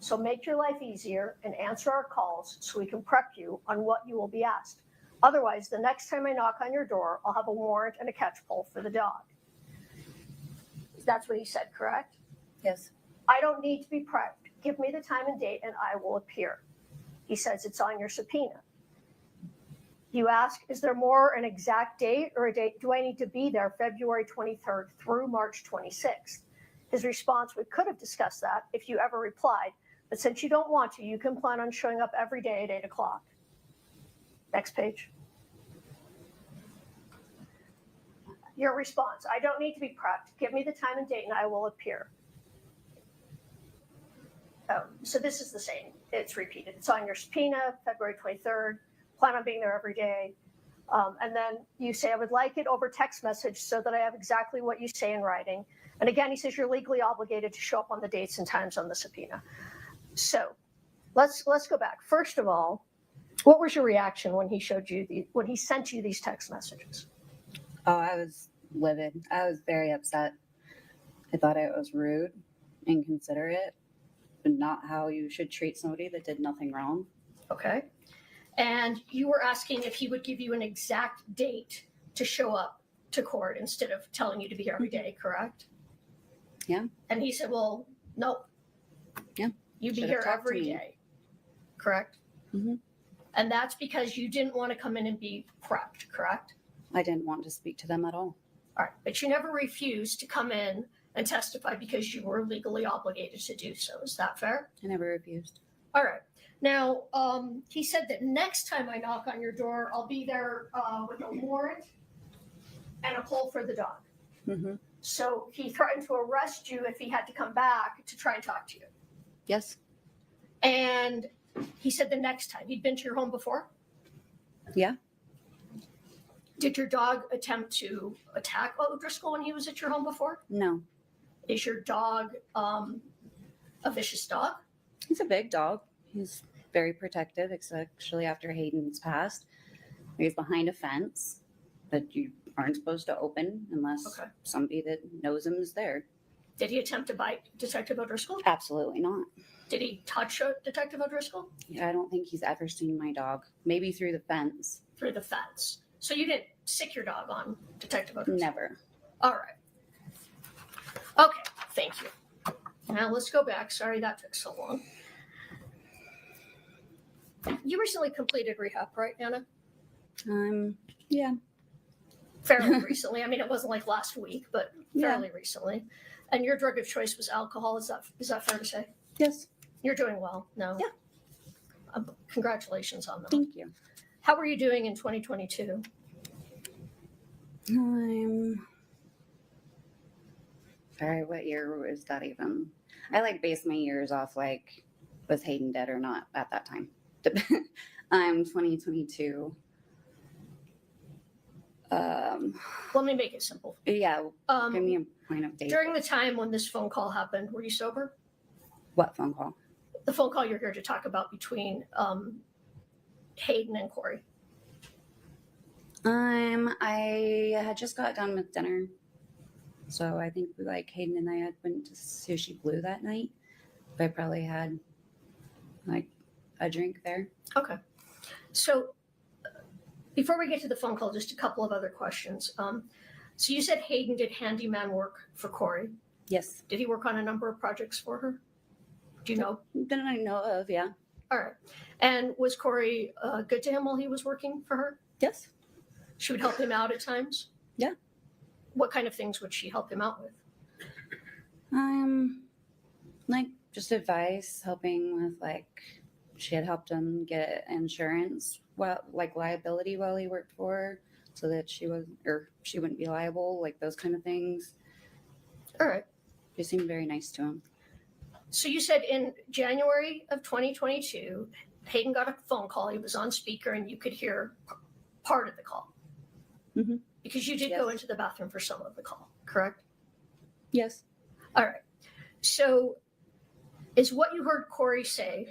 So make your life easier and answer our calls so we can prep you on what you will be asked. Otherwise, the next time I knock on your door, I'll have a warrant and a catch pole for the dog. That's what he said, correct? Yes. I don't need to be prepped. Give me the time and date and I will appear. He says it's on your subpoena. You ask, is there more an exact date or a date? Do I need to be there February 23rd through March 26th? His response, we could have discussed that if you ever replied, but since you don't want to, you can plan on showing up every day at 8 o'clock. Next page. Your response, I don't need to be prepped. Give me the time and date and I will appear. Oh, so this is the same. It's repeated. It's on your subpoena, February 23rd. Plan on being there every day. And then you say, I would like it over text message so that I have exactly what you say in writing. And again, he says you're legally obligated to show up on the dates and times on the subpoena. So let's go back. First of all, what was your reaction when he showed you when he sent you these text messages? Oh, I was livid. I was very upset. I thought it was rude, inconsiderate, but not how you should treat somebody that did nothing wrong. Okay. And you were asking if he would give you an exact date to show up to court instead of telling you to be here every day, correct? Yeah. And he said, well, no. Yeah. You'd be Should here have talked to every me. day, correct? Mm-hmm. And that's because you didn't want to come in and be prepped, correct? I didn't want to speak to them at all. All right. But you never refused to come in and testify because you were legally obligated to do so. Is that fair? I never refused. All right. Now, he said that next time I knock on your door, I'll be there with a warrant and a pole for the dog. Mm-hmm. So he threatened to arrest you if he had to come back to try and talk to you. Yes. And he said the next time. He'd been to your home before? Yeah. Did your dog attempt to attack O'Driscoll when he was at your home before? No. Is your dog a vicious dog? He's a big dog. He's very protective, especially after Hayden's passed. He's behind a fence that you aren't supposed to open unless somebody that knows him is there. Did he attempt to bite Detective O'Driscoll? Absolutely not. Did he touch Detective O'Driscoll? Yeah, I don't think he's ever seen my dog. Maybe through the fence. Through the fence. So you didn't sick your dog on Detective O'Driscoll? Never. All right. Okay, thank you. Now let's go back. Sorry that took so long. You recently completed rehab, right, Anna? Yeah. Fairly recently. I mean, it wasn't like last week, but fairly recently. And your drug of choice was alcohol. Is that fair to say? Yes. You're doing well. No. Yeah. Congratulations on that. Thank you. How are you doing in 2022? Sorry, what year was that even? I base my years off was Hayden dead or not at that time. I'm 2022. Let me make it simple. Yeah. Give me a point of date. During the time when this phone call happened, were you sober? What phone call? The phone call you're here to talk about between Hayden and Kouri. I had just got done with dinner, so I think Hayden and I had went to Sushi Blue that night. But I probably had a drink there. Okay. So before we get to the phone call, just a couple of other questions. So you said Hayden did handyman work for Kouri. Yes. Did he work on a number of projects for her? Do you know? That I know of, yeah. All right. And was Kouri good to him while he was working for her? Yes. She would help him out at times? Yeah. What kind of things would she help him out with? Just advice, helping with she had helped him get insurance, liability while he worked for her, so that she wouldn't be liable, those kind of things. All right. She seemed very nice to him. So you said in January of 2022, Hayden got a phone call. He was on speaker, and you could hear part of the call. Mm-hmm. Because you did go into the bathroom for some of the call, correct? Yes. All right. So is what you heard Kouri say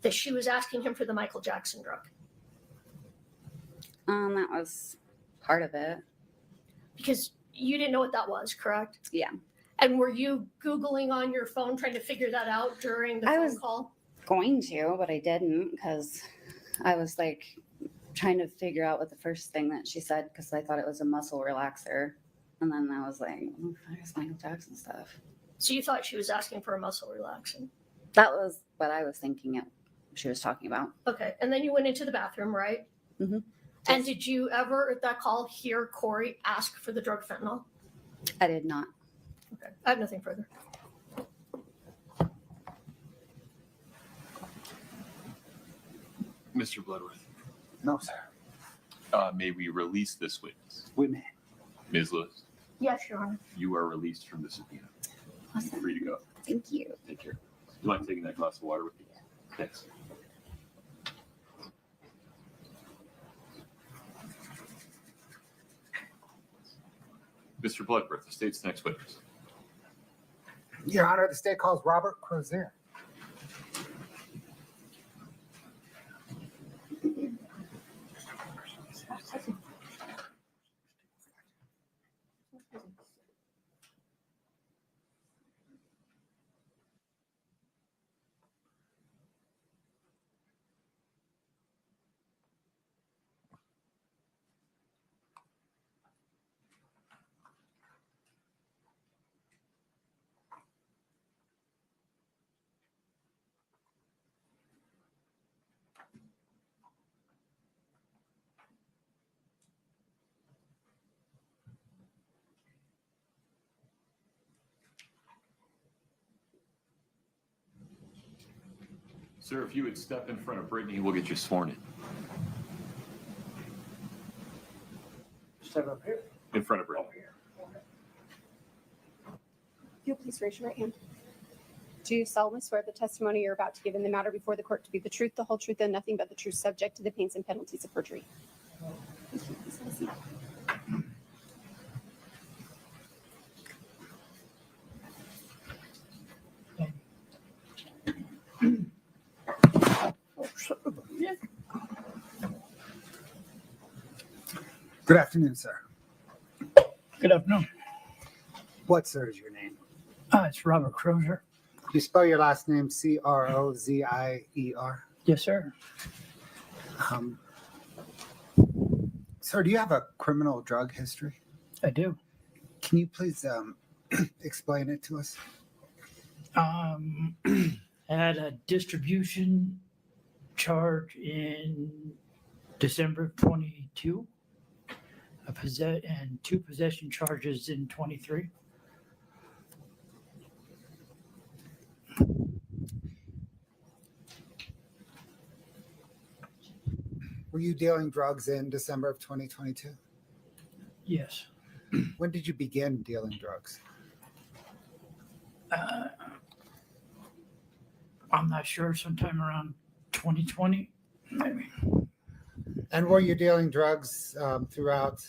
that she was asking him for the Michael Jackson drug? That was part of it. Because you didn't know what that was, correct? Yeah. And were you Googling on your phone trying to figure that out during the phone call? Going to, but I didn't because I was trying to figure out what the first thing that she said because I thought it was a muscle relaxer. And then I was like, oh, it's Michael Jackson stuff. So you thought she was asking for a muscle relaxant? That was what I was thinking she was talking about. Okay. And then you went into the bathroom, right? Mm-hmm. And did you ever at that call hear Kouri ask for the drug fentanyl? I did not. Okay. I have nothing further. Mr. Bloodworth. No, sir. May we release this witness? We may. Ms. Lewis, Yes, Your Honor. you are released from the subpoena. Awesome. Free to go. Thank you. Take care. Do you mind taking that glass of water with you? Thanks. Mr. Bloodworth, the state's next witness. Your Honor, the state calls Robert Crozier. Sir, if you would step in front of Brittany, we'll get you sworn in. Step up here. In front of Brittany. You please raise your right hand. Do you solemnly swear the testimony you're about to give in the matter before the court to be the truth, the whole truth, and nothing but the truth, subject to the pains and penalties of perjury? Good afternoon, sir. Good afternoon. What, sir, is your name? It's Robert Crozier. You spell your last name Crozier? Yes, sir. Sir, do you have a criminal drug history? I do. Can you please explain it to us? I had a distribution charge in December of 22, and 2 possession charges in 23. Were you dealing drugs in December of 2022? Yes. When did you begin dealing drugs? I'm not sure, sometime around 2020, maybe. And were you dealing drugs throughout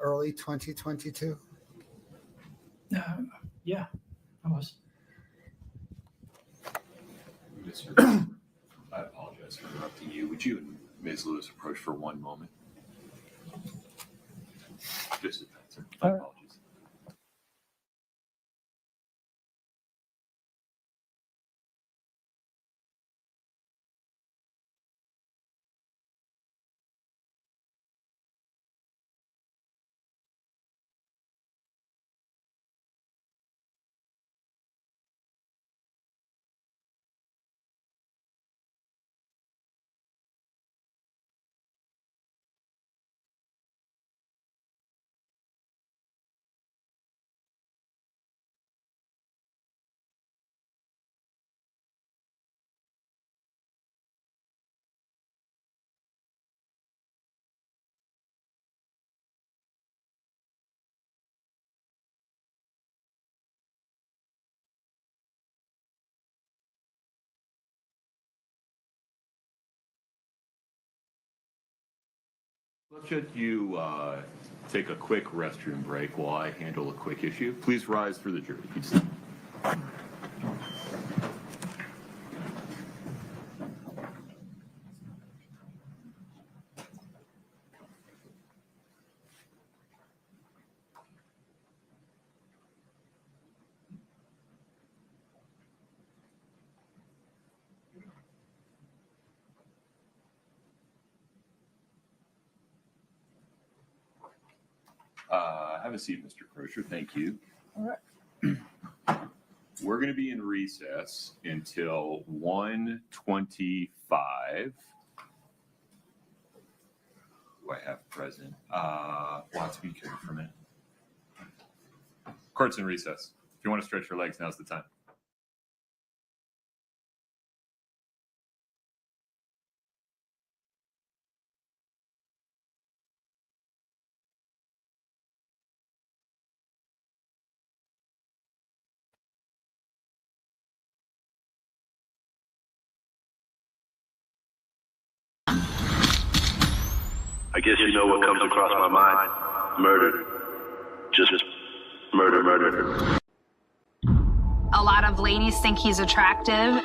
early 2022? Yeah, I was. Mr. I apologize for interrupting you. Would you and Ms. Lewis approach for one moment? Just a minute, sir. My apologies. Should you take a quick restroom break while I handle a quick issue? Please rise for the jury. Please. Have a seat, Mr. Crozier. Thank you. All right. We're going to be in recess until 1:25. Who I have present? Watts, be careful for a minute. Court's in recess. If you want to stretch your legs, now's the time. I guess you know what comes across my mind. Murder. Just murder, murder. A lot of ladies think he's attractive.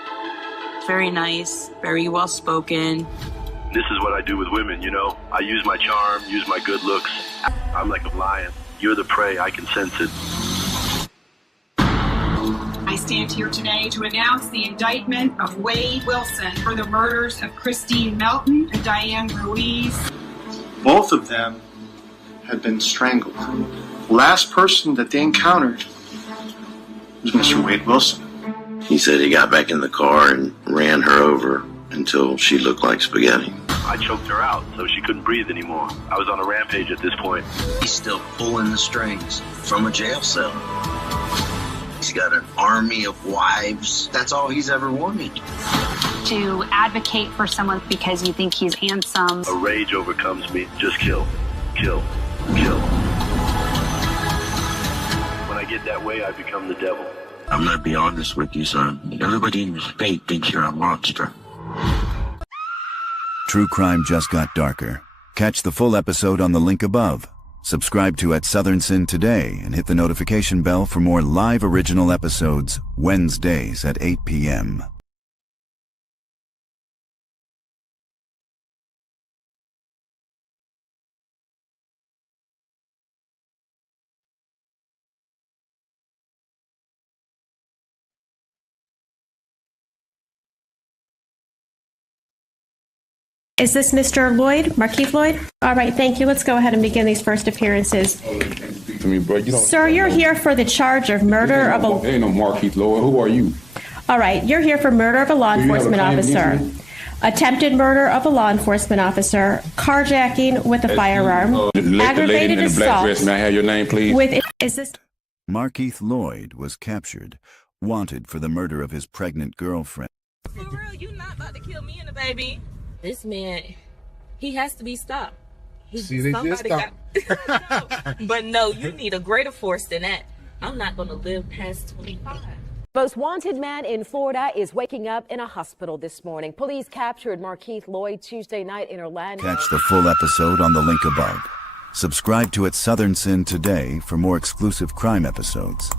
Very nice, very well spoken. This is what I do with women, you know? I use my charm, use my good looks. I'm like a lion. You're the prey, I can sense it. I stand here today to announce the indictment of Wade Wilson for the murders of Christine Melton and Diane Ruiz. Both of them had been strangled. The last person that they encountered was Mr. Wade Wilson. He said he got back in the car and ran her over until she looked like spaghetti. I choked her out so she couldn't breathe anymore. I was on a rampage at this point. He's still pulling the strings from a jail cell. He's got an army of wives. That's all he's ever wanted. To advocate for someone because you think he's handsome. A rage overcomes me. Just kill, kill, kill. When I get that way, I become the devil. I'm gonna be honest with you, son. Everybody in the state thinks you're a monster. True crime just got darker. Catch the full episode on the link above. Subscribe to At Southern Sin today and hit the notification bell for more live original episodes Wednesdays at 8 p.m. Is this Mr. Lloyd, Markeith Lloyd? All right, thank you. Let's go ahead and begin these first appearances. Sir, you're here for the charge of murder of a... There ain't no Markeith Lloyd. Who are you? All right, you're here for murder of a law enforcement officer, attempted murder of a law enforcement officer, carjacking with a firearm, aggravated assault. May I have your name, please? Is this... Markeith Lloyd was captured, wanted for the murder of his pregnant girlfriend. For real, you not about to kill me and the baby. This man, he has to be stopped. See, they just stopped. But no, you need a greater force than that. I'm not going to live past 25. Most wanted man in Florida is waking up in a hospital this morning. Police captured Markeith Lloyd Tuesday night in Orlando. Catch the full episode on the link above. Subscribe to At Southern Sin today for more exclusive crime episodes.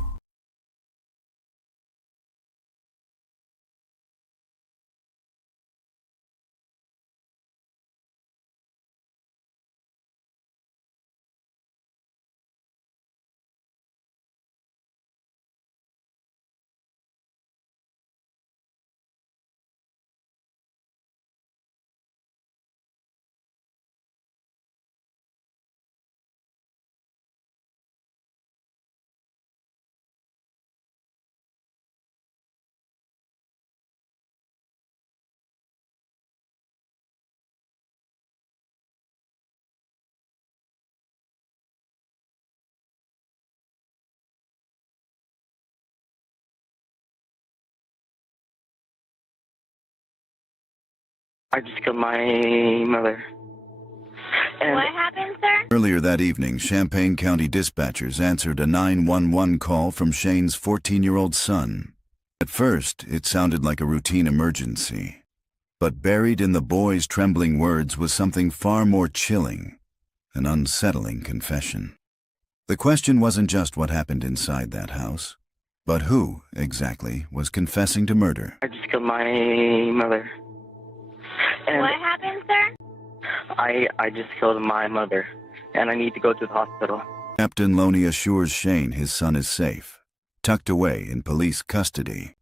I just killed my mother. And What happened, sir? Earlier that evening, Champaign County dispatchers answered a 911 call from Shane's 14-year-old son. At first, it sounded like a routine emergency. But buried in the boy's trembling words was something far more chilling, an unsettling confession. The question wasn't just what happened inside that house, but who, exactly, was confessing to murder. I just killed my mother. And What happened, sir? I just killed my mother, and I need to go to the hospital. Captain Loney assures Shane his son is safe, tucked away in police custody.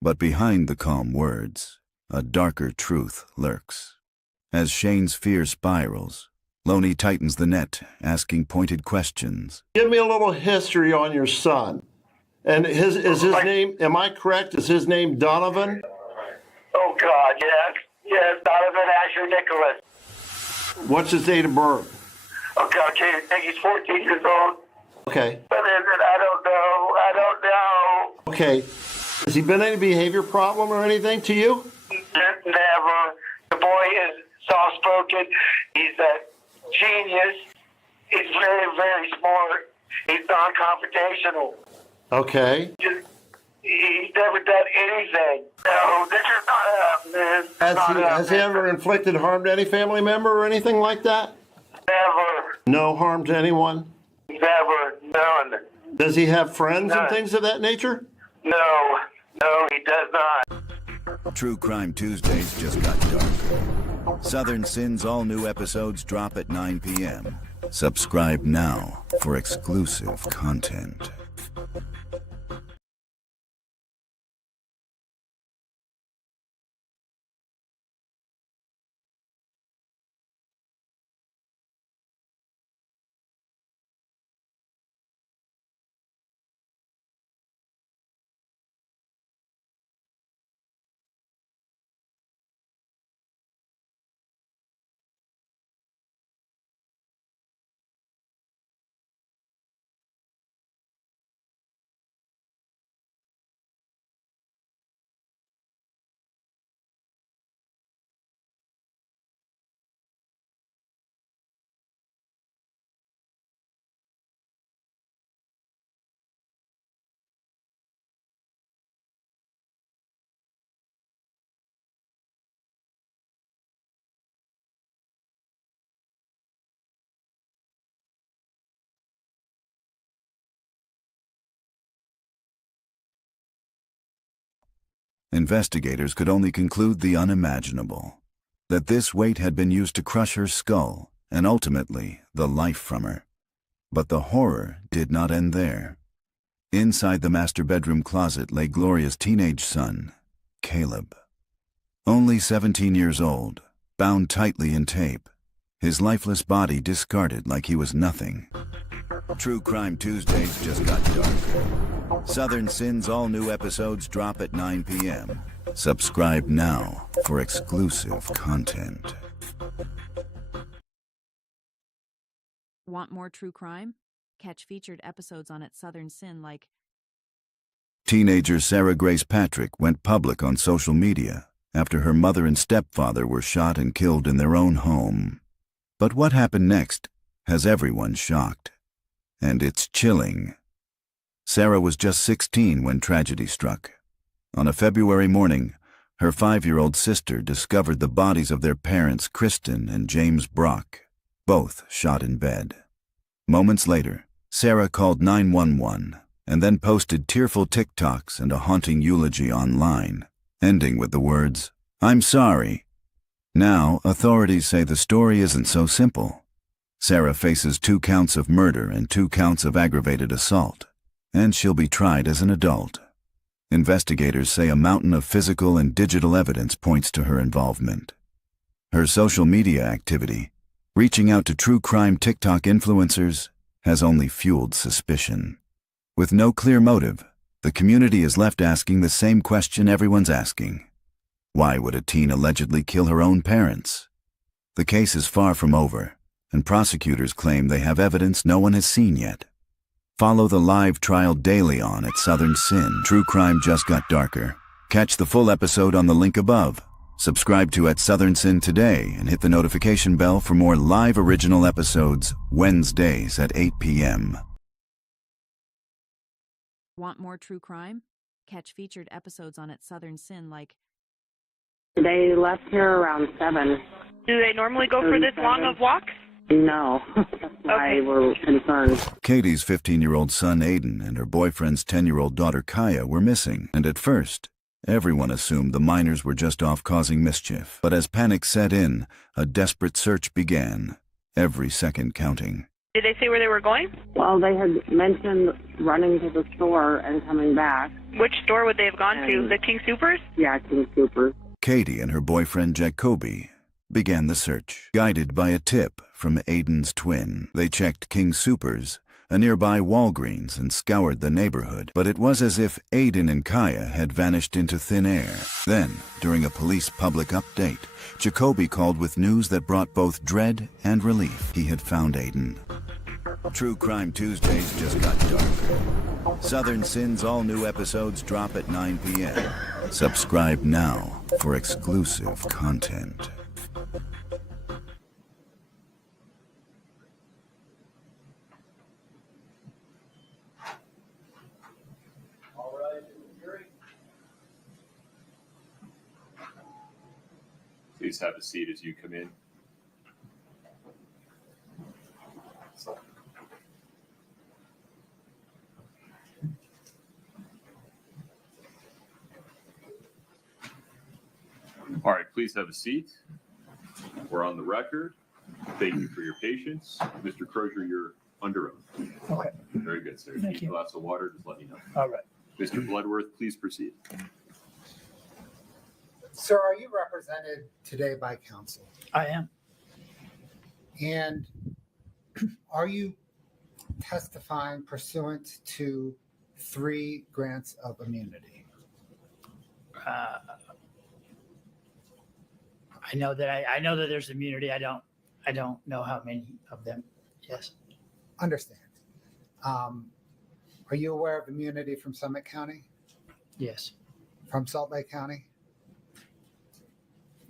But behind the calm words, a darker truth lurks. As Shane's fear spirals, Loney tightens the net, asking pointed questions. Give me a little history on your son. And is his name, am I correct, is his name Donovan? Oh, God, yes. Yes, Donovan Asher Nicholas. What's his date of birth? Okay, I think he's 14 years old. Okay. But is it? I don't know. Okay. Has he been any behavior problem or anything to you? Never. The boy is soft-spoken. He's a genius. He's very, very smart. He's non-confrontational. Okay. He's never done anything. No, this is not man. Has he ever inflicted harm to any family member or anything like that? Never. No harm to anyone? Never. None. Does he have friends None. and things of that nature? No. No, he does not. True Crime Tuesdays just got darker. Southern Sin's all-new episodes drop at 9 p.m. Subscribe now for exclusive content. Investigators could only conclude the unimaginable, that this weight had been used to crush her skull and ultimately the life from her. But the horror did not end there. Inside the master bedroom closet lay Gloria's teenage son, Caleb. Only 17 years old, bound tightly in tape, his lifeless body discarded like he was nothing. True Crime Tuesdays just got dark. Southern Sin's all new episodes drop at 9 p.m. Subscribe now for exclusive content. Want more true crime? Catch featured episodes on its Southern Sin like Teenager Sarah Grace Patrick went public on social media after her mother and stepfather were shot and killed in their own home. But what happened next has everyone shocked. And it's chilling. Sarah was just 16 when tragedy struck. On a February morning, her 5-year-old sister discovered the bodies of their parents, Kristen and James Brock, both shot in bed. Moments later, Sarah called 911 and then posted tearful TikToks and a haunting eulogy online, ending with the words, "I'm sorry." Now, authorities say the story isn't so simple. Sarah faces 2 counts of murder and 2 counts of aggravated assault, and she'll be tried as an adult. Investigators say a mountain of physical and digital evidence points to her involvement. Her social media activity, reaching out to true crime TikTok influencers, has only fueled suspicion. With no clear motive, the community is left asking the same question everyone's asking. Why would a teen allegedly kill her own parents? The case is far from over, and prosecutors claim they have evidence no one has seen yet. Follow the live trial daily on at Southern Sin. True Crime just got darker. Catch the full episode on the link above. Subscribe to at Southern Sin today and hit the notification bell for more live original episodes Wednesdays at 8 p.m. Want more true crime? Catch featured episodes on its Southern Sin like They left here around 7. Do they normally go for this long of walks? No. That's why we're concerned. Katie's 15-year-old son Aiden and her boyfriend's 10-year-old daughter Kaya were missing, and at first, everyone assumed the minors were just off causing mischief. But as panic set in, a desperate search began, every second counting. Did they say where they were going? Well, they had mentioned running to the store and coming back. Which store would they have gone to? The King Soopers? Yeah, King Soopers. Katie and her boyfriend Jacoby began the search. Guided by a tip from Aiden's twin, they checked King Soopers, a nearby Walgreens, and scoured the neighborhood. But it was as if Aiden and Kaya had vanished into thin air. Then, during a police public update, Jacoby called with news that brought both dread and relief. He had found Aiden. True Crime Tuesdays just got darker. Southern Sin's all new episodes drop at 9 p.m. Subscribe now for exclusive content. Please have a seat as you come in. All right, please have a seat. We're on the record. Thank you for your patience. Mr. Crozier, you're under oath. Okay. Very good, sir. Thank Need you. a glass of water, just let me know. All right. Mr. Bloodworth, please proceed. Sir, are you represented today by counsel? I am. And are you testifying pursuant to 3 grants of immunity? I know that I know that there's immunity. I don't know how many of them. Yes. Understand. Are you aware of immunity from Summit County? Yes. From Salt Lake County?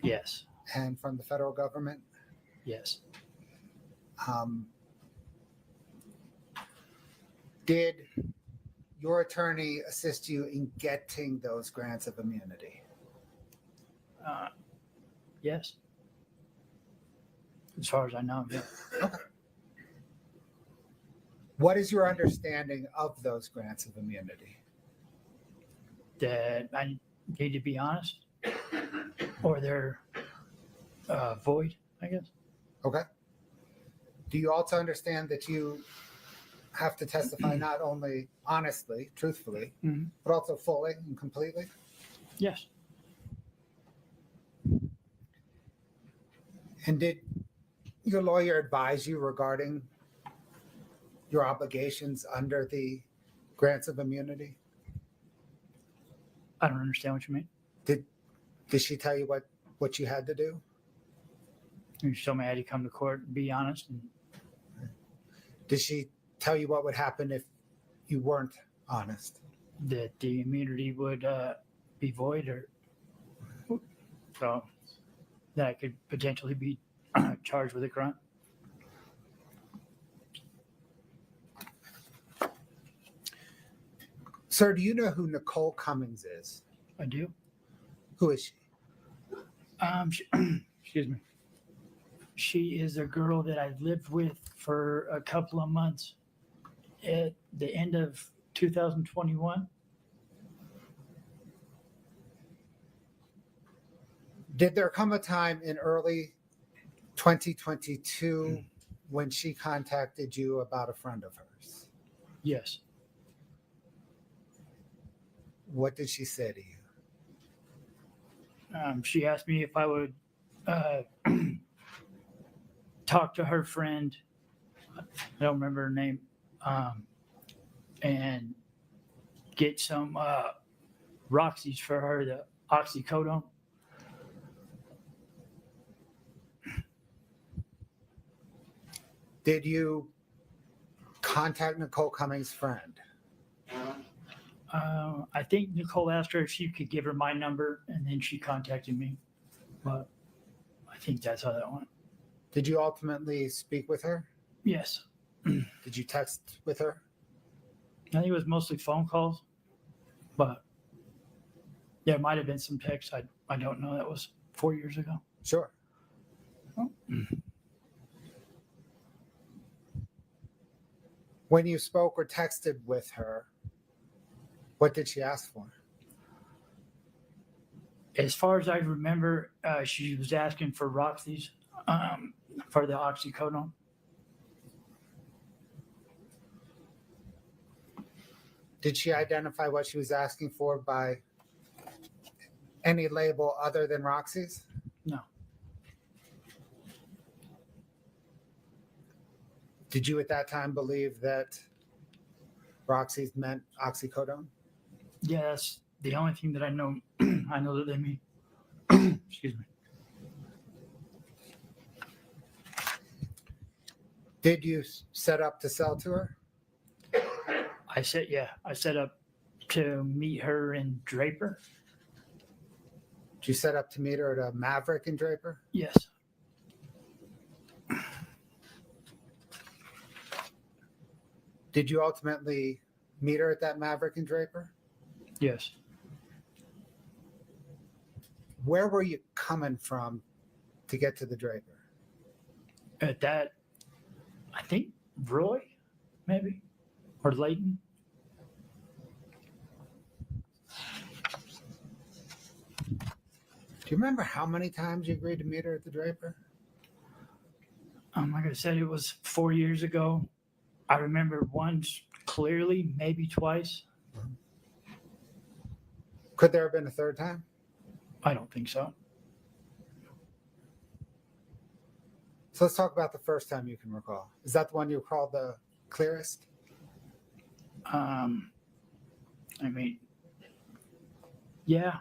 Yes. And from the federal government? Yes. Did your attorney assist you in getting those grants of immunity? Yes. As far as I know, yeah. Okay. What is your understanding of those grants of immunity? That need to be honest, or they're void, I guess. Okay. Do you also understand that you have to testify not only honestly, truthfully, but also fully and completely? Yes. And did your lawyer advise you regarding your obligations under the grants of immunity? I don't understand what you mean. Did she tell you what you had to do? You told me I had to come to court and be honest. And did she tell you what would happen if you weren't honest? that the immunity would be void, or so that I could potentially be charged with a crime. Sir, do you know who Nicole Cummings is? I do. Who is she? Excuse me. She is a girl that I lived with for a couple of months at the end of 2021. Did there come a time in early 2022 when she contacted you about a friend of hers? Yes. What did she say to you? She asked me if I would talk to her friend. I don't remember her name. And get some Roxy's for her, the oxycodone. Did you contact Nicole Cummings' friend? I think Nicole asked her if she could give her my number, and then she contacted me. But I think that's how that went. Did you ultimately speak with her? Yes. Did you text with her? I think it was mostly phone calls, but there might have been some text. I don't know. That was 4 years ago. Sure. Oh. When you spoke or texted with her, what did she ask for? As far as I remember, she was asking for Roxy's for the oxycodone. Did she identify what she was asking for by any label other than Roxy's? No. Did you at that time believe that Roxy's meant oxycodone? Yeah, that's the only thing that I know. I know that they mean. Excuse me. Did you set up to sell to her? I set up to meet her in Draper. Did you set up to meet her at a Maverick in Draper? Yes. Did you ultimately meet her at that Maverick in Draper? Yes. Where were you coming from to get to the Draper? At that, I think Roy, maybe, or Layton. Do you remember how many times you agreed to meet her at the Draper? Like I said, it was 4 years ago. I remember once clearly, maybe twice. Could there have been a third time? I don't think so. So let's talk about the first time you can recall. Is that the one you recall the clearest? I mean, yeah.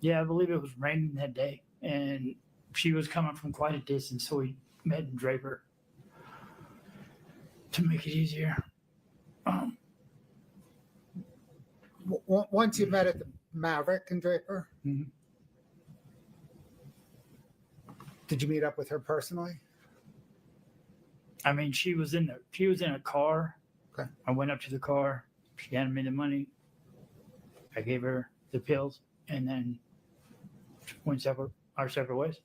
Yeah, I believe it was raining that day, and she was coming from quite a distance, so we met in Draper to make it easier. Once you met at the Maverick in Draper, did you meet up with her personally? I mean, she was in a car. Okay. I went up to the car. She handed me the money. I gave her the pills, and then went our separate ways.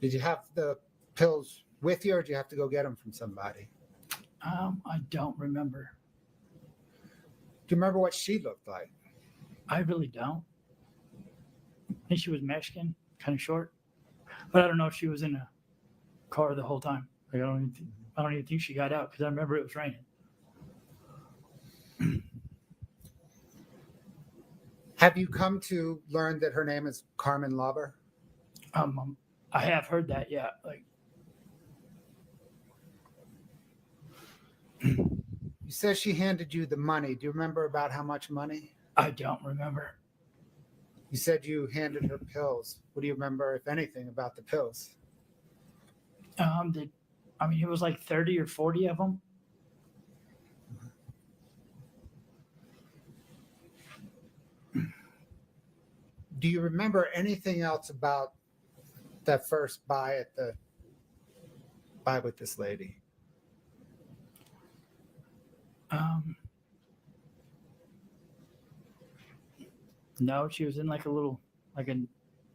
Did you have the pills with you, or did you have to go get them from somebody? I don't remember. Do you remember what she looked like? I really don't. I think she was Mexican, kind of short, but I don't know if she was in a car the whole time. Like, I don't even think she got out because I remember it was raining. Have you come to learn that her name is Carmen Lauber? I have heard that, yeah. Like, you said she handed you the money. Do you remember about how much money? I don't remember. You said you handed her pills. What do you remember, if anything, about the pills? It was like 30 or 40 of them. Do you remember anything else about that first buy with this lady? No, she was in like a little, I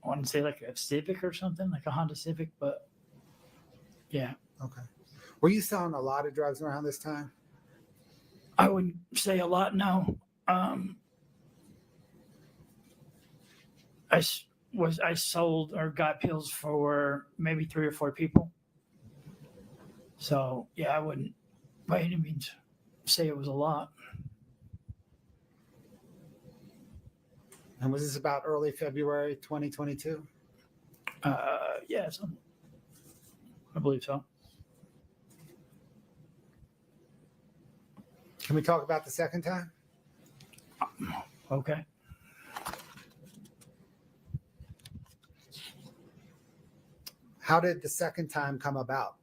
want to say like a Civic or something, like a Honda Civic, but yeah. Okay. Were you selling a lot of drugs around this time? I wouldn't say a lot, no. I sold or got pills for maybe 3 or 4 people. So yeah, I wouldn't by any means say it was a lot. And was this about early February 2022? Yeah, I believe so. Can we talk about the second time? Okay. How did the second time come about?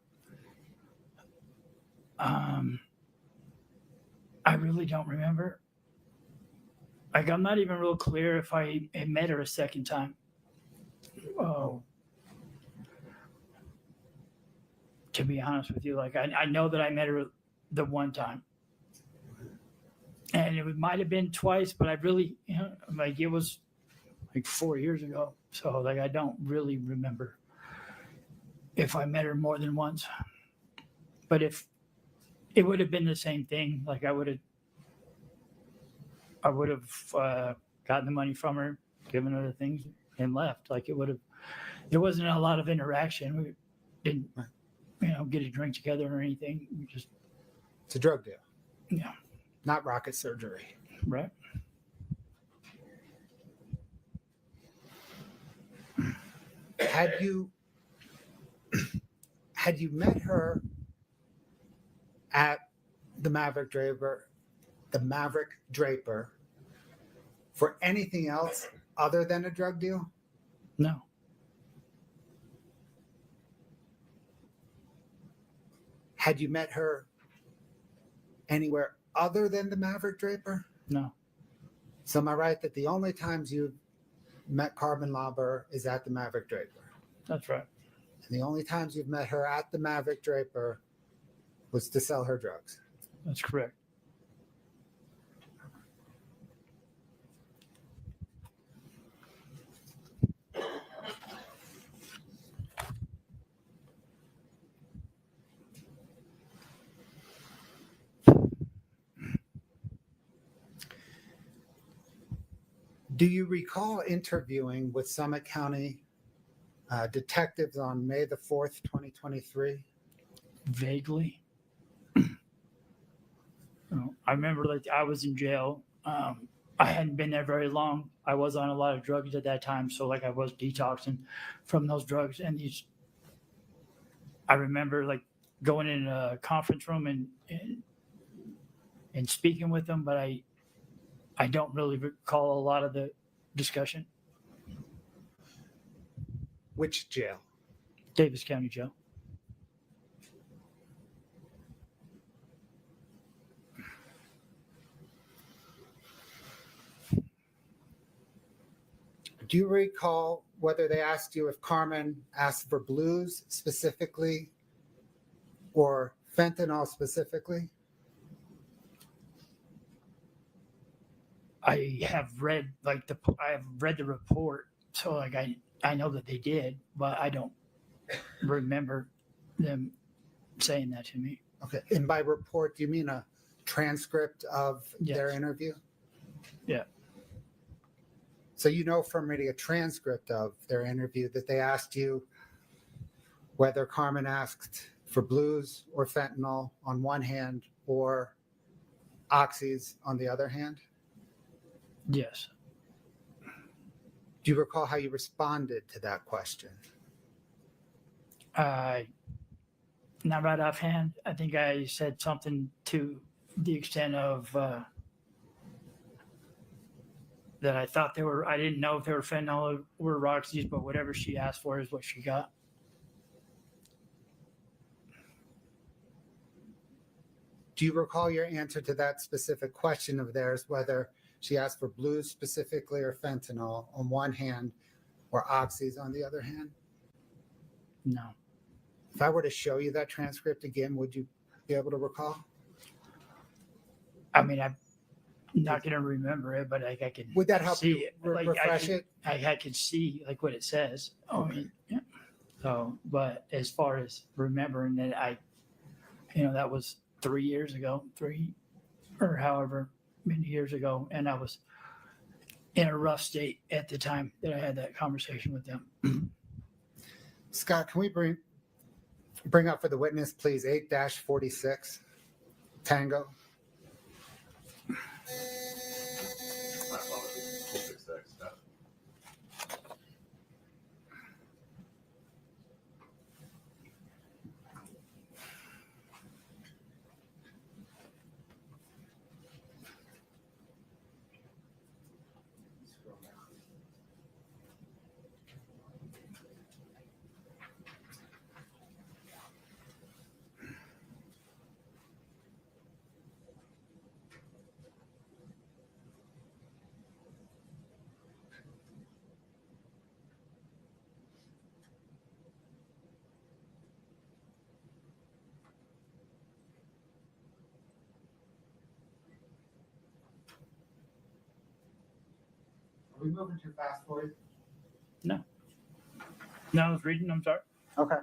I really don't remember. Like, I'm not even real clear if I had met her a second time. Oh. To be honest with you, like, I know that I met her the one time. And it might have been twice, but I really, like, it was like 4 years ago. So, like, I don't really remember if I met her more than once. But if it would have been the same thing, like, I would have gotten the money from her, given her the things, and left. Like, there wasn't a lot of interaction. We didn't, get a drink together or anything. It's a drug deal. Yeah. Not rocket surgery. Right. Had you met her at the Maverick Draper for anything else other than a drug deal? No. Had you met her anywhere other than the Maverick Draper? No. So am I right that the only times you've met Carmen Lauber is at the Maverick Draper? That's right. And the only times you've met her at the Maverick Draper was to sell her drugs? That's correct. Do you recall interviewing with Summit County detectives on May the 4th, 2023? Vaguely. I remember, like, I was in jail. I hadn't been there very long. I was on a lot of drugs at that time, so, like, I was detoxing from those drugs. And I remember, like, going in a conference room and speaking with them, but I don't really recall a lot of the discussion. Which jail? Davis County Jail. Do you recall whether they asked you if Carmen asked for blues specifically or fentanyl specifically? I have read the report, so, like, I know that they did, but I don't remember them saying that to me. Okay. And by report, do you mean a transcript of their interview? Yeah. So you know from reading a transcript of their interview that they asked you whether Carmen asked for blues or fentanyl on one hand or oxys on the other hand? Yes. Do you recall how you responded to that question? Not right offhand. I think I said something to the extent of that I thought they were, I didn't know if they were fentanyl or Roxy's, but whatever she asked for is what she got. Do you recall your answer to that specific question of theirs, whether she asked for blues specifically or fentanyl on one hand or oxys on the other hand? No. If I were to show you that transcript again, would you be able to recall? I mean, I'm not going to remember it, but I can Would that help see you it. Like, refresh it? I can see like what it says. I mean, yeah. So, but as far as remembering that that was 3 years ago, or however many years ago, and I was in a rough state at the time that I had that conversation with them. Scott, can we bring up for the witness, please, 8-46, Tango? Are we moving too fast for you? No. No, I was reading. I'm sorry. Okay.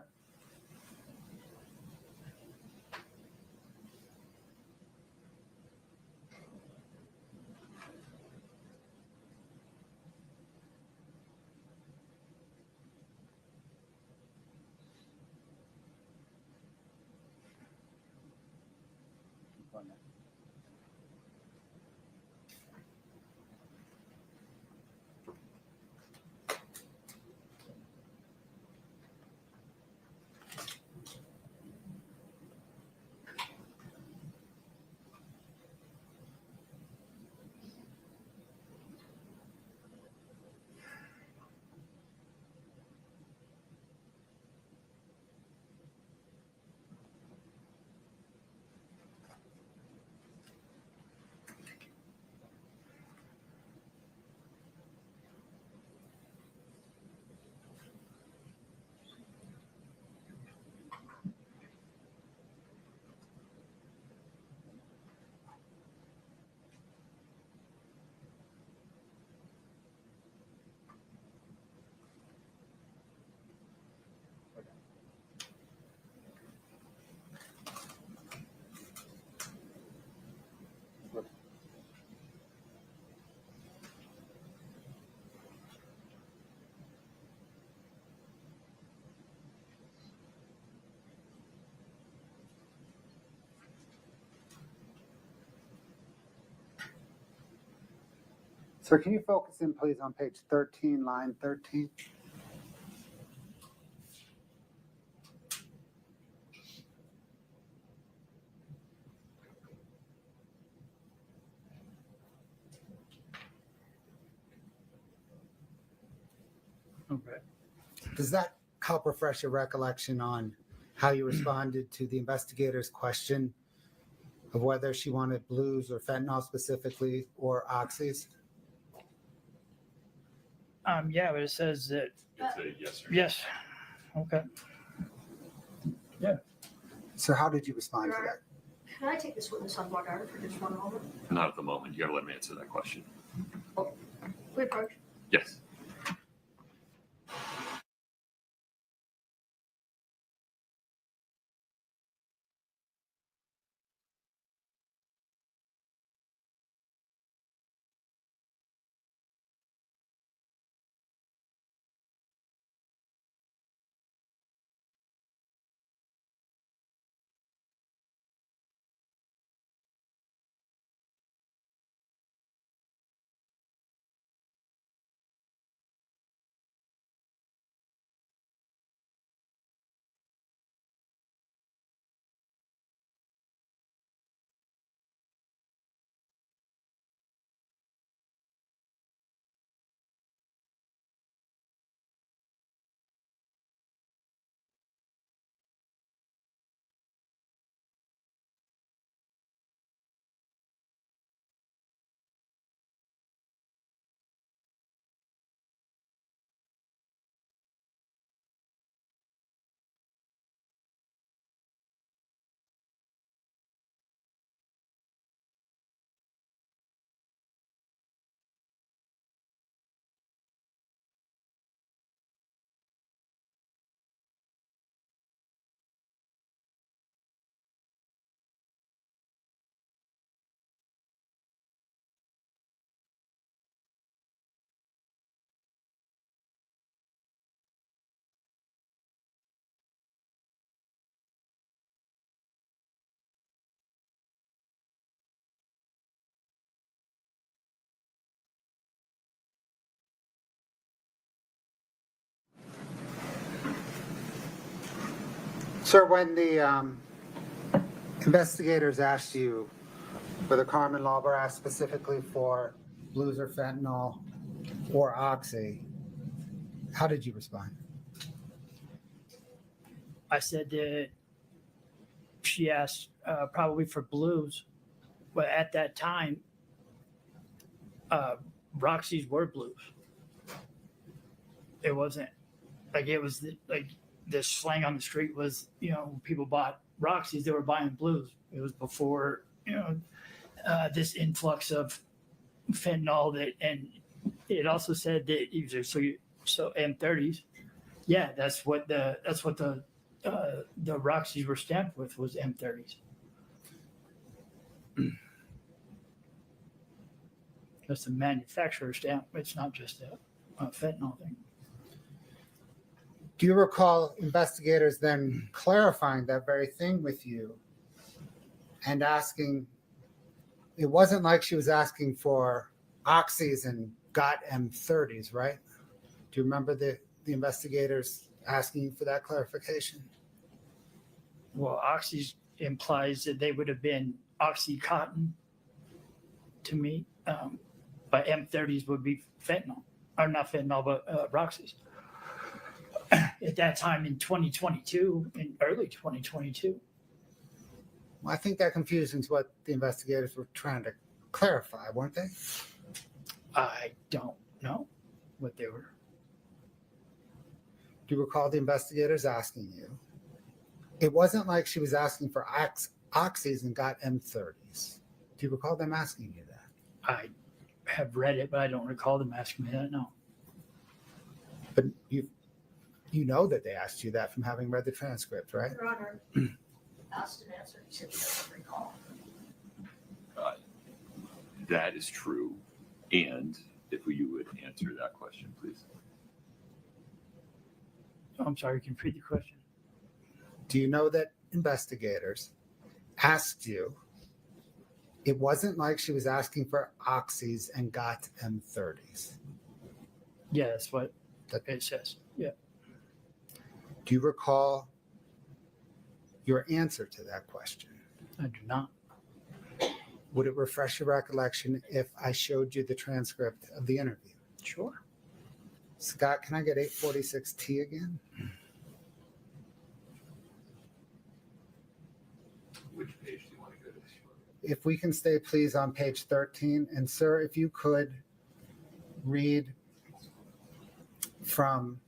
Sir, can you focus in, please, on page 13, line 13? Okay. Does that help refresh your recollection on how you responded to the investigator's question of whether she wanted blues or fentanyl specifically or oxys? Yeah, but it says that. It's a yes or no. Yes. Okay. Yeah. So how did you respond to that? Can I take this witness off my guard for just one moment? Not at the moment. You got to let me answer that question. We approach. Yes. Sir, when the investigators asked you whether Carmen Lauber asked specifically for blues or fentanyl or oxy, how did you respond? I said that she asked probably for blues, but at that time, Roxy's were blues. It wasn't like it was like the slang on the street was, you know, when people bought Roxy's, they were buying blues. It was before, you know, this influx of fentanyl that, and it also said that either so M30s, yeah, that's what the Roxy's were stamped with was M30s. That's the manufacturer stamp. It's not just a fentanyl thing. Do you recall investigators then clarifying that very thing with you and asking, it wasn't like she was asking for oxys and got M30s, right? Do you remember the investigators asking for that clarification? Well, oxys implies that they would have been Oxycontin to me, but M30s would be fentanyl, or not fentanyl, but Roxy's. At that time in 2022, in early 2022. Well, I think that confuses what the investigators were trying to clarify, weren't they? I don't know what they were. Do you recall the investigators asking you? It wasn't like she was asking for oxys and got M30s. Do you recall them asking you that? I have read it, but I don't recall them asking me that, no. But you know that they asked you that from having read the transcript, right? Your Honor, asked and answered. He said he doesn't recall. That is true. And if you would answer that question, please. I'm sorry, can you repeat the question? Do you know that investigators asked you, it wasn't like she was asking for oxys and got M30s? Yeah, that's what it says. Yeah. Do you recall your answer to that question? I do not. Would it refresh your recollection if I showed you the transcript of the interview? Sure. Scott, can I get 846T again? Which page do you want to go to? If we can stay, please, on page 13. And, sir, if you could read from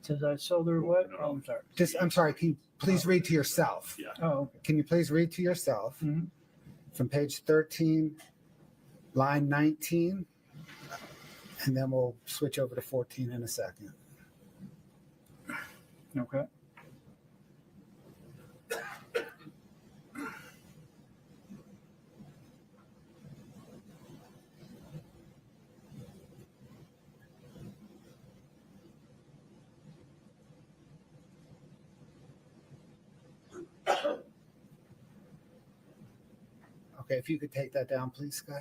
Says I sold her what? Oh, I'm sorry. I'm sorry, can you please read to yourself? Yeah. Oh, okay. Can you please read to yourself from page 13, line 19, and then we'll switch over to 14 in a second. Okay. Okay, if you could take that down, please, Scott.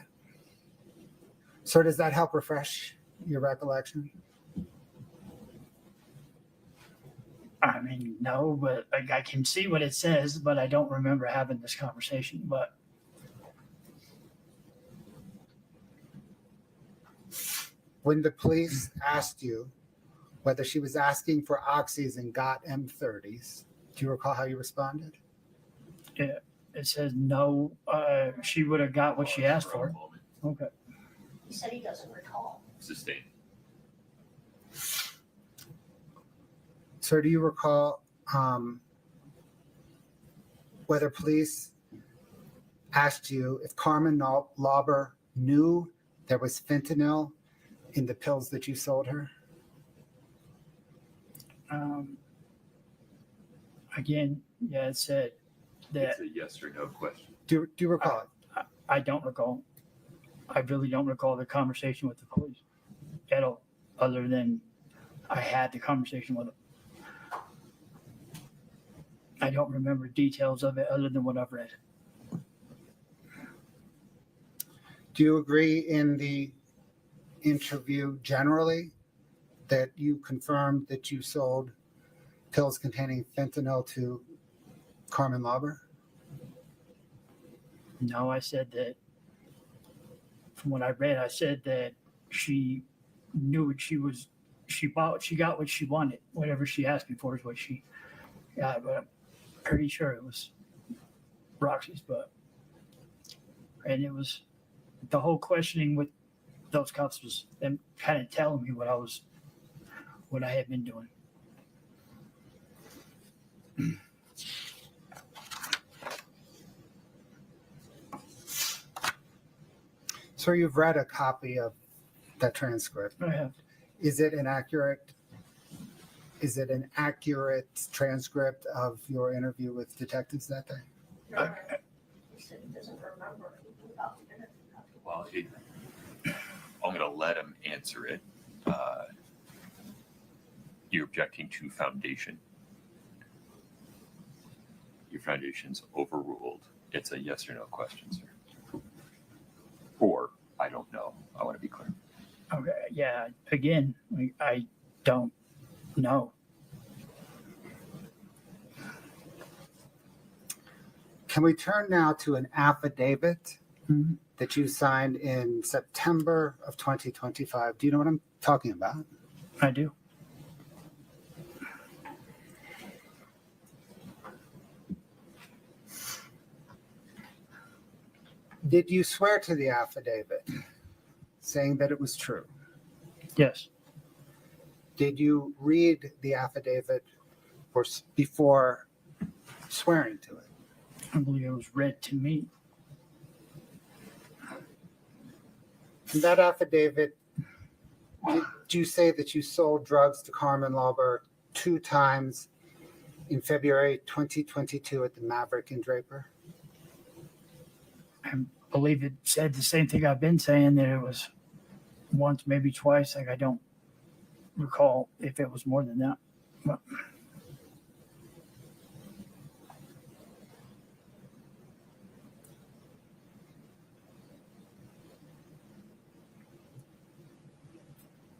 Sir, does that help refresh your recollection? I mean, no, but like, I can see what it says, but I don't remember having this conversation. But when the police asked you whether she was asking for oxys and got M30s, do you recall how you responded? yeah, it says no. She would have got what she asked for. Okay. He said he doesn't recall. Sustained. Sir, do you recall whether police asked you if Carmen Lauber knew there was fentanyl in the pills that you sold her? Again, yeah, it said that. It's a yes or no question. Do you recall it? I don't recall. I really don't recall the conversation with the police at all, other than I had the conversation with them. I don't remember details of it other than what I've read. Do you agree in the interview generally that you confirmed that you sold pills containing fentanyl to Carmen Lauber? No, I said that. From what I read, I said that she knew what she was. She got what she wanted. Whatever she asked me for is what she got. But I'm pretty sure it was Roxy's. And it was the whole questioning with those cops was them kind of telling me what I had been doing. So you've read a copy of that transcript. I have. Is it an accurate transcript of your interview with detectives that day? He said he doesn't remember about the interview. Well, I'm going to let him answer it. You're objecting to foundation. Your foundation's overruled. It's a yes or no question, sir. Or I don't know. I want to be clear. Okay. Yeah. Again, I don't know. Can we turn now to an affidavit that you signed in September of 2025? Do you know what I'm talking about? I do. Did you swear to the affidavit saying that it was true? Yes. Did you read the affidavit before swearing to it? I believe it was read to me. In that affidavit, did you say that you sold drugs to Carmen Lauber 2 times in February 2022 at the Maverick in Draper? I believe it said the same thing I've been saying, that it was once, maybe twice. Like, I don't recall if it was more than that. But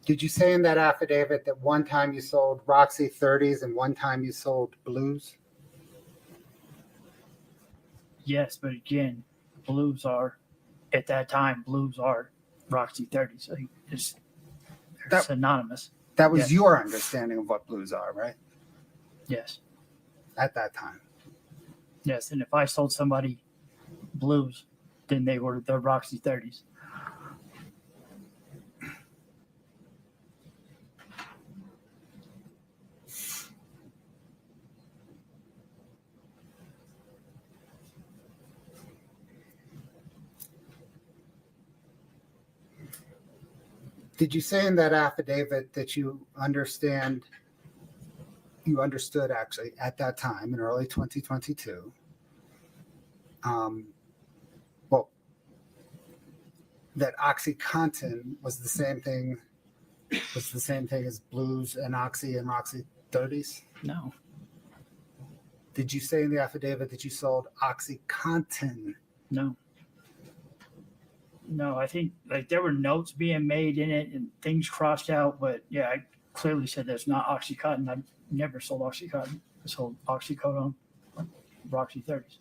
did you say in that affidavit that one time you sold Roxy 30s and one time you sold Blues? yes, but again, Blues are, at that time, Blues are Roxy 30s. So it's synonymous. That was Yes. your understanding of what Blues are, right? Yes. At that time. Yes. And if I sold somebody Blues, then they were the Roxy 30s. Did you say in that affidavit that you understood actually at that time in early 2022, that OxyContin was the same thing as Blues and Oxy and Roxy 30s? No. Did you say in the affidavit that you sold OxyContin? No. No, I think like there were notes being made in it and things crossed out, but yeah, I clearly said that's not OxyContin. I never sold OxyContin. I sold oxycodone, Roxy 30s.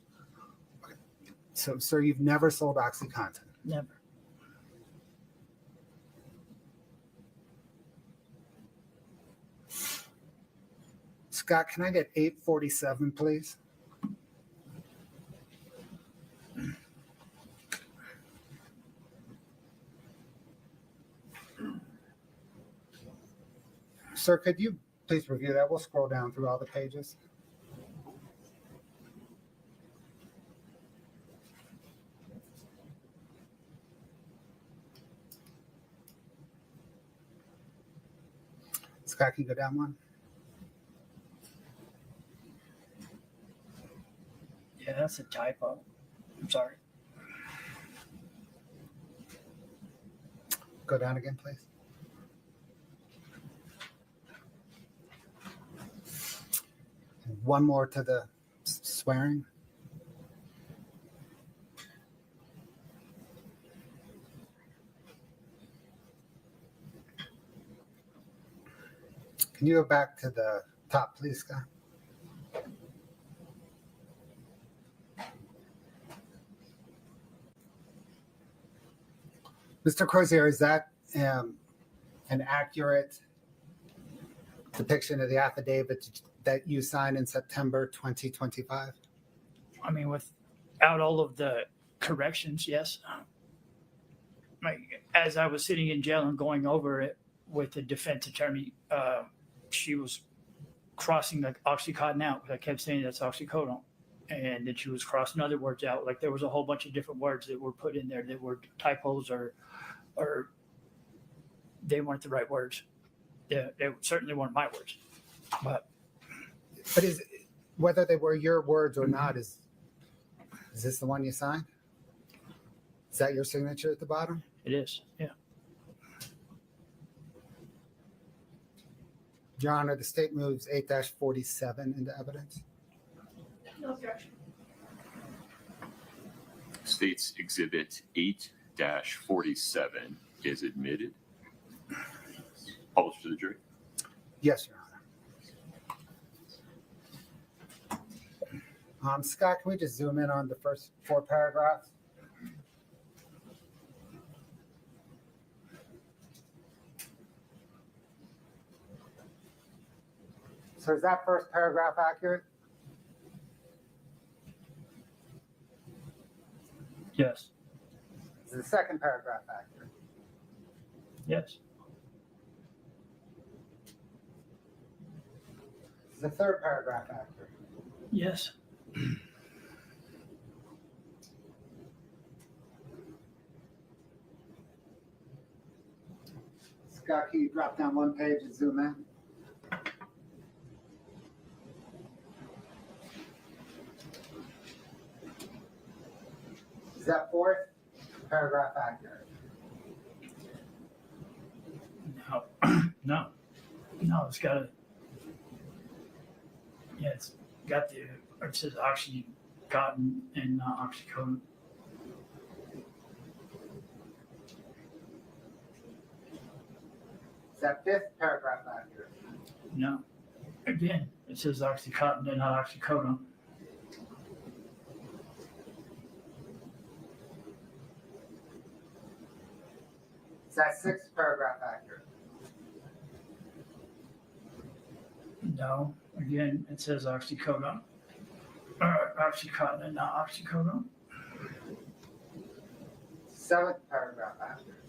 So, sir, you've never sold OxyContin? Never. Scott, can I get 847, please? Sir, could you please review that? We'll scroll down through all the pages. Scott, can you go down one? Yeah, that's a typo. I'm sorry. Go down again, please. And one more to the swearing. Can you go back to the top, please, Scott? Mr. Crozier, is that an accurate depiction of the affidavit that you signed in September 2025? I mean, without all of the corrections, yes. Like, as I was sitting in jail and going over it with the defense attorney, she was crossing the Oxycontin out because I kept saying that's oxycodone. And then she was crossing other words out. Like there was a whole bunch of different words that were put in there that were typos or they weren't the right words. They certainly weren't my words. But is whether they were your words or not, is this the one you signed? Is that your signature at the bottom? It is, yeah. Your Honor, the state moves 8-47 into evidence. No objection. State's Exhibit 8-47 is admitted. Published to the jury. Yes, Your Honor. Scott, can we just zoom in on the first 4 paragraphs? So is that first paragraph accurate? Yes. Is the second paragraph accurate? Yes. Is the third paragraph accurate? Yes. Scott, can you drop down 1 page and zoom in? Is that fourth paragraph accurate? No. No, it's got a. Yeah, it's got the. It says oxycontin and not oxycodone. Is that fifth paragraph accurate? No. Again, it says oxycontin and not oxycodone. Is that sixth paragraph accurate? No. Again, it says oxycodone. Oxycontin and not oxycodone. Seventh paragraph accurate.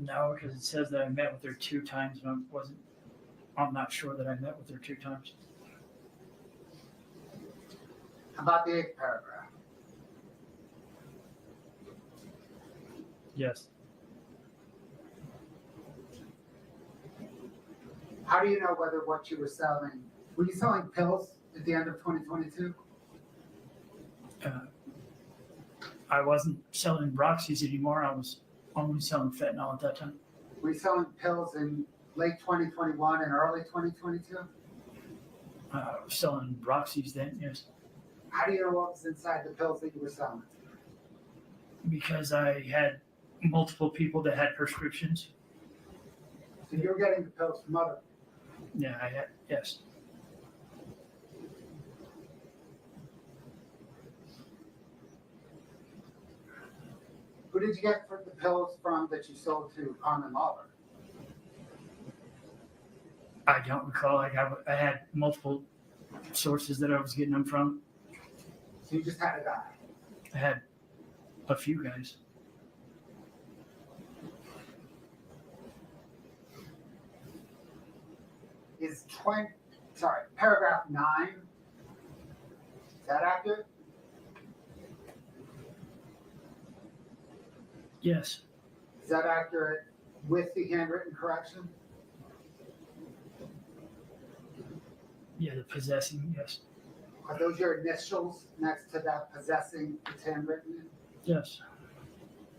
No, because it says that I met with her 2 times, and I'm not sure that I met with her 2 times. How about the 8th paragraph? Yes. How do you know whether what you were selling, were you selling pills at the end of 2022? I wasn't selling Roxy's anymore. I was only selling fentanyl at that time. Were you selling pills in late 2021 and early 2022? I was selling Roxy's then, yes. How do you know what was inside the pills that you were selling? Because I had multiple people that had prescriptions. So you were getting the pills from other? Yeah, I had, yes. Who did you get the pills from that you sold to Carmen Lawler? I don't recall. I had multiple sources that I was getting them from. So you just had a guy? I had a few guys. Is paragraph 9, is that accurate? Yes. Is that accurate with the handwritten correction? Yeah, the possessing, yes. Are those your initials next to that possessing it's handwritten in? Yes.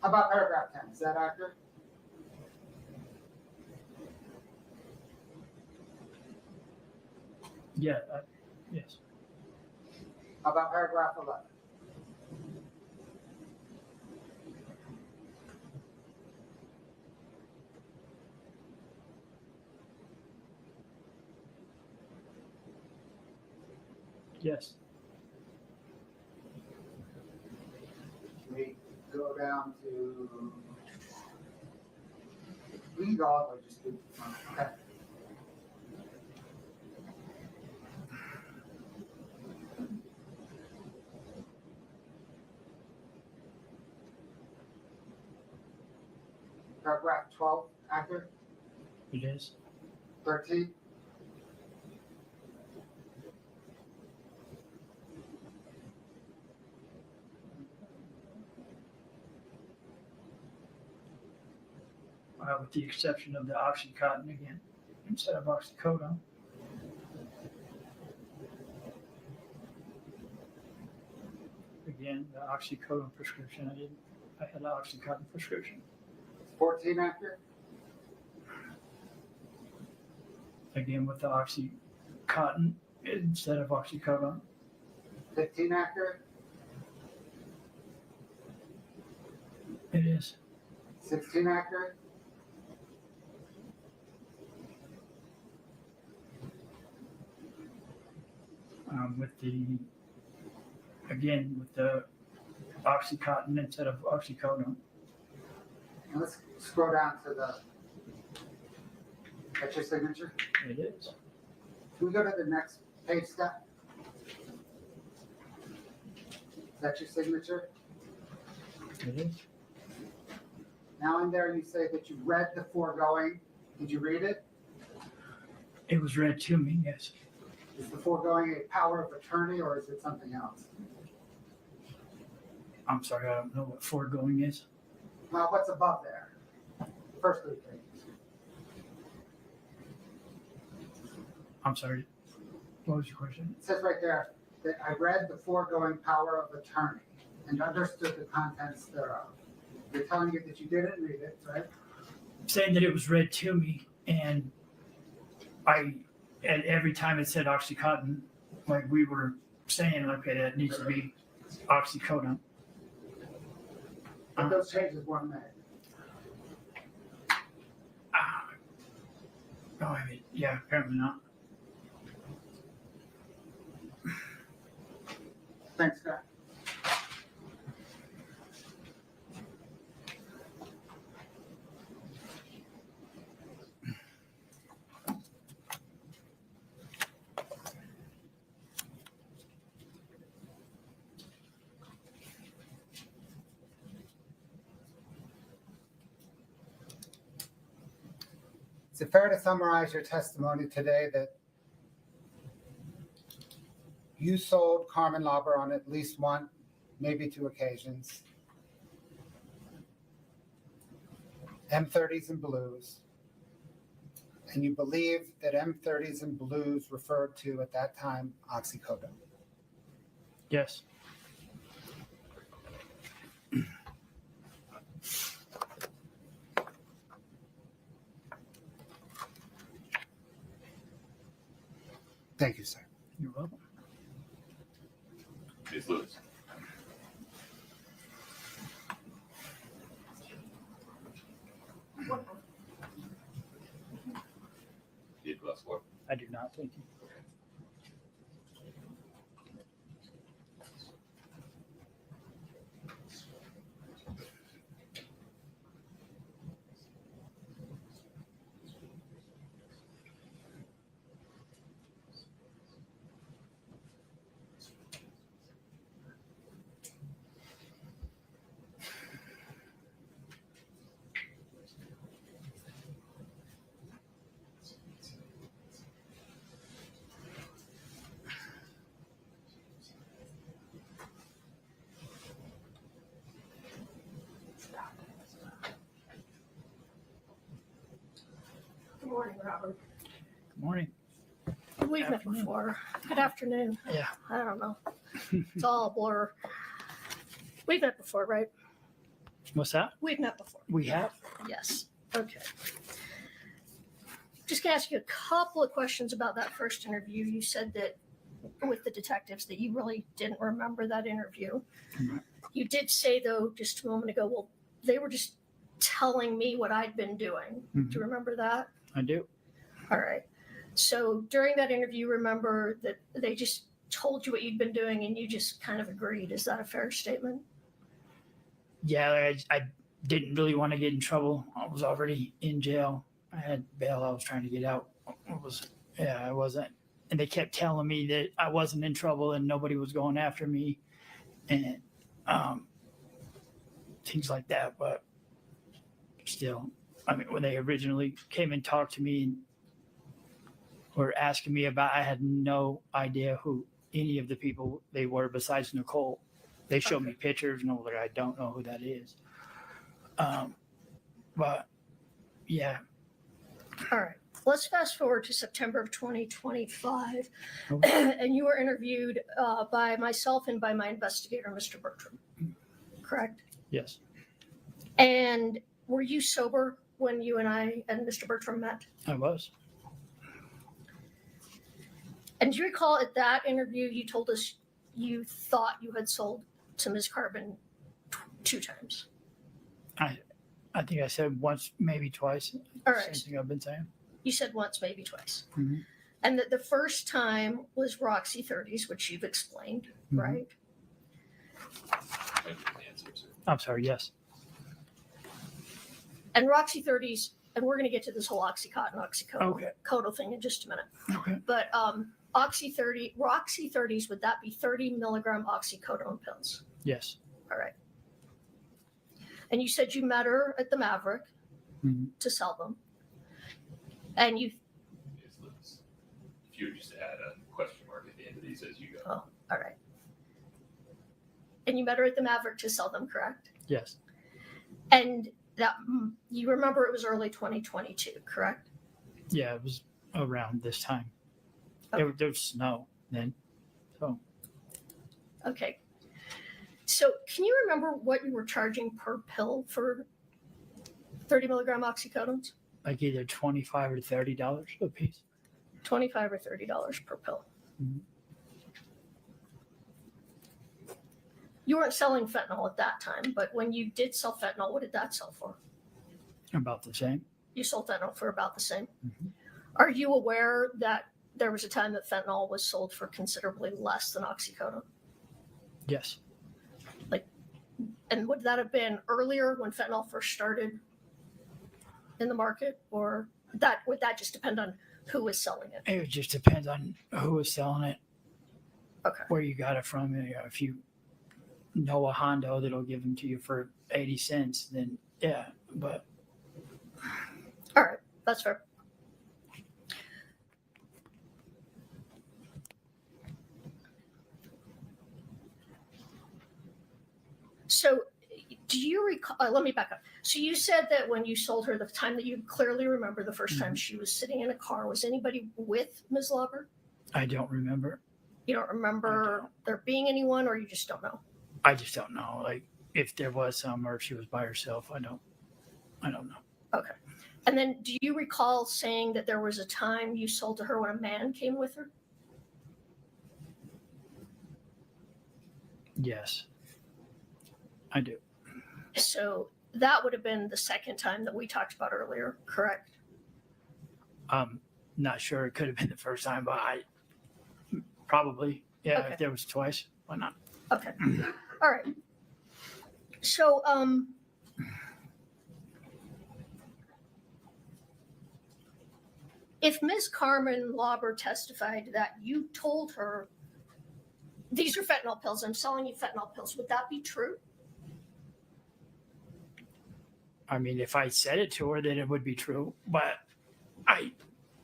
How about paragraph 10? Is that accurate? Yeah, yes. How about paragraph 11? Yes. We go down to, we can go all the way, just do, okay. Paragraph 12, accurate? It is. 13? With the exception of the Oxycontin again, instead of oxycodone. Again, the oxycodone prescription, I had an Oxycontin prescription. 14 accurate? Again, with the Oxycontin instead of oxycodone. 15 accurate? It is. 16 accurate? With the Oxycontin instead of oxycodone. And let's scroll down to that's your signature? It is. Can we go to the next page, Scott? Is that your signature? It is. Now in there you say that you read the foregoing. Did you read it? It was read to me, yes. Is the foregoing a power of attorney or is it something else? I'm sorry, I don't know what foregoing is. Well, what's above there? First 3 pages. I'm sorry. What was your question? It says right there that I read the foregoing power of attorney and understood the contents thereof. You're telling me that you didn't read it, right? Saying that it was read to me, and and every time it said Oxycontin, like we were saying, okay, that needs to be oxycodone. But those changes weren't made. No, I mean, yeah, apparently not. Thanks, Scott. Is it fair to summarize your testimony today that you sold Carmen Lauber on at least one, maybe 2 occasions, M30s and blues, and you believe that M30s and blues referred to at that time oxycodone? Yes. Thank you, sir. You're welcome. Ms. Lewis. Did last floor. I do not, thank you. Good morning, Robert. Good morning. We've met before. Good afternoon. Yeah. I don't know. It's all a blur. We've met before, right? What's that? We've met before. We have? Yes. Okay. Just gonna ask you a couple of questions about that first interview. You said that with the detectives that you really didn't remember that interview. You did say, though, just a moment ago, well, they were just telling me what I'd been doing. Do you remember that? I do. All right. So during that interview, remember that they just told you what you'd been doing and you just kind of agreed. Is that a fair statement? Yeah, I didn't really want to get in trouble. I was already in jail. I had bail. I was trying to get out. I wasn't. And they kept telling me that I wasn't in trouble and nobody was going after me and things like that. But still, I mean, when they originally came and talked to me and were asking me about, I had no idea who any of the people they were besides Nicole. They showed me pictures and I was like, I don't know who that is. But yeah. All right. Let's fast forward to September of 2025. And you were interviewed by myself and by my investigator, Mr. Bertram. Correct? Yes. And were you sober when you and I and Mr. Bertram met? I was. And do you recall at that interview you told us you thought you had sold to Ms. Carbon 2 times? I think I said once, maybe twice. All right. Same thing I've been saying. You said once, maybe twice. Mm-hmm. And that the first time was Roxy 30s, which you've explained, right? I'm sorry, yes. And Roxy 30s, and we're going to get to this whole Oxycontin, oxycodone thing in just a minute. Okay. But Roxy 30s, would that be 30 milligram oxycodone pills? Yes. All right. And you said you met her at the Maverick to sell them. And you... If you would just add a question mark at the end of these as you go. Oh, all right. And you met her at the Maverick to sell them, correct? Yes. And that you remember it was early 2022, correct? Yeah, it was around this time. Okay. There was snow then. So. Okay. So can you remember what you were charging per pill for 30 milligram oxycodones? Like either $25 or $30 a piece. $25 or $30 per pill. Mm-hmm. You weren't selling fentanyl at that time, but when you did sell fentanyl, what did that sell for? About the same. You sold fentanyl for about the same. Mm-hmm. Are you aware that there was a time that fentanyl was sold for considerably less than oxycodone? Yes. And would that have been earlier when fentanyl first started in the market, or would that just depend on who was selling it? It just depends on who was selling it. Okay. Where you got it from. If you know a Hondo that'll give them to you for 80 cents, then yeah, but. All right, that's fair. So do you recall, let me back up. So you said that when you sold her, the time that you clearly remember the first time she was sitting in a car, was anybody with Ms. Lauber? I don't remember. You don't remember there being anyone, or you just don't know? I just don't know. Like if there was some, or if she was by herself, I don't know. Okay. And then do you recall saying that there was a time you sold to her when a man came with her? Yes, I do. So that would have been the second time that we talked about earlier, correct? Not sure. It could have been the first time, but probably. Yeah, Okay. If there was twice, why not? Okay. All right. So, if Ms. Carmen Lauber testified that you told her, these are fentanyl pills, I'm selling you fentanyl pills, would that be true? I mean, if I said it to her, then it would be true, but I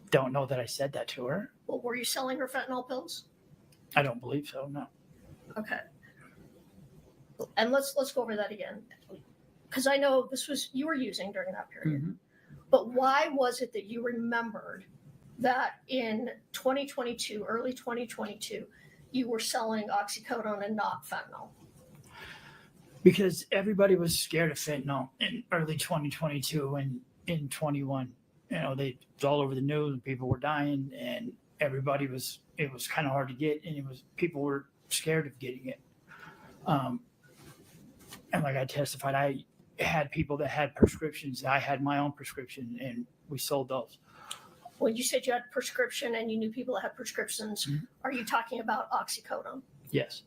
don't know that I said that to her. Well, were you selling her fentanyl pills? I don't believe so, no. Okay. And let's go over that again, because I know this was you were using during that period. Mm-hmm. But why was it that you remembered that in 2022, early 2022, you were selling oxycodone and not fentanyl? Because everybody was scared of fentanyl in early 2022 and in 21. It was all over the news and people were dying. And everybody was, it was kind of hard to get, and people were scared of getting it. And like I testified, I had people that had prescriptions. I had my own prescription, and we sold those. When you said you had a prescription and you knew people that had prescriptions, are you talking about oxycodone? Yes.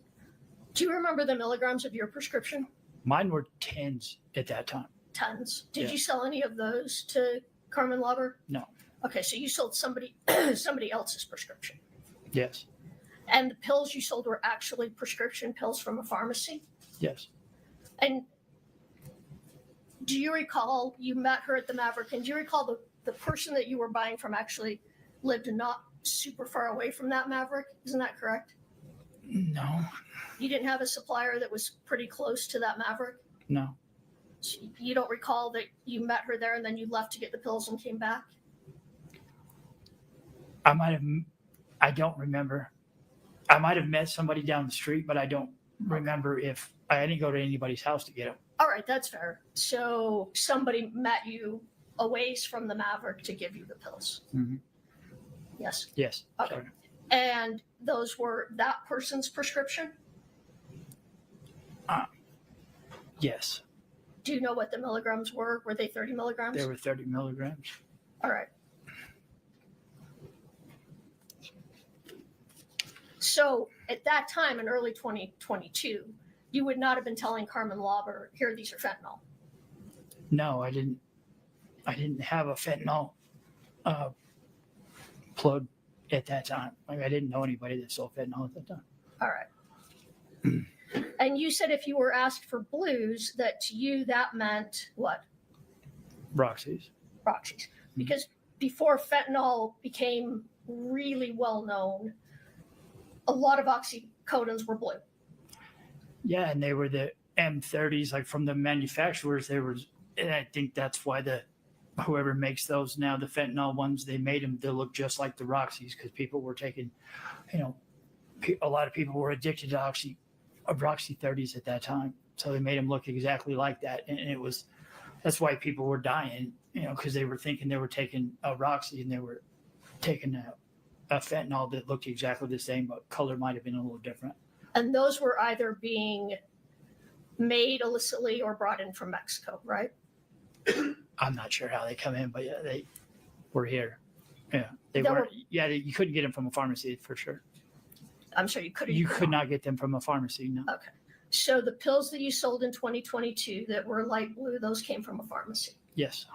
Do you remember the milligrams of your prescription? Mine were 10s at that time. Tons. Did Yeah. you sell any of those to Carmen Lauber? No. Okay, so you sold somebody else's prescription. Yes. And the pills you sold were actually prescription pills from a pharmacy? Yes. And do you recall you met her at the Maverick, and do you recall the person that you were buying from actually lived not super far away from that Maverick? Isn't that correct? No. You didn't have a supplier that was pretty close to that Maverick? No. So you don't recall that you met her there and then you left to get the pills and came back? I don't remember. I might have met somebody down the street, but I don't remember if I didn't go to anybody's house to get them. All right, that's fair. So somebody met you a ways from the Maverick to give you the pills? Mm-hmm. Yes? Yes. Okay. Sorry. And those were that person's prescription? Yes. Do you know what the milligrams were? Were they 30 milligrams? They were 30 milligrams. All right. So at that time in early 2022, you would not have been telling Carmen Lauber, here, these are fentanyl. No, I didn't have a fentanyl plug at that time. Like, I didn't know anybody that sold fentanyl at that time. All right. And you said if you were asked for blues, that to you that meant what? Roxy's. Roxy's. Because before fentanyl became really well known, a lot of oxycodones were blue. Yeah, and they were the M30s, like from the manufacturers. And I think that's why whoever makes those now, the fentanyl ones, they made them to look just like the Roxy's, because people were taking, a lot of people were addicted to Roxy 30s at that time. So they made them look exactly like that. And that's why people were dying, because they were thinking they were taking a Roxy and they were taking a fentanyl that looked exactly the same, but color might have been a little different. And those were either being made illicitly or brought in from Mexico, right? I'm not sure how they come in, but yeah, they were here. Yeah, you couldn't get them from a pharmacy for sure. I'm sure you couldn't. You could not get them from a pharmacy, no. Okay. So the pills that you sold in 2022 that were light blue, those came from a pharmacy. Yes.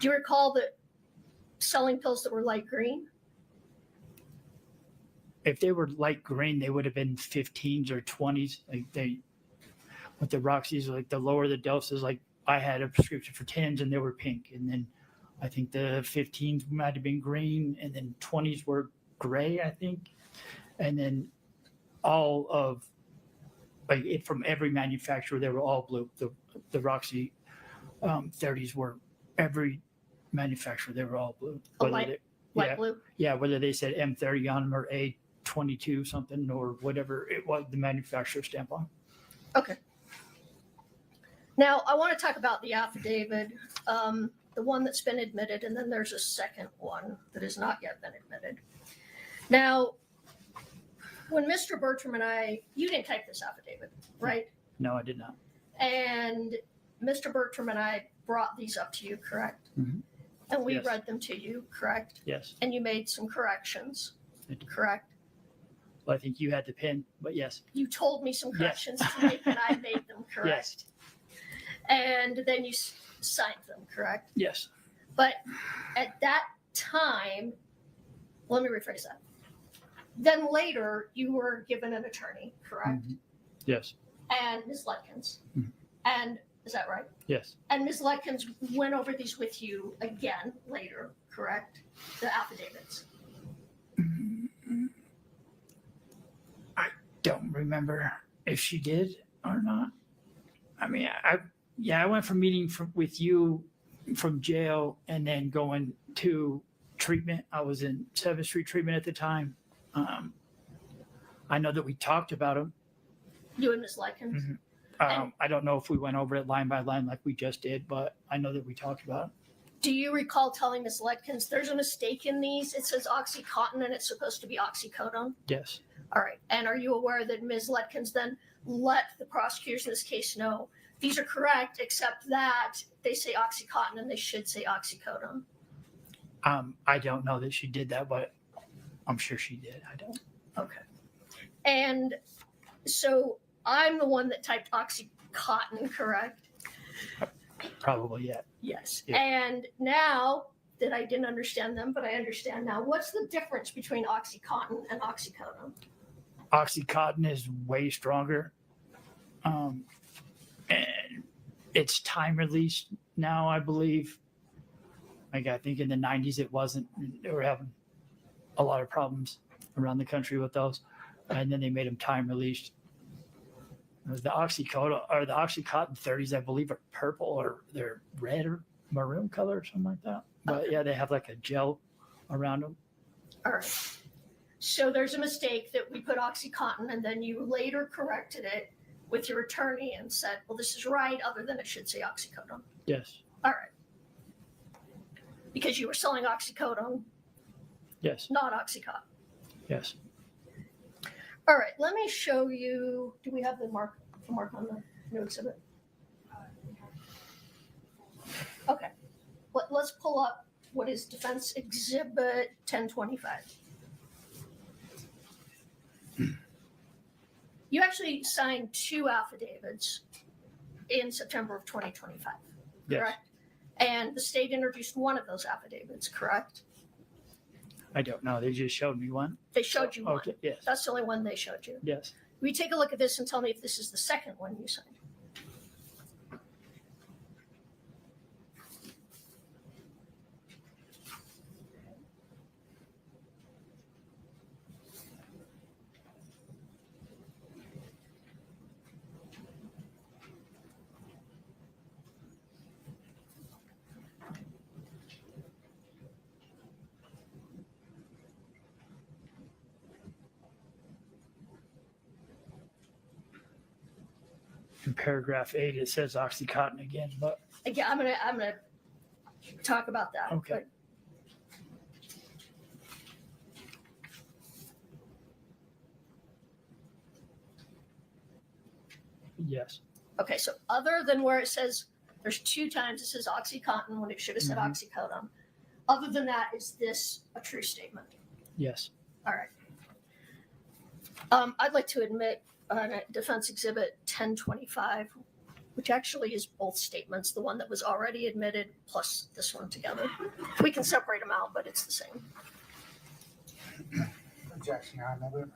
Do you recall that selling pills that were light green? If they were light green, they would have been 15s or 20s. With the Roxy's, like the lower the doses, like I had a prescription for 10s and they were pink. And then I think the 15s might have been green, and then 20s were gray, I think. And then all of, from every manufacturer, they were all blue. The Roxy 30s were every manufacturer, they were all blue. Light blue? Yeah, whether they said M30 on them or A22 something or whatever it was, the manufacturer stamp on. Okay. Now, I want to talk about the affidavit, the one that's been admitted, and then there's a second one that has not yet been admitted. Now, when Mr. Bertram and you didn't type this affidavit, right? No, I did not. And Mr. Bertram and I brought these up to you, correct? Mm-hmm. And we Yes. read them to you, correct? Yes. And you made some corrections, correct? Well, I think you had the pen, but yes. You told me some corrections to make, and I made them correct. Yes. And then you signed them, correct? Yes. But at that time, let me rephrase that. Then later, you were given an attorney, correct? Mm-hmm. Yes. And Ms. Letkins. Mhm. And is that right? Yes. And Ms. Letkins went over these with you again later, correct? The affidavits. I don't remember if she did or not. I mean, I went from meeting with you from jail and then going to treatment. I was in 7th Street treatment at the time. I know that we talked about them. You and Ms. Letkins? Mm-hmm. I don't know if we went over it line by line like we just did, but I know that we talked about it. Do you recall telling Ms. Letkins there's a mistake in these? It says Oxycontin and it's supposed to be oxycodone? Yes. All right. And are you aware that Ms. Letkins then let the prosecutors in this case know these are correct, except that they say Oxycontin and they should say oxycodone? I don't know that she did that, but I'm sure she did. I don't. Okay. And so I'm the one that typed Oxycontin, correct? Probably, yeah. Yes. Yeah. And now that I didn't understand them, but I understand now, what's the difference between Oxycontin and oxycodone? Oxycontin is way stronger. And it's time released now, I believe. Like, I think in the 90s it wasn't. They were having a lot of problems around the country with those. And then they made them time released. The Oxycodone or the Oxycontin 30s, I believe, are purple or they're red or maroon color or something like that. But yeah, they have like a gel around them. All right. So there's a mistake that we put Oxycontin and then you later corrected it with your attorney and said, well, this is right, other than it should say oxycodone. Yes. All right. Because you were selling oxycodone, Yes. not Oxycontin. Yes. All right, let me show you. Do we have the mark on the new exhibit? Okay. Let's pull up what is Defense Exhibit 1025. You actually signed 2 affidavits in September of 2025, Yes. correct? And the state introduced one of those affidavits, correct? I don't know. They just showed me one. They showed you one. Okay. Yes. That's the only one they showed you. Yes. Will you take a look at this and tell me if this is the second one you signed? In paragraph 8, it says Oxycontin again, but Again, I'm gonna talk about that. Okay. But yes. okay, so other than where it says there's 2 times it says Oxycontin when it should have said Mhm. oxycodone. Other than that, is this a true statement? Yes. All right. I'd like to admit Defense Exhibit 1025, which actually is both statements, the one that was already admitted plus this one together. We can separate them out, but it's the same. Objection, Your Honor.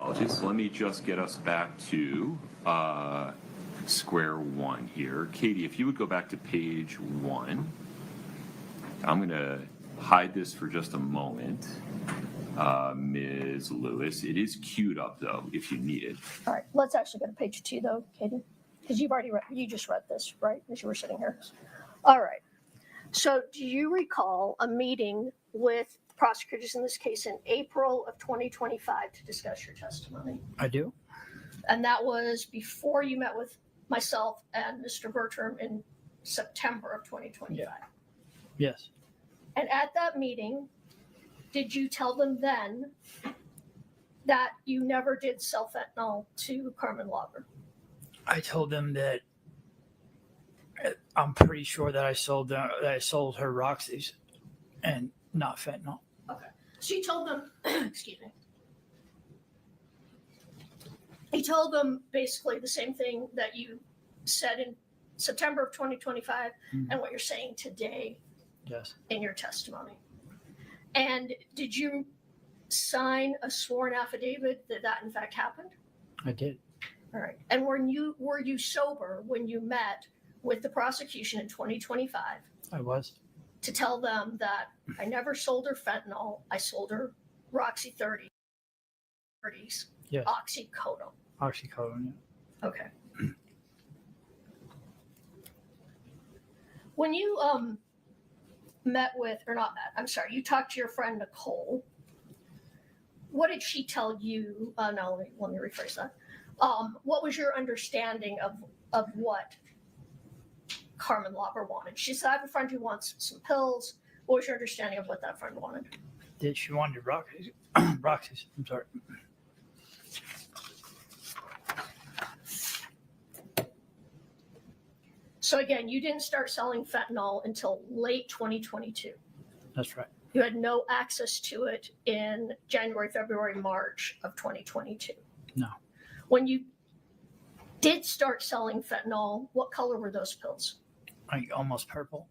Let me just get us back to square one here. Katie, if you would go back to page 1. I'm going to hide this for just a moment. Ms. Lewis, it is queued up, though, if you need it. All right, let's actually go to page 2, though, Katie, because you just read this, right, as you were sitting here. All right. So do you recall a meeting with prosecutors in this case in April of 2025 to discuss your testimony? I do. And that was before you met with myself and Mr. Bertram in September of 2025. Yeah. Yes. And at that meeting, did you tell them then that you never did sell fentanyl to Carmen Lauber? I told them that I'm pretty sure that I sold her Roxy's and not fentanyl. Okay. So you told them, excuse me. You told them basically the same thing that you said in September of 2025 and what you're saying today. Yes. In your testimony. And did you sign a sworn affidavit that that in fact happened? I did. All right. And were you sober when you met with the prosecution in 2025? I was. To tell them that I never sold her fentanyl, I sold her Roxy 30s, yes. oxycodone. Oxycodone, yeah. Okay. When you you talked to your friend Nicole, what did she tell you? No, let me rephrase that. What was your understanding of what Carmen Lauber wanted? She said, I have a friend who wants some pills. What was your understanding of what that friend wanted? Did she wanted Roxy's? Roxy's, I'm sorry. So again, you didn't start selling fentanyl until late 2022. That's right. You had no access to it in January, February, March of 2022. No. When you did start selling fentanyl, what color were those pills? Like almost purple.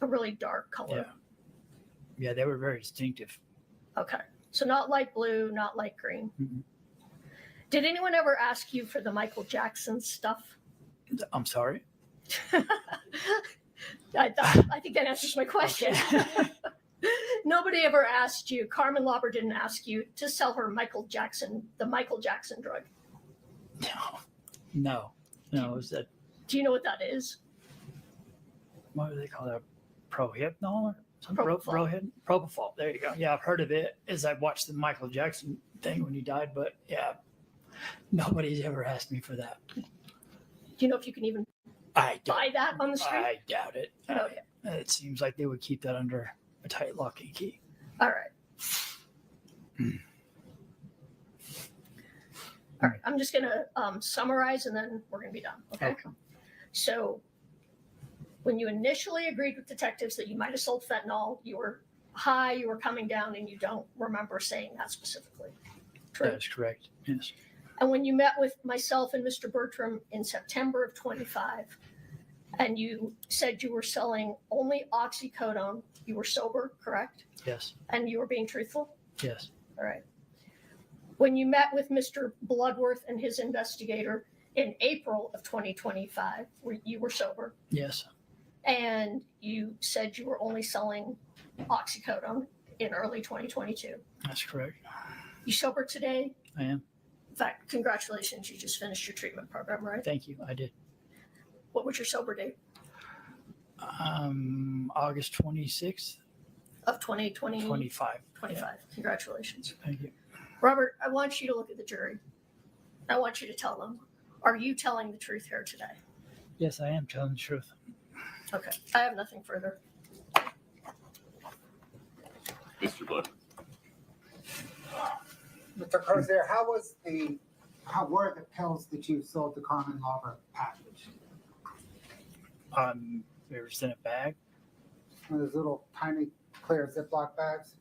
A really dark color. Yeah. Yeah, they were very distinctive. Okay. So not light blue, not light green. Mm-hmm. Did anyone ever ask you for the Michael Jackson stuff? I'm sorry? I think that answers my question. Okay. Nobody ever asked you, Carmen Lauber didn't ask you to sell her the Michael Jackson drug? No. Is that? Do you know what that is? What do they call that? Prohypnol or something? Propofol. There you go. Yeah, I've heard of it as I watched the Michael Jackson thing when he died, but yeah, nobody's ever asked me for that. Do you know if you can even buy that on the street? I doubt it. Oh, yeah. It seems like they would keep that under a tight lock and key. All right. All right. I'm just going to summarize and then we're going to be done. Okay. So when you initially agreed with detectives that you might have sold fentanyl, you were high, you were coming down, and you don't remember saying that specifically. True. That is correct. Yes. And when you met with myself and Mr. Bertram in September of 25, and you said you were selling only oxycodone, you were sober, correct? Yes. And you were being truthful? Yes. All right. When you met with Mr. Bloodworth and his investigator in April of 2025, you were sober? Yes. And you said you were only selling oxycodone in early 2022? That's correct. You sober today? I am. In fact, congratulations, you just finished your treatment program, right? Thank you, I did. What was your sober date? August 26th. Of 2020? 25. 25. Yeah. Congratulations. Thank you. Robert, I want you to look at the jury. I want you to tell them, are you telling the truth here today? Yes, I am telling the truth. Okay. I have nothing further. Mr. Blood. Mr. Crozier, how were the pills that you sold to Carmen Lauber packaged? They were in a bag. Those little tiny clear Ziploc bags?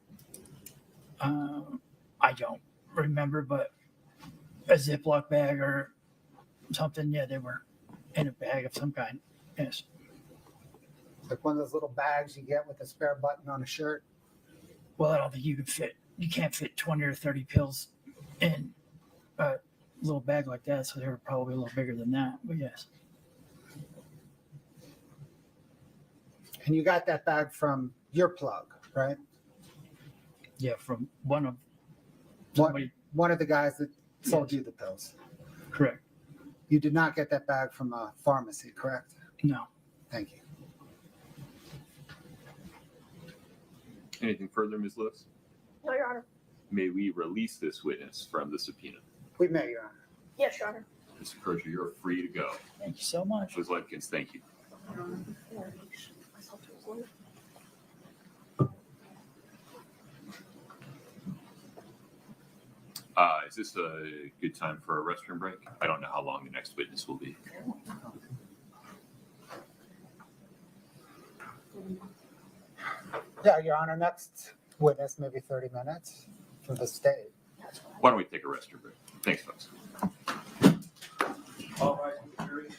I don't remember, but a Ziploc bag or something. Yeah, they were in a bag of some kind. Yes. Like one of those little bags you get with a spare button on a shirt? Well, I don't think you can't fit 20 or 30 pills in a little bag like that, so they were probably a little bigger than that. But yes. And you got that bag from your plug, right? Yeah, from one of the guys that sold you the pills. Correct. You did not get that bag from a pharmacy, correct? No. Thank you. Anything further, Ms. Lewis? No, Your Honor. May we release this witness from the subpoena? We may, Your Honor. Yes, Your Honor. Mr. Crozier, you're free to go. Thank you so much. Ms. Ledkins, thank you. Is this a good time for a restroom break? I don't know how long the next witness will be. Yeah, Your Honor, next witness, maybe 30 minutes for the state. Why don't we take a restroom break? Thanks, folks. All right, jury.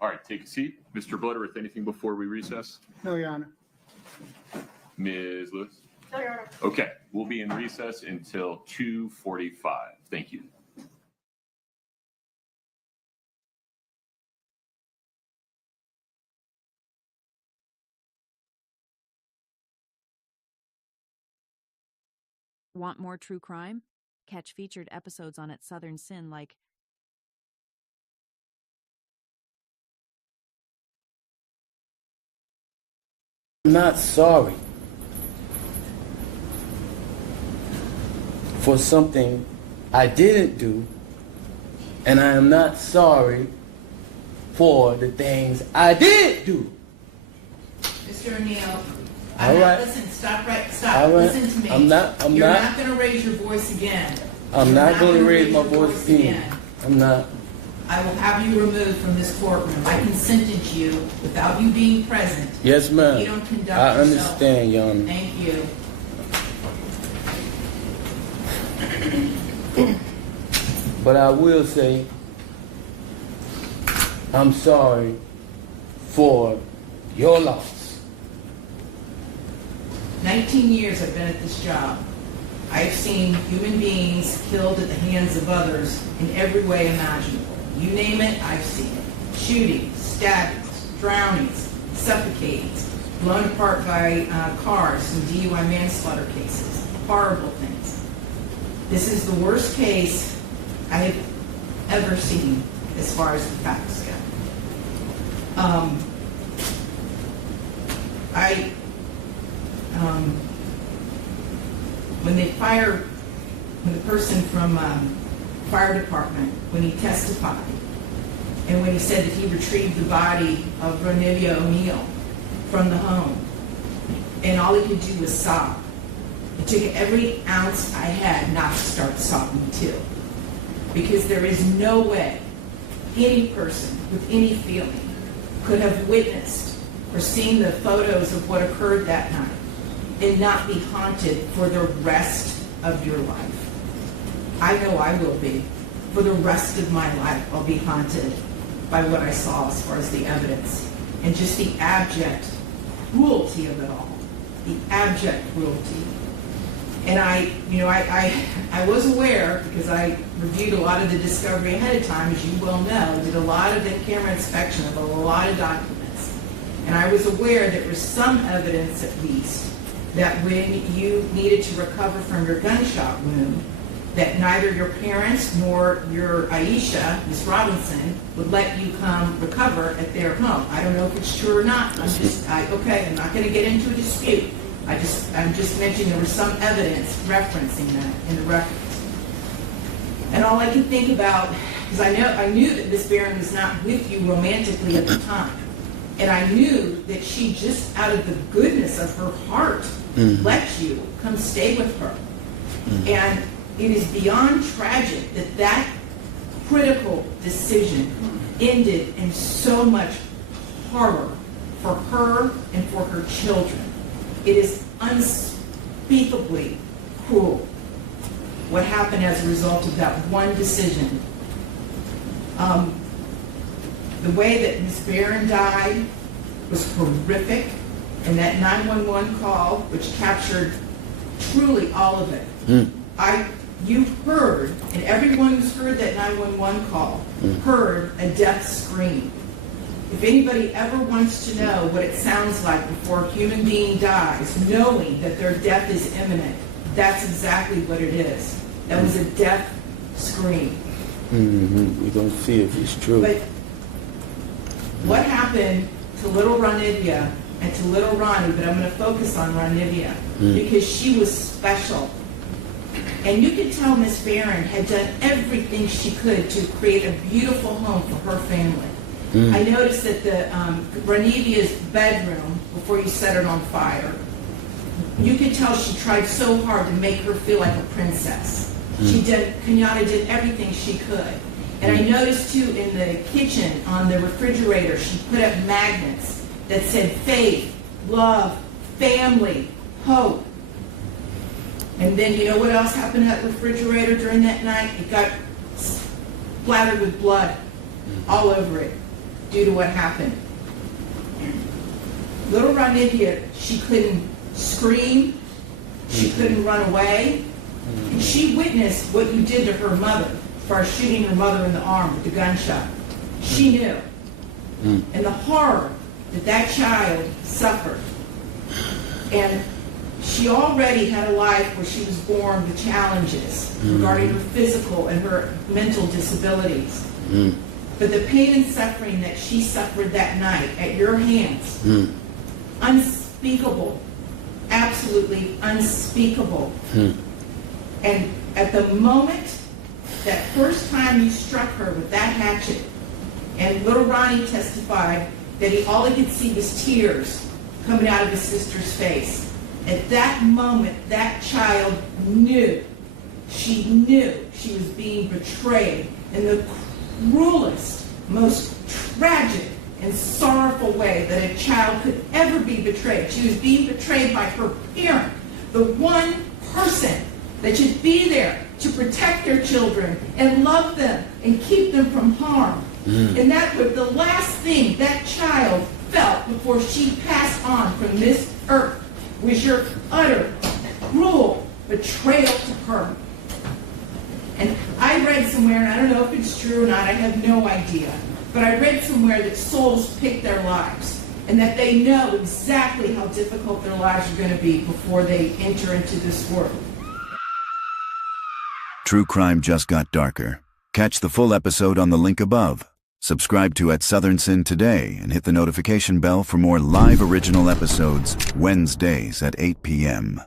All right, take a seat. Mr. Blutterith, anything before we recess? No, Your Honor. Ms. Lewis? No, Your Honor. Okay, we'll be in recess until 2:45. Thank you. Want more true crime? Catch featured episodes on its Southern Sin like I'm not sorry for something I didn't do, and I am not sorry for the things I did do. Mr. O'Neill, All right. Listen, stop. All right. Listen to me. I'm You're not not going to raise your voice again. I'm not going to raise my voice again. I'm not. I will have you removed from this courtroom. I can sentence you without you being present. Yes, ma'am. You don't conduct I yourself. understand, Your Honor. Thank you. But I will say, I'm sorry for your loss. 19 years I've been at this job. I've seen human beings killed at the hands of others in every way imaginable. You name it, I've seen it. Shootings, stabbings, drownings, suffocatings, blown apart by cars in DUI manslaughter cases. Horrible things. This is the worst case I have ever seen as far as the facts go. When the person from fire department, when he testified, and when he said that he retrieved the body of Ronivia O'Neill from the home, and all he could do was sob. It took every ounce I had not to start sobbing too. Because there is no way any person with any feeling could have witnessed or seen the photos of what occurred that night and not be haunted for the rest of your life. I know I will be. For the rest of my life, I'll be haunted by what I saw as far as the evidence and just the abject cruelty of it all. The abject cruelty. And I was aware, because I reviewed a lot of the discovery ahead of time, as you well know, did a lot of the camera inspection of a lot of documents. And I was aware there was some evidence, at least, that when you needed to recover from your gunshot wound, that neither your parents nor your Aisha, Miss Robinson, would let you come recover at their home. I don't know if it's true or not. I'm not going to get into a dispute. I'm just mentioning there was some evidence referencing that in the records. And all I can think about, because I knew that Miss Barron was not with you romantically at the time. And I knew that she just out of the goodness of her heart let you come stay with her. And it is beyond tragic that critical decision ended in so much horror for her and for her children. It is unspeakably cruel what happened as a result of that one decision. The way that Ms. Barron died was horrific, and that 911 call, which captured truly all of it. You heard, and everyone who's heard that 911 call heard a death scream. If anybody ever wants to know what it sounds like before a human being dies, knowing that their death is imminent, that's exactly what it is. That was a death scream. We're going to see if it's true. But what happened to little Ranivia and to little Ronnie, but I'm going to focus on Ranivia because she was special. And you could tell Miss Barron had done everything she could to create a beautiful home for her family. I noticed that the Ranivia's bedroom, before you set it on fire, you could tell she tried so hard to make her feel like a princess. Kenyatta did everything she could. And I noticed too in the kitchen, on the refrigerator, she put up magnets that said faith, love, family, hope. And then you know what else happened to that refrigerator during that night? It got splattered with blood all over it due to what happened. Little Ranivia, she couldn't scream, she couldn't run away, and she witnessed what you did to her mother as far as shooting her mother in the arm with the gunshot. She knew. And the horror that that child suffered. And she already had a life where she was born with challenges regarding her physical and her mental disabilities. But the pain and suffering that she suffered that night at your hands, unspeakable, absolutely unspeakable. And at the moment, that first time you struck her with that hatchet, and little Ronnie testified that all he could see was tears coming out of his sister's face. At that moment, that child knew. She knew she was being betrayed in the cruelest, most tragic and sorrowful way that a child could ever be betrayed. She was being betrayed by her parent, the one person that should be there to protect their children and love them and keep them from harm. And that was the last thing that child felt before she passed on from this earth, was your utter, cruel betrayal to her. And I read somewhere, and I don't know if it's true or not, I have no idea, but I read somewhere that souls pick their lives and that they know exactly how difficult their lives are going to be before they enter into this world. True crime just got darker. Catch the full episode on the link above. Subscribe to At Southern Sin today and hit the notification bell for more live original episodes Wednesdays at 8 p.m.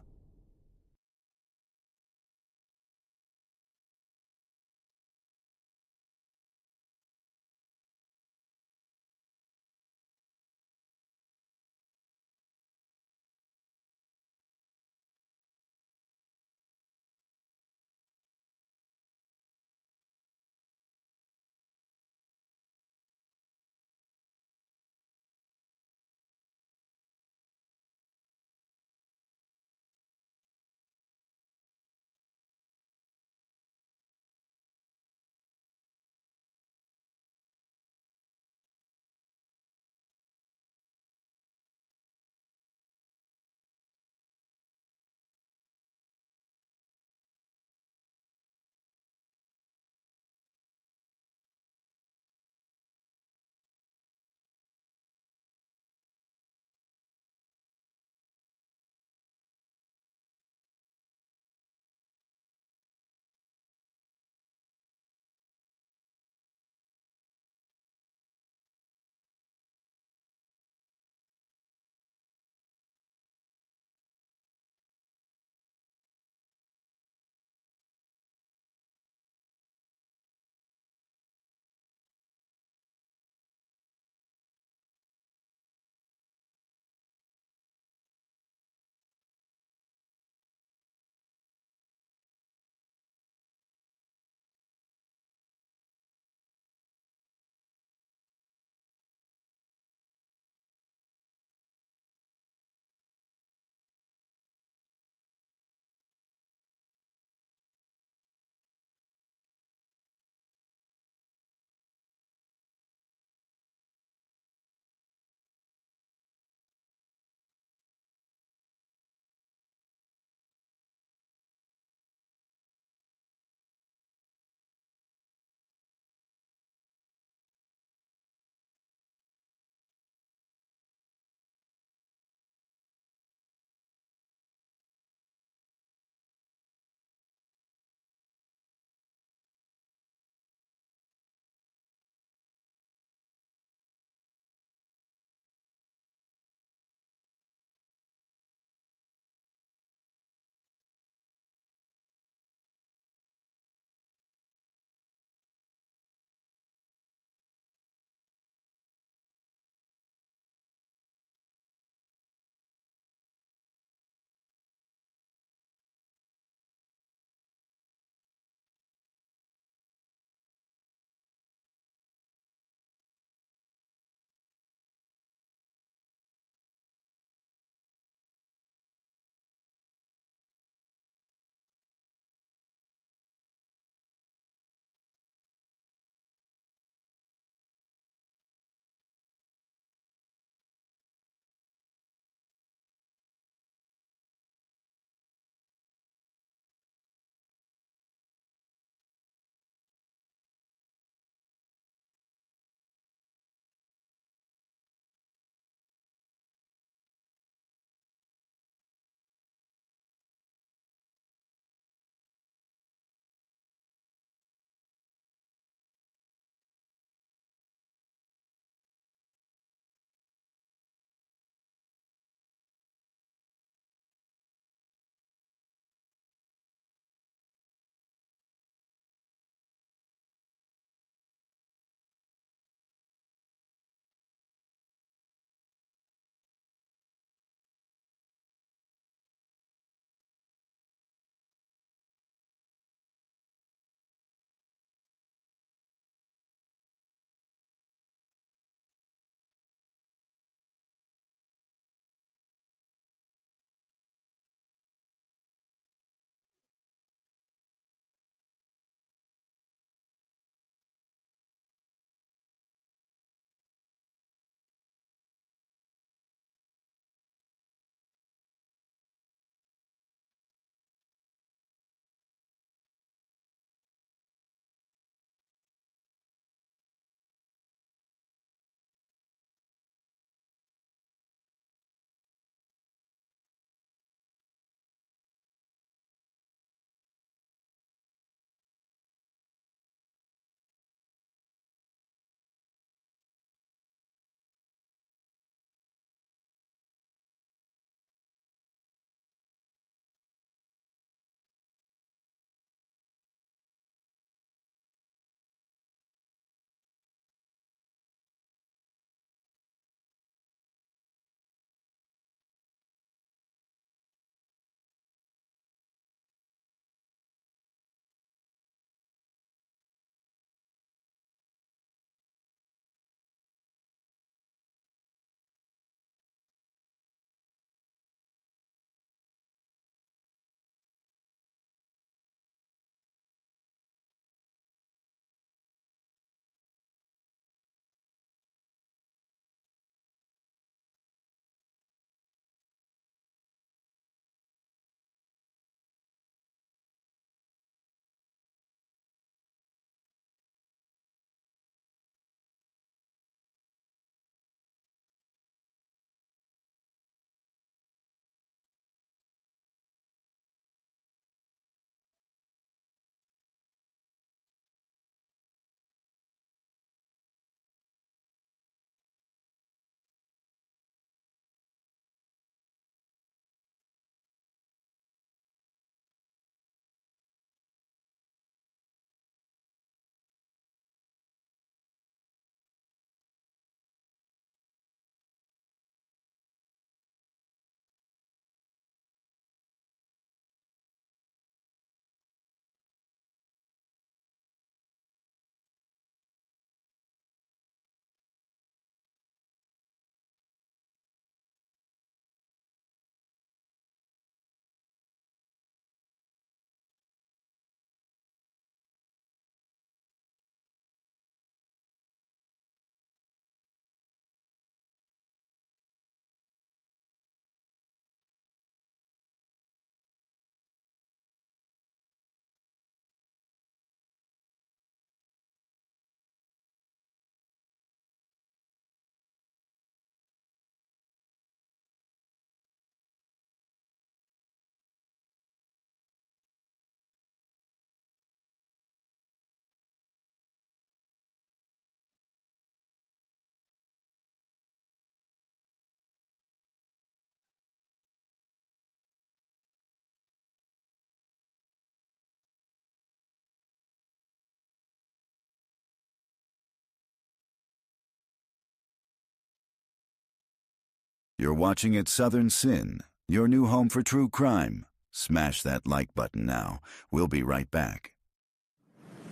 You're watching at Southern Sin, your new home for true crime. Smash that like button now. We'll be right back.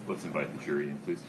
Let's invite the jury in, please.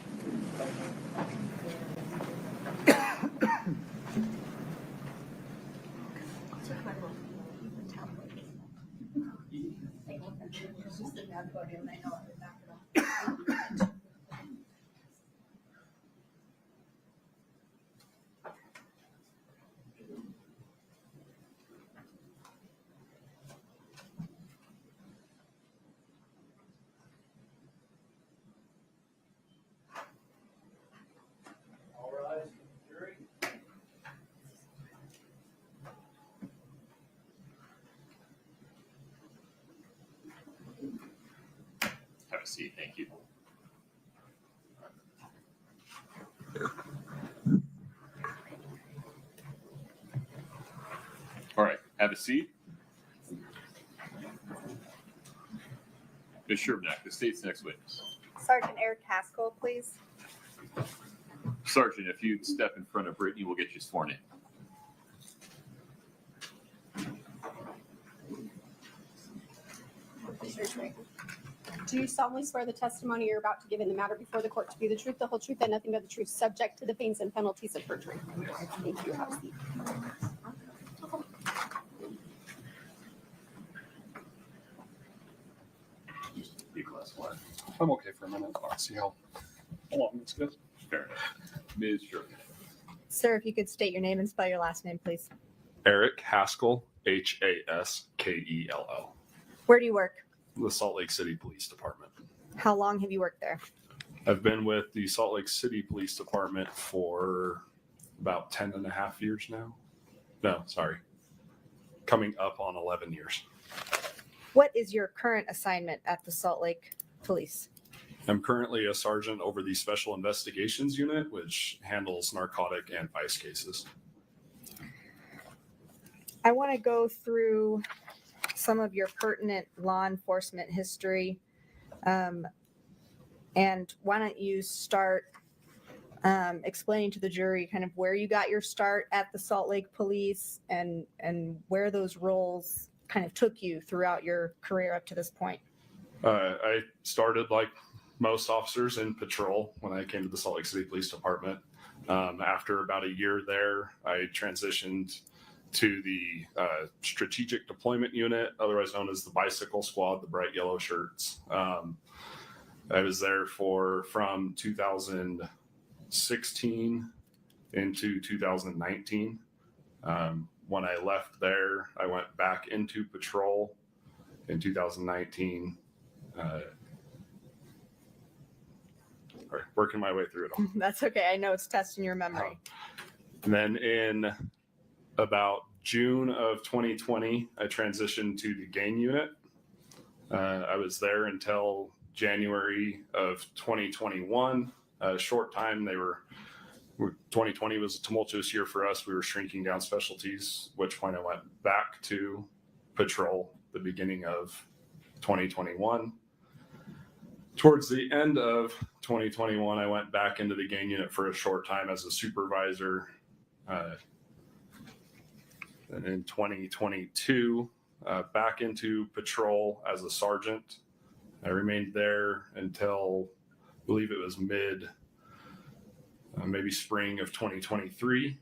Have a seat, thank you. All right, have a seat. Ms. Shermack, the state's next witness. Sergeant Eric Haskell, please. Sergeant, if you'd step in front of Brittany, we'll get you sworn in. Do you solemnly swear the testimony you're about to give in the matter before the court to be the truth, the whole truth, and nothing but the truth, subject to the pains and penalties of perjury? Thank you. Have a seat. I'm okay for a minute. I'll see how long this goes. Fair enough. Ms. Sherman. Sir, if you could state your name and spell your last name, please. Eric Haskell, Haskell. Where do you work? The Salt Lake City Police Department. How long have you worked there? I've been with the Salt Lake City Police Department for about 10 and a half years now. No, sorry. Coming up on 11 years. What is your current assignment at the Salt Lake Police? I'm currently a sergeant over the Special Investigations Unit, which handles narcotic and vice cases. I want to go through some of your pertinent law enforcement history. And why don't you start explaining to the jury kind of where you got your start at the Salt Lake Police and where those roles kind of took you throughout your career up to this point? I started like most officers in patrol when I came to the Salt Lake City Police Department. After about a year there, I transitioned to the Strategic Deployment Unit, otherwise known as the Bicycle Squad, the bright yellow shirts. I was there from 2016 into 2019. When I left there, I went back into patrol in 2019. Working my way through it all. That's okay. I know it's testing your memory. And then in about June of 2020, I transitioned to the gang unit. I was there until January of 2021. A short time. 2020 was a tumultuous year for us. We were shrinking down specialties, which point I went back to patrol the beginning of 2021. Towards the end of 2021, I went back into the gang unit for a short time as a supervisor. And in 2022, back into patrol as a sergeant. I remained there until, I believe it was maybe spring of 2023,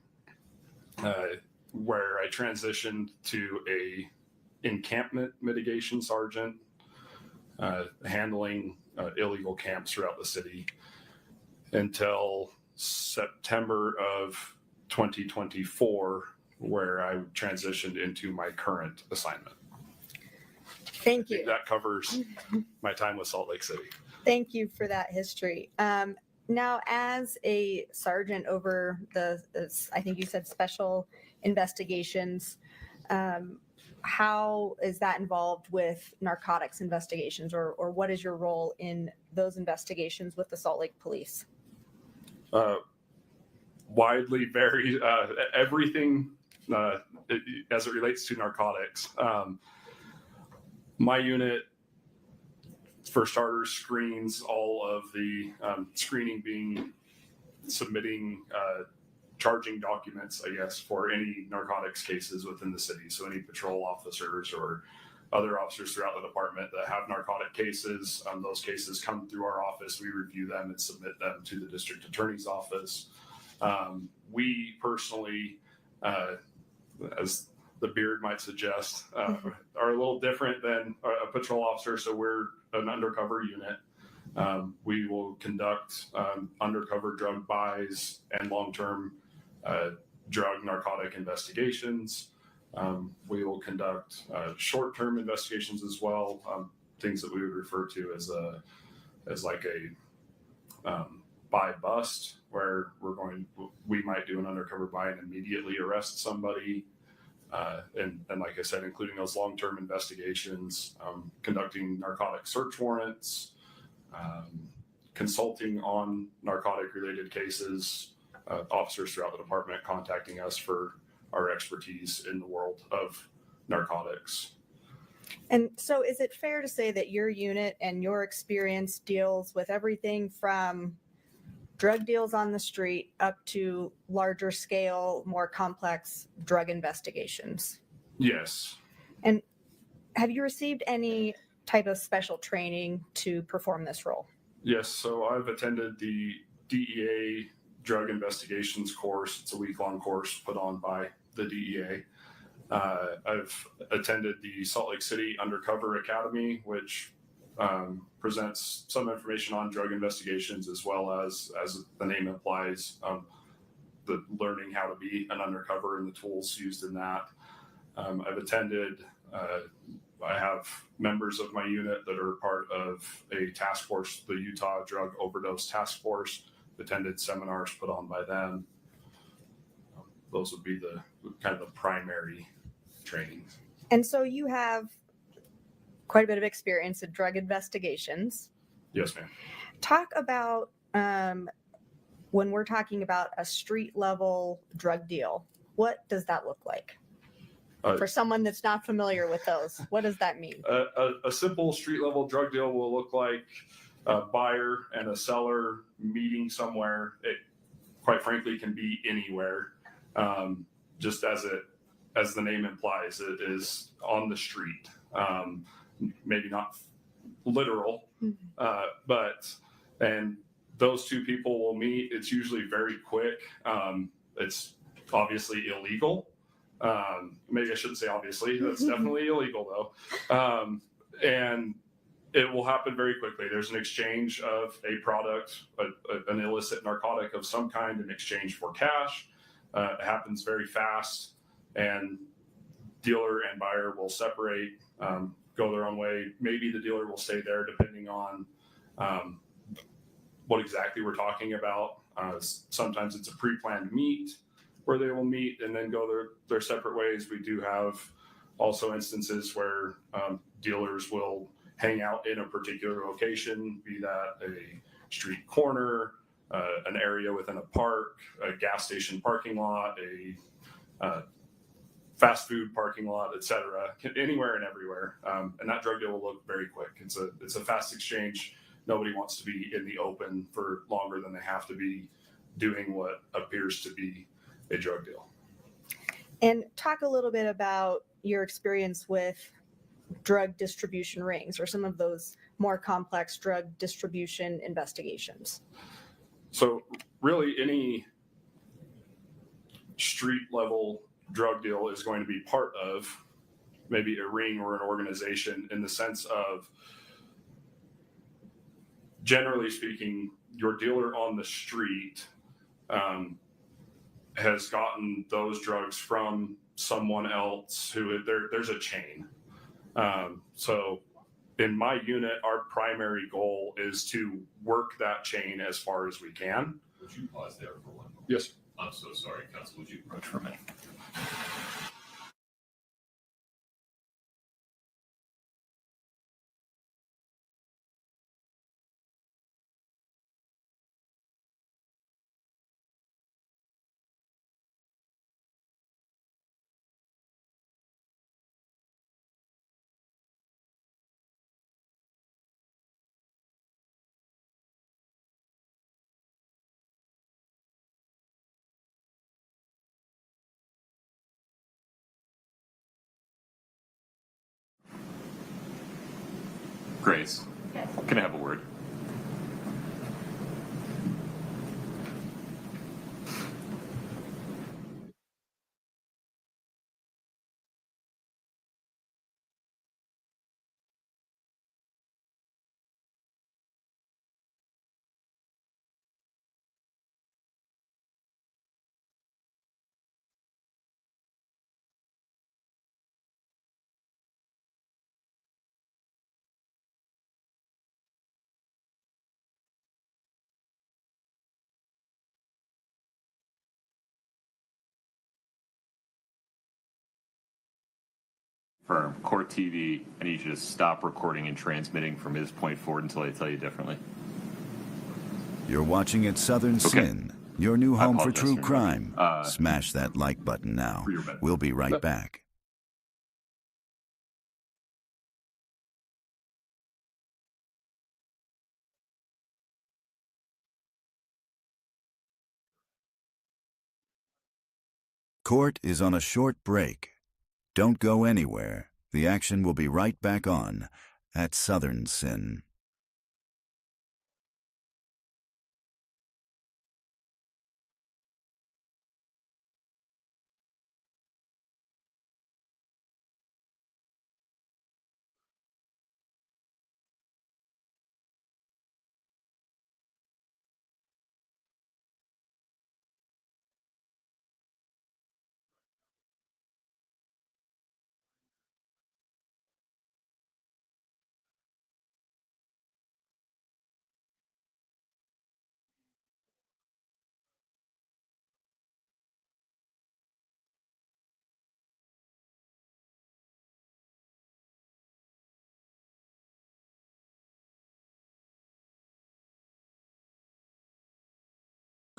where I transitioned to a encampment mitigation sergeant, handling illegal camps throughout the city until September of 2024, where I transitioned into my current assignment. Thank you. That covers my time with Salt Lake City. Thank you for that history. Now, as a sergeant over I think you said special investigations, how is that involved with narcotics investigations, or what is your role in those investigations with the Salt Lake Police? Widely varied, everything as it relates to narcotics. My unit, for starters, screens all of the screening being submitting charging documents, I guess, for any narcotics cases within the city. So any patrol officers or other officers throughout the department that have narcotic cases, those cases come through our office. We review them and submit them to the district attorney's office. We personally, as the beard might suggest, are a little different than a patrol officer. So we're an undercover unit. We will conduct undercover drug buys and long-term drug narcotic investigations. We will conduct short-term investigations as well, things that we would refer to as like a buy bust, where we might do an undercover buy and immediately arrest somebody. And like I said, including those long-term investigations, conducting narcotic search warrants, consulting on narcotic-related cases, officers throughout the department contacting us for our expertise in the world of narcotics. And so is it fair to say that your unit and your experience deals with everything from drug deals on the street up to larger scale, more complex drug investigations? Yes. And have you received any type of special training to perform this role? Yes. So I've attended the DEA drug investigations course. It's a week-long course put on by the DEA. I've attended the Salt Lake City Undercover Academy, which presents some information on drug investigations, as well as the name implies, the learning how to be an undercover and the tools used in that. I've attended, I have members of my unit that are part of a task force, the Utah Drug Overdose Task Force, attended seminars put on by them. Those would be the kind of the primary trainings. And so you have quite a bit of experience in drug investigations. Yes, ma'am. Talk about when we're talking about a street level drug deal, what does that look like? For someone that's not familiar with those, what does that mean? A simple street level drug deal will look like a buyer and a seller meeting somewhere. It quite frankly can be anywhere. Just as the name implies, it is on the street. Maybe not literal, and those two people will meet. It's usually very quick. It's obviously illegal. Maybe I shouldn't say obviously. That's definitely illegal though. And it will happen very quickly. There's an exchange of a product, an illicit narcotic of some kind in exchange for cash. It happens very fast, and dealer and buyer will separate, go their own way. Maybe the dealer will stay there depending on what exactly we're talking about. Sometimes it's a pre-planned meet where they will meet and then go their separate ways. We do have also instances where dealers will hang out in a particular location, be that a street corner, an area within a park, a gas station parking lot, a fast food parking lot, etc., anywhere and everywhere. And that drug deal will look very quick. It's a fast exchange. Nobody wants to be in the open for longer than they have to be doing what appears to be a drug deal. And talk a little bit about your experience with drug distribution rings or some of those more complex drug distribution investigations. So really any street level drug deal is going to be part of maybe a ring or an organization, in the sense of, generally speaking, your dealer on the street has gotten those drugs from someone else who there's a chain. So in my unit, our primary goal is to work that chain as far as we can. Would you pause there for one moment? Yes. I'm so sorry, Counsel. Would you approach for a minute? Grace, can I have a word? Firm. Court TV, I need you to stop recording and transmitting from this point forward until I tell you differently. You're watching at Southern Sin, your new home for apologize true for crime. interrupting. Smash that like button now. For your benefit. We'll be right back. Court is on a short break. Don't go anywhere. The action will be right back on at Southern Sin.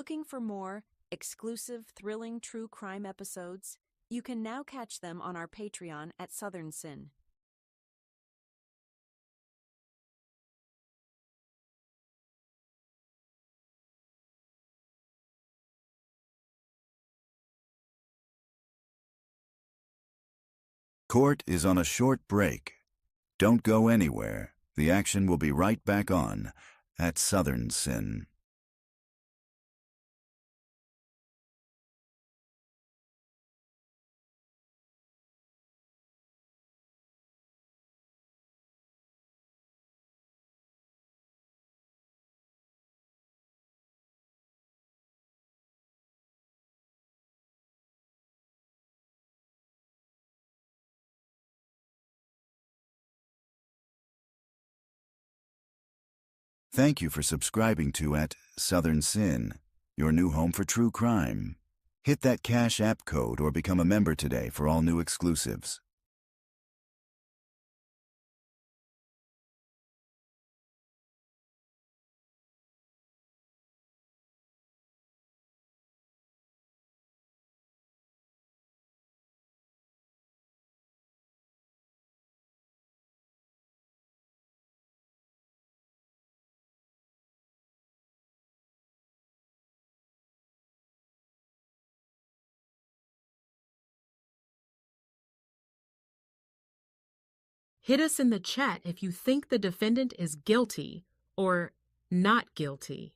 Looking for more exclusive, thrilling true crime episodes? You can now catch them on our Patreon at Southern Sin. Court is on a short break. Don't go anywhere. The action will be right back on at Southern Sin. Thank you for subscribing to at Southern Sin, your new home for true crime. Hit that Cash App code or become a member today for all new exclusives. Hit us in the chat if you think the defendant is guilty or not guilty.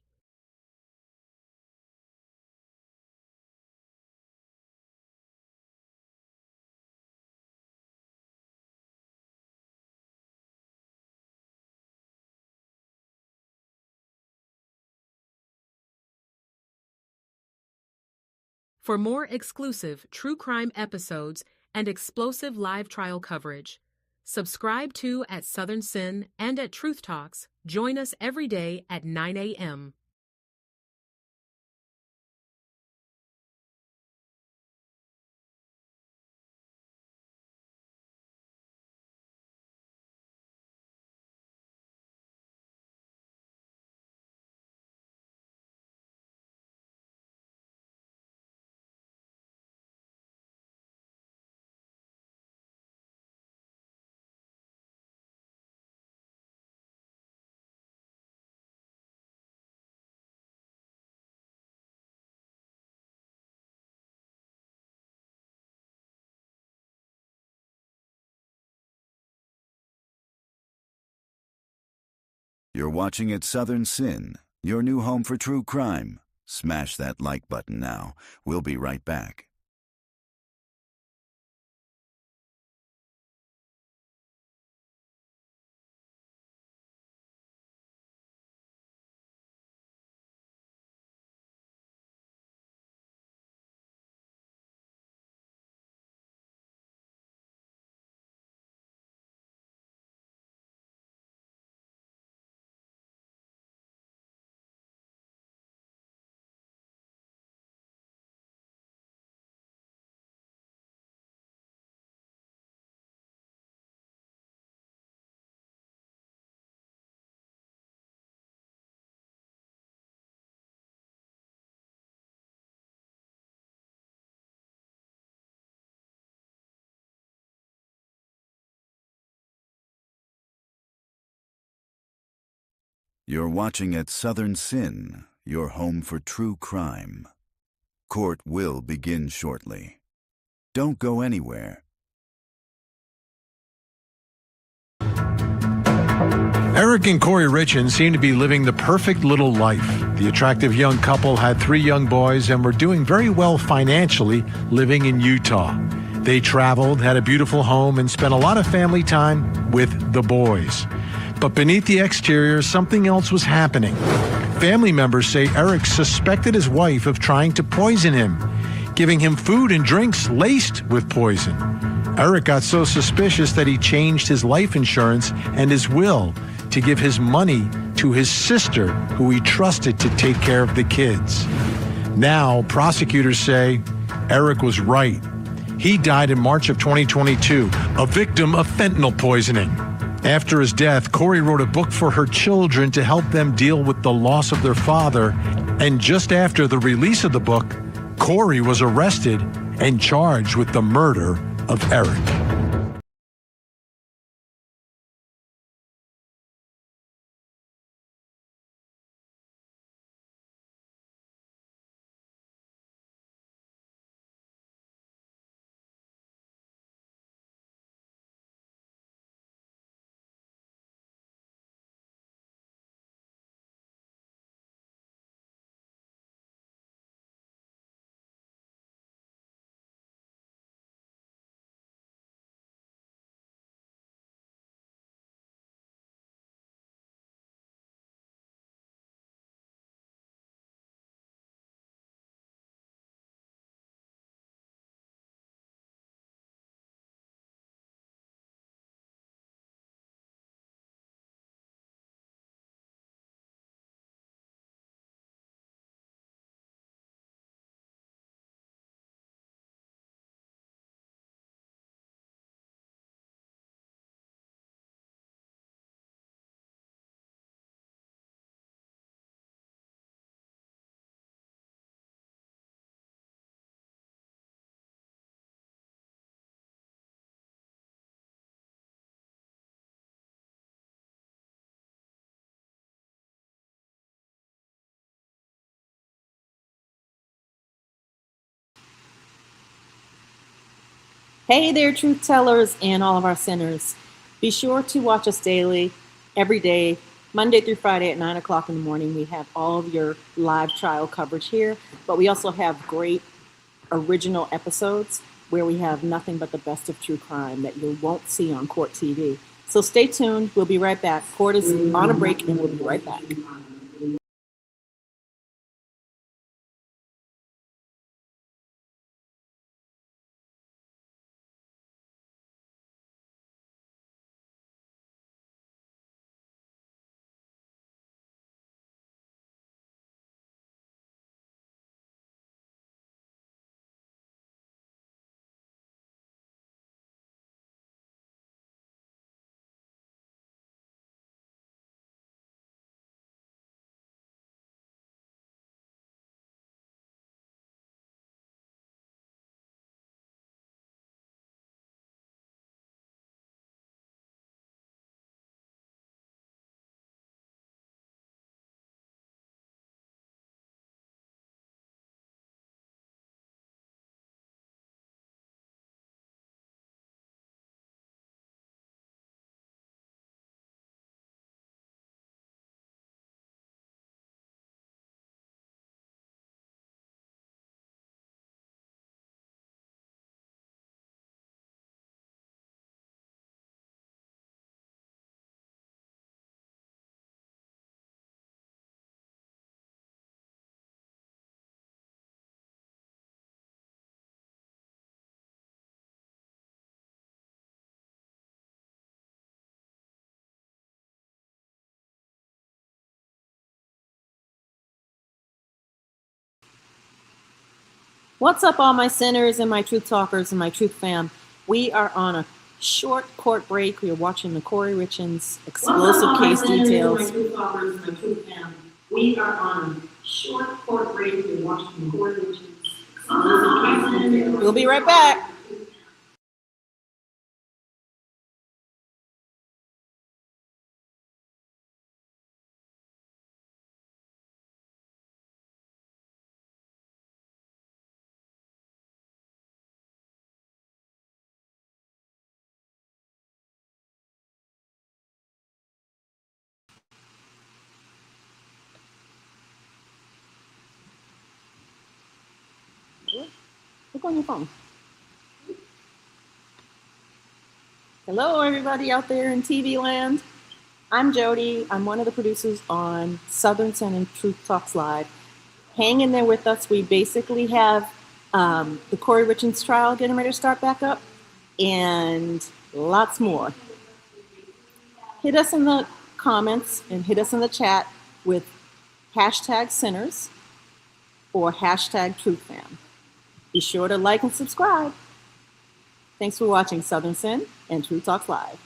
For more exclusive true crime episodes and explosive live trial coverage, subscribe to at Southern Sin and at Truth Talks. Join us every day at 9 a.m. You're watching at Southern Sin, your new home for true crime. Smash that like button now. We'll be right back. You're watching at Southern Sin, your home for true crime. Court will begin shortly. Don't go anywhere. Eric and Kouri Richins seem to be living the perfect little life. The attractive young couple had 3 young boys and were doing very well financially living in Utah. They traveled, had a beautiful home, and spent a lot of family time with the boys. But beneath the exterior, something else was happening. Family members say Eric suspected his wife of trying to poison him, giving him food and drinks laced with poison. Eric got so suspicious that he changed his life insurance and his will to give his money to his sister, who he trusted to take care of the kids. Now, prosecutors say Eric was right. He died in March of 2022, a victim of fentanyl poisoning. After his death, Kouri wrote a book for her children to help them deal with the loss of their father. And just after the release of the book, Kouri was arrested and charged with the murder of Eric. Hey there, truth tellers and all of our sinners. Be sure to watch us daily, every day, Monday through Friday at 9 o'clock in the morning. We have all of your live trial coverage here, but we also have great original episodes where we have nothing but the best of true crime that you won't see on Court TV. So stay tuned. We'll be right back. Court is on a break and we'll be right back. What's up, all my sinners and my truth talkers and my truth fam? We are on a short court break. We are watching the Kouri Richins explosive case details. We are on a short court break. We are watching the Kouri Richins explosive case details. We'll be right back. Look on your phone. Hello, everybody out there in TV land. I'm Jody. I'm one of the producers on Southern Sin and Truth Talks Live. Hang in there with us. We basically have the Kouri Richins trial getting ready to start back up and lots more. Hit us in the comments and hit us in the chat with hashtag sinners or hashtag truthfam. Be sure to like and subscribe. Thanks for watching Southern Sin and Truth Talks Live.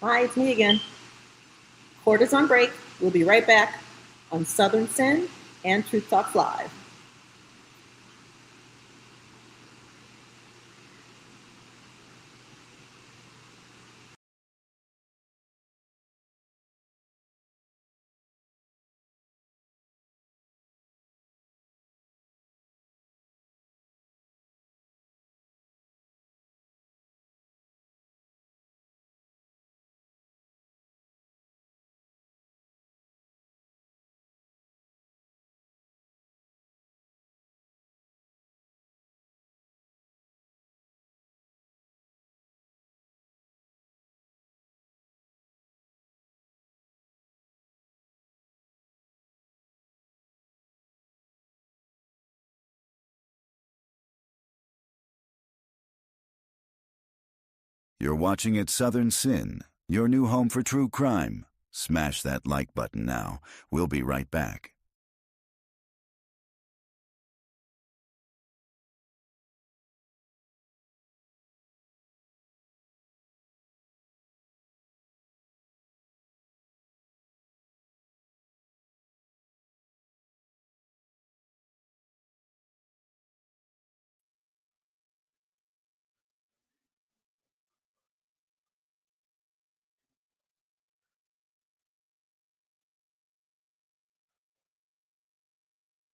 Hi, it's me again. Court is on break. We'll be right back on Southern Sin and Truth Talks Live. You're watching at Southern Sin, your new home for true crime. Smash that like button now. We'll be right back.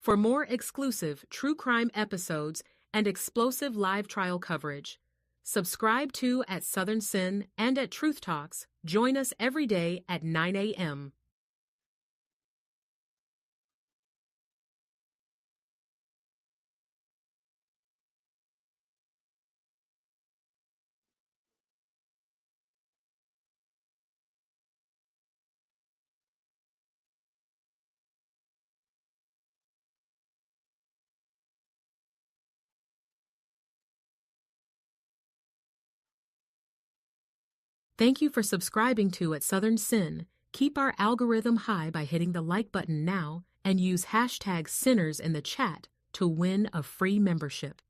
For more exclusive true crime episodes and explosive live trial coverage, subscribe to at Southern Sin and at Truth Talks. Join us every day at 9 a.m. Thank you for subscribing to At Southern Sin. Keep our algorithm high by hitting the like button now and use hashtag Sinners in the chat to win a free membership.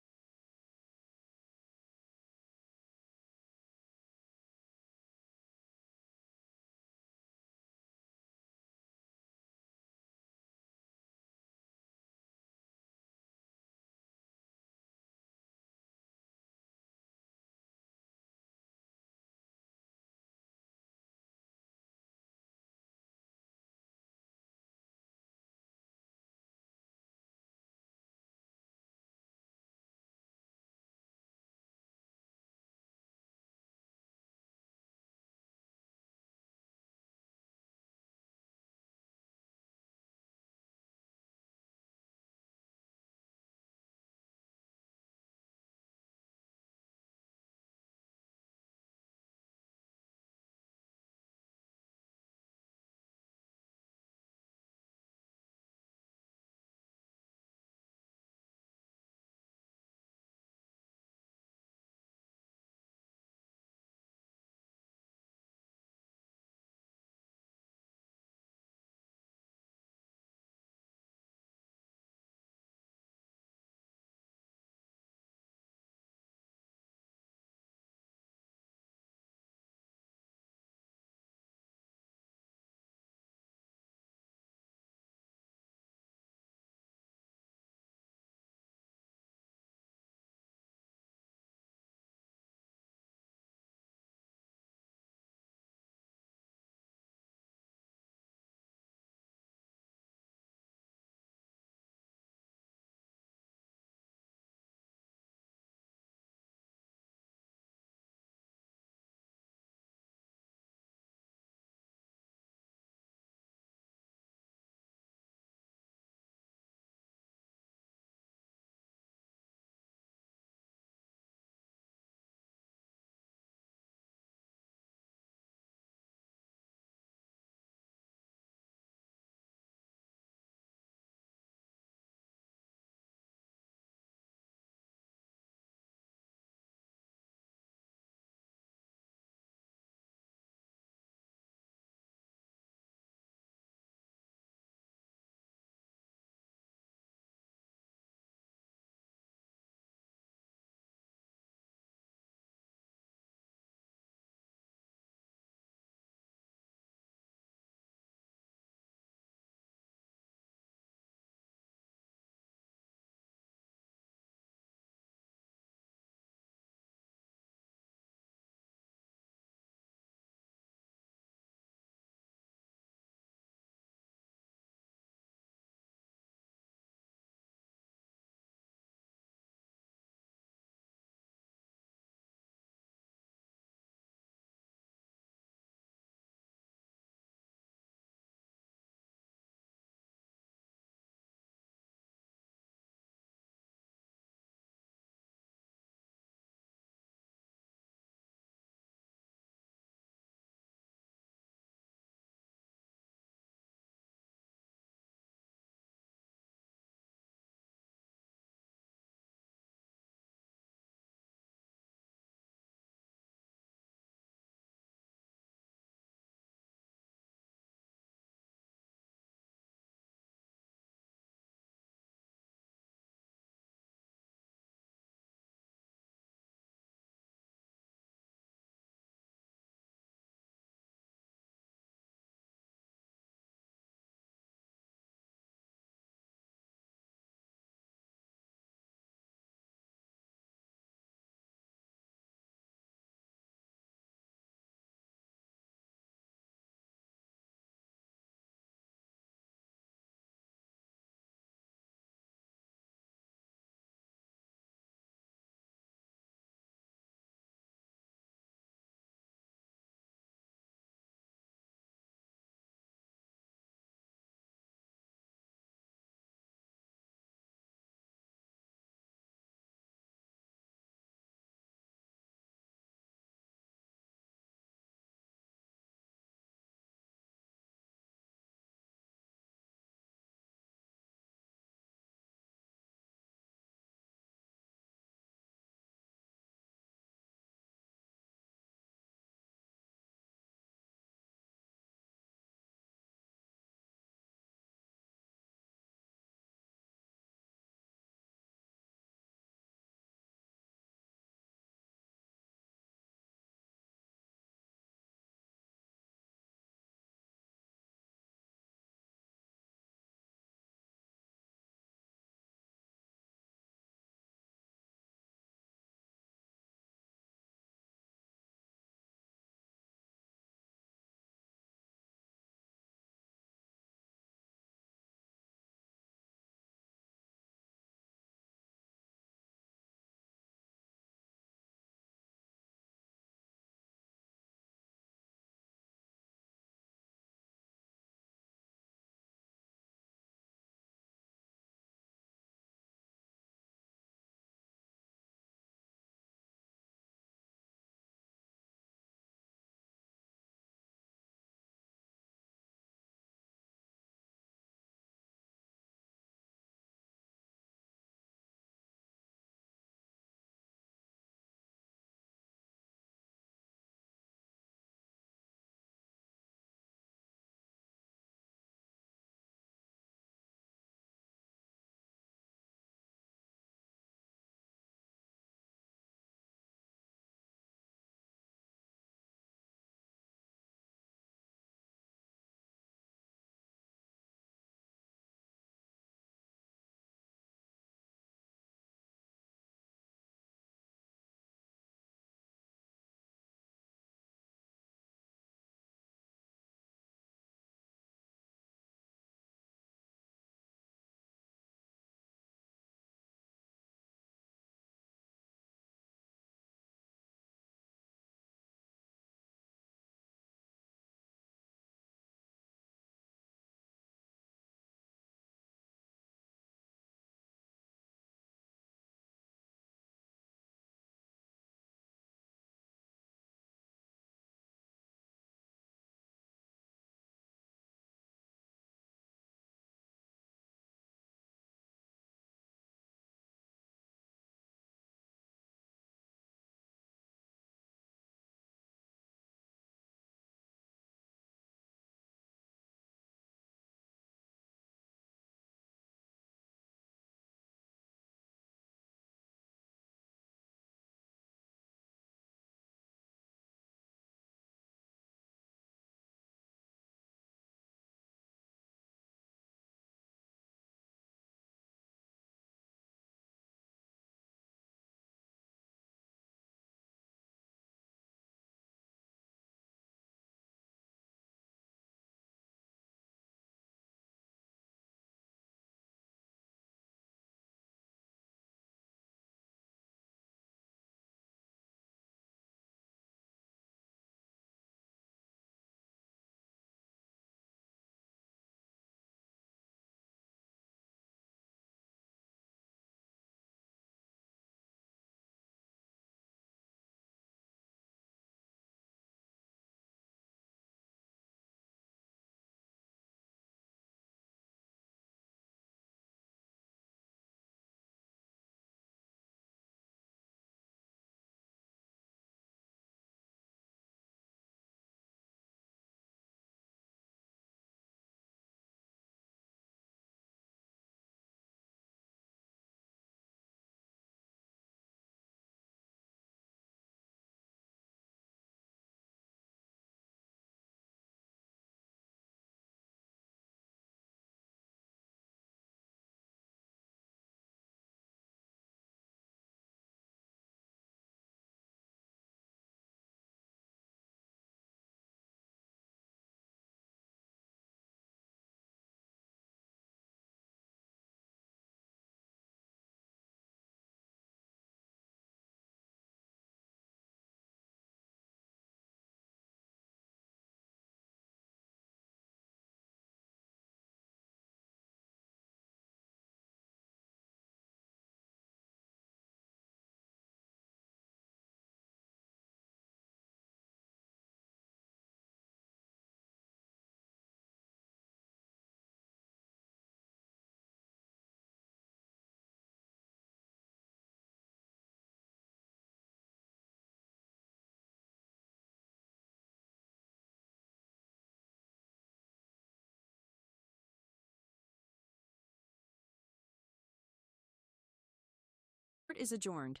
Court is adjourned.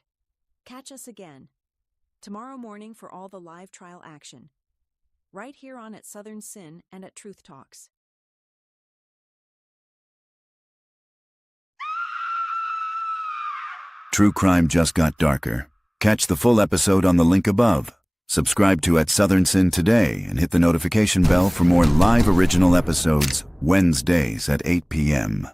Catch us again tomorrow morning for all the live trial action, right here on at Southern Sin and at Truth Talks. True crime just got darker. Catch the full episode on the link above. Subscribe to at Southern Sin today and hit the notification bell for more live original episodes Wednesdays at 8 p.m.